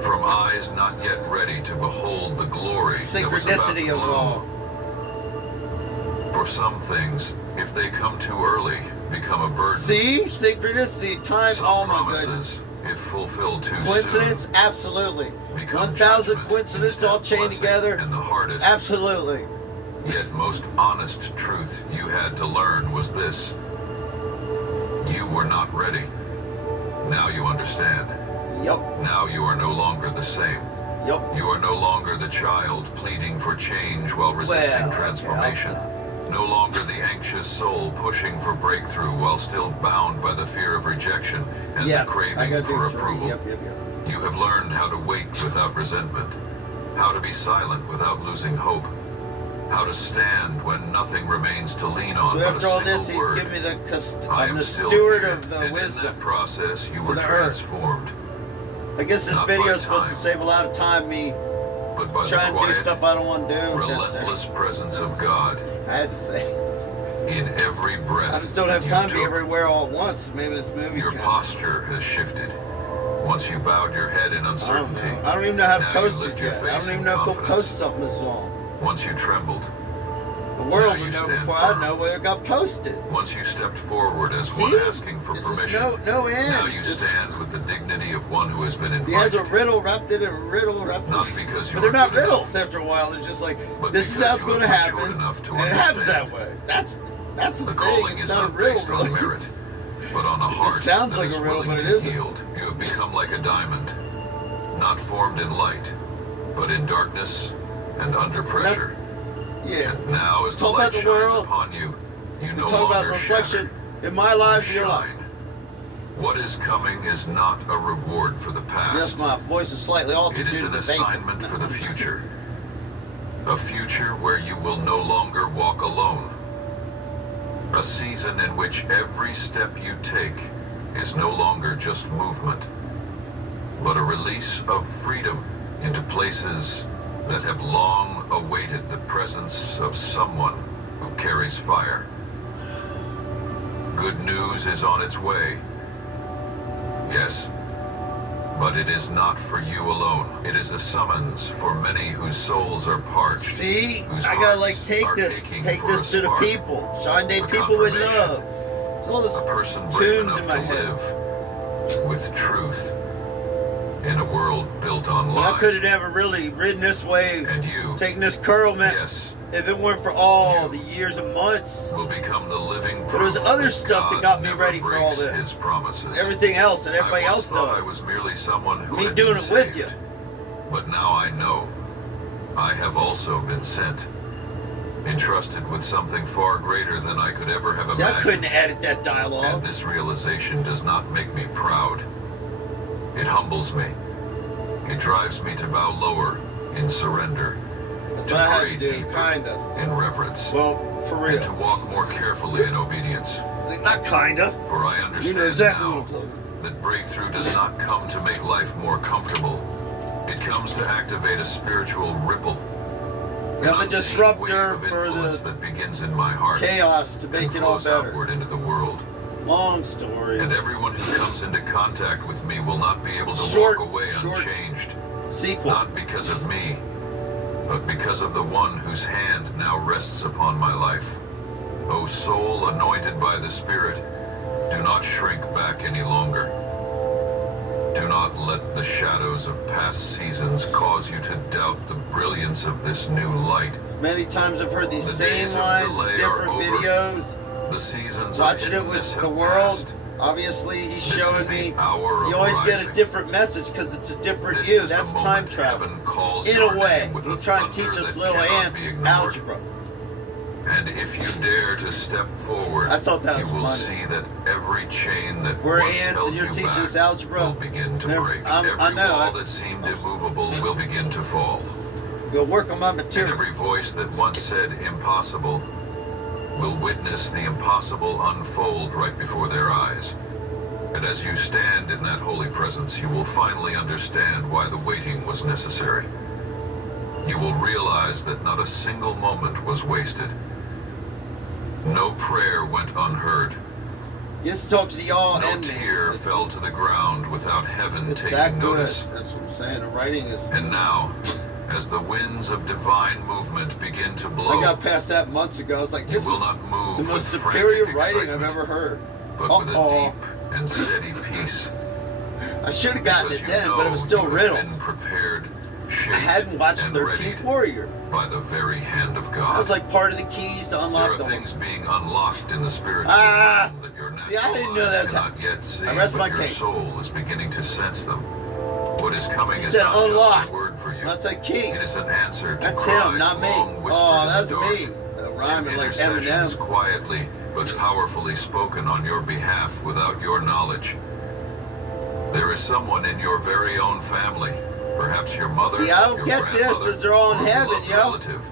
from eyes not yet ready to behold the glory that was about Synchronicity to of it all. bloom. For some things, if they come too early, become a burden. See? Synchronicity, time, Some oh my goodness. promises, if fulfilled too Coincidence? soon, Absolutely. become 1,000 judgment coincidences all instead chained blessing, together? and the hardest, Absolutely. yet most honest truth you had to learn was this: you were not ready. Now you understand. Yup. Now you are no longer the same. Yup. You are no longer the child pleading for change while resisting Well, okay, transformation. I'll No longer the anxious soul pushing for breakthrough while still bound by the fear of rejection and Yep, the I craving gotta for do three. approval. Yep. You have learned how to wait without resentment, how to be silent without losing hope, how to stand when nothing remains to lean on So but a after all this, single he's word. giving me I I'm am the still steward here, of the and in wisdom. that process you for were the earth. transformed, I guess this not video by is supposed to time, save a lot of time me but by the trying to do quiet, stuff I don't want to do. relentless presence of God. I had to say. In every breath I just don't have you time to be took, everywhere all at once. Maybe this movie your can. posture has shifted. Once you bowed your head in I don't uncertainty, know. I don't even know how to now you post lift it your yet. I face don't even in know if they'll confidence. post something this long. once you trembled, The world Now you would know stand before firm. I know where it got posted. once you stepped forward as See? one asking for It's just permission, no end. now you It's- stand with the dignity of one who has been He has a invited. riddle wrapped in a riddle wrapped in Not because you But they're are not good riddles enough, after a while. They're just like, but this is because how it's you going to have matured happen. enough to And it happens understand. that way. That's the The thing. calling It's is not a not riddle, based on really. merit, but on a heart sounds that like is a riddle, willing but it to isn't. yield. You have become like a diamond, not formed in light, but in darkness and under pressure. Yeah. And now, as the Talk light about the shines world. upon you, you no Talk about longer reflection shatter. in my You life, your life. shine. What is coming is not a reward for the Yes, past. my voice is slightly altered. It is due an to the bacon. assignment for the future. A future where you will no longer walk alone. A season in which every step you take is no longer just movement, but a release of freedom into places that have long awaited the presence of someone who carries fire. Good news is on its way. Yes, but it is not for you alone. It is a summons for many whose souls are parched. See, whose I gotta like hearts take are this aching for a to the spark, people. Shine they a people with confirmation. love. There's all this a person brave tunes enough in to my head. live with truth in a world built on But I could lies. have never really ridden this wave, And you, taking this curl, man. yes, If it weren't for all You the years and months, will become the living proof But it was other that stuff that God got me never ready for all breaks this. His promises. everything else that everybody I once else thought does. I was merely someone who Me had doing been it with saved. you. But now I know I have also been sent, entrusted with something far greater than I could ever have See, I couldn't imagined. edit that And dialogue. this realization does not make me proud. It humbles me. It drives me to bow lower in surrender, That's to what I had pray to do, deeper kind of. in reverence, Well, for real. and to walk more carefully in obedience. It's like, not kinda. For I understand You know exactly now what I'm talking about. that breakthrough does not come to make life more comfortable. It comes to activate a spiritual ripple. I'm a unseen disruptor wave of for influence the that begins in my heart chaos to and make it all flows better. outward into the world. Long story. And everyone who comes into contact with me will not be able to Short- walk away short- unchanged. Sequel. Not because of me, but because of the one whose hand now rests upon my life. O soul anointed by the Spirit, do not shrink back any longer. Do not let the shadows of past seasons cause you to doubt the brilliance of this new light. Many times I've heard these The same days of lines, delay are different over. videos. The seasons Watching of it with hiddenness the have world, passed. Obviously, he's This showing is the me. hour of You always get rising. a different message because it's a different This view. is the That's moment time travel. heaven calls In your a way, name with he's a trying to teach thunder us that little cannot ants be ignored. algebra. And if you dare to step forward, I thought that was you will funny. see that every chain that We're once ants held and you're you teaching back us algebra. will begin to Never- break. I Every know, wall I- that seemed immovable will begin to fall. Go work on my And material. every voice that once said impossible will witness the impossible unfold right before their eyes. And as you stand in that holy presence, you will finally understand why the waiting was necessary. You will realize that not a single moment was wasted. No prayer went unheard. Just talk to y'all No and me. tear It's- fell to the ground without heaven It's that taking good. notice. That's what I'm saying. The writing is. And now, as the winds of divine movement begin to blow, I got past that months ago. I was like, you this will is not move the with most superior frantic writing I've excitement, ever heard. but with a Uh-oh. deep and steady peace. I should have gotten Because it you then, know but it was still you have riddles. been prepared, shaped, I hadn't watched and 13th readied Warrior. by the very hand of That God. was like part of the keys to There unlock are the things being unlocked in the spiritual Ah! realm that your See, I natural didn't know eyes that's cannot yet see, I rest my but your case. soul is beginning to sense them. What is coming He is said not unlock. just a word for you. That's a key. It is an answer to That's cries him, not me. long whispered Oh, in that's the dark. me. Rhyming To like intercessions Eminem. quietly but powerfully spoken on your behalf without your knowledge. There is someone in your very own family, perhaps your mother, See, I don't your get this, grandmother, as they're all in or a heaven, beloved yo. relative,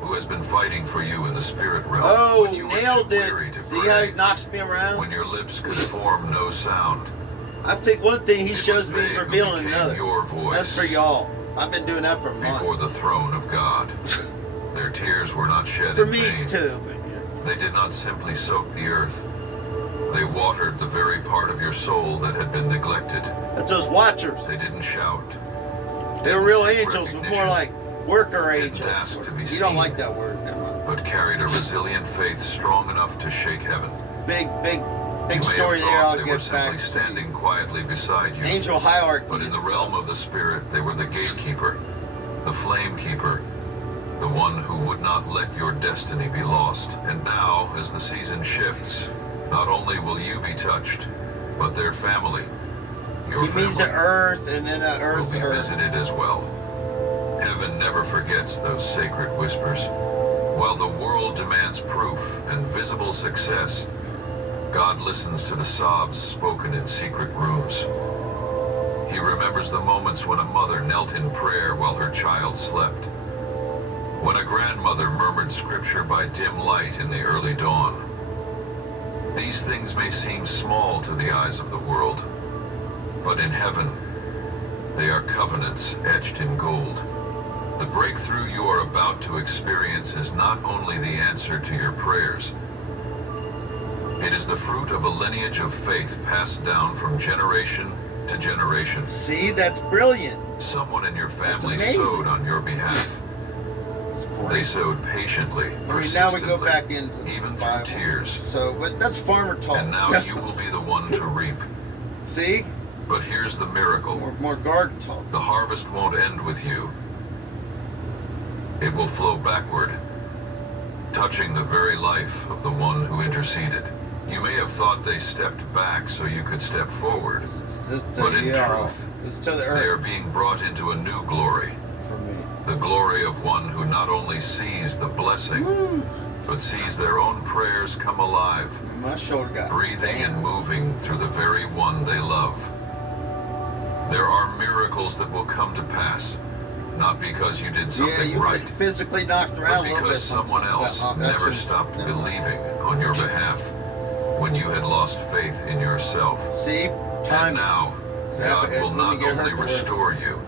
who has been fighting for you in the spirit realm Oh, when you were nailed too weary it. to See pray, how he knocks me around? when your lips could form no sound. I think one thing he It shows was me is they who revealing became another. your voice That's for y'all. I've been doing that for months. before the throne of God. Their tears were not shed For in me vain. too. But, yeah. They did not simply soak the earth. They watered the very part of your soul that had been neglected. That's those watchers. They didn't shout. They're didn't real seek angels, but more recognition, like worker Didn't angels. ask to be You seen. don't like that word, never mind. but carried a resilient faith strong enough to shake heaven. Big You may story have there. thought I'll they were get simply back. standing quietly beside you. Angel hierarchy. But in the realm of the spirit, they were the gatekeeper, the flame keeper, the one who would not let your destiny be lost. And now, as the season shifts, not only will you be touched, but their family, your He means the family, earth, and then the will earth's be earth. visited as well. Heaven never forgets those sacred whispers. While the world demands proof and visible success, God listens to the sobs spoken in secret rooms. He remembers the moments when a mother knelt in prayer while her child slept. When a grandmother murmured scripture by dim light in the early dawn. These things may seem small to the eyes of the world, but in heaven, they are covenants etched in gold. The breakthrough you are about to experience is not only the answer to your prayers, it is the fruit of a lineage of faith passed down from generation to generation. See, that's brilliant. Someone in your family amazing. sowed on your behalf. They sowed patiently, I mean, now persistently, we go back into the even through Bible. tears. So, but that's farmer talk. And now you will be the one to reap. See, But here's the miracle. more garden talk. The harvest won't end with you. It will flow backward, touching the very life of the one who interceded. You may have thought they stepped back so you could step forward, This is to but in the, truth, this is to the they are earth being brought into a new glory. for me. The glory of one who not only sees the blessing, but sees their own prayers come alive, My shoulder got breathing and moving through the very one they love. There are miracles that will come to pass, not because you did Yeah, something you right, get physically knocked but around a little bit. because someone sometimes. else That's never just- stopped never mind. believing on your behalf when you had lost faith in yourself. See, And time. now, God will not only restore you,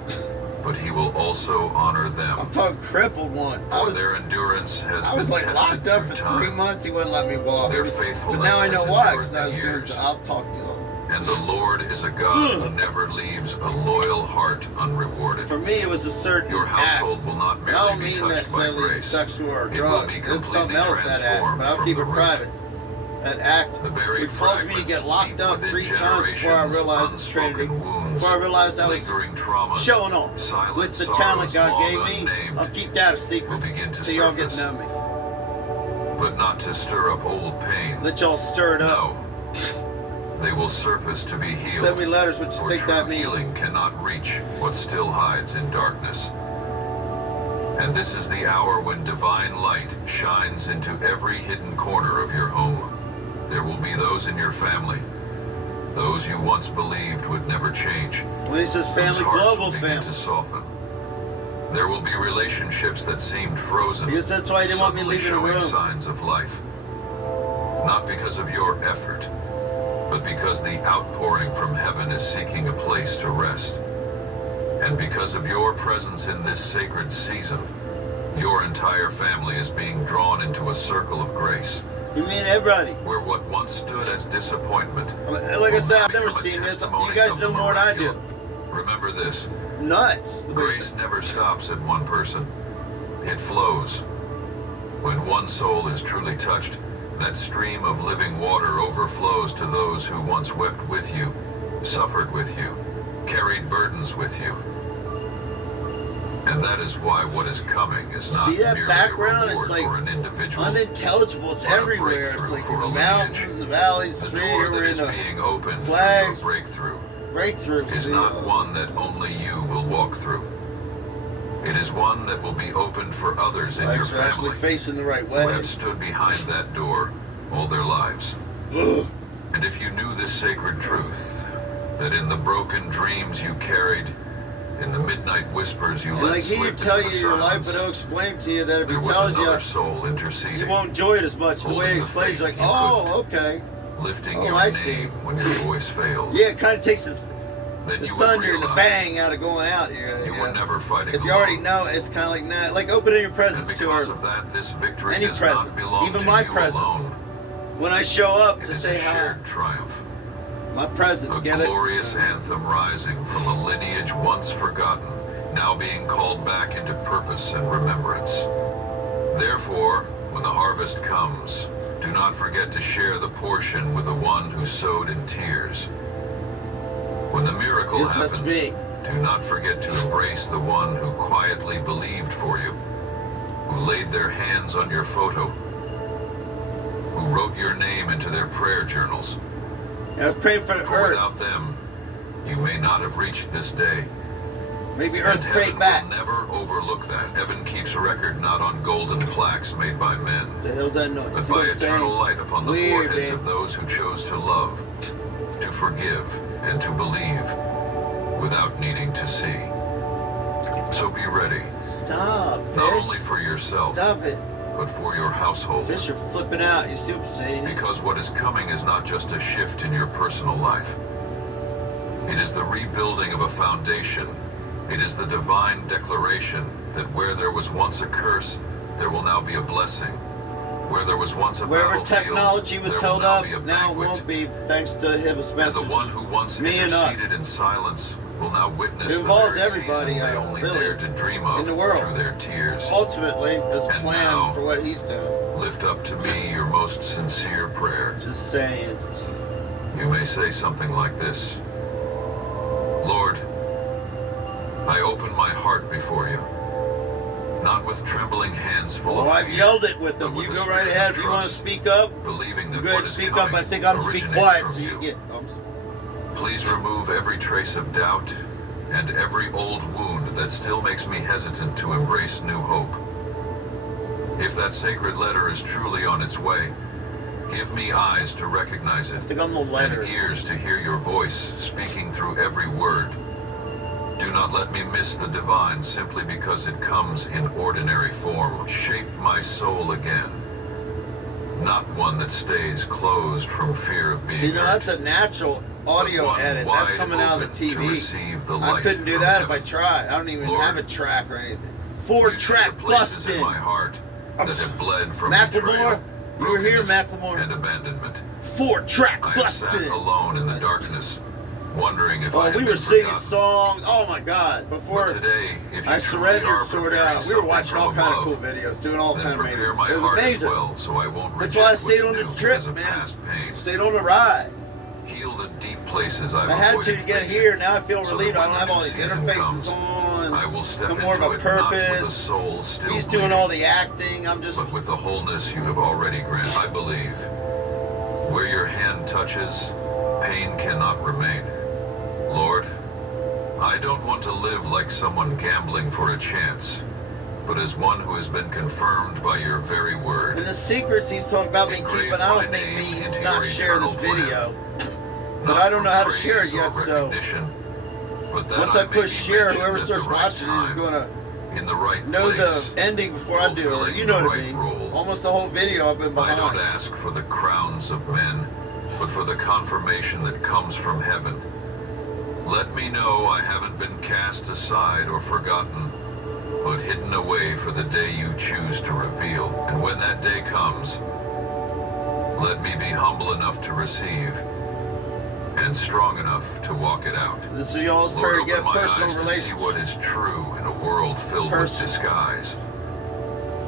but He will also honor I'm them. talking crippled one. For their endurance has I been was like tested locked up through for 3 time, months. He wouldn't let me walk. Their It was- faithfulness But now I know has why. endured Because I the was doing. years. I'll talk to him. and the Lord is a God who never leaves a loyal heart unrewarded. For me, it was a certain Your household act. will not I merely don't be mean touched by necessarily grace. sexual or It will drugs. be It's something completely else that act, transformed but I'll from keep the it root. private. That act The buried would cause me to fragments get locked deep up within 3 times before I generations, realized the Trinity. unspoken wounds, Before I realized I was lingering traumas, showing off silent with the sorrows talent God long gave me. unnamed, I'll keep that a will secret begin to till y'all get surface, to know me. but not to stir up old pain. Let y'all stir it up. No. They will surface to be healed. Send me letters, what you For think true that means? healing cannot reach what still hides in darkness. And this is the hour when divine light shines into every hidden corner of your home. There will be those in your family, those you once believed would never change. When he says Whose family, hearts global will begin family. to soften. There will be relationships that seemed frozen, Because that's why he didn't want me suddenly leaving the showing room. signs of life. Not because of your effort, but because the outpouring from heaven is seeking a place to rest. And because of your presence in this sacred season, your entire family is being drawn into a circle of grace, You mean everybody? where what once stood as disappointment Like I will said, now I've never become a seen this. You testimony guys of know the more than I do. miraculous. Remember this. Nuts. Grace never stops at one person. It flows. When one soul is truly touched, that stream of living water overflows to those who once wept with you, suffered with you, carried burdens with you. And that is why what is coming is not See that merely background? a It's reward like for an individual. unintelligible. It's but a everywhere. It's breakthrough like for the a mountains, lineage. the valleys, The straight door that over is in the being opened through flags. your breakthrough breakthrough. is not one that only you will walk through. It is one that will be opened for others in your Flags are actually family facing the right who way. have stood behind that door all their lives. Ugh. And if you knew this sacred truth, that in the broken dreams you carried, in the midnight whispers you And let like he slip would tell into you the your life, silence, but he'll explain to you that if he there was tells another you, soul interceding, you won't enjoy it as much. The way Holding he the explains, faith like, you oh, couldn't. okay. lifting Oh, your I see. name when your voice failed. Yeah, it kind of takes the Then you would thunder and the realize bang out of going out. you were never fighting If you alone. already know, it's kind of like, nah, like opening your And presents to because her. of that, this victory Any does present, not belong even to my you presents. alone. When I show up It to is say a hi, shared triumph. my presents, A get it? glorious anthem rising from a lineage once forgotten, now being called back into purpose and remembrance. Therefore, when the harvest comes, do not forget to share the portion with the one who sowed in tears. When the miracle Yes, that's happens, me. do not forget to embrace the one who quietly believed for you, who laid their hands on your photo, who wrote your name into their prayer journals. And I was praying for the For earth. without them, you may not have reached this day. Maybe And earth heaven prayed back. will never overlook that. Heaven keeps a record not on golden plaques made by men, The hell's that noise? but See by what I'm eternal saying? light upon the Weird, foreheads man. of those who chose to love, to forgive, and to believe, without needing to see. So be ready, Stop, not fish. only for yourself, Stop it. but for your household. Fish are flipping out. You see what I'm saying? Because what is coming is not just a shift in your personal life. It is the rebuilding of a foundation. It is the divine declaration that where there was once a curse, there will now be a blessing. Where there was once a Wherever battlefield, technology was there held will now up, be a now it banquet. won't be, thanks to him, And Spencer. the one who once Me and us. interceded in silence will now witness It the involves very everybody, season they only really, dared to dream of in the world. through their tears. Ultimately, there's a And plan now- for what he's doing. Lift up to me your most sincere prayer. Just saying. You may say something like this: Lord, I open my heart before you, not with trembling hands full Oh, of I've fear, yelled it with but him. You a go spirit right of ahead. If you want to trust, speak up, believing you that go ahead what and is speak up. coming I think I'm to be originates quiet from so you get. Please remove every trace of doubt and every old wound that still makes me hesitant to embrace new hope. If that sacred letter is truly on its way, give me eyes to recognize it, I think I'm the letter. and ears to hear your voice speaking through every word. Do not let me miss the divine simply because it comes in ordinary form. Shape my soul again, not one that stays closed from fear of being See, now hurt. that's a natural But audio one edit. That's wide coming out of open the to TV. receive the I light couldn't do from that if I heaven. tried. I don't even Lord, have a track or anything. You Four see track the places busted. in my heart I'm that have bled from Macklemore, betrayal, you were here, brokenness, Macklemore. and abandonment. Four track I have sat busted. alone in the darkness, wondering if I Oh, had we been were singing forgotten. songs. Oh my God! Before But today, if you I truly are surrendered, sort preparing out. We were something watching all from kind of cool above, videos, doing all then kind of prepare amazing. my It was heart as amazing. well, so I won't That's reject why I what's stayed on the new trip, because of man. past pain. Stayed on the ride. Heal the deep places I've I had to avoided get facing, here. Now I feel so relieved. that I when don't have the all new these season interfaces comes, on. I will step No into more of a it not with a purpose. soul still He's doing bleeding, all the acting. I'm just. but with the wholeness you have already granted. I believe. Where your hand touches, Pain cannot remain. Lord, I don't want to live like someone gambling for a chance, but as one who has been confirmed by your very word. And the secrets he's talking about me Engrave keeping, I don't my think name means into not your share this eternal video. But Not I don't for know how to share it praise or yet, so recognition, but that once I I may push be share, mentioned whoever at starts the right watching it is time, going to in the right know place, the ending before I do it. fulfilling You know the what I right mean. role. Almost the whole video I've been I behind. don't ask for the crowns of men, but for the confirmation that comes from heaven. Let me know I haven't been cast aside or forgotten, but hidden away for the day you choose to reveal. And when that day comes, let me be humble enough to receive and strong enough to walk it out. This is y'all's Lord, prayer to open get my personal eyes to see relationship. what is true in a world filled with disguise.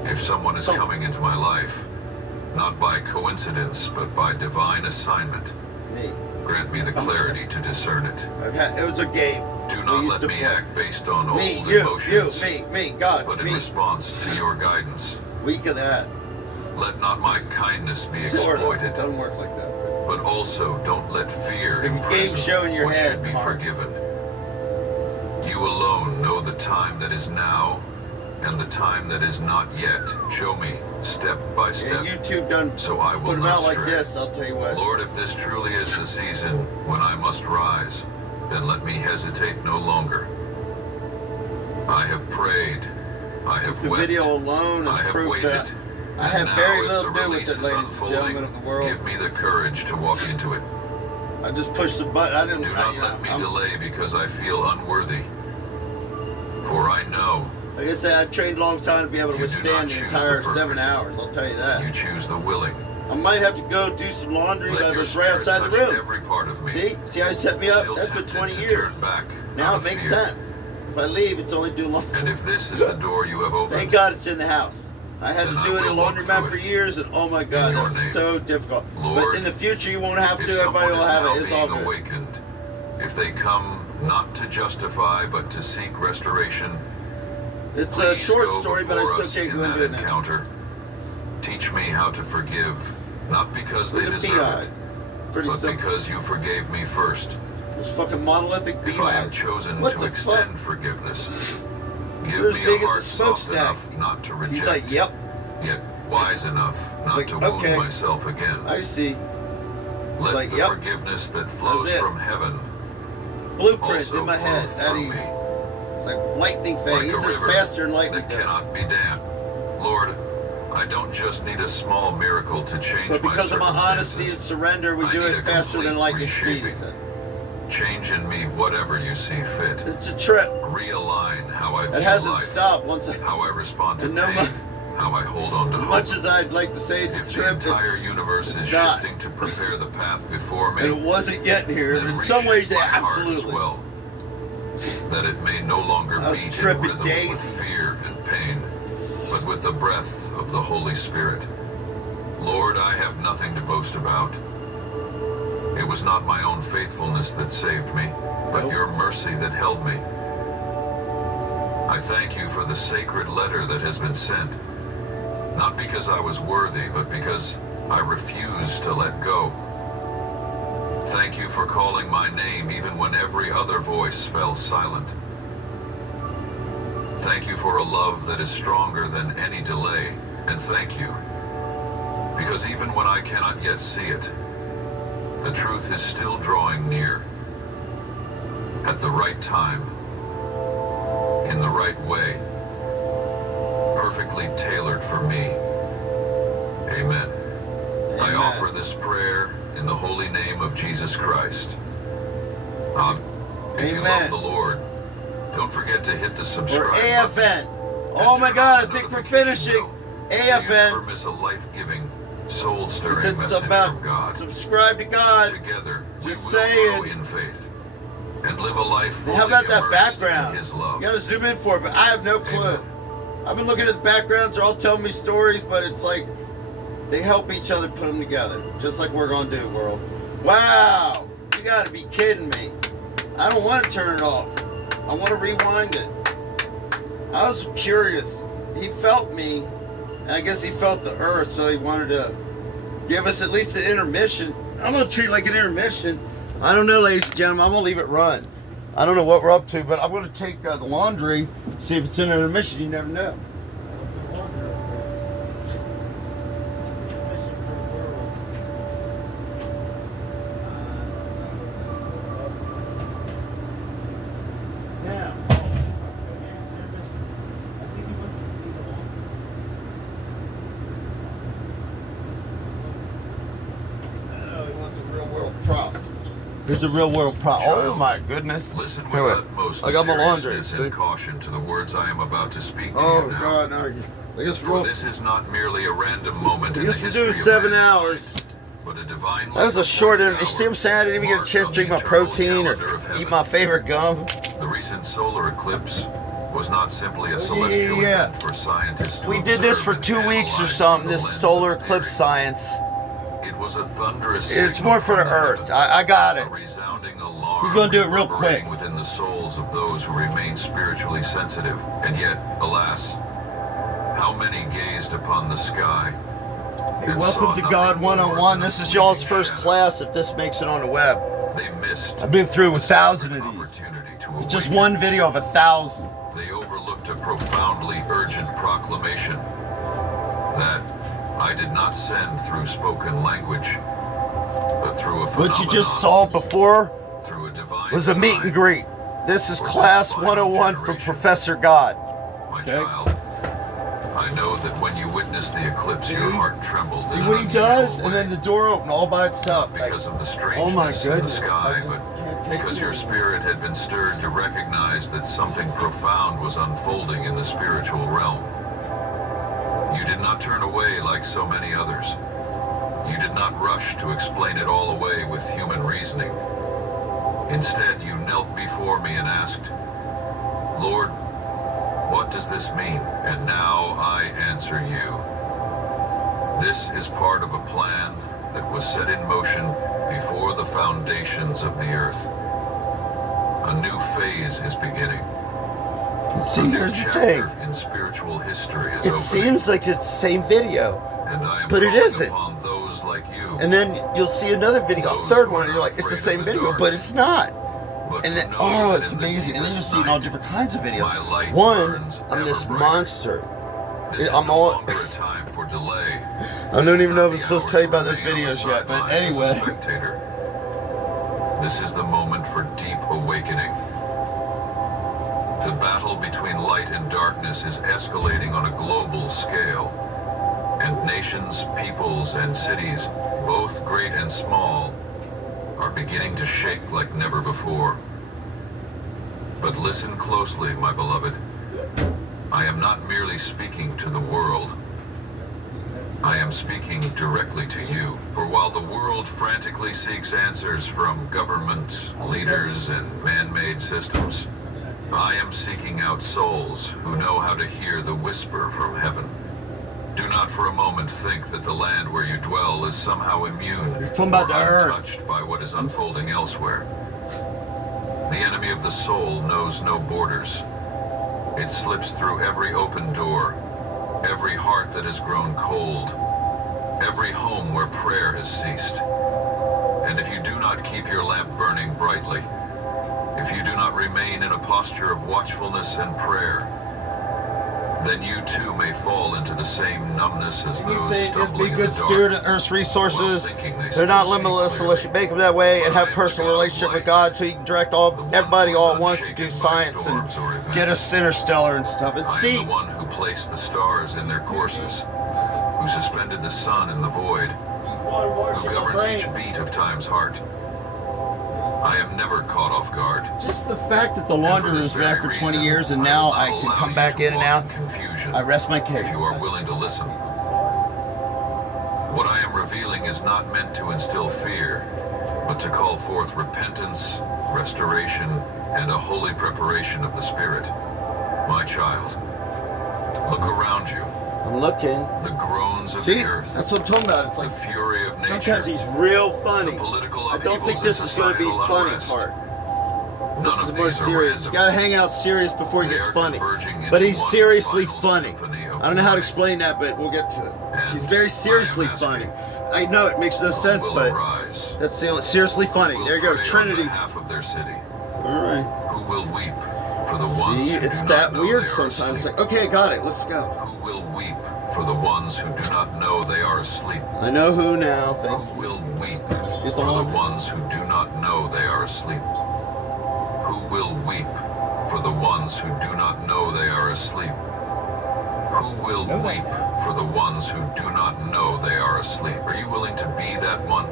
If someone is coming into my life, not by coincidence, but by divine assignment, Me. grant me the clarity to discern it. It was a game. Do We not used let to me play. act based on old Me, emotions, me, God, but in me. response to your guidance. Weak of that. Let not my kindness be Sort of. exploited, Doesn't work like that. but also don't let fear The imprison game show in your what head, should be Mark. forgiven. You alone know the time that is now and the time that is not yet. Show me step by step, And YouTube done so I will put them not out like stray. this, I'll tell you what. Lord, if this truly is the season when I must rise, then let me hesitate no longer. I have prayed. I have The wept. video alone I is have proof waited. that I And have now, very as little the to do with release it, is ladies and unfolding, gentlemen of the world. give me the courage to walk into it. I just pushed the button. I didn't. Do not let me delay because I feel unworthy. For I know Like I said, I trained a long time to be able to You do not withstand the choose entire the 7 perfect. hours. I'll tell you that. you choose the willing. I might have to go do some laundry. Let But your it's right spirit outside the touch room. every part of me. See how you set me up? Still That's been tempted 20 to years. turn back Now out it of makes fear. sense. If I leave, it's only doing laundry. And if this is the door you have opened, Thank God it's in the house. I had Then to I do it in a will walk laundromat through for it. years, and oh my God, In your that's name. so difficult. Lord, but in the future, you won't have if to. Everybody someone will is have now it. It's all being good. awakened, if they come not to justify but to seek restoration, It's a please short go story, but I before still us can't in go into that it now. encounter. Teach me how to forgive, not because they With the deserve PI. it, Pretty but simple. because you forgave me first. It's fucking monolithic If I am beehive. chosen What to the extend fuck? forgiveness, give You're as me big a as a heart soft smokestack. enough not to reject, He's like, yep, yet wise enough not like, to wound okay. myself again. I see. Let like, the yep. forgiveness that flows That's it. from heaven Blueprints also in my flow head. That through he, me. it's like lightning Like phase. a He's river faster than lightning that does. cannot be dammed. Lord, I don't just need a small miracle to change But my because of my honesty and circumstances. surrender, we I do need it a faster than complete lightning speed. He reshaping. says. Change in me whatever you see fit. It's a trip. Realign how I view It hasn't life, stopped once. how I respond to And no pain, how I hold on to As hope. much as I'd like to say it's a If the trip, entire it's, universe it's is not. shifting to prepare the path before me, and it wasn't getting here. then In some reshape ways, my yeah, heart as absolutely. well, that it may no longer I was beat in tripping rhythm daisy. with fear and pain, but with the breath of the Holy Spirit. Lord, I have nothing to boast about. It was not my own faithfulness that saved me, but Nope. your mercy that held me. I thank you for the sacred letter that has been sent, not because I was worthy, but because I refused to let go. Thank you for calling my name even when every other voice fell silent. Thank you for a love that is stronger than any delay, and thank you, because even when I cannot yet see it, the truth is still drawing near. At the right time, in the right way, perfectly tailored for me. Amen. I Amen. offer this prayer in the holy name of Jesus Christ. If you Amen. love the Lord, don't forget to hit the Or subscribe button. AFN. Oh and my turn God, on I the think we're notification finishing. bell so you never AFN. miss a life-giving, He soul-stirring said it's message about from God. subscribe to God. Together, we Just will saying. grow in faith and live a life fully How about that immersed background? in His love. You gotta zoom in for it, but I have no clue. Amen. I've been looking at the backgrounds. They're all telling me stories, but it's like they help each other put them together, just like we're gonna do, world. Wow, you gotta be kidding me. I don't want to turn it off. I want to rewind it. I was curious. He felt me, and I guess he felt the earth, so he wanted to give us at least an intermission. I'm gonna treat it like an intermission. I don't know, ladies and gentlemen. I'm gonna leave it run. I don't know what we're up to, but I'm gonna take the laundry, see if it's in an intermission. You never know. Here's a real world problem. Oh my goodness. Listen with utmost I got my laundry. seriousness and caution to the words I am about to speak to Oh you now. God, no. I guess For this is not merely a random moment in the we're history doing of 7 mankind, hours. but a divine That was a short interview. You see what I'm saying? I didn't even get a chance to drink my protein or eat my favorite gum. The recent solar eclipse was not simply a celestial event for scientists to We did this for observe 2 and weeks or analyze something, through the this lens solar of eclipse theory. science. It was a thunderous It's signal more for the from earth. heavens, I got it. a resounding alarm He's gonna do it real reverberating quick. within the souls of those who remain spiritually sensitive. And yet, alas, how many gazed upon the sky Hey, and saw welcome to nothing God more 101. than a This is y'all's fleeting first shadow. class if this makes it on the web. They missed I've been through the 1,000 sacred of these. opportunity to It's just awaken. one video of 1,000. They overlooked a profoundly urgent proclamation that I did not send through spoken language, but through a phenomenon, What you just saw before through a divine was a meet and design. greet. This is class 101 for Professor God. My Okay. child, I know that when you witnessed the eclipse, your heart trembled See in what an he does? unusual And then way. the door opened all by itself. Not because of the Oh my strangeness in the goodness. sky, but because your spirit had been stirred to recognize that something profound was unfolding in the spiritual realm. You did not turn away like so many others. You did not rush to explain it all away with human reasoning. Instead, you knelt before me and asked, Lord, what does this mean? And now I answer you. This is part of a plan that was set in motion before the foundations of the earth. A new phase is beginning. See, A new here's the thing. chapter in spiritual history is It opening. seems like it's the same video. And I am but it calling isn't. upon those like you, And then you'll see another video, a Those third who one, are and you're like, not it's the afraid same of the video, dark, but it's not. but And who then, know oh, that it's in the amazing. And then you're deepest seeing all night, different kinds of videos. my light One, burns I'm ever this brighter. monster. This is I'm no all. longer a time for delay. I don't even know if I'm This is supposed not to tell you the about those hour to remain on the videos yet, but sidelines as a anyway. spectator. This is the moment for deep awakening. The battle between light and darkness is escalating on a global scale, and nations, peoples, and cities, both great and small, are beginning to shake like never before. But listen closely, my beloved. I am not merely speaking to the world. I am speaking directly to you. For while the world frantically seeks answers from government, leaders, and man-made systems, I am seeking out souls who know how to hear the whisper from heaven. Do not for a moment think that the land where you dwell is somehow immune You're talking about or the earth. untouched by what is unfolding elsewhere. The enemy of the soul knows no borders. It slips through every open door, every heart that has grown cold, every home where prayer has ceased. And if you do not keep your lamp burning brightly, if you do not remain in a posture of watchfulness and prayer, then you too may fall into the same numbness as You those say just be stumbling in good the steward dark. of Earth's resources. while thinking they They're not still see limitless clearly. unless you make them that way and But have I am personal the God of relationship with light, God, so you can direct all the one everybody who is all at once to do unshaken by science and storms or events. get us interstellar and stuff. It's I am deep. the one who placed the stars in their courses, who suspended the sun in the void, who governs each beat of time's heart. I am never caught off guard. Just the fact that the And laundry for this room's been there very for 20 reason, years and I now will not I can allow come you back to in and walk out. in confusion I rest my case. if you are willing to listen. What I am revealing is not meant to instill fear, but to call forth repentance, restoration, and a holy preparation of the spirit. My child, look around you. I'm looking. The groans of See, the earth, that's what I'm talking about. It's the like fury of nature, sometimes he's real funny. the political I don't think upheavals this and is going to be societal funny unrest. part. None This of is more these are serious. random. You gotta hang out serious before he They gets are funny. converging into But he's one seriously final funny. symphony of I don't know how to warning. explain that, but we'll get to it. And He's very seriously I am asking, funny. I know it makes no sense, will but arise, that's seriously funny. will There you go, pray on Trinity. behalf of their city, All right. who will weep for the ones See, who it's do that not know weird they are sometimes. asleep. Like, okay, got it. Let's go. Who will weep for the ones who do not know they are asleep? I know who now. Thank Who will weep Get for the on. ones who do not know they are asleep? Who will weep for the ones who do not know they are asleep? Who will weep for the ones who do not know they are asleep? Are you willing to be that one?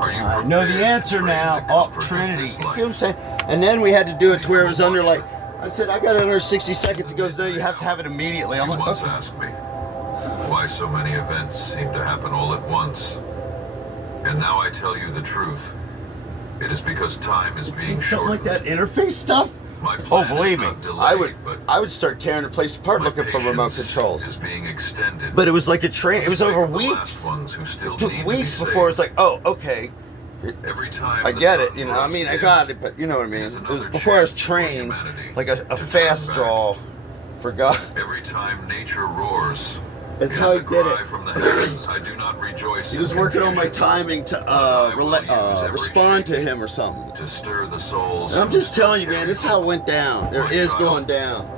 Are you I know prepared the to answer trade now. the Oh, comfort of Trinity. You this see life? what I'm saying? And then we had to do it to where it was under like, I said, I got it under 60 seconds. He goes, no, you have to have it immediately. I'm You like, once okay. asked me why so many events seem to happen all at once. And now I tell you the truth. It is because time is being Something like shortened. that interface stuff. My Oh, plan believe is me, not delayed, I would but start tearing the place apart my looking for remote patience controls. is being extended. But it was like a train. It was over The last weeks. ones who still It took need to weeks be before it's saved. like, oh, okay, Every time I the get it. sun You know, I grows mean, I dim, got it, but you know what I mean. is It was another before I was chance for trained, humanity like a to turn fast back. draw for God. Every time nature roars, That's it how is he a did cry it. from the heavens. I do not rejoice He in was working on my confusion, timing to I will use every respond to shaking him or something. to stir the souls. And I'm who just still telling you, man, carry this is how it hope. went down. There My is child, going down.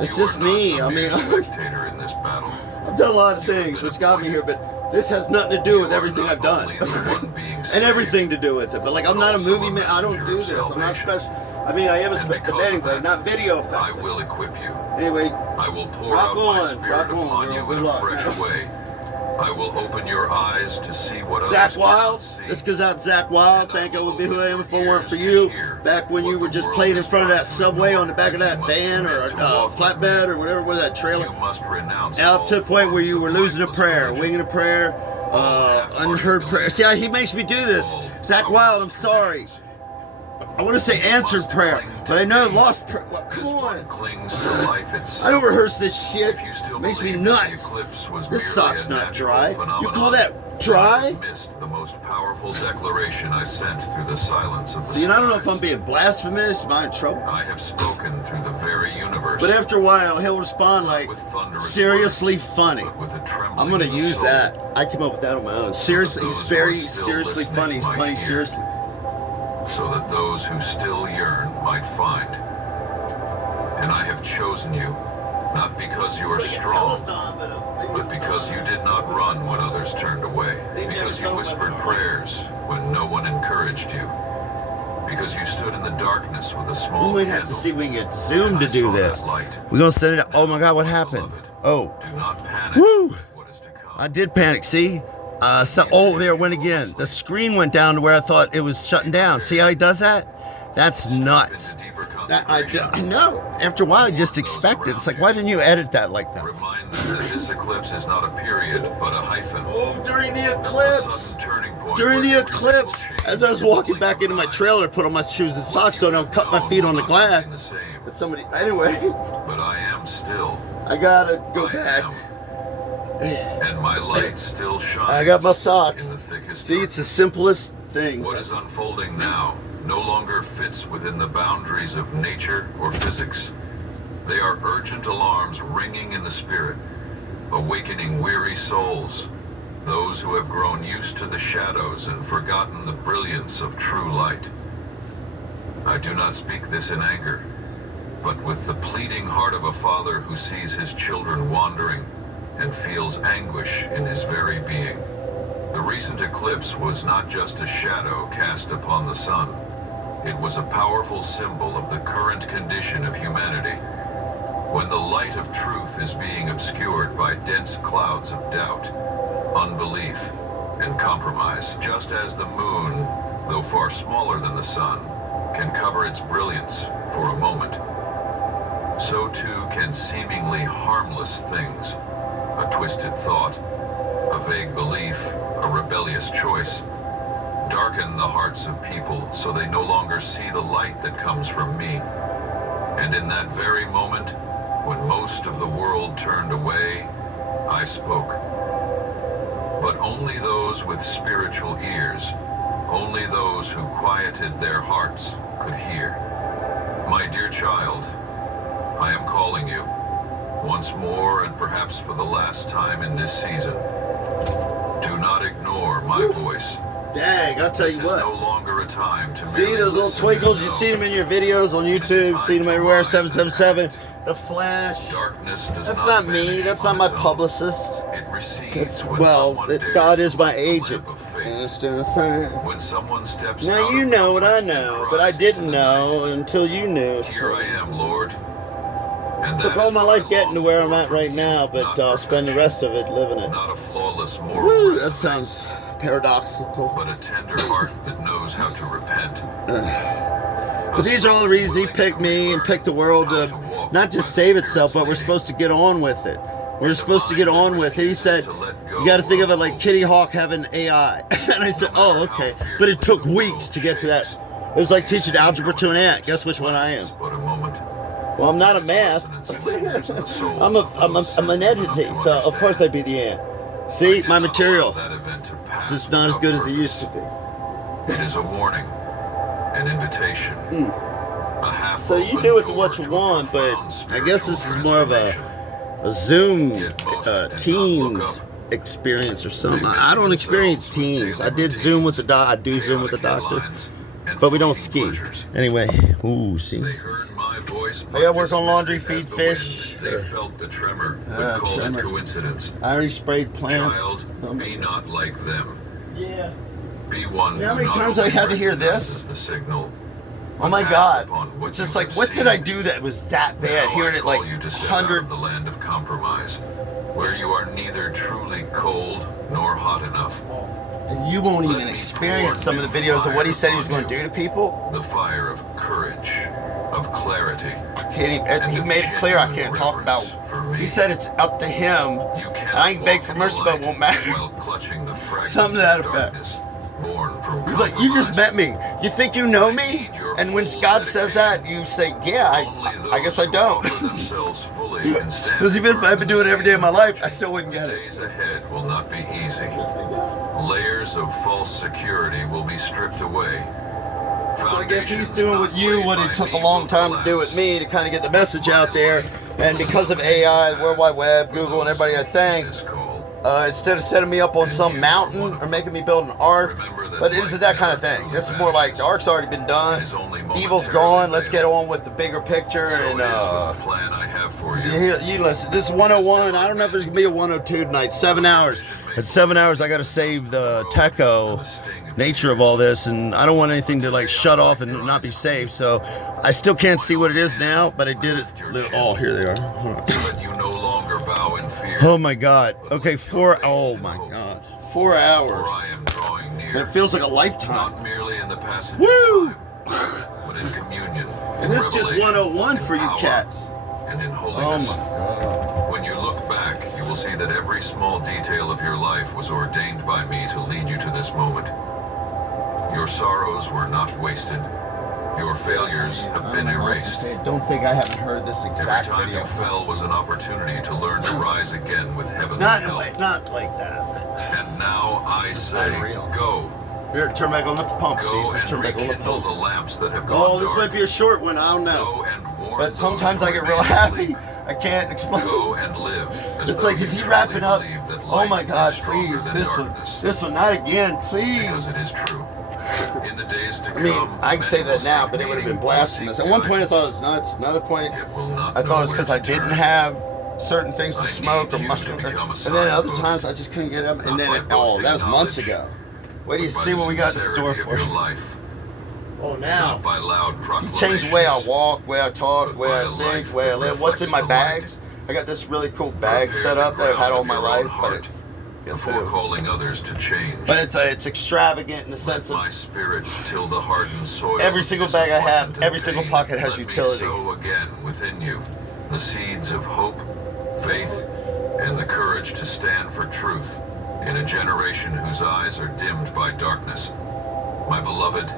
It's You just are not me. a I mere mean, spectator in this battle. I've done a lot of You have things been which got me here, appointed. but this has nothing to do with You are everything not I've done. only the one being And saved, everything to do with it. But like, I'm but not a also movie a man. I don't messenger do of this. I'm not salvation. special. I mean, I am a And special because of anyway, that, not video I effects. will equip you. Anyway, I will pour Rock out my on, spirit rock on, upon girl. you Good in a luck. fresh way. I will open your eyes to see what Zach others cannot Wild. see. This goes out Zach Wild. And Thank I I will would be who I am if it open your weren't for ears you. to hear Back when what you were the just world playing in is front of trying that to subway ignore. on the back of And that you must van or commit to walk with flatbed me. or whatever was that trailer. You must renounce Up all to the point where forms you of were losing a lifeless prayer, religion. winging a prayer, unheard prayer. See how he makes me do this. Zach Wild, I'm sorry. I want to say answered prayer, but I know lost prayer. This Come one on. clings to life itself. I don't rehearse this shit. If you still Makes me believe that the nuts. eclipse was This merely sock's a not natural dry. You phenomenon, call that dry? you have missed the most powerful declaration I sent through the silence of the See, and I don't know if skies. I'm being blasphemous. Am I in trouble? I have spoken through the very universe. But after a while, he'll respond not like, with thunderous seriously words, funny. but with a trembling I'm gonna of the use soul. that. I came up with that on my own. Seriously, he's those who very are still seriously listening funny. He's might funny hear. seriously. So that those who still yearn might find. And I have chosen you, not because you are strong, but because you did not run when others turned away, because you whispered prayers when no one encouraged you, because you stood in the darkness with a We small might candle. have to see if we can get Zoom and to I do saw this. that light. We're gonna send it out. Oh my God, what happened? Beloved, Oh, do not panic. Woo! What is to come. I did panic. See? There it went again. The screen went down to where I thought it was shutting down. See how he does that? That's nuts. Into deeper I consecration. know. After a while, I just expect it. It's like, why didn't you edit that like that? Remind them that this eclipse is not a period, but a hyphen. Oh, during the A eclipse. sudden turning point During where the everything will eclipse, change as I was in the walking blink back of into an my eye. trailer to put on my shoes and socks so I don't cut my Known feet on the will not glass. remain the same, But somebody, anyway, but I am still. I gotta go I back. am. And my light still shines. I got my socks. In the thickest See, it's the simplest thing. What is unfolding now no longer fits within the boundaries of nature or physics. They are urgent alarms ringing in the spirit, awakening weary souls, those who have grown used to the shadows and forgotten the brilliance of true light. I do not speak this in anger, but with the pleading heart of a father who sees his children wandering and feels anguish in his very being. The recent eclipse was not just a shadow cast upon the sun. It was a powerful symbol of the current condition of humanity. When the light of truth is being obscured by dense clouds of doubt, unbelief, and compromise, just as the moon, though far smaller than the sun, can cover its brilliance for a moment, so too can seemingly harmless things, a twisted thought, a vague belief, a rebellious choice, darken the hearts of people so they no longer see the light that comes from me. And in that very moment, when most of the world turned away, I spoke. But only those with spiritual ears, only those who quieted their hearts could hear. My dear child, I am calling you, once more and perhaps for the last time in this season. Do not ignore my voice. Dang, I'll tell This you is what. no longer a time to See merely those little listen twinkles? and You know. see them in your videos on YouTube, seen them everywhere. 777, The Flash. Darkness does That's not me. vanish That's on not my its own. publicist. It recedes It's, when well, someone that dares God to is my light the agent. lamp of faith. You understand what I'm saying? When someone steps Now out you of know what I comfort know, and but I cries didn't into the know night, until you knew. Here I am, Lord. And Took that all is my what I life getting to long where I'm for at from right you, now, but not I'll spend the rest of it living it. Not a flawless moral Woo, that resume, sounds paradoxical. but a tender heart that knows how to repent. But these are all the reasons he picked me and picked the world to not just save itself, but we're supposed to get on with it. We're supposed to get on with it. He said, you got to think of it like Kitty Hawk having AI. And I said, oh, okay. But it took weeks to get to that. It was like teaching algebra to an ant. Guess which one I am? But a moment. Well, I'm not a math. I'm an entity, so of course I'd be the ant. See, my material is just not as good as it used to be. It is a warning, an invitation, a half So you do with what you want, but I guess this is more of a Zoom Teams experience or something. I don't experience Teams. I did Zoom with the doc. I do Zoom with the doctor, but we don't ski. Anyway, ooh, see. They heard my voice. I gotta work on much laundry, as feed the fish. wind. They felt the tremor, but called tremor. it coincidence. I already sprayed plants. Child, be not like them. Yeah. Be one You know how who many not times I only had to hear recognizes this? the signal, Oh but my acts God. upon what It's just you like, have what did I seen. do that was that bad? Now Hearing I it call like you to step out 100. of the land of compromise, where you are neither truly cold nor hot enough. And you won't Let even me experience pour some of the new videos of what he said he was fire going to do upon to people. The fire of courage, of clarity. He made it clear I can't talk about. He said it's up to him. You cannot I ain't beg walk for in the mercy, but it light won't matter. while clutching the fragments Something to that of effect. darkness, born from He's like, you just compromise. met me. You think you know me? And when God says that, you say, yeah, I guess I don't. Because even if I've been doing it every day of my life, I still wouldn't The get it. days ahead will not be easy. Layers of false security will be stripped away. So I guess he's doing with you what it took a long time to do with me to kind of get the message out there. And because of AI, the World Wide Web, Google, and everybody I thank, instead of setting me up on some mountain or making me build an ark, but it isn't that kind of thing. This is more like the ark's already been done, evil's gone, let's get on with the bigger picture. And plan I have for you. you listen, this is 101. I don't know if there's gonna be a 102 tonight. 7 hours. At 7 hours, I gotta save the techo nature of all this, and I don't want anything to like shut off and not be saved. So I still can't see what it is now, but I did it. Oh, here they are. Hold on. But you no longer bow in fear. Oh my God. Okay, oh my God. 4 hours. For I am drawing near. It feels like a lifetime. Not merely in the passage Woo! of time, but in communion, And in it's just revelation, 101 in for you power, cats. and in Oh holiness. my God. When you look back, you will see that every small detail of your life was ordained by me to lead you to this moment. Your sorrows were not wasted. Your failures have been erased. Don't think I haven't heard this Every exact time video. you fell was an opportunity to learn to rise again with heavenly Not help. like that. And now I say, unreal. go. Here, turn back on the pump. See, Go let's and turn back on the rekindle pump. the lamps that have gone Oh, this dark. might be a short one. I don't know. Go and warn But sometimes those I who get real remain happy. asleep. I can't explain. Go and live. As It's though like, you is he truly wrapping up? believe that Oh light my is God, stronger please. than This darkness. one, not again, please. Because it is true. In the days to I mean, come, I can say many will that now, seek but it would have been meaning, blasphemous. seek At one point I guidance. thought it was nuts. Another point, It will not I know thought it was where because I to didn't turn. have certain things to I smoke need or you mushroom. to become a And then other signpost. times I just couldn't get up. Not And then, by that boasting was months knowledge, ago. Wait till you By see the what we got in store sincerity for of you. your life, Oh, now. not by loud You proclamations. change the way I walk, the way I talk, the way I But by a think, life the way I that live. What's in my reflects the light. bags? I got this really cool bag Prepare set the up that I've had ground all of my your life, own but heart it's before calling others to change. it's extravagant in the Let sense my of spirit till the hardened soil. every of single bag I have, disappointment and every single pain. pocket has Let utility. Me sow again within you the seeds of hope, faith, and the courage to stand for truth in a generation whose eyes are dimmed by darkness. My beloved,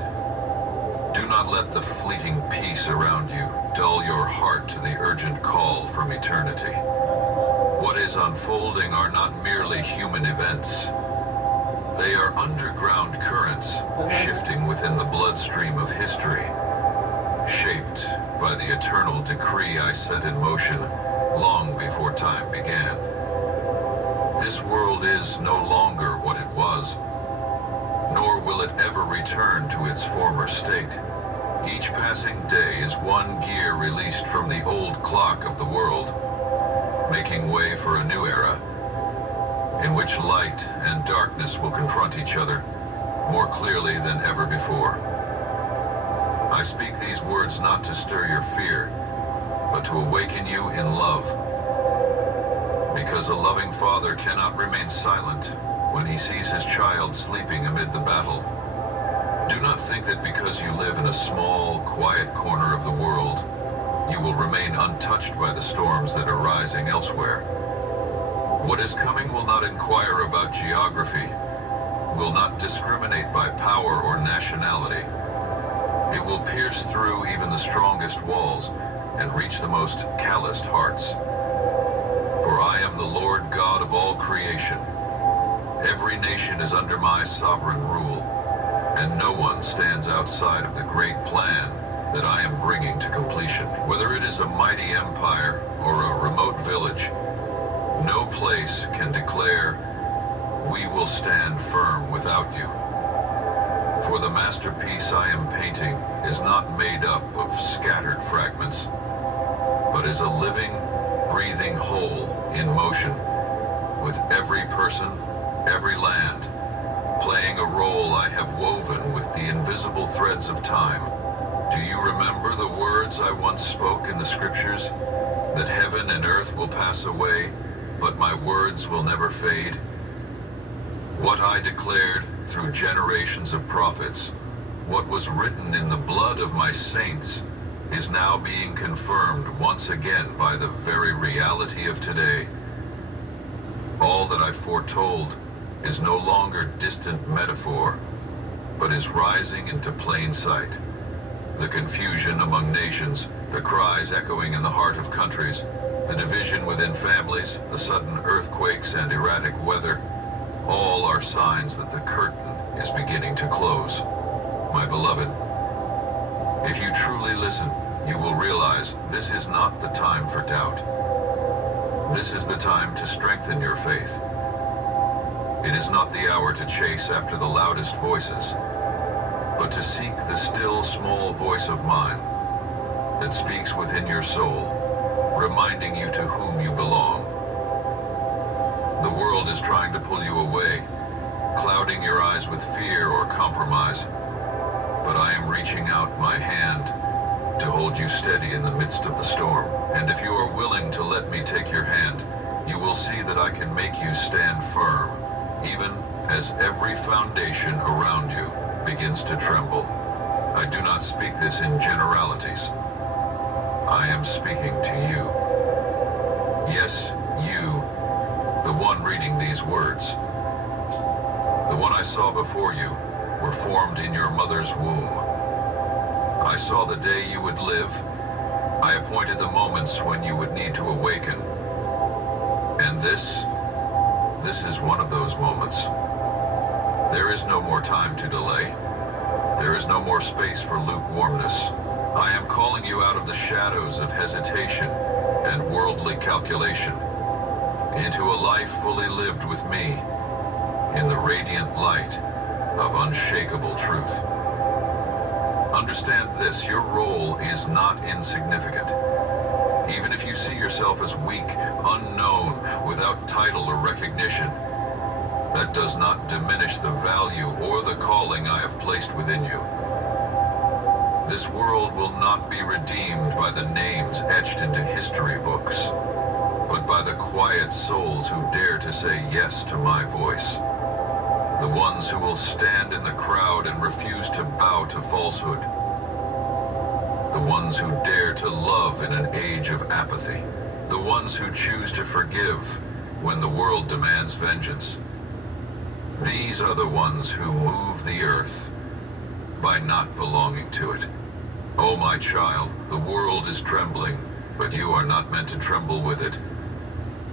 do not let the fleeting peace around you dull your heart to the urgent call from eternity. What is unfolding are not merely human events. They are underground currents shifting within the bloodstream of history, shaped by the eternal decree I set in motion long before time began. This world is no longer what it was, nor will it ever return to its former state. Each passing day is one gear released from the old clock of the world, making way for a new era, in which light and darkness will confront each other more clearly than ever before. I speak these words not to stir your fear, but to awaken you in love. Because a loving father cannot remain silent when he sees his child sleeping amid the battle. Do not think that because you live in a small, quiet corner of the world, you will remain untouched by the storms that are rising elsewhere. What is coming will not inquire about geography, will not discriminate by power or nationality. It will pierce through even the strongest walls and reach the most calloused hearts. For I am the Lord God of all creation. Every nation is under my sovereign rule, and no one stands outside of the great plan that I am bringing to completion. Whether it is a mighty empire or a remote village, no place can declare, "We will stand firm without you." For the masterpiece I am painting is not made up of scattered fragments, but is a living, breathing whole in motion, with every person, every land, playing a role I have woven with the invisible threads of time. Do you remember the words I once spoke in the scriptures, that heaven and earth will pass away, but my words will never fade? What I declared through generations of prophets, what was written in the blood of my saints, is now being confirmed once again by the very reality of today. All that I foretold is no longer distant metaphor, but is rising into plain sight. The confusion among nations, the cries echoing in the heart of countries, the division within families, the sudden earthquakes and erratic weather, all are signs that the curtain is beginning to close. My beloved, if you truly listen, you will realize this is not the time for doubt. This is the time to strengthen your faith. It is not the hour to chase after the loudest voices, but to seek the still small voice of mine that speaks within your soul, reminding you to whom you belong. The world is trying to pull you away, clouding your eyes with fear or compromise, but I am reaching out my hand to hold you steady in the midst of the storm. And if you are willing to let me take your hand, you will see that I can make you stand firm, even as every foundation around you begins to tremble. I do not speak this in generalities. I am speaking to you. Yes, you, the one reading these words. The one I saw before you were formed in your mother's womb. I saw the day you would live. I appointed the moments when you would need to awaken. And this is one of those moments. There is no more time to delay. There is no more space for lukewarmness. I am calling you out of the shadows of hesitation and worldly calculation into a life fully lived with me in the radiant light of unshakable truth. Understand this, your role is not insignificant. Even if you see yourself as weak, unknown, without title or recognition, that does not diminish the value or the calling I have placed within you. This world will not be redeemed by the names etched into history books, but by the quiet souls who dare to say yes to my voice. The ones who will stand in the crowd and refuse to bow to falsehood. The ones who dare to love in an age of apathy. The ones who choose to forgive when the world demands vengeance. These are the ones who move the earth by not belonging to it. Oh, my child, the world is trembling, but you are not meant to tremble with it.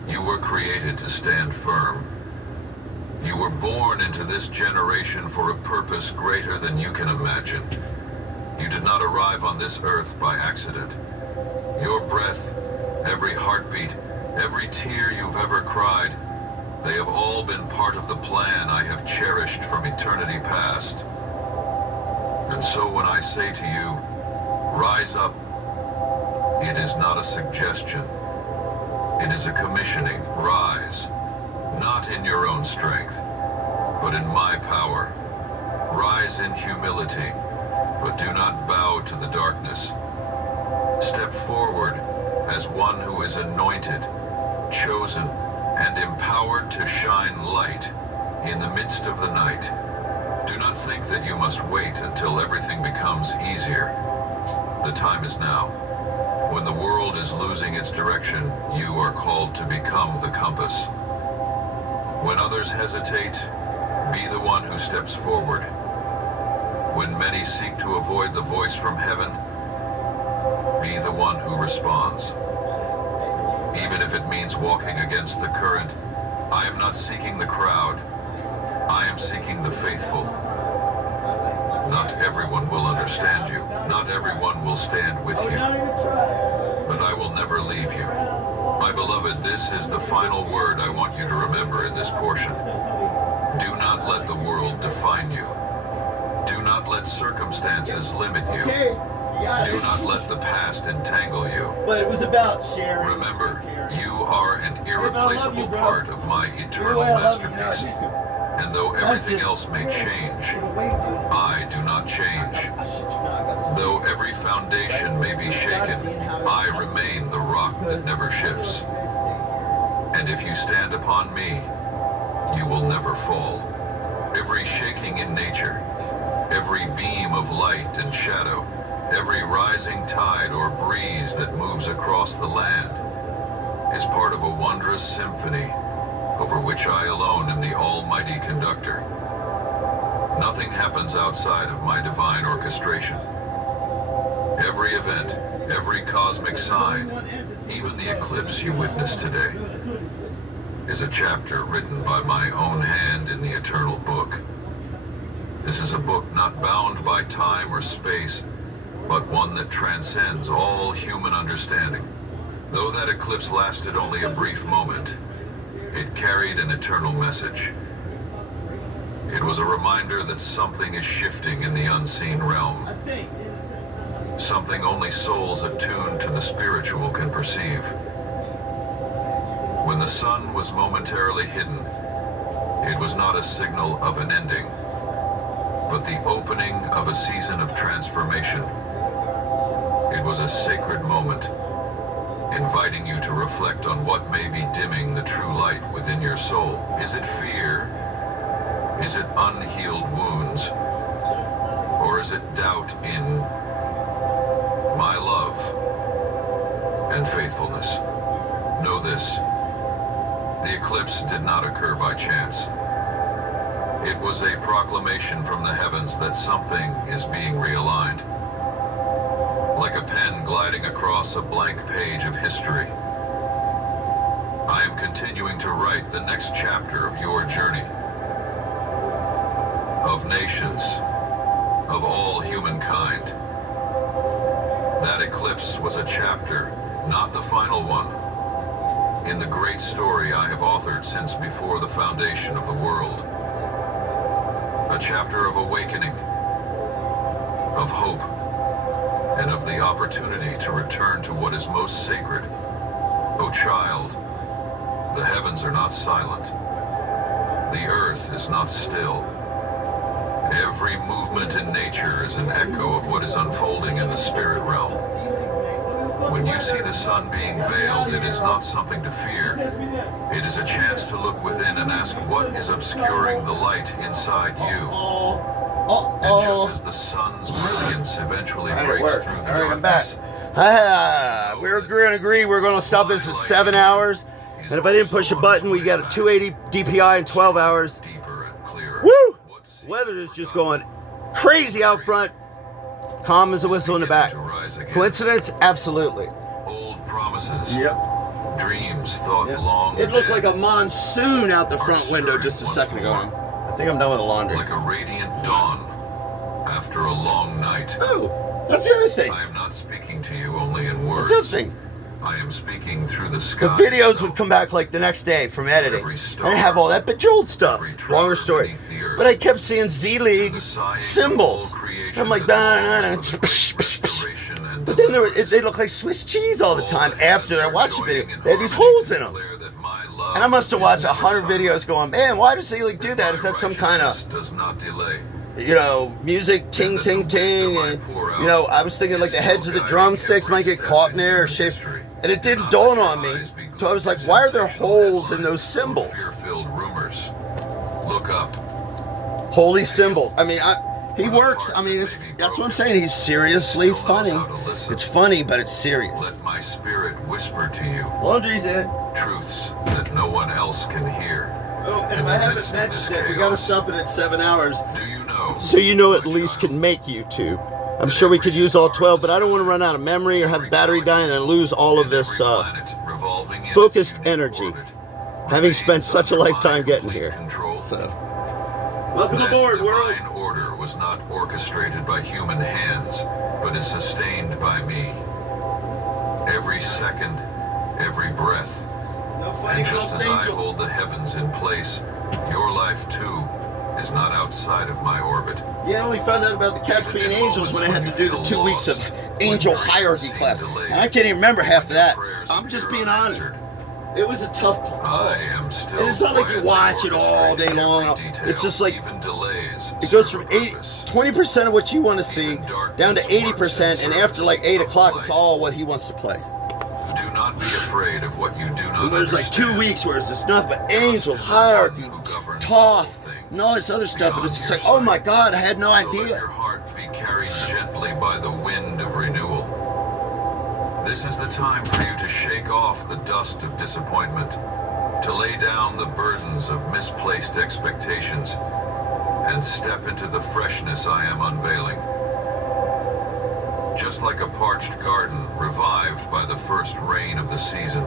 You were created to stand firm. You were born into this generation for a purpose greater than you can imagine. You did not arrive on this earth by accident. Your breath, every heartbeat, every tear you've ever cried, They have all been part of the plan I have cherished from eternity past. And so when I say to you, rise up, it is not a suggestion. It is a commissioning. Rise, not in your own strength, but in my power. Rise in humility, but do not bow to the darkness. Step forward as one who is anointed, chosen, and empowered to shine light in the midst of the night. Do not think that you must wait until everything becomes easier. The time is now. When the world is losing its direction, you are called to become the compass. When others hesitate, be the one who steps forward. When many seek to avoid the voice from heaven, be the one who responds. Even if it means walking against the current, I am not seeking the crowd. I am seeking the faithful. Not everyone will understand you. Not everyone will stand with you. But I will never leave you. My beloved, this is the final word I want you to remember in this portion. Do not let the world define you. Do not let circumstances limit you. Do not let the past entangle you. But it was about sharing. Remember, you are an irreplaceable part of my eternal masterpiece. And though everything else may change, I do not change. Though every foundation may be shaken, I remain the rock that never shifts. And if you stand upon me, you will never fall. Every shaking in nature, every beam of light and shadow, every rising tide or breeze that moves across the land is part of a wondrous symphony over which I alone am the almighty conductor. Nothing happens outside of my divine orchestration. Every event, every cosmic sign, even the eclipse you witness today, is a chapter written by my own hand in the eternal book. This is a book not bound by time or space, but one that transcends all human understanding. Though that eclipse lasted only a brief moment, it carried an eternal message. It was a reminder that something is shifting in the unseen realm. Something only souls attuned to the spiritual can perceive. When the sun was momentarily hidden, it was not a signal of an ending, but the opening of a season of transformation. It was a sacred moment, inviting you to reflect on what may be dimming the true light within your soul. Is it fear? Is it unhealed wounds? Or is it doubt in my love and faithfulness? Know this, the eclipse did not occur by chance. It was a proclamation from the heavens that something is being realigned. Like a pen gliding across a blank page of history, I am continuing to write the next chapter of your journey. Of nations, of all humankind. That eclipse was a chapter, not the final one, in the great story I have authored since before the foundation of the world. A chapter of awakening, of hope, and of the opportunity to return to what is most sacred. O child, the heavens are not silent. The earth is not still. Every movement in nature is an echo of what is unfolding in the spirit realm. When you see the sun being veiled, it is not something to fear. It is a chance to look within and ask what is obscuring the light inside you. And just as the sun's brilliance eventually breaks through the darkness, We're going to agree we're going to stop this at 7 hours. And if I didn't push a button, we got a 280 DPI in 12 hours. deeper and clearer. Woo! Weather is just going crazy out front. Calm as a whistle in the back. Coincidence? Absolutely. Old promises. Yep. Dreams thought long It looked dead, like a monsoon out the front window just a second ago. I think I'm done with the laundry. like a radiant dawn after a long night. Oh, that's the other thing. I am not speaking to you only in words. That's the other thing. I am speaking through the The sky. videos itself. would come back like the next day from editing. Every I star, didn't have all that bejeweled stuff. every tremor Longer story. beneath the earth, But I kept seeing Z-League to the sighing symbols. of all creation I'm like, that nah, nah, nah. longs for the great restoration and But then deliverance. they look like Swiss cheese all the All time the after I heavens watched are the video. joining in They had these harmony holes to in them. declare that my love And I must have is watched never 100 silent. videos going, man, why does Z-League do that? Is My that some kind of, righteousness does not delay. music, ting, ting, ting? And, I was thinking like the heads of the drumsticks might get caught in there or shaped. And it didn't dawn on me. So I was like, why are there holes in those symbols? Fear-filled rumors. Look up. Holy symbols. I mean, he works. I mean, that's what I'm saying. He's seriously funny. It's funny, but it's serious. Let my spirit whisper to you Laundry's in. truths that no one else can hear. Oh, and In if the I haven't midst of this mentioned it, we gotta chaos. stop it at 7 hours. Do you know? So you know at my least child, can make YouTube. I'm sure we could use all 12, but I don't want to run out of memory or have the battery die and then lose all of and this every planet revolving in focused its unique energy, orbit having spent remains such a under my lifetime getting complete here. Control. So, welcome That aboard, world. divine order was not orchestrated by human hands, but is sustained by me. Every second, every breath, No fighting and just Lost as I Angel. hold the heavens in place, your life too is not outside of my orbit. Yeah, I only found out about the Caspian Angels when I had to do the 2 weeks of angel hierarchy class. And I can't even remember half of that. I'm just being honest. It was a tough I am still And it's not like you quietly watch it all day orchestrating long. every detail, It's just like even delays it goes serve from a 80, purpose. 20% of what you want to see down to 80%, and after like 8 o'clock, it's light. all what he wants to play. Do not be afraid of what you do not And there's like 2 understand. weeks where it's just nothing but angel hierarchy, Thoth, and all this other stuff, and it's just like, oh my God, I had no So let idea. your heart be carried gently by the wind of renewal. This is the time for you to shake off the dust of disappointment, to lay down the burdens of misplaced expectations, and step into the freshness I am unveiling. Just like a parched garden revived by the first rain of the season,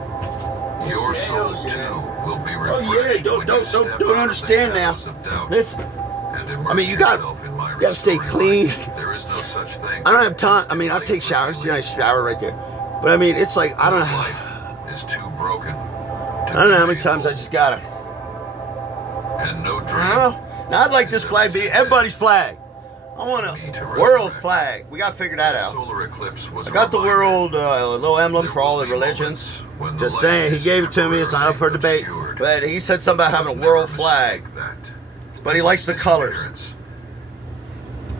your soul too will be refreshed when you step out of the understand now. shadows of doubt. Listen, And immerse I mean, you got- yourself in my you gotta stay restoring clean. light. There is no such thing. I don't have time. It's I mean, too I late take for showers. healing. I shower right there. But I mean, it's like, I don't know. Life is too broken. I don't know how many times I just gotta. And no I dream. don't know. Now I'd like this flag to be everybody's flag. I want a world flag. We gotta figure that out. Solar eclipse was I got the reminder. world little emblem There for all will the be religions. moments when the Just light saying, he is gave it to me. It's not up for temporarily debate. obscured. But he said something about having a Never world flag. mistake that But he as likes the its colors. appearance.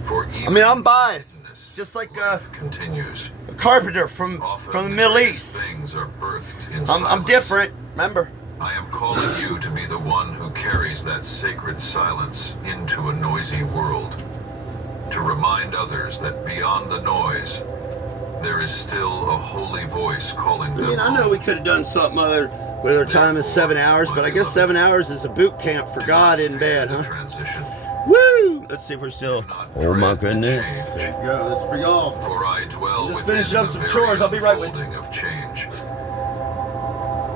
For I mean, I'm biased. evenness, Just like life continues. a carpenter from Often the Middle greatest East. Things are birthed in I'm silence. different. Remember? I am calling you to be the one who carries that sacred silence into a noisy world. To remind others that beyond the noise, there is still a holy voice calling I them mean, I know home. we could have done something other with our time is 7 hours, but I guess 7 hours is a boot camp for Do God not isn't fear bad, the huh? transition. Woo! Let's see if we're still. not Oh my dread the goodness. change. There you go. That's for y'all. For I dwell Just within finishing up the some very chores. I'll be right with you. unfolding of change.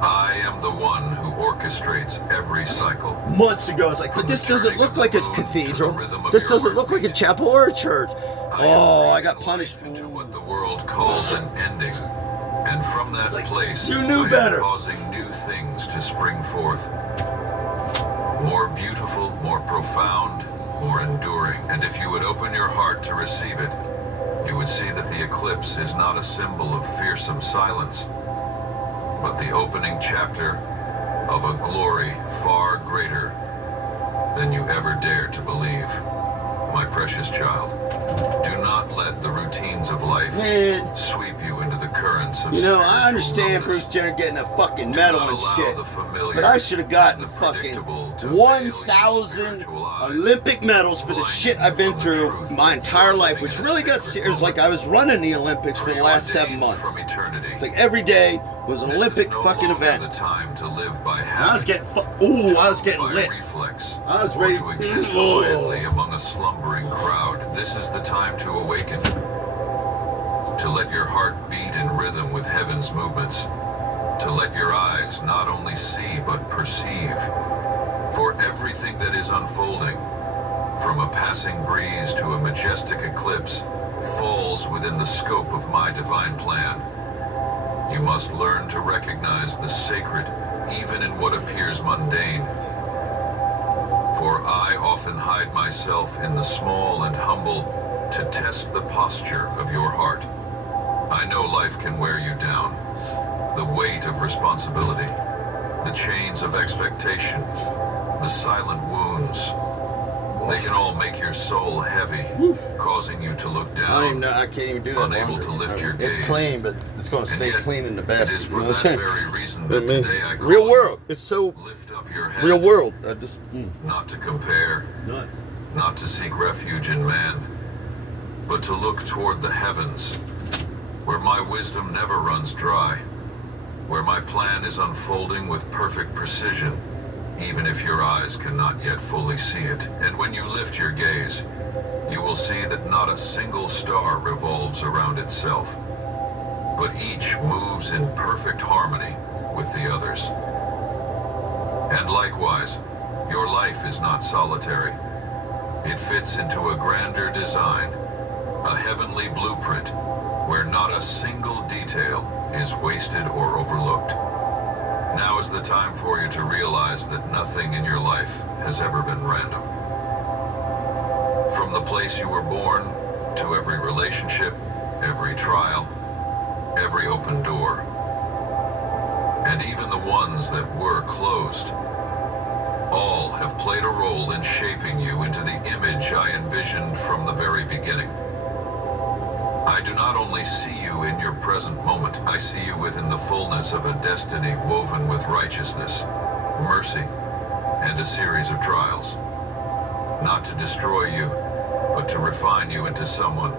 I am the one who orchestrates every cycle. Months ago, I was like, but From this the doesn't turning look of the like a moon to the cathedral. rhythm of This your doesn't look like a heartbeat. chapel or a church. I am Oh, I breathing got life punished. into what the world calls an ending. And from that Like, place, you knew I am better. causing new things to spring forth. More beautiful, more profound, more enduring. And if you would open your heart to receive it, you would see that the eclipse is not a symbol of fearsome silence, but the opening chapter of a glory far greater than you ever dared to believe. My precious child, do not let the routines of life Man. sweep you into the currents of You know, spiritual I understand numbness. Bruce Jenner getting a fucking Do medal not and allow shit. the familiar But I should have gotten and the fucking predictable to veil your 1,000 spiritual eyes. Olympic medals for the Blinding shit you I've been from the through truth. my entire You are life, living which in a really got sacred serious. Like I was running the Olympics for the last 7 months. From eternity. It's like every day was an This Olympic is no fucking longer event. The time to live by And habit. I was getting, I was getting by lit. reflex. I was or ready- to exist Oh. quietly among a slumbering crowd. This is the time to awaken. To let your heart beat in rhythm with heaven's movements. To let your eyes not only see but perceive. For everything that is unfolding, from a passing breeze to a majestic eclipse, falls within the scope of my divine plan. You must learn to recognize the sacred even in what appears mundane. For I often hide myself in the small and humble to test the posture of your heart. I know life can wear you down. The weight of responsibility, the chains of expectation, the silent wounds. They can all make your soul heavy, causing you to look down, I can't even do that. unable to lift your gaze. It's clean, but it's going to stay clean in the bed. It is for that very reason that today I call real you. world. It's so Lift up your head. real world. Not to compare, Nuts. not to seek refuge in man, but to look toward the heavens, where my wisdom never runs dry, where my plan is unfolding with perfect precision, even if your eyes cannot yet fully see it. And when you lift your gaze, you will see that not a single star revolves around itself, but each moves in perfect harmony with the others. And likewise, your life is not solitary. It fits into a grander design, a heavenly blueprint, where not a single detail is wasted or overlooked. Now is the time for you to realize that nothing in your life has ever been random. From the place you were born, to every relationship, every trial, every open door, and even the ones that were closed, all have played a role in shaping you into the image I envisioned from the very beginning. I do not only see you in your present moment, I see you within the fullness of a destiny woven with righteousness, mercy, and a series of trials. Not to destroy you, but to refine you into someone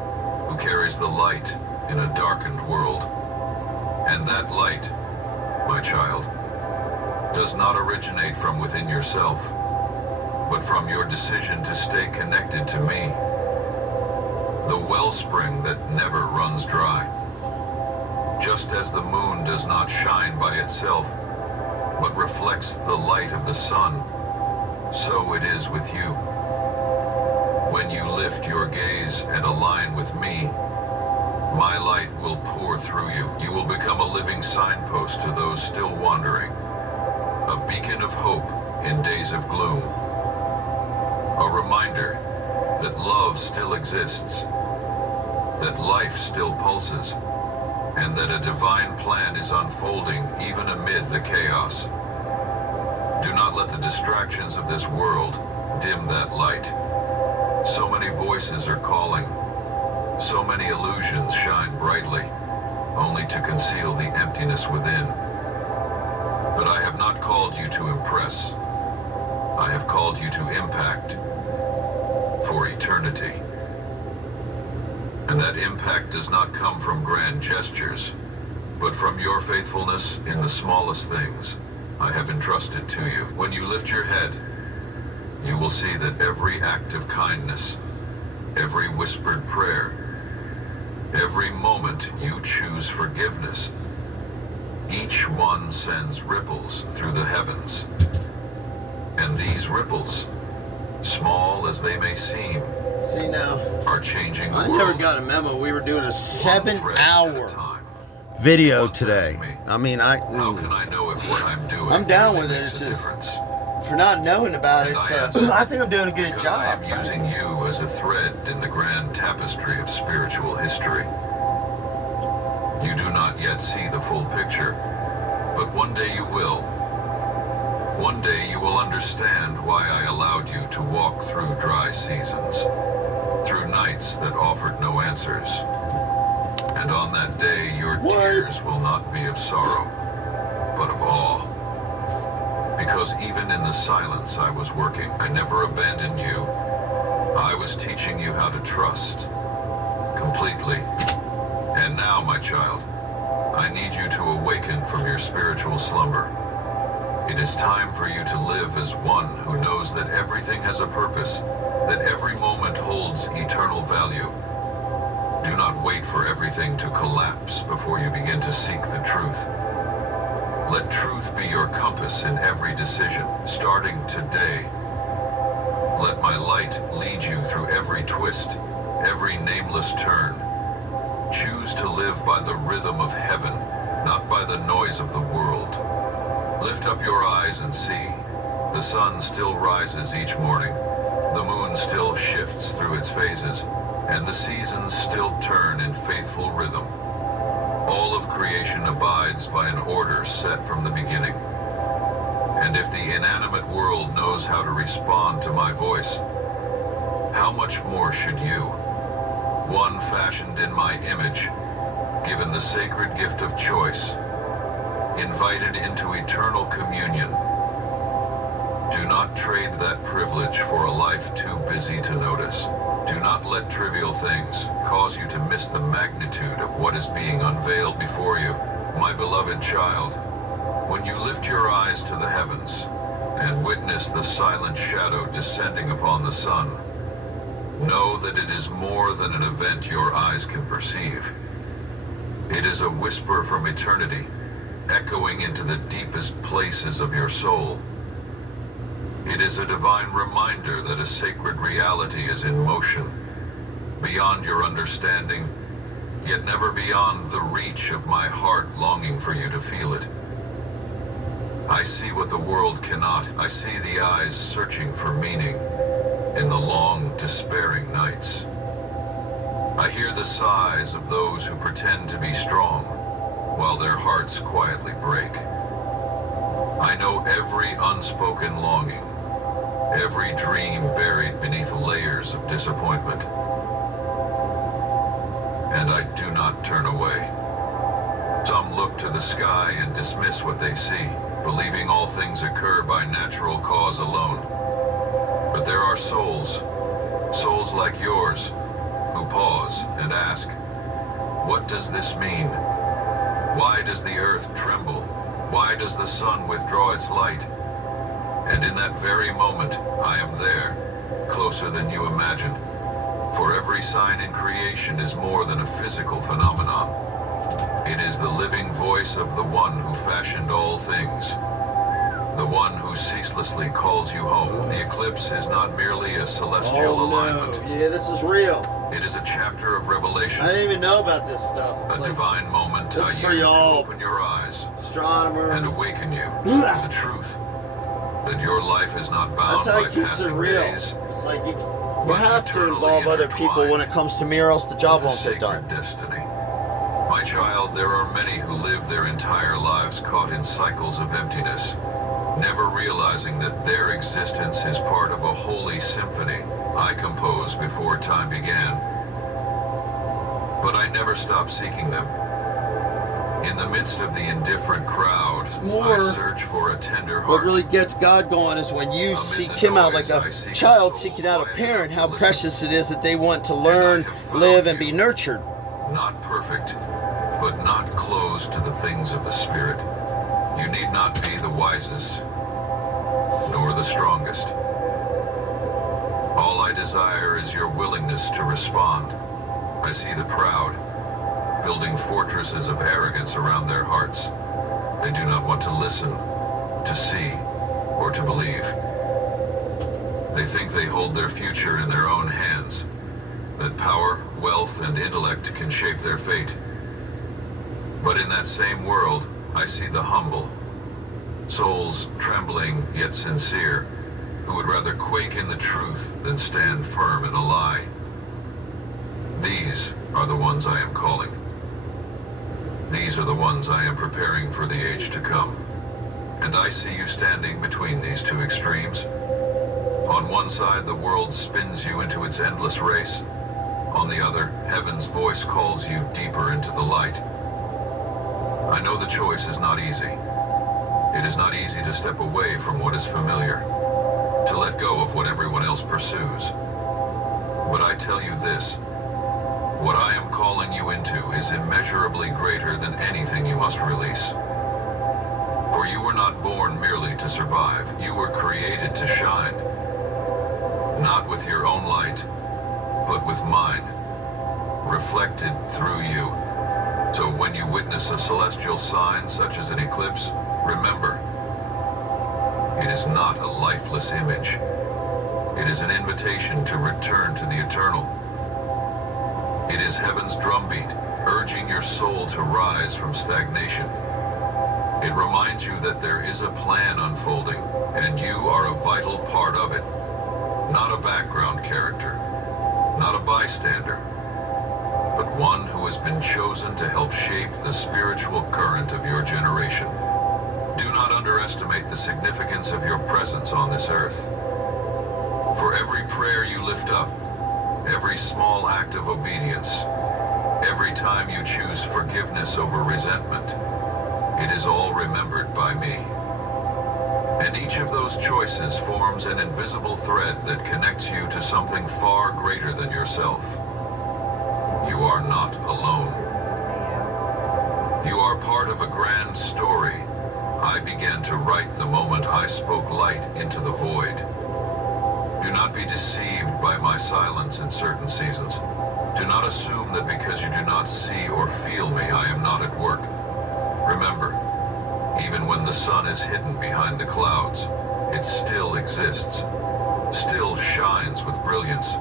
who carries the light in a darkened world. And that light, my child, does not originate from within yourself, but from your decision to stay connected to me, the wellspring that never runs dry. Just as the moon does not shine by itself, but reflects the light of the sun, so it is with you. When you lift your gaze and align with me, my light will pour through you. You will become a living signpost to those still wandering, a beacon of hope in days of gloom, a reminder that love still exists, that life still pulses, and that a divine plan is unfolding even amid the chaos. Do not let the distractions of this world dim that light. So many voices are calling, so many illusions shine brightly, only to conceal the emptiness within. But I have not called you to impress. I have called you to impact for eternity. And that impact does not come from grand gestures, but from your faithfulness in the smallest things I have entrusted to you. When you lift your head, you will see that every act of kindness, every whispered prayer, every moment you choose forgiveness, each one sends ripples through the heavens. And these ripples, small as they may seem, See now, are changing the I world. never got a memo. We were doing a 7-hour video today. I mean, How can I know if what I'm doing I'm down really with it. makes It's a just difference? for not knowing about it. And I So answer, I think I'm doing a good Because job. I am using you as a thread in the grand tapestry of spiritual history. You do not yet see the full picture, but one day you will. One day you will understand why I allowed you to walk through dry seasons, through nights that offered no answers. And on that day, your tears will not be of sorrow, but of awe. Because even in the silence I was working, I never abandoned you. I was teaching you how to trust, completely. And now, my child, I need you to awaken from your spiritual slumber. It is time for you to live as one who knows that everything has a purpose, that every moment holds eternal value. Do not wait for everything to collapse before you begin to seek the truth. Let truth be your compass in every decision, starting today. Let my light lead you through every twist, every nameless turn. Choose to live by the rhythm of heaven, not by the noise of the world. Lift up your eyes and see. The sun still rises each morning. The moon still shifts through its phases, and the seasons still turn in faithful rhythm. All of creation abides by an order set from the beginning. And if the inanimate world knows how to respond to my voice, how much more should you, one fashioned in my image, given the sacred gift of choice, invited into eternal communion? Do not trade that privilege for a life too busy to notice. Do not let trivial things cause you to miss the magnitude of what is being unveiled before you. My beloved child, when you lift your eyes to the heavens and witness the silent shadow descending upon the sun, know that it is more than an event your eyes can perceive. It is a whisper from eternity, echoing into the deepest places of your soul. It is a divine reminder that a sacred reality is in motion, beyond your understanding, yet never beyond the reach of my heart longing for you to feel it. I see what the world cannot. I see the eyes searching for meaning in the long, despairing nights. I hear the sighs of those who pretend to be strong, while their hearts quietly break. I know every unspoken longing, every dream buried beneath layers of disappointment. And I do not turn away. Some look to the sky and dismiss what they see, believing all things occur by natural cause alone. But there are souls like yours, who pause and ask, what does this mean? Why does the earth tremble? Why does the sun withdraw its light? And in that very moment, I am there, closer than you imagine. For every sign in creation is more than a physical phenomenon. It is the living voice of the one who fashioned all things. The one who ceaselessly calls you home. The eclipse is not merely a celestial alignment. Yeah, this is real. It is a chapter of revelation. I didn't even know about this stuff. A divine moment I for use to y'all. open your eyes Astronomer. and awaken you to the truth that your life is not bound That's how by it keeps it passing real. days, It's like you but have to eternally involve other people intertwined when it comes to me, or else the job with a won't get done. sacred destiny. My child, there are many who live their entire lives caught in cycles of emptiness, never realizing that their existence is part of a holy symphony I composed before time began. But I never stopped seeking them. In the midst of the indifferent crowd, I search for a tender heart. What really gets God going is when you Amid seek the Him out like noise, a I seek a child soul seeking out a quiet parent, enough how to listen. precious it is that they want to I learn, have found live, and you. be nurtured. Not perfect, but not closed to the things of the Spirit. You need not be the wisest, nor the strongest. All I desire is your willingness to respond. I see the proud, building fortresses of arrogance around their hearts. They do not want to listen, to see, or to believe. They think they hold their future in their own hands, that power, wealth, and intellect can shape their fate. But in that same world, I see the humble, souls trembling yet sincere, who would rather quake in the truth than stand firm in a lie. These are the ones I am calling. These are the ones I am preparing for the age to come. And I see you standing between these two extremes. On one side, the world spins you into its endless race. On the other, heaven's voice calls you deeper into the light. I know the choice is not easy. It is not easy to step away from what is familiar, to let go of what everyone else pursues. But I tell you this, what I am calling you into is immeasurably greater than anything you must release. For you were not born merely to survive. You were created to shine. Not with your own light, but with mine, reflected through you. So when you witness a celestial sign such as an eclipse, remember, it is not a lifeless image. It is an invitation to return to the eternal. It is heaven's drumbeat, urging your soul to rise from stagnation. It reminds you that there is a plan unfolding, and you are a vital part of it. Not a background character, not a bystander, but one who has been chosen to help shape the spiritual current of your generation. Do not underestimate the significance of your presence on this earth. For every prayer you lift up, every small act of obedience, every time you choose forgiveness over resentment, it is all remembered by me. And each of those choices forms an invisible thread that connects you to something far greater than yourself. You are not alone. You are part of a grand story I began to write the moment I spoke light into the void. Do not be deceived by my silence in certain seasons. Do not assume that because you do not see or feel me, I am not at work. Remember, even when the sun is hidden behind the clouds, it still exists, still shines with brilliance,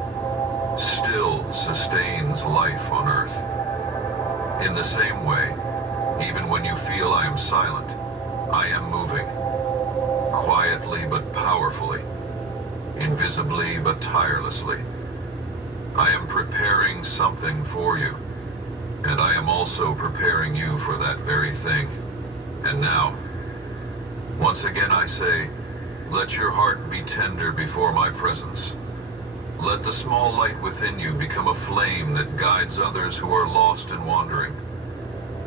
still sustains life on earth. In the same way, even when you feel I am silent, I am moving, quietly but powerfully, invisibly but tirelessly. I am preparing something for you, and I am also preparing you for that very thing. And now, once again I say, let your heart be tender before my presence. Let the small light within you become a flame that guides others who are lost and wandering.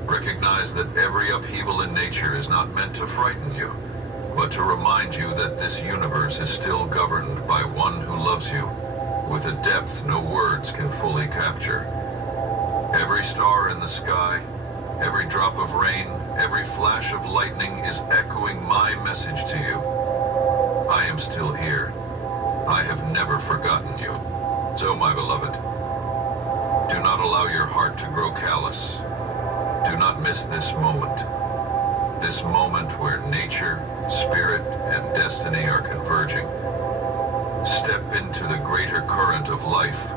Recognize that every upheaval in nature is not meant to frighten you, but to remind you that this universe is still governed by one who loves you, with a depth no words can fully capture. Every star in the sky, every drop of rain, every flash of lightning is echoing my message to you. I am still here. I have never forgotten you. So, my beloved, do not allow your heart to grow callous. Do not miss this moment where nature, spirit, and destiny are converging. Step into the greater current of life,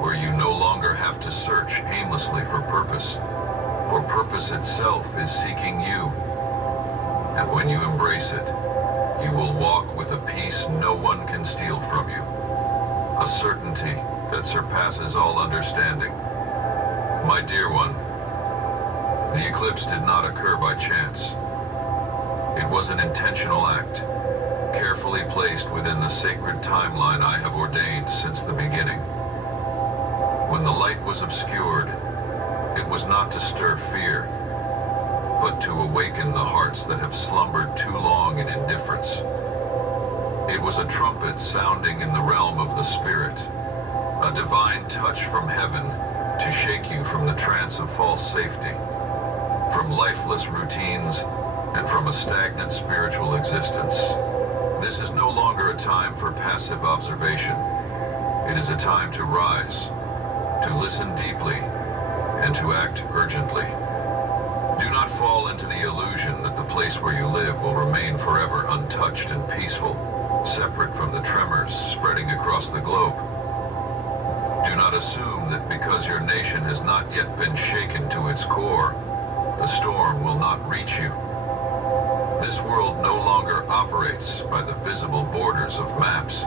where you no longer have to search aimlessly for purpose itself is seeking you. And when you embrace it, you will walk with a peace no one can steal from you, a certainty that surpasses all understanding. My dear one, the eclipse did not occur by chance. It was an intentional act, carefully placed within the sacred timeline I have ordained since the beginning. When the light was obscured, it was not to stir fear, but to awaken the hearts that have slumbered too long in indifference. It was a trumpet sounding in the realm of the spirit, a divine touch from heaven to shake you from the trance of false safety, from lifeless routines, and from a stagnant spiritual existence. This is no longer a time for passive observation. It is a time to rise, to listen deeply, and to act urgently. Do not fall into the illusion that the place where you live will remain forever untouched and peaceful, separate from the tremors spreading across the globe. Do not assume that because your nation has not yet been shaken to its core, the storm will not reach you. This world no longer operates by the visible borders of maps.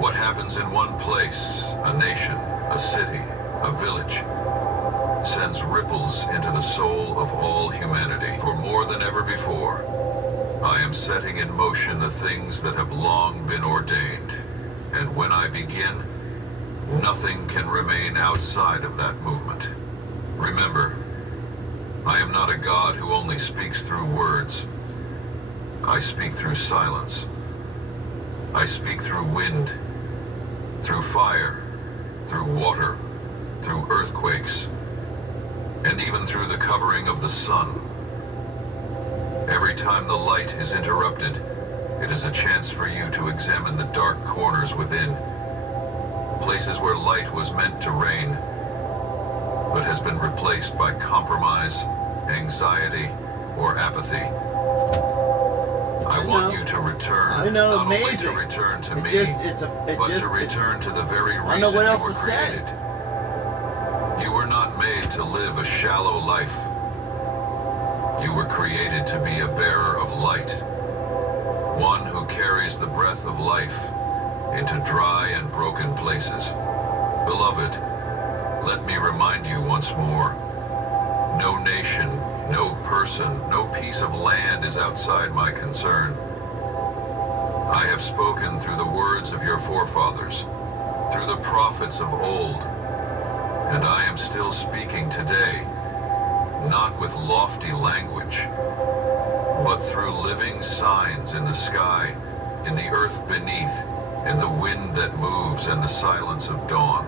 What happens in one place, a nation, a city, a village, sends ripples into the soul of all humanity. For more than ever before, I am setting in motion the things that have long been ordained. And when I begin, nothing can remain outside of that movement. Remember, I am not a God who only speaks through words. I speak through silence. I speak through wind, through fire, through water, through earthquakes, and even through the covering of the sun. Every time the light is interrupted, it is a chance for you to examine the dark corners within, places where light was meant to reign, but has been replaced by compromise, anxiety, or apathy. I want you to return, not only to return to me, but to return to the very reason you were created. You were not made to live a shallow life. You were created to be a bearer of light, one who carries the breath of life into dry and broken places. Beloved, let me remind you once more, no nation, no person, no piece of land is outside my concern. I have spoken through the words of your forefathers, through the prophets of old, and I am still speaking today, not with lofty language, but through living signs in the sky, in the earth beneath, in the wind that moves and the silence of dawn.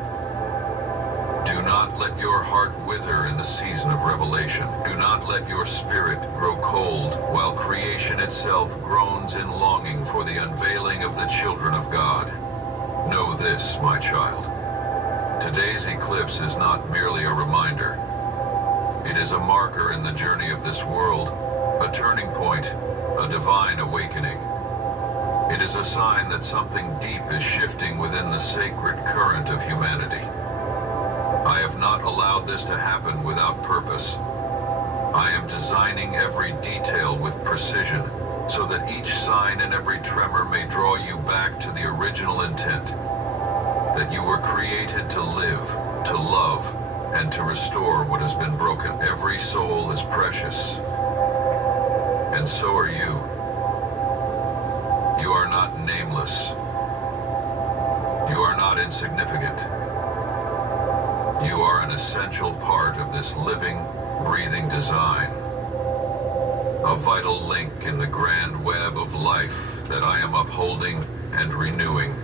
Do not let your heart wither in the season of revelation. Do not let your spirit grow cold while creation itself groans in longing for the unveiling of the children of God. Know this, my child. Today's eclipse is not merely a reminder. It is a marker in the journey of this world, a turning point, a divine awakening. It is a sign that something deep is shifting within the sacred current of humanity. I have not allowed this to happen without purpose. I am designing every detail with precision, so that each sign and every tremor may draw you back to the original intent. That you were created to live, to love, and to restore what has been broken. Every soul is precious, and so are you. You are not nameless. You are not insignificant. You are an essential part of this living, breathing design. A vital link in the grand web of life that I am upholding and renewing.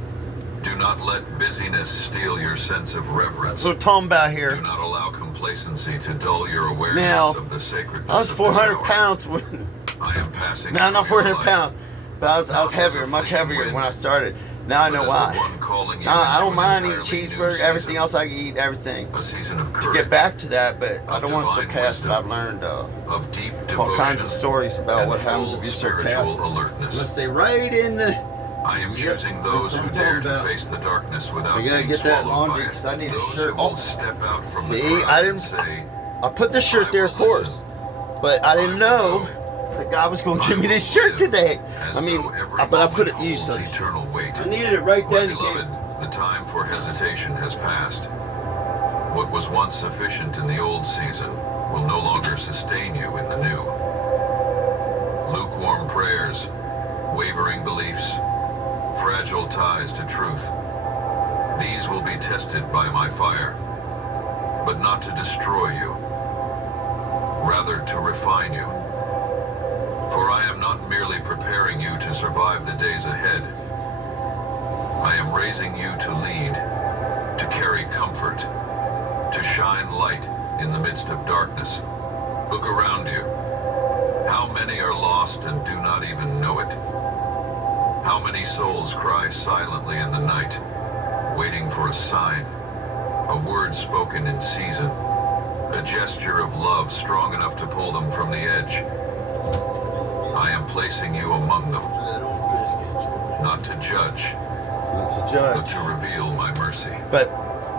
Do not let busyness steal your sense of reverence. So Tom about here. Do not allow complacency to dull your awareness Now, of the sacredness I was of 400 this hour. pounds when... I am passing No, not through your 400 life. pounds. But I was Not as heavier, a much fleeting heavier wind, when I started. Now I but know as why. the one calling you I into don't an mind eating entirely new cheeseburger, everything season. else I can eat, everything. A season of To courage, get back to that, but I of don't want to divine surpass wisdom, what I've learned. of deep All devotion, kinds of stories about and what happens full if you spiritual surpass it. alertness. Let's stay right in the. I am Yep, choosing those that's who what I'm dare talking to about. face the darkness without We gotta being get that swallowed laundry, by 'cause I need it. a Those shirt. who will Oh. step out from See, the crowd I and didn't- say, I put this shirt I there, will of course. listen. But I didn't know that God was going to give me this shirt today. As I mean, though every but I put moment it used. holds eternal weight. I needed it right My then. beloved, the time for hesitation has passed. What was once sufficient in the old season will no longer sustain you in the new. Lukewarm prayers, wavering beliefs, fragile ties to truth. These will be tested by my fire, but not to destroy you, rather to refine you. For I am not merely preparing you to survive the days ahead. I am raising you to lead, to carry comfort, to shine light in the midst of darkness. Look around you. How many are lost and do not even know it? How many souls cry silently in the night, waiting for a sign, a word spoken in season, a gesture of love strong enough to pull them from the edge? I am placing you among them, not to judge, It's a but judge. to reveal my mercy. But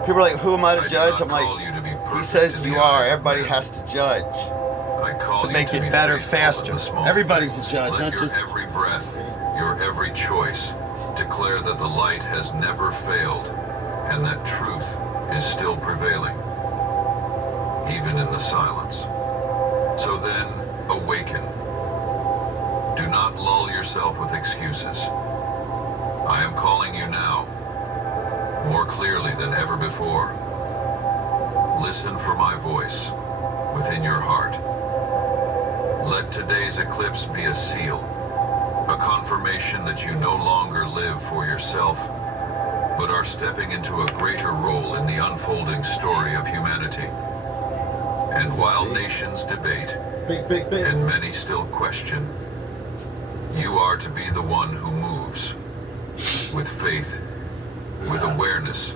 people are like, who am I to I do judge? not I'm call like, you to be he perfect says in the you are. eyes of Everybody men. has to judge. I call to you make to it be better, faithful in faster. the small Everybody's things. a judge, Let not your just- every breath, your every choice, declare that the light has never failed and that truth is still prevailing, even in the silence. So then, awaken. Do not lull yourself with excuses. I am calling you now, more clearly than ever before. Listen for my voice within your heart. Let today's eclipse be a seal, a confirmation that you no longer live for yourself, but are stepping into a greater role in the unfolding story of humanity. And while nations debate, Big. and many still question, you are to be the one who moves, with faith, with awareness,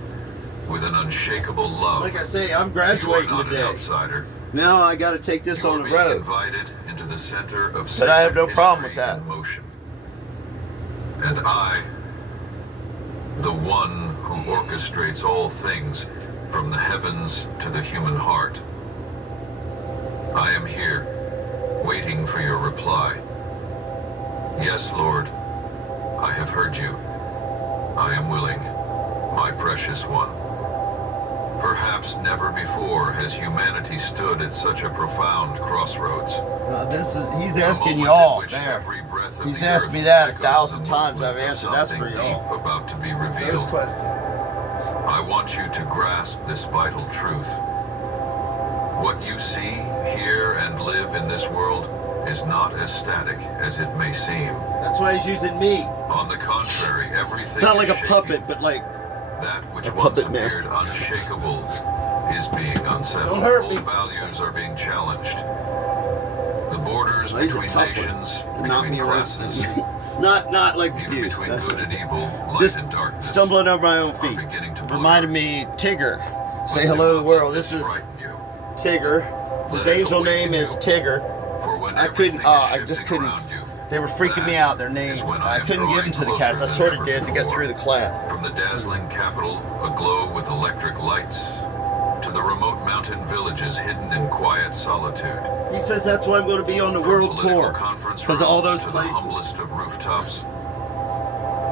with an unshakable love. Like I say, I'm You are graduating not an today. outsider. Now I got to take this You on are the being road. invited into the center of But I have no sacred problem with history that. in motion. And I, the one who orchestrates all things, from the heavens to the human heart. I am here, waiting for your reply. Yes, Lord, I have heard you. I am willing, my precious one. Perhaps never before has humanity stood at such a profound crossroads. He's A asking moment y'all in which there. every breath of He's the asked earth me that echoes 1,000 the times. movement I've of answered. That's for something y'all. deep about to be Those revealed. questions. I want you to grasp this vital truth. What you see, hear, and live in this world is not as static as it may seem. That's why he's using me. On the contrary, everything Not like is a shaking. puppet, but like That which A once puppet master. appeared unshakable is being unsettled. Don't hurt me. Old values are being challenged. The borders He's a between tough nations, one. Not between me classes, not like even views. between good and evil, light Just and darkness, stumbling over my own are feet. beginning to blur. Reminded me, Tigger. Say But do hello to the not world. let This is frighten you. Tigger. His Let it angel awaken name is you. Tigger. For when I everything couldn't. is I just shifting couldn't. around you, They were freaking me that out. Their names. is when I am couldn't give them to the drawing cats. I closer sort than of ever did to get before. through the class. From the dazzling capital, aglow with electric lights, to the remote mountain villages hidden in quiet solitude. He says that's why I'm going to be on the From world political tour. conference Because of all rooms those to places. the humblest of rooftops,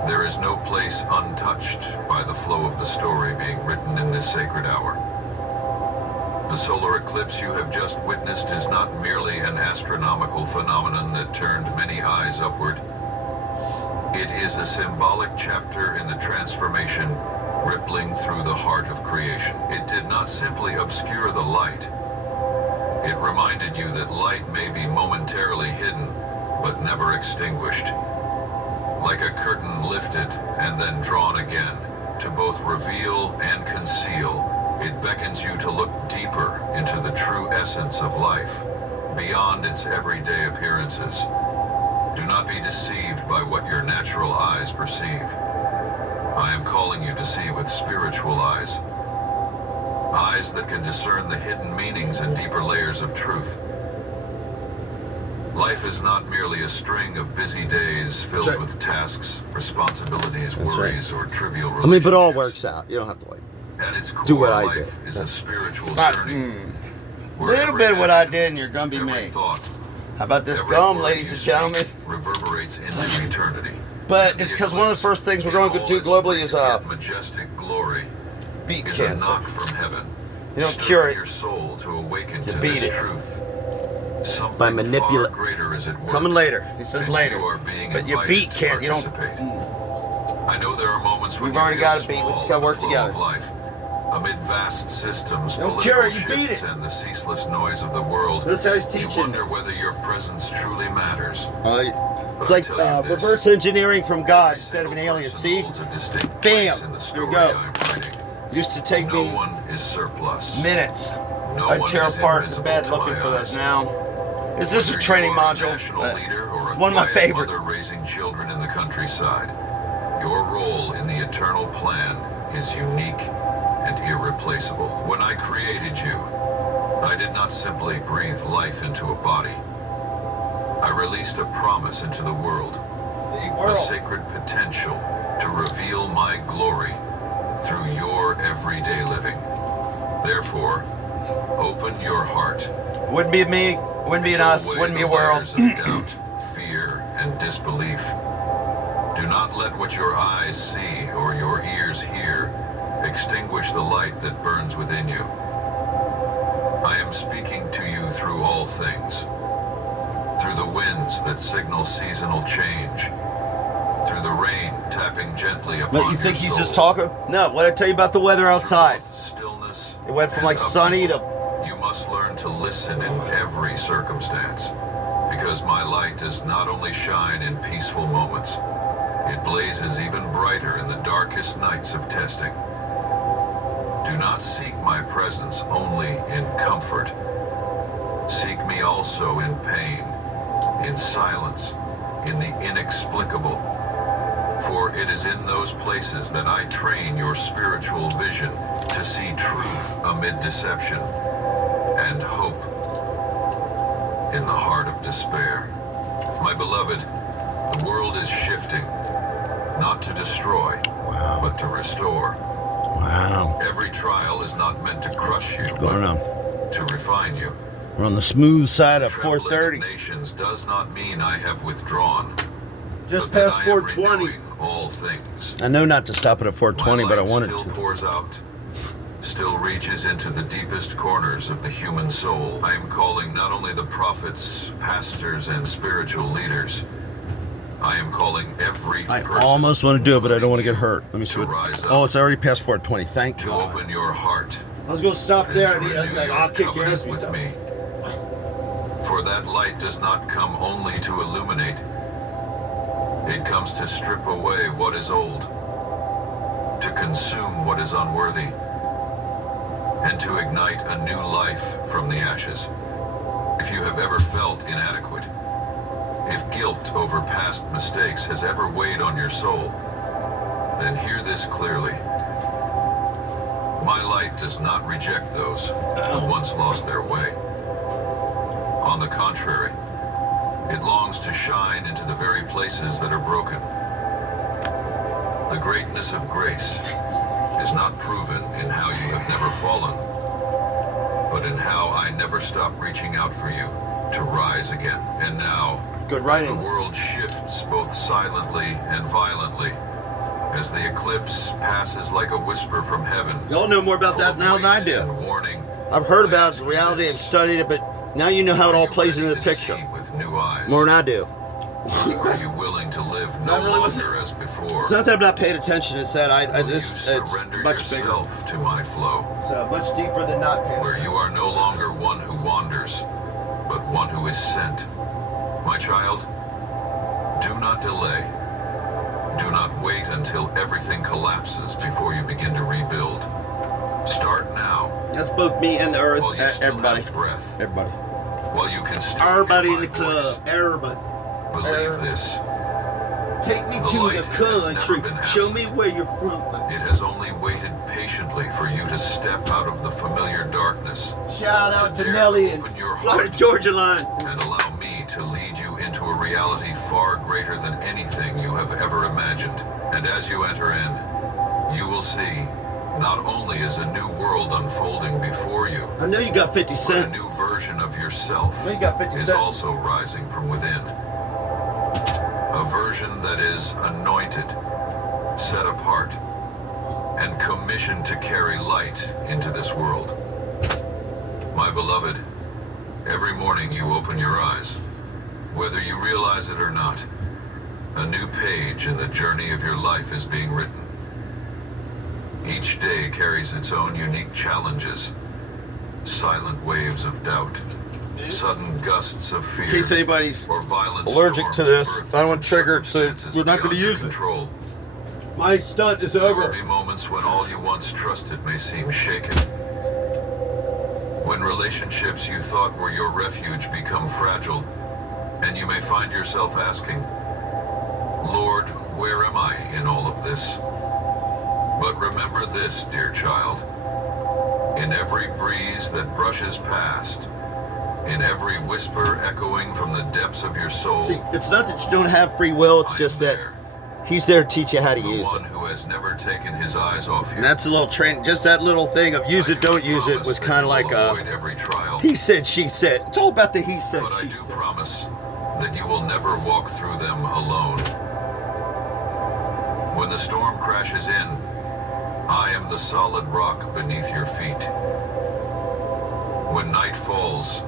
there is no place untouched by the flow of the story being written in this sacred hour. The solar eclipse you have just witnessed is not merely an astronomical phenomenon that turned many eyes upward. It is a symbolic chapter in the transformation rippling through the heart of creation. It did not simply obscure the light. It reminded you that light may be momentarily hidden, but never extinguished. Like a curtain lifted and then drawn again, to both reveal and conceal, it beckons you to look deeper into the true essence of life, beyond its everyday appearances. Do not be deceived by what your natural eyes perceive. I am calling you to see with spiritual eyes. Eyes that can discern the hidden meanings and deeper layers of truth. Life is not merely a string of busy days filled That's right. with tasks, responsibilities, That's worries, or trivial I relationships. mean, but it all works out. You don't have to like. At its core, Do what I life did. is a spiritual But, journey. a where little every bit of what I action, did, and you're gonna be every me. thought, How about this every gum, word ladies you and speak gentlemen? reverberates into eternity. But And it's the because one of the eclipse, first things we're in going to all do its globally brief is yet majestic glory, beat is a cancer. knock from heaven. You don't stirring cure it. your soul to awaken You to beat this it. truth. Something By far manipula- greater is at work. Coming later. He says and later. You are being But you invited beat to can't. You don't. participate. I know there are moments when We've you already feel got to beat. We small just gotta in the work flow together. of life. Amid vast systems, Don't political cure it, you beat shifts, it. and the ceaseless noise of the world, That's how he's you teaching. wonder whether your presence truly matters. It's I like tell you this, reverse engineering from God every instead of an single alien. person See? holds a distinct Bam! place in the There story we go. I'm writing. Used to take No me one is surplus. minutes. No I'd one tear is apart the invisible bed to looking my for eyes. this now. It's just a Whether training you are module. a national leader or a One of my quiet favorite. mother raising children in the countryside, your role in the eternal plan is unique and irreplaceable. When I created you, I did not simply breathe life into a body. I released a promise into the world, a sacred potential to reveal my glory through your everyday living. Therefore, open your heart. Wouldn't be me. Wouldn't be an us. Peel away Wouldn't be the a world. layers of doubt, fear, and disbelief. Do not let what your eyes see or your ears hear extinguish the light that burns within you. I am speaking to you through all things. Through the winds that signal seasonal change. Through the rain tapping gently upon But you your think he's soul. just talking? No, what I tell you about the weather Through outside? both stillness It went from and like sunny to upheaval, you must learn to listen in every circumstance, because my light does not only shine in peaceful moments, it blazes even brighter in the darkest nights of testing. Do not seek my presence only in comfort. Seek me also in pain, in silence, in the inexplicable. For it is in those places that I train your spiritual vision to see truth amid deception and hope in the heart of despair. My beloved, the world is shifting, not to destroy, but to restore. Wow. Every trial is not meant to crush you, Going but on. to refine you. We're on the smooth side of Trembling 430. of nations does not mean I have withdrawn. Just but that past I am 420. renewing all things. I know not to stop it at 420, My but I light wanted still to. pours out, still reaches into the deepest corners of the human soul. I am calling not only the prophets, pastors, and spiritual leaders. I am calling every I person almost want to do it, but I don't want to get hurt. Let me see to what. rise up, Oh, it's already past 420. Thank to God. open your heart I was going to stop and there. to And I was renew like, your I'll kick your ass covenant with me. For that light does not come only to illuminate. It comes to strip away what is old, to consume what is unworthy, and to ignite a new life from the ashes. If you have ever felt inadequate, if guilt over past mistakes has ever weighed on your soul, then hear this clearly. My light does not reject those who once lost their way. On the contrary, it longs to shine into the very places that are broken. The greatness of grace is not proven in how you have never fallen, but in how I never stop reaching out for you to rise again. And now, Good as the writing. world shifts both silently and violently, as the eclipse passes like a whisper from heaven, Y'all know more about full that of now than I weight do. and warning, I've heard I about ask you reality and this. studied it, but now you know how it all Are you plays ready into the to picture. see with new eyes? More than I do. Are you willing to live no That really wasn't- longer as before? It's not that I'm not paying attention. It's that I Will you just, it's surrender much bigger. yourself to my flow, It's much deeper than not paying where you are no longer one who wanders, but one who is sent? My child, do not delay. Do not wait until everything collapses before you begin to rebuild. Start now, That's both me and the earth. while you still Everybody. have breath, Everybody. while you can still Everybody hear in my the club. voice. Everybody. Believe this. Take me The to light the has never country. been Show absent. me where you're from. It has only waited patiently for you to step out of the familiar darkness Shout out To to dare Nelly to and open your Florida heart. Georgia line. and allow me to lead you into a reality far greater than anything you have ever imagined. And as you enter in, you will see not only is a new world unfolding before you, I know you got 50 but a Cent. new version of yourself I know you got 50 is Cent. also rising from within. A version that is anointed, set apart, and commissioned to carry light into this world. My beloved, every morning you open your eyes, whether you realize it or not, a new page in the journey of your life is being written. Each day carries its own unique challenges, silent waves of doubt, sudden gusts of fear, In case anybody's or violent allergic to storms this, birthed I don't want from to trigger it, so circumstances we're not gonna beyond your use it. control. My stunt is There will over. be moments when all you once trusted may seem shaken. When relationships you thought were your refuge become fragile, and you may find yourself asking, Lord, where am I in all of this? But remember this, dear child. In every breeze that brushes past, in every whisper echoing from the depths of your soul, See, it's not that you don't have free will, it's I'm just that there, he's there to teach you how to the use one it. who has never taken his eyes off you. And that's a little train, just that little thing of use I it, do don't use it promise was that kind you of like will a avoid every trial. he said, she said. It's all about the he said, But I she do said. promise that you will never walk through them alone. When the storm crashes in, I am the solid rock beneath your feet. When night falls,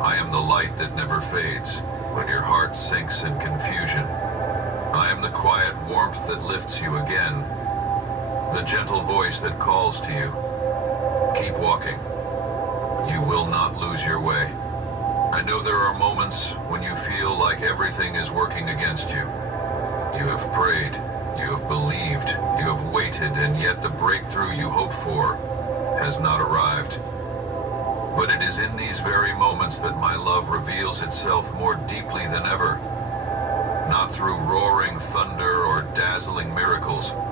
I am the light that never fades. When your heart sinks in confusion, I am the quiet warmth that lifts you again. The gentle voice that calls to you. Keep walking. You will not lose your way. I know there are moments when you feel like everything is working against you. You have prayed, you have believed, you have waited, and yet the breakthrough you hoped for has not arrived. But it is in these very moments that my love reveals itself more deeply than ever. Not through roaring thunder or dazzling miracles,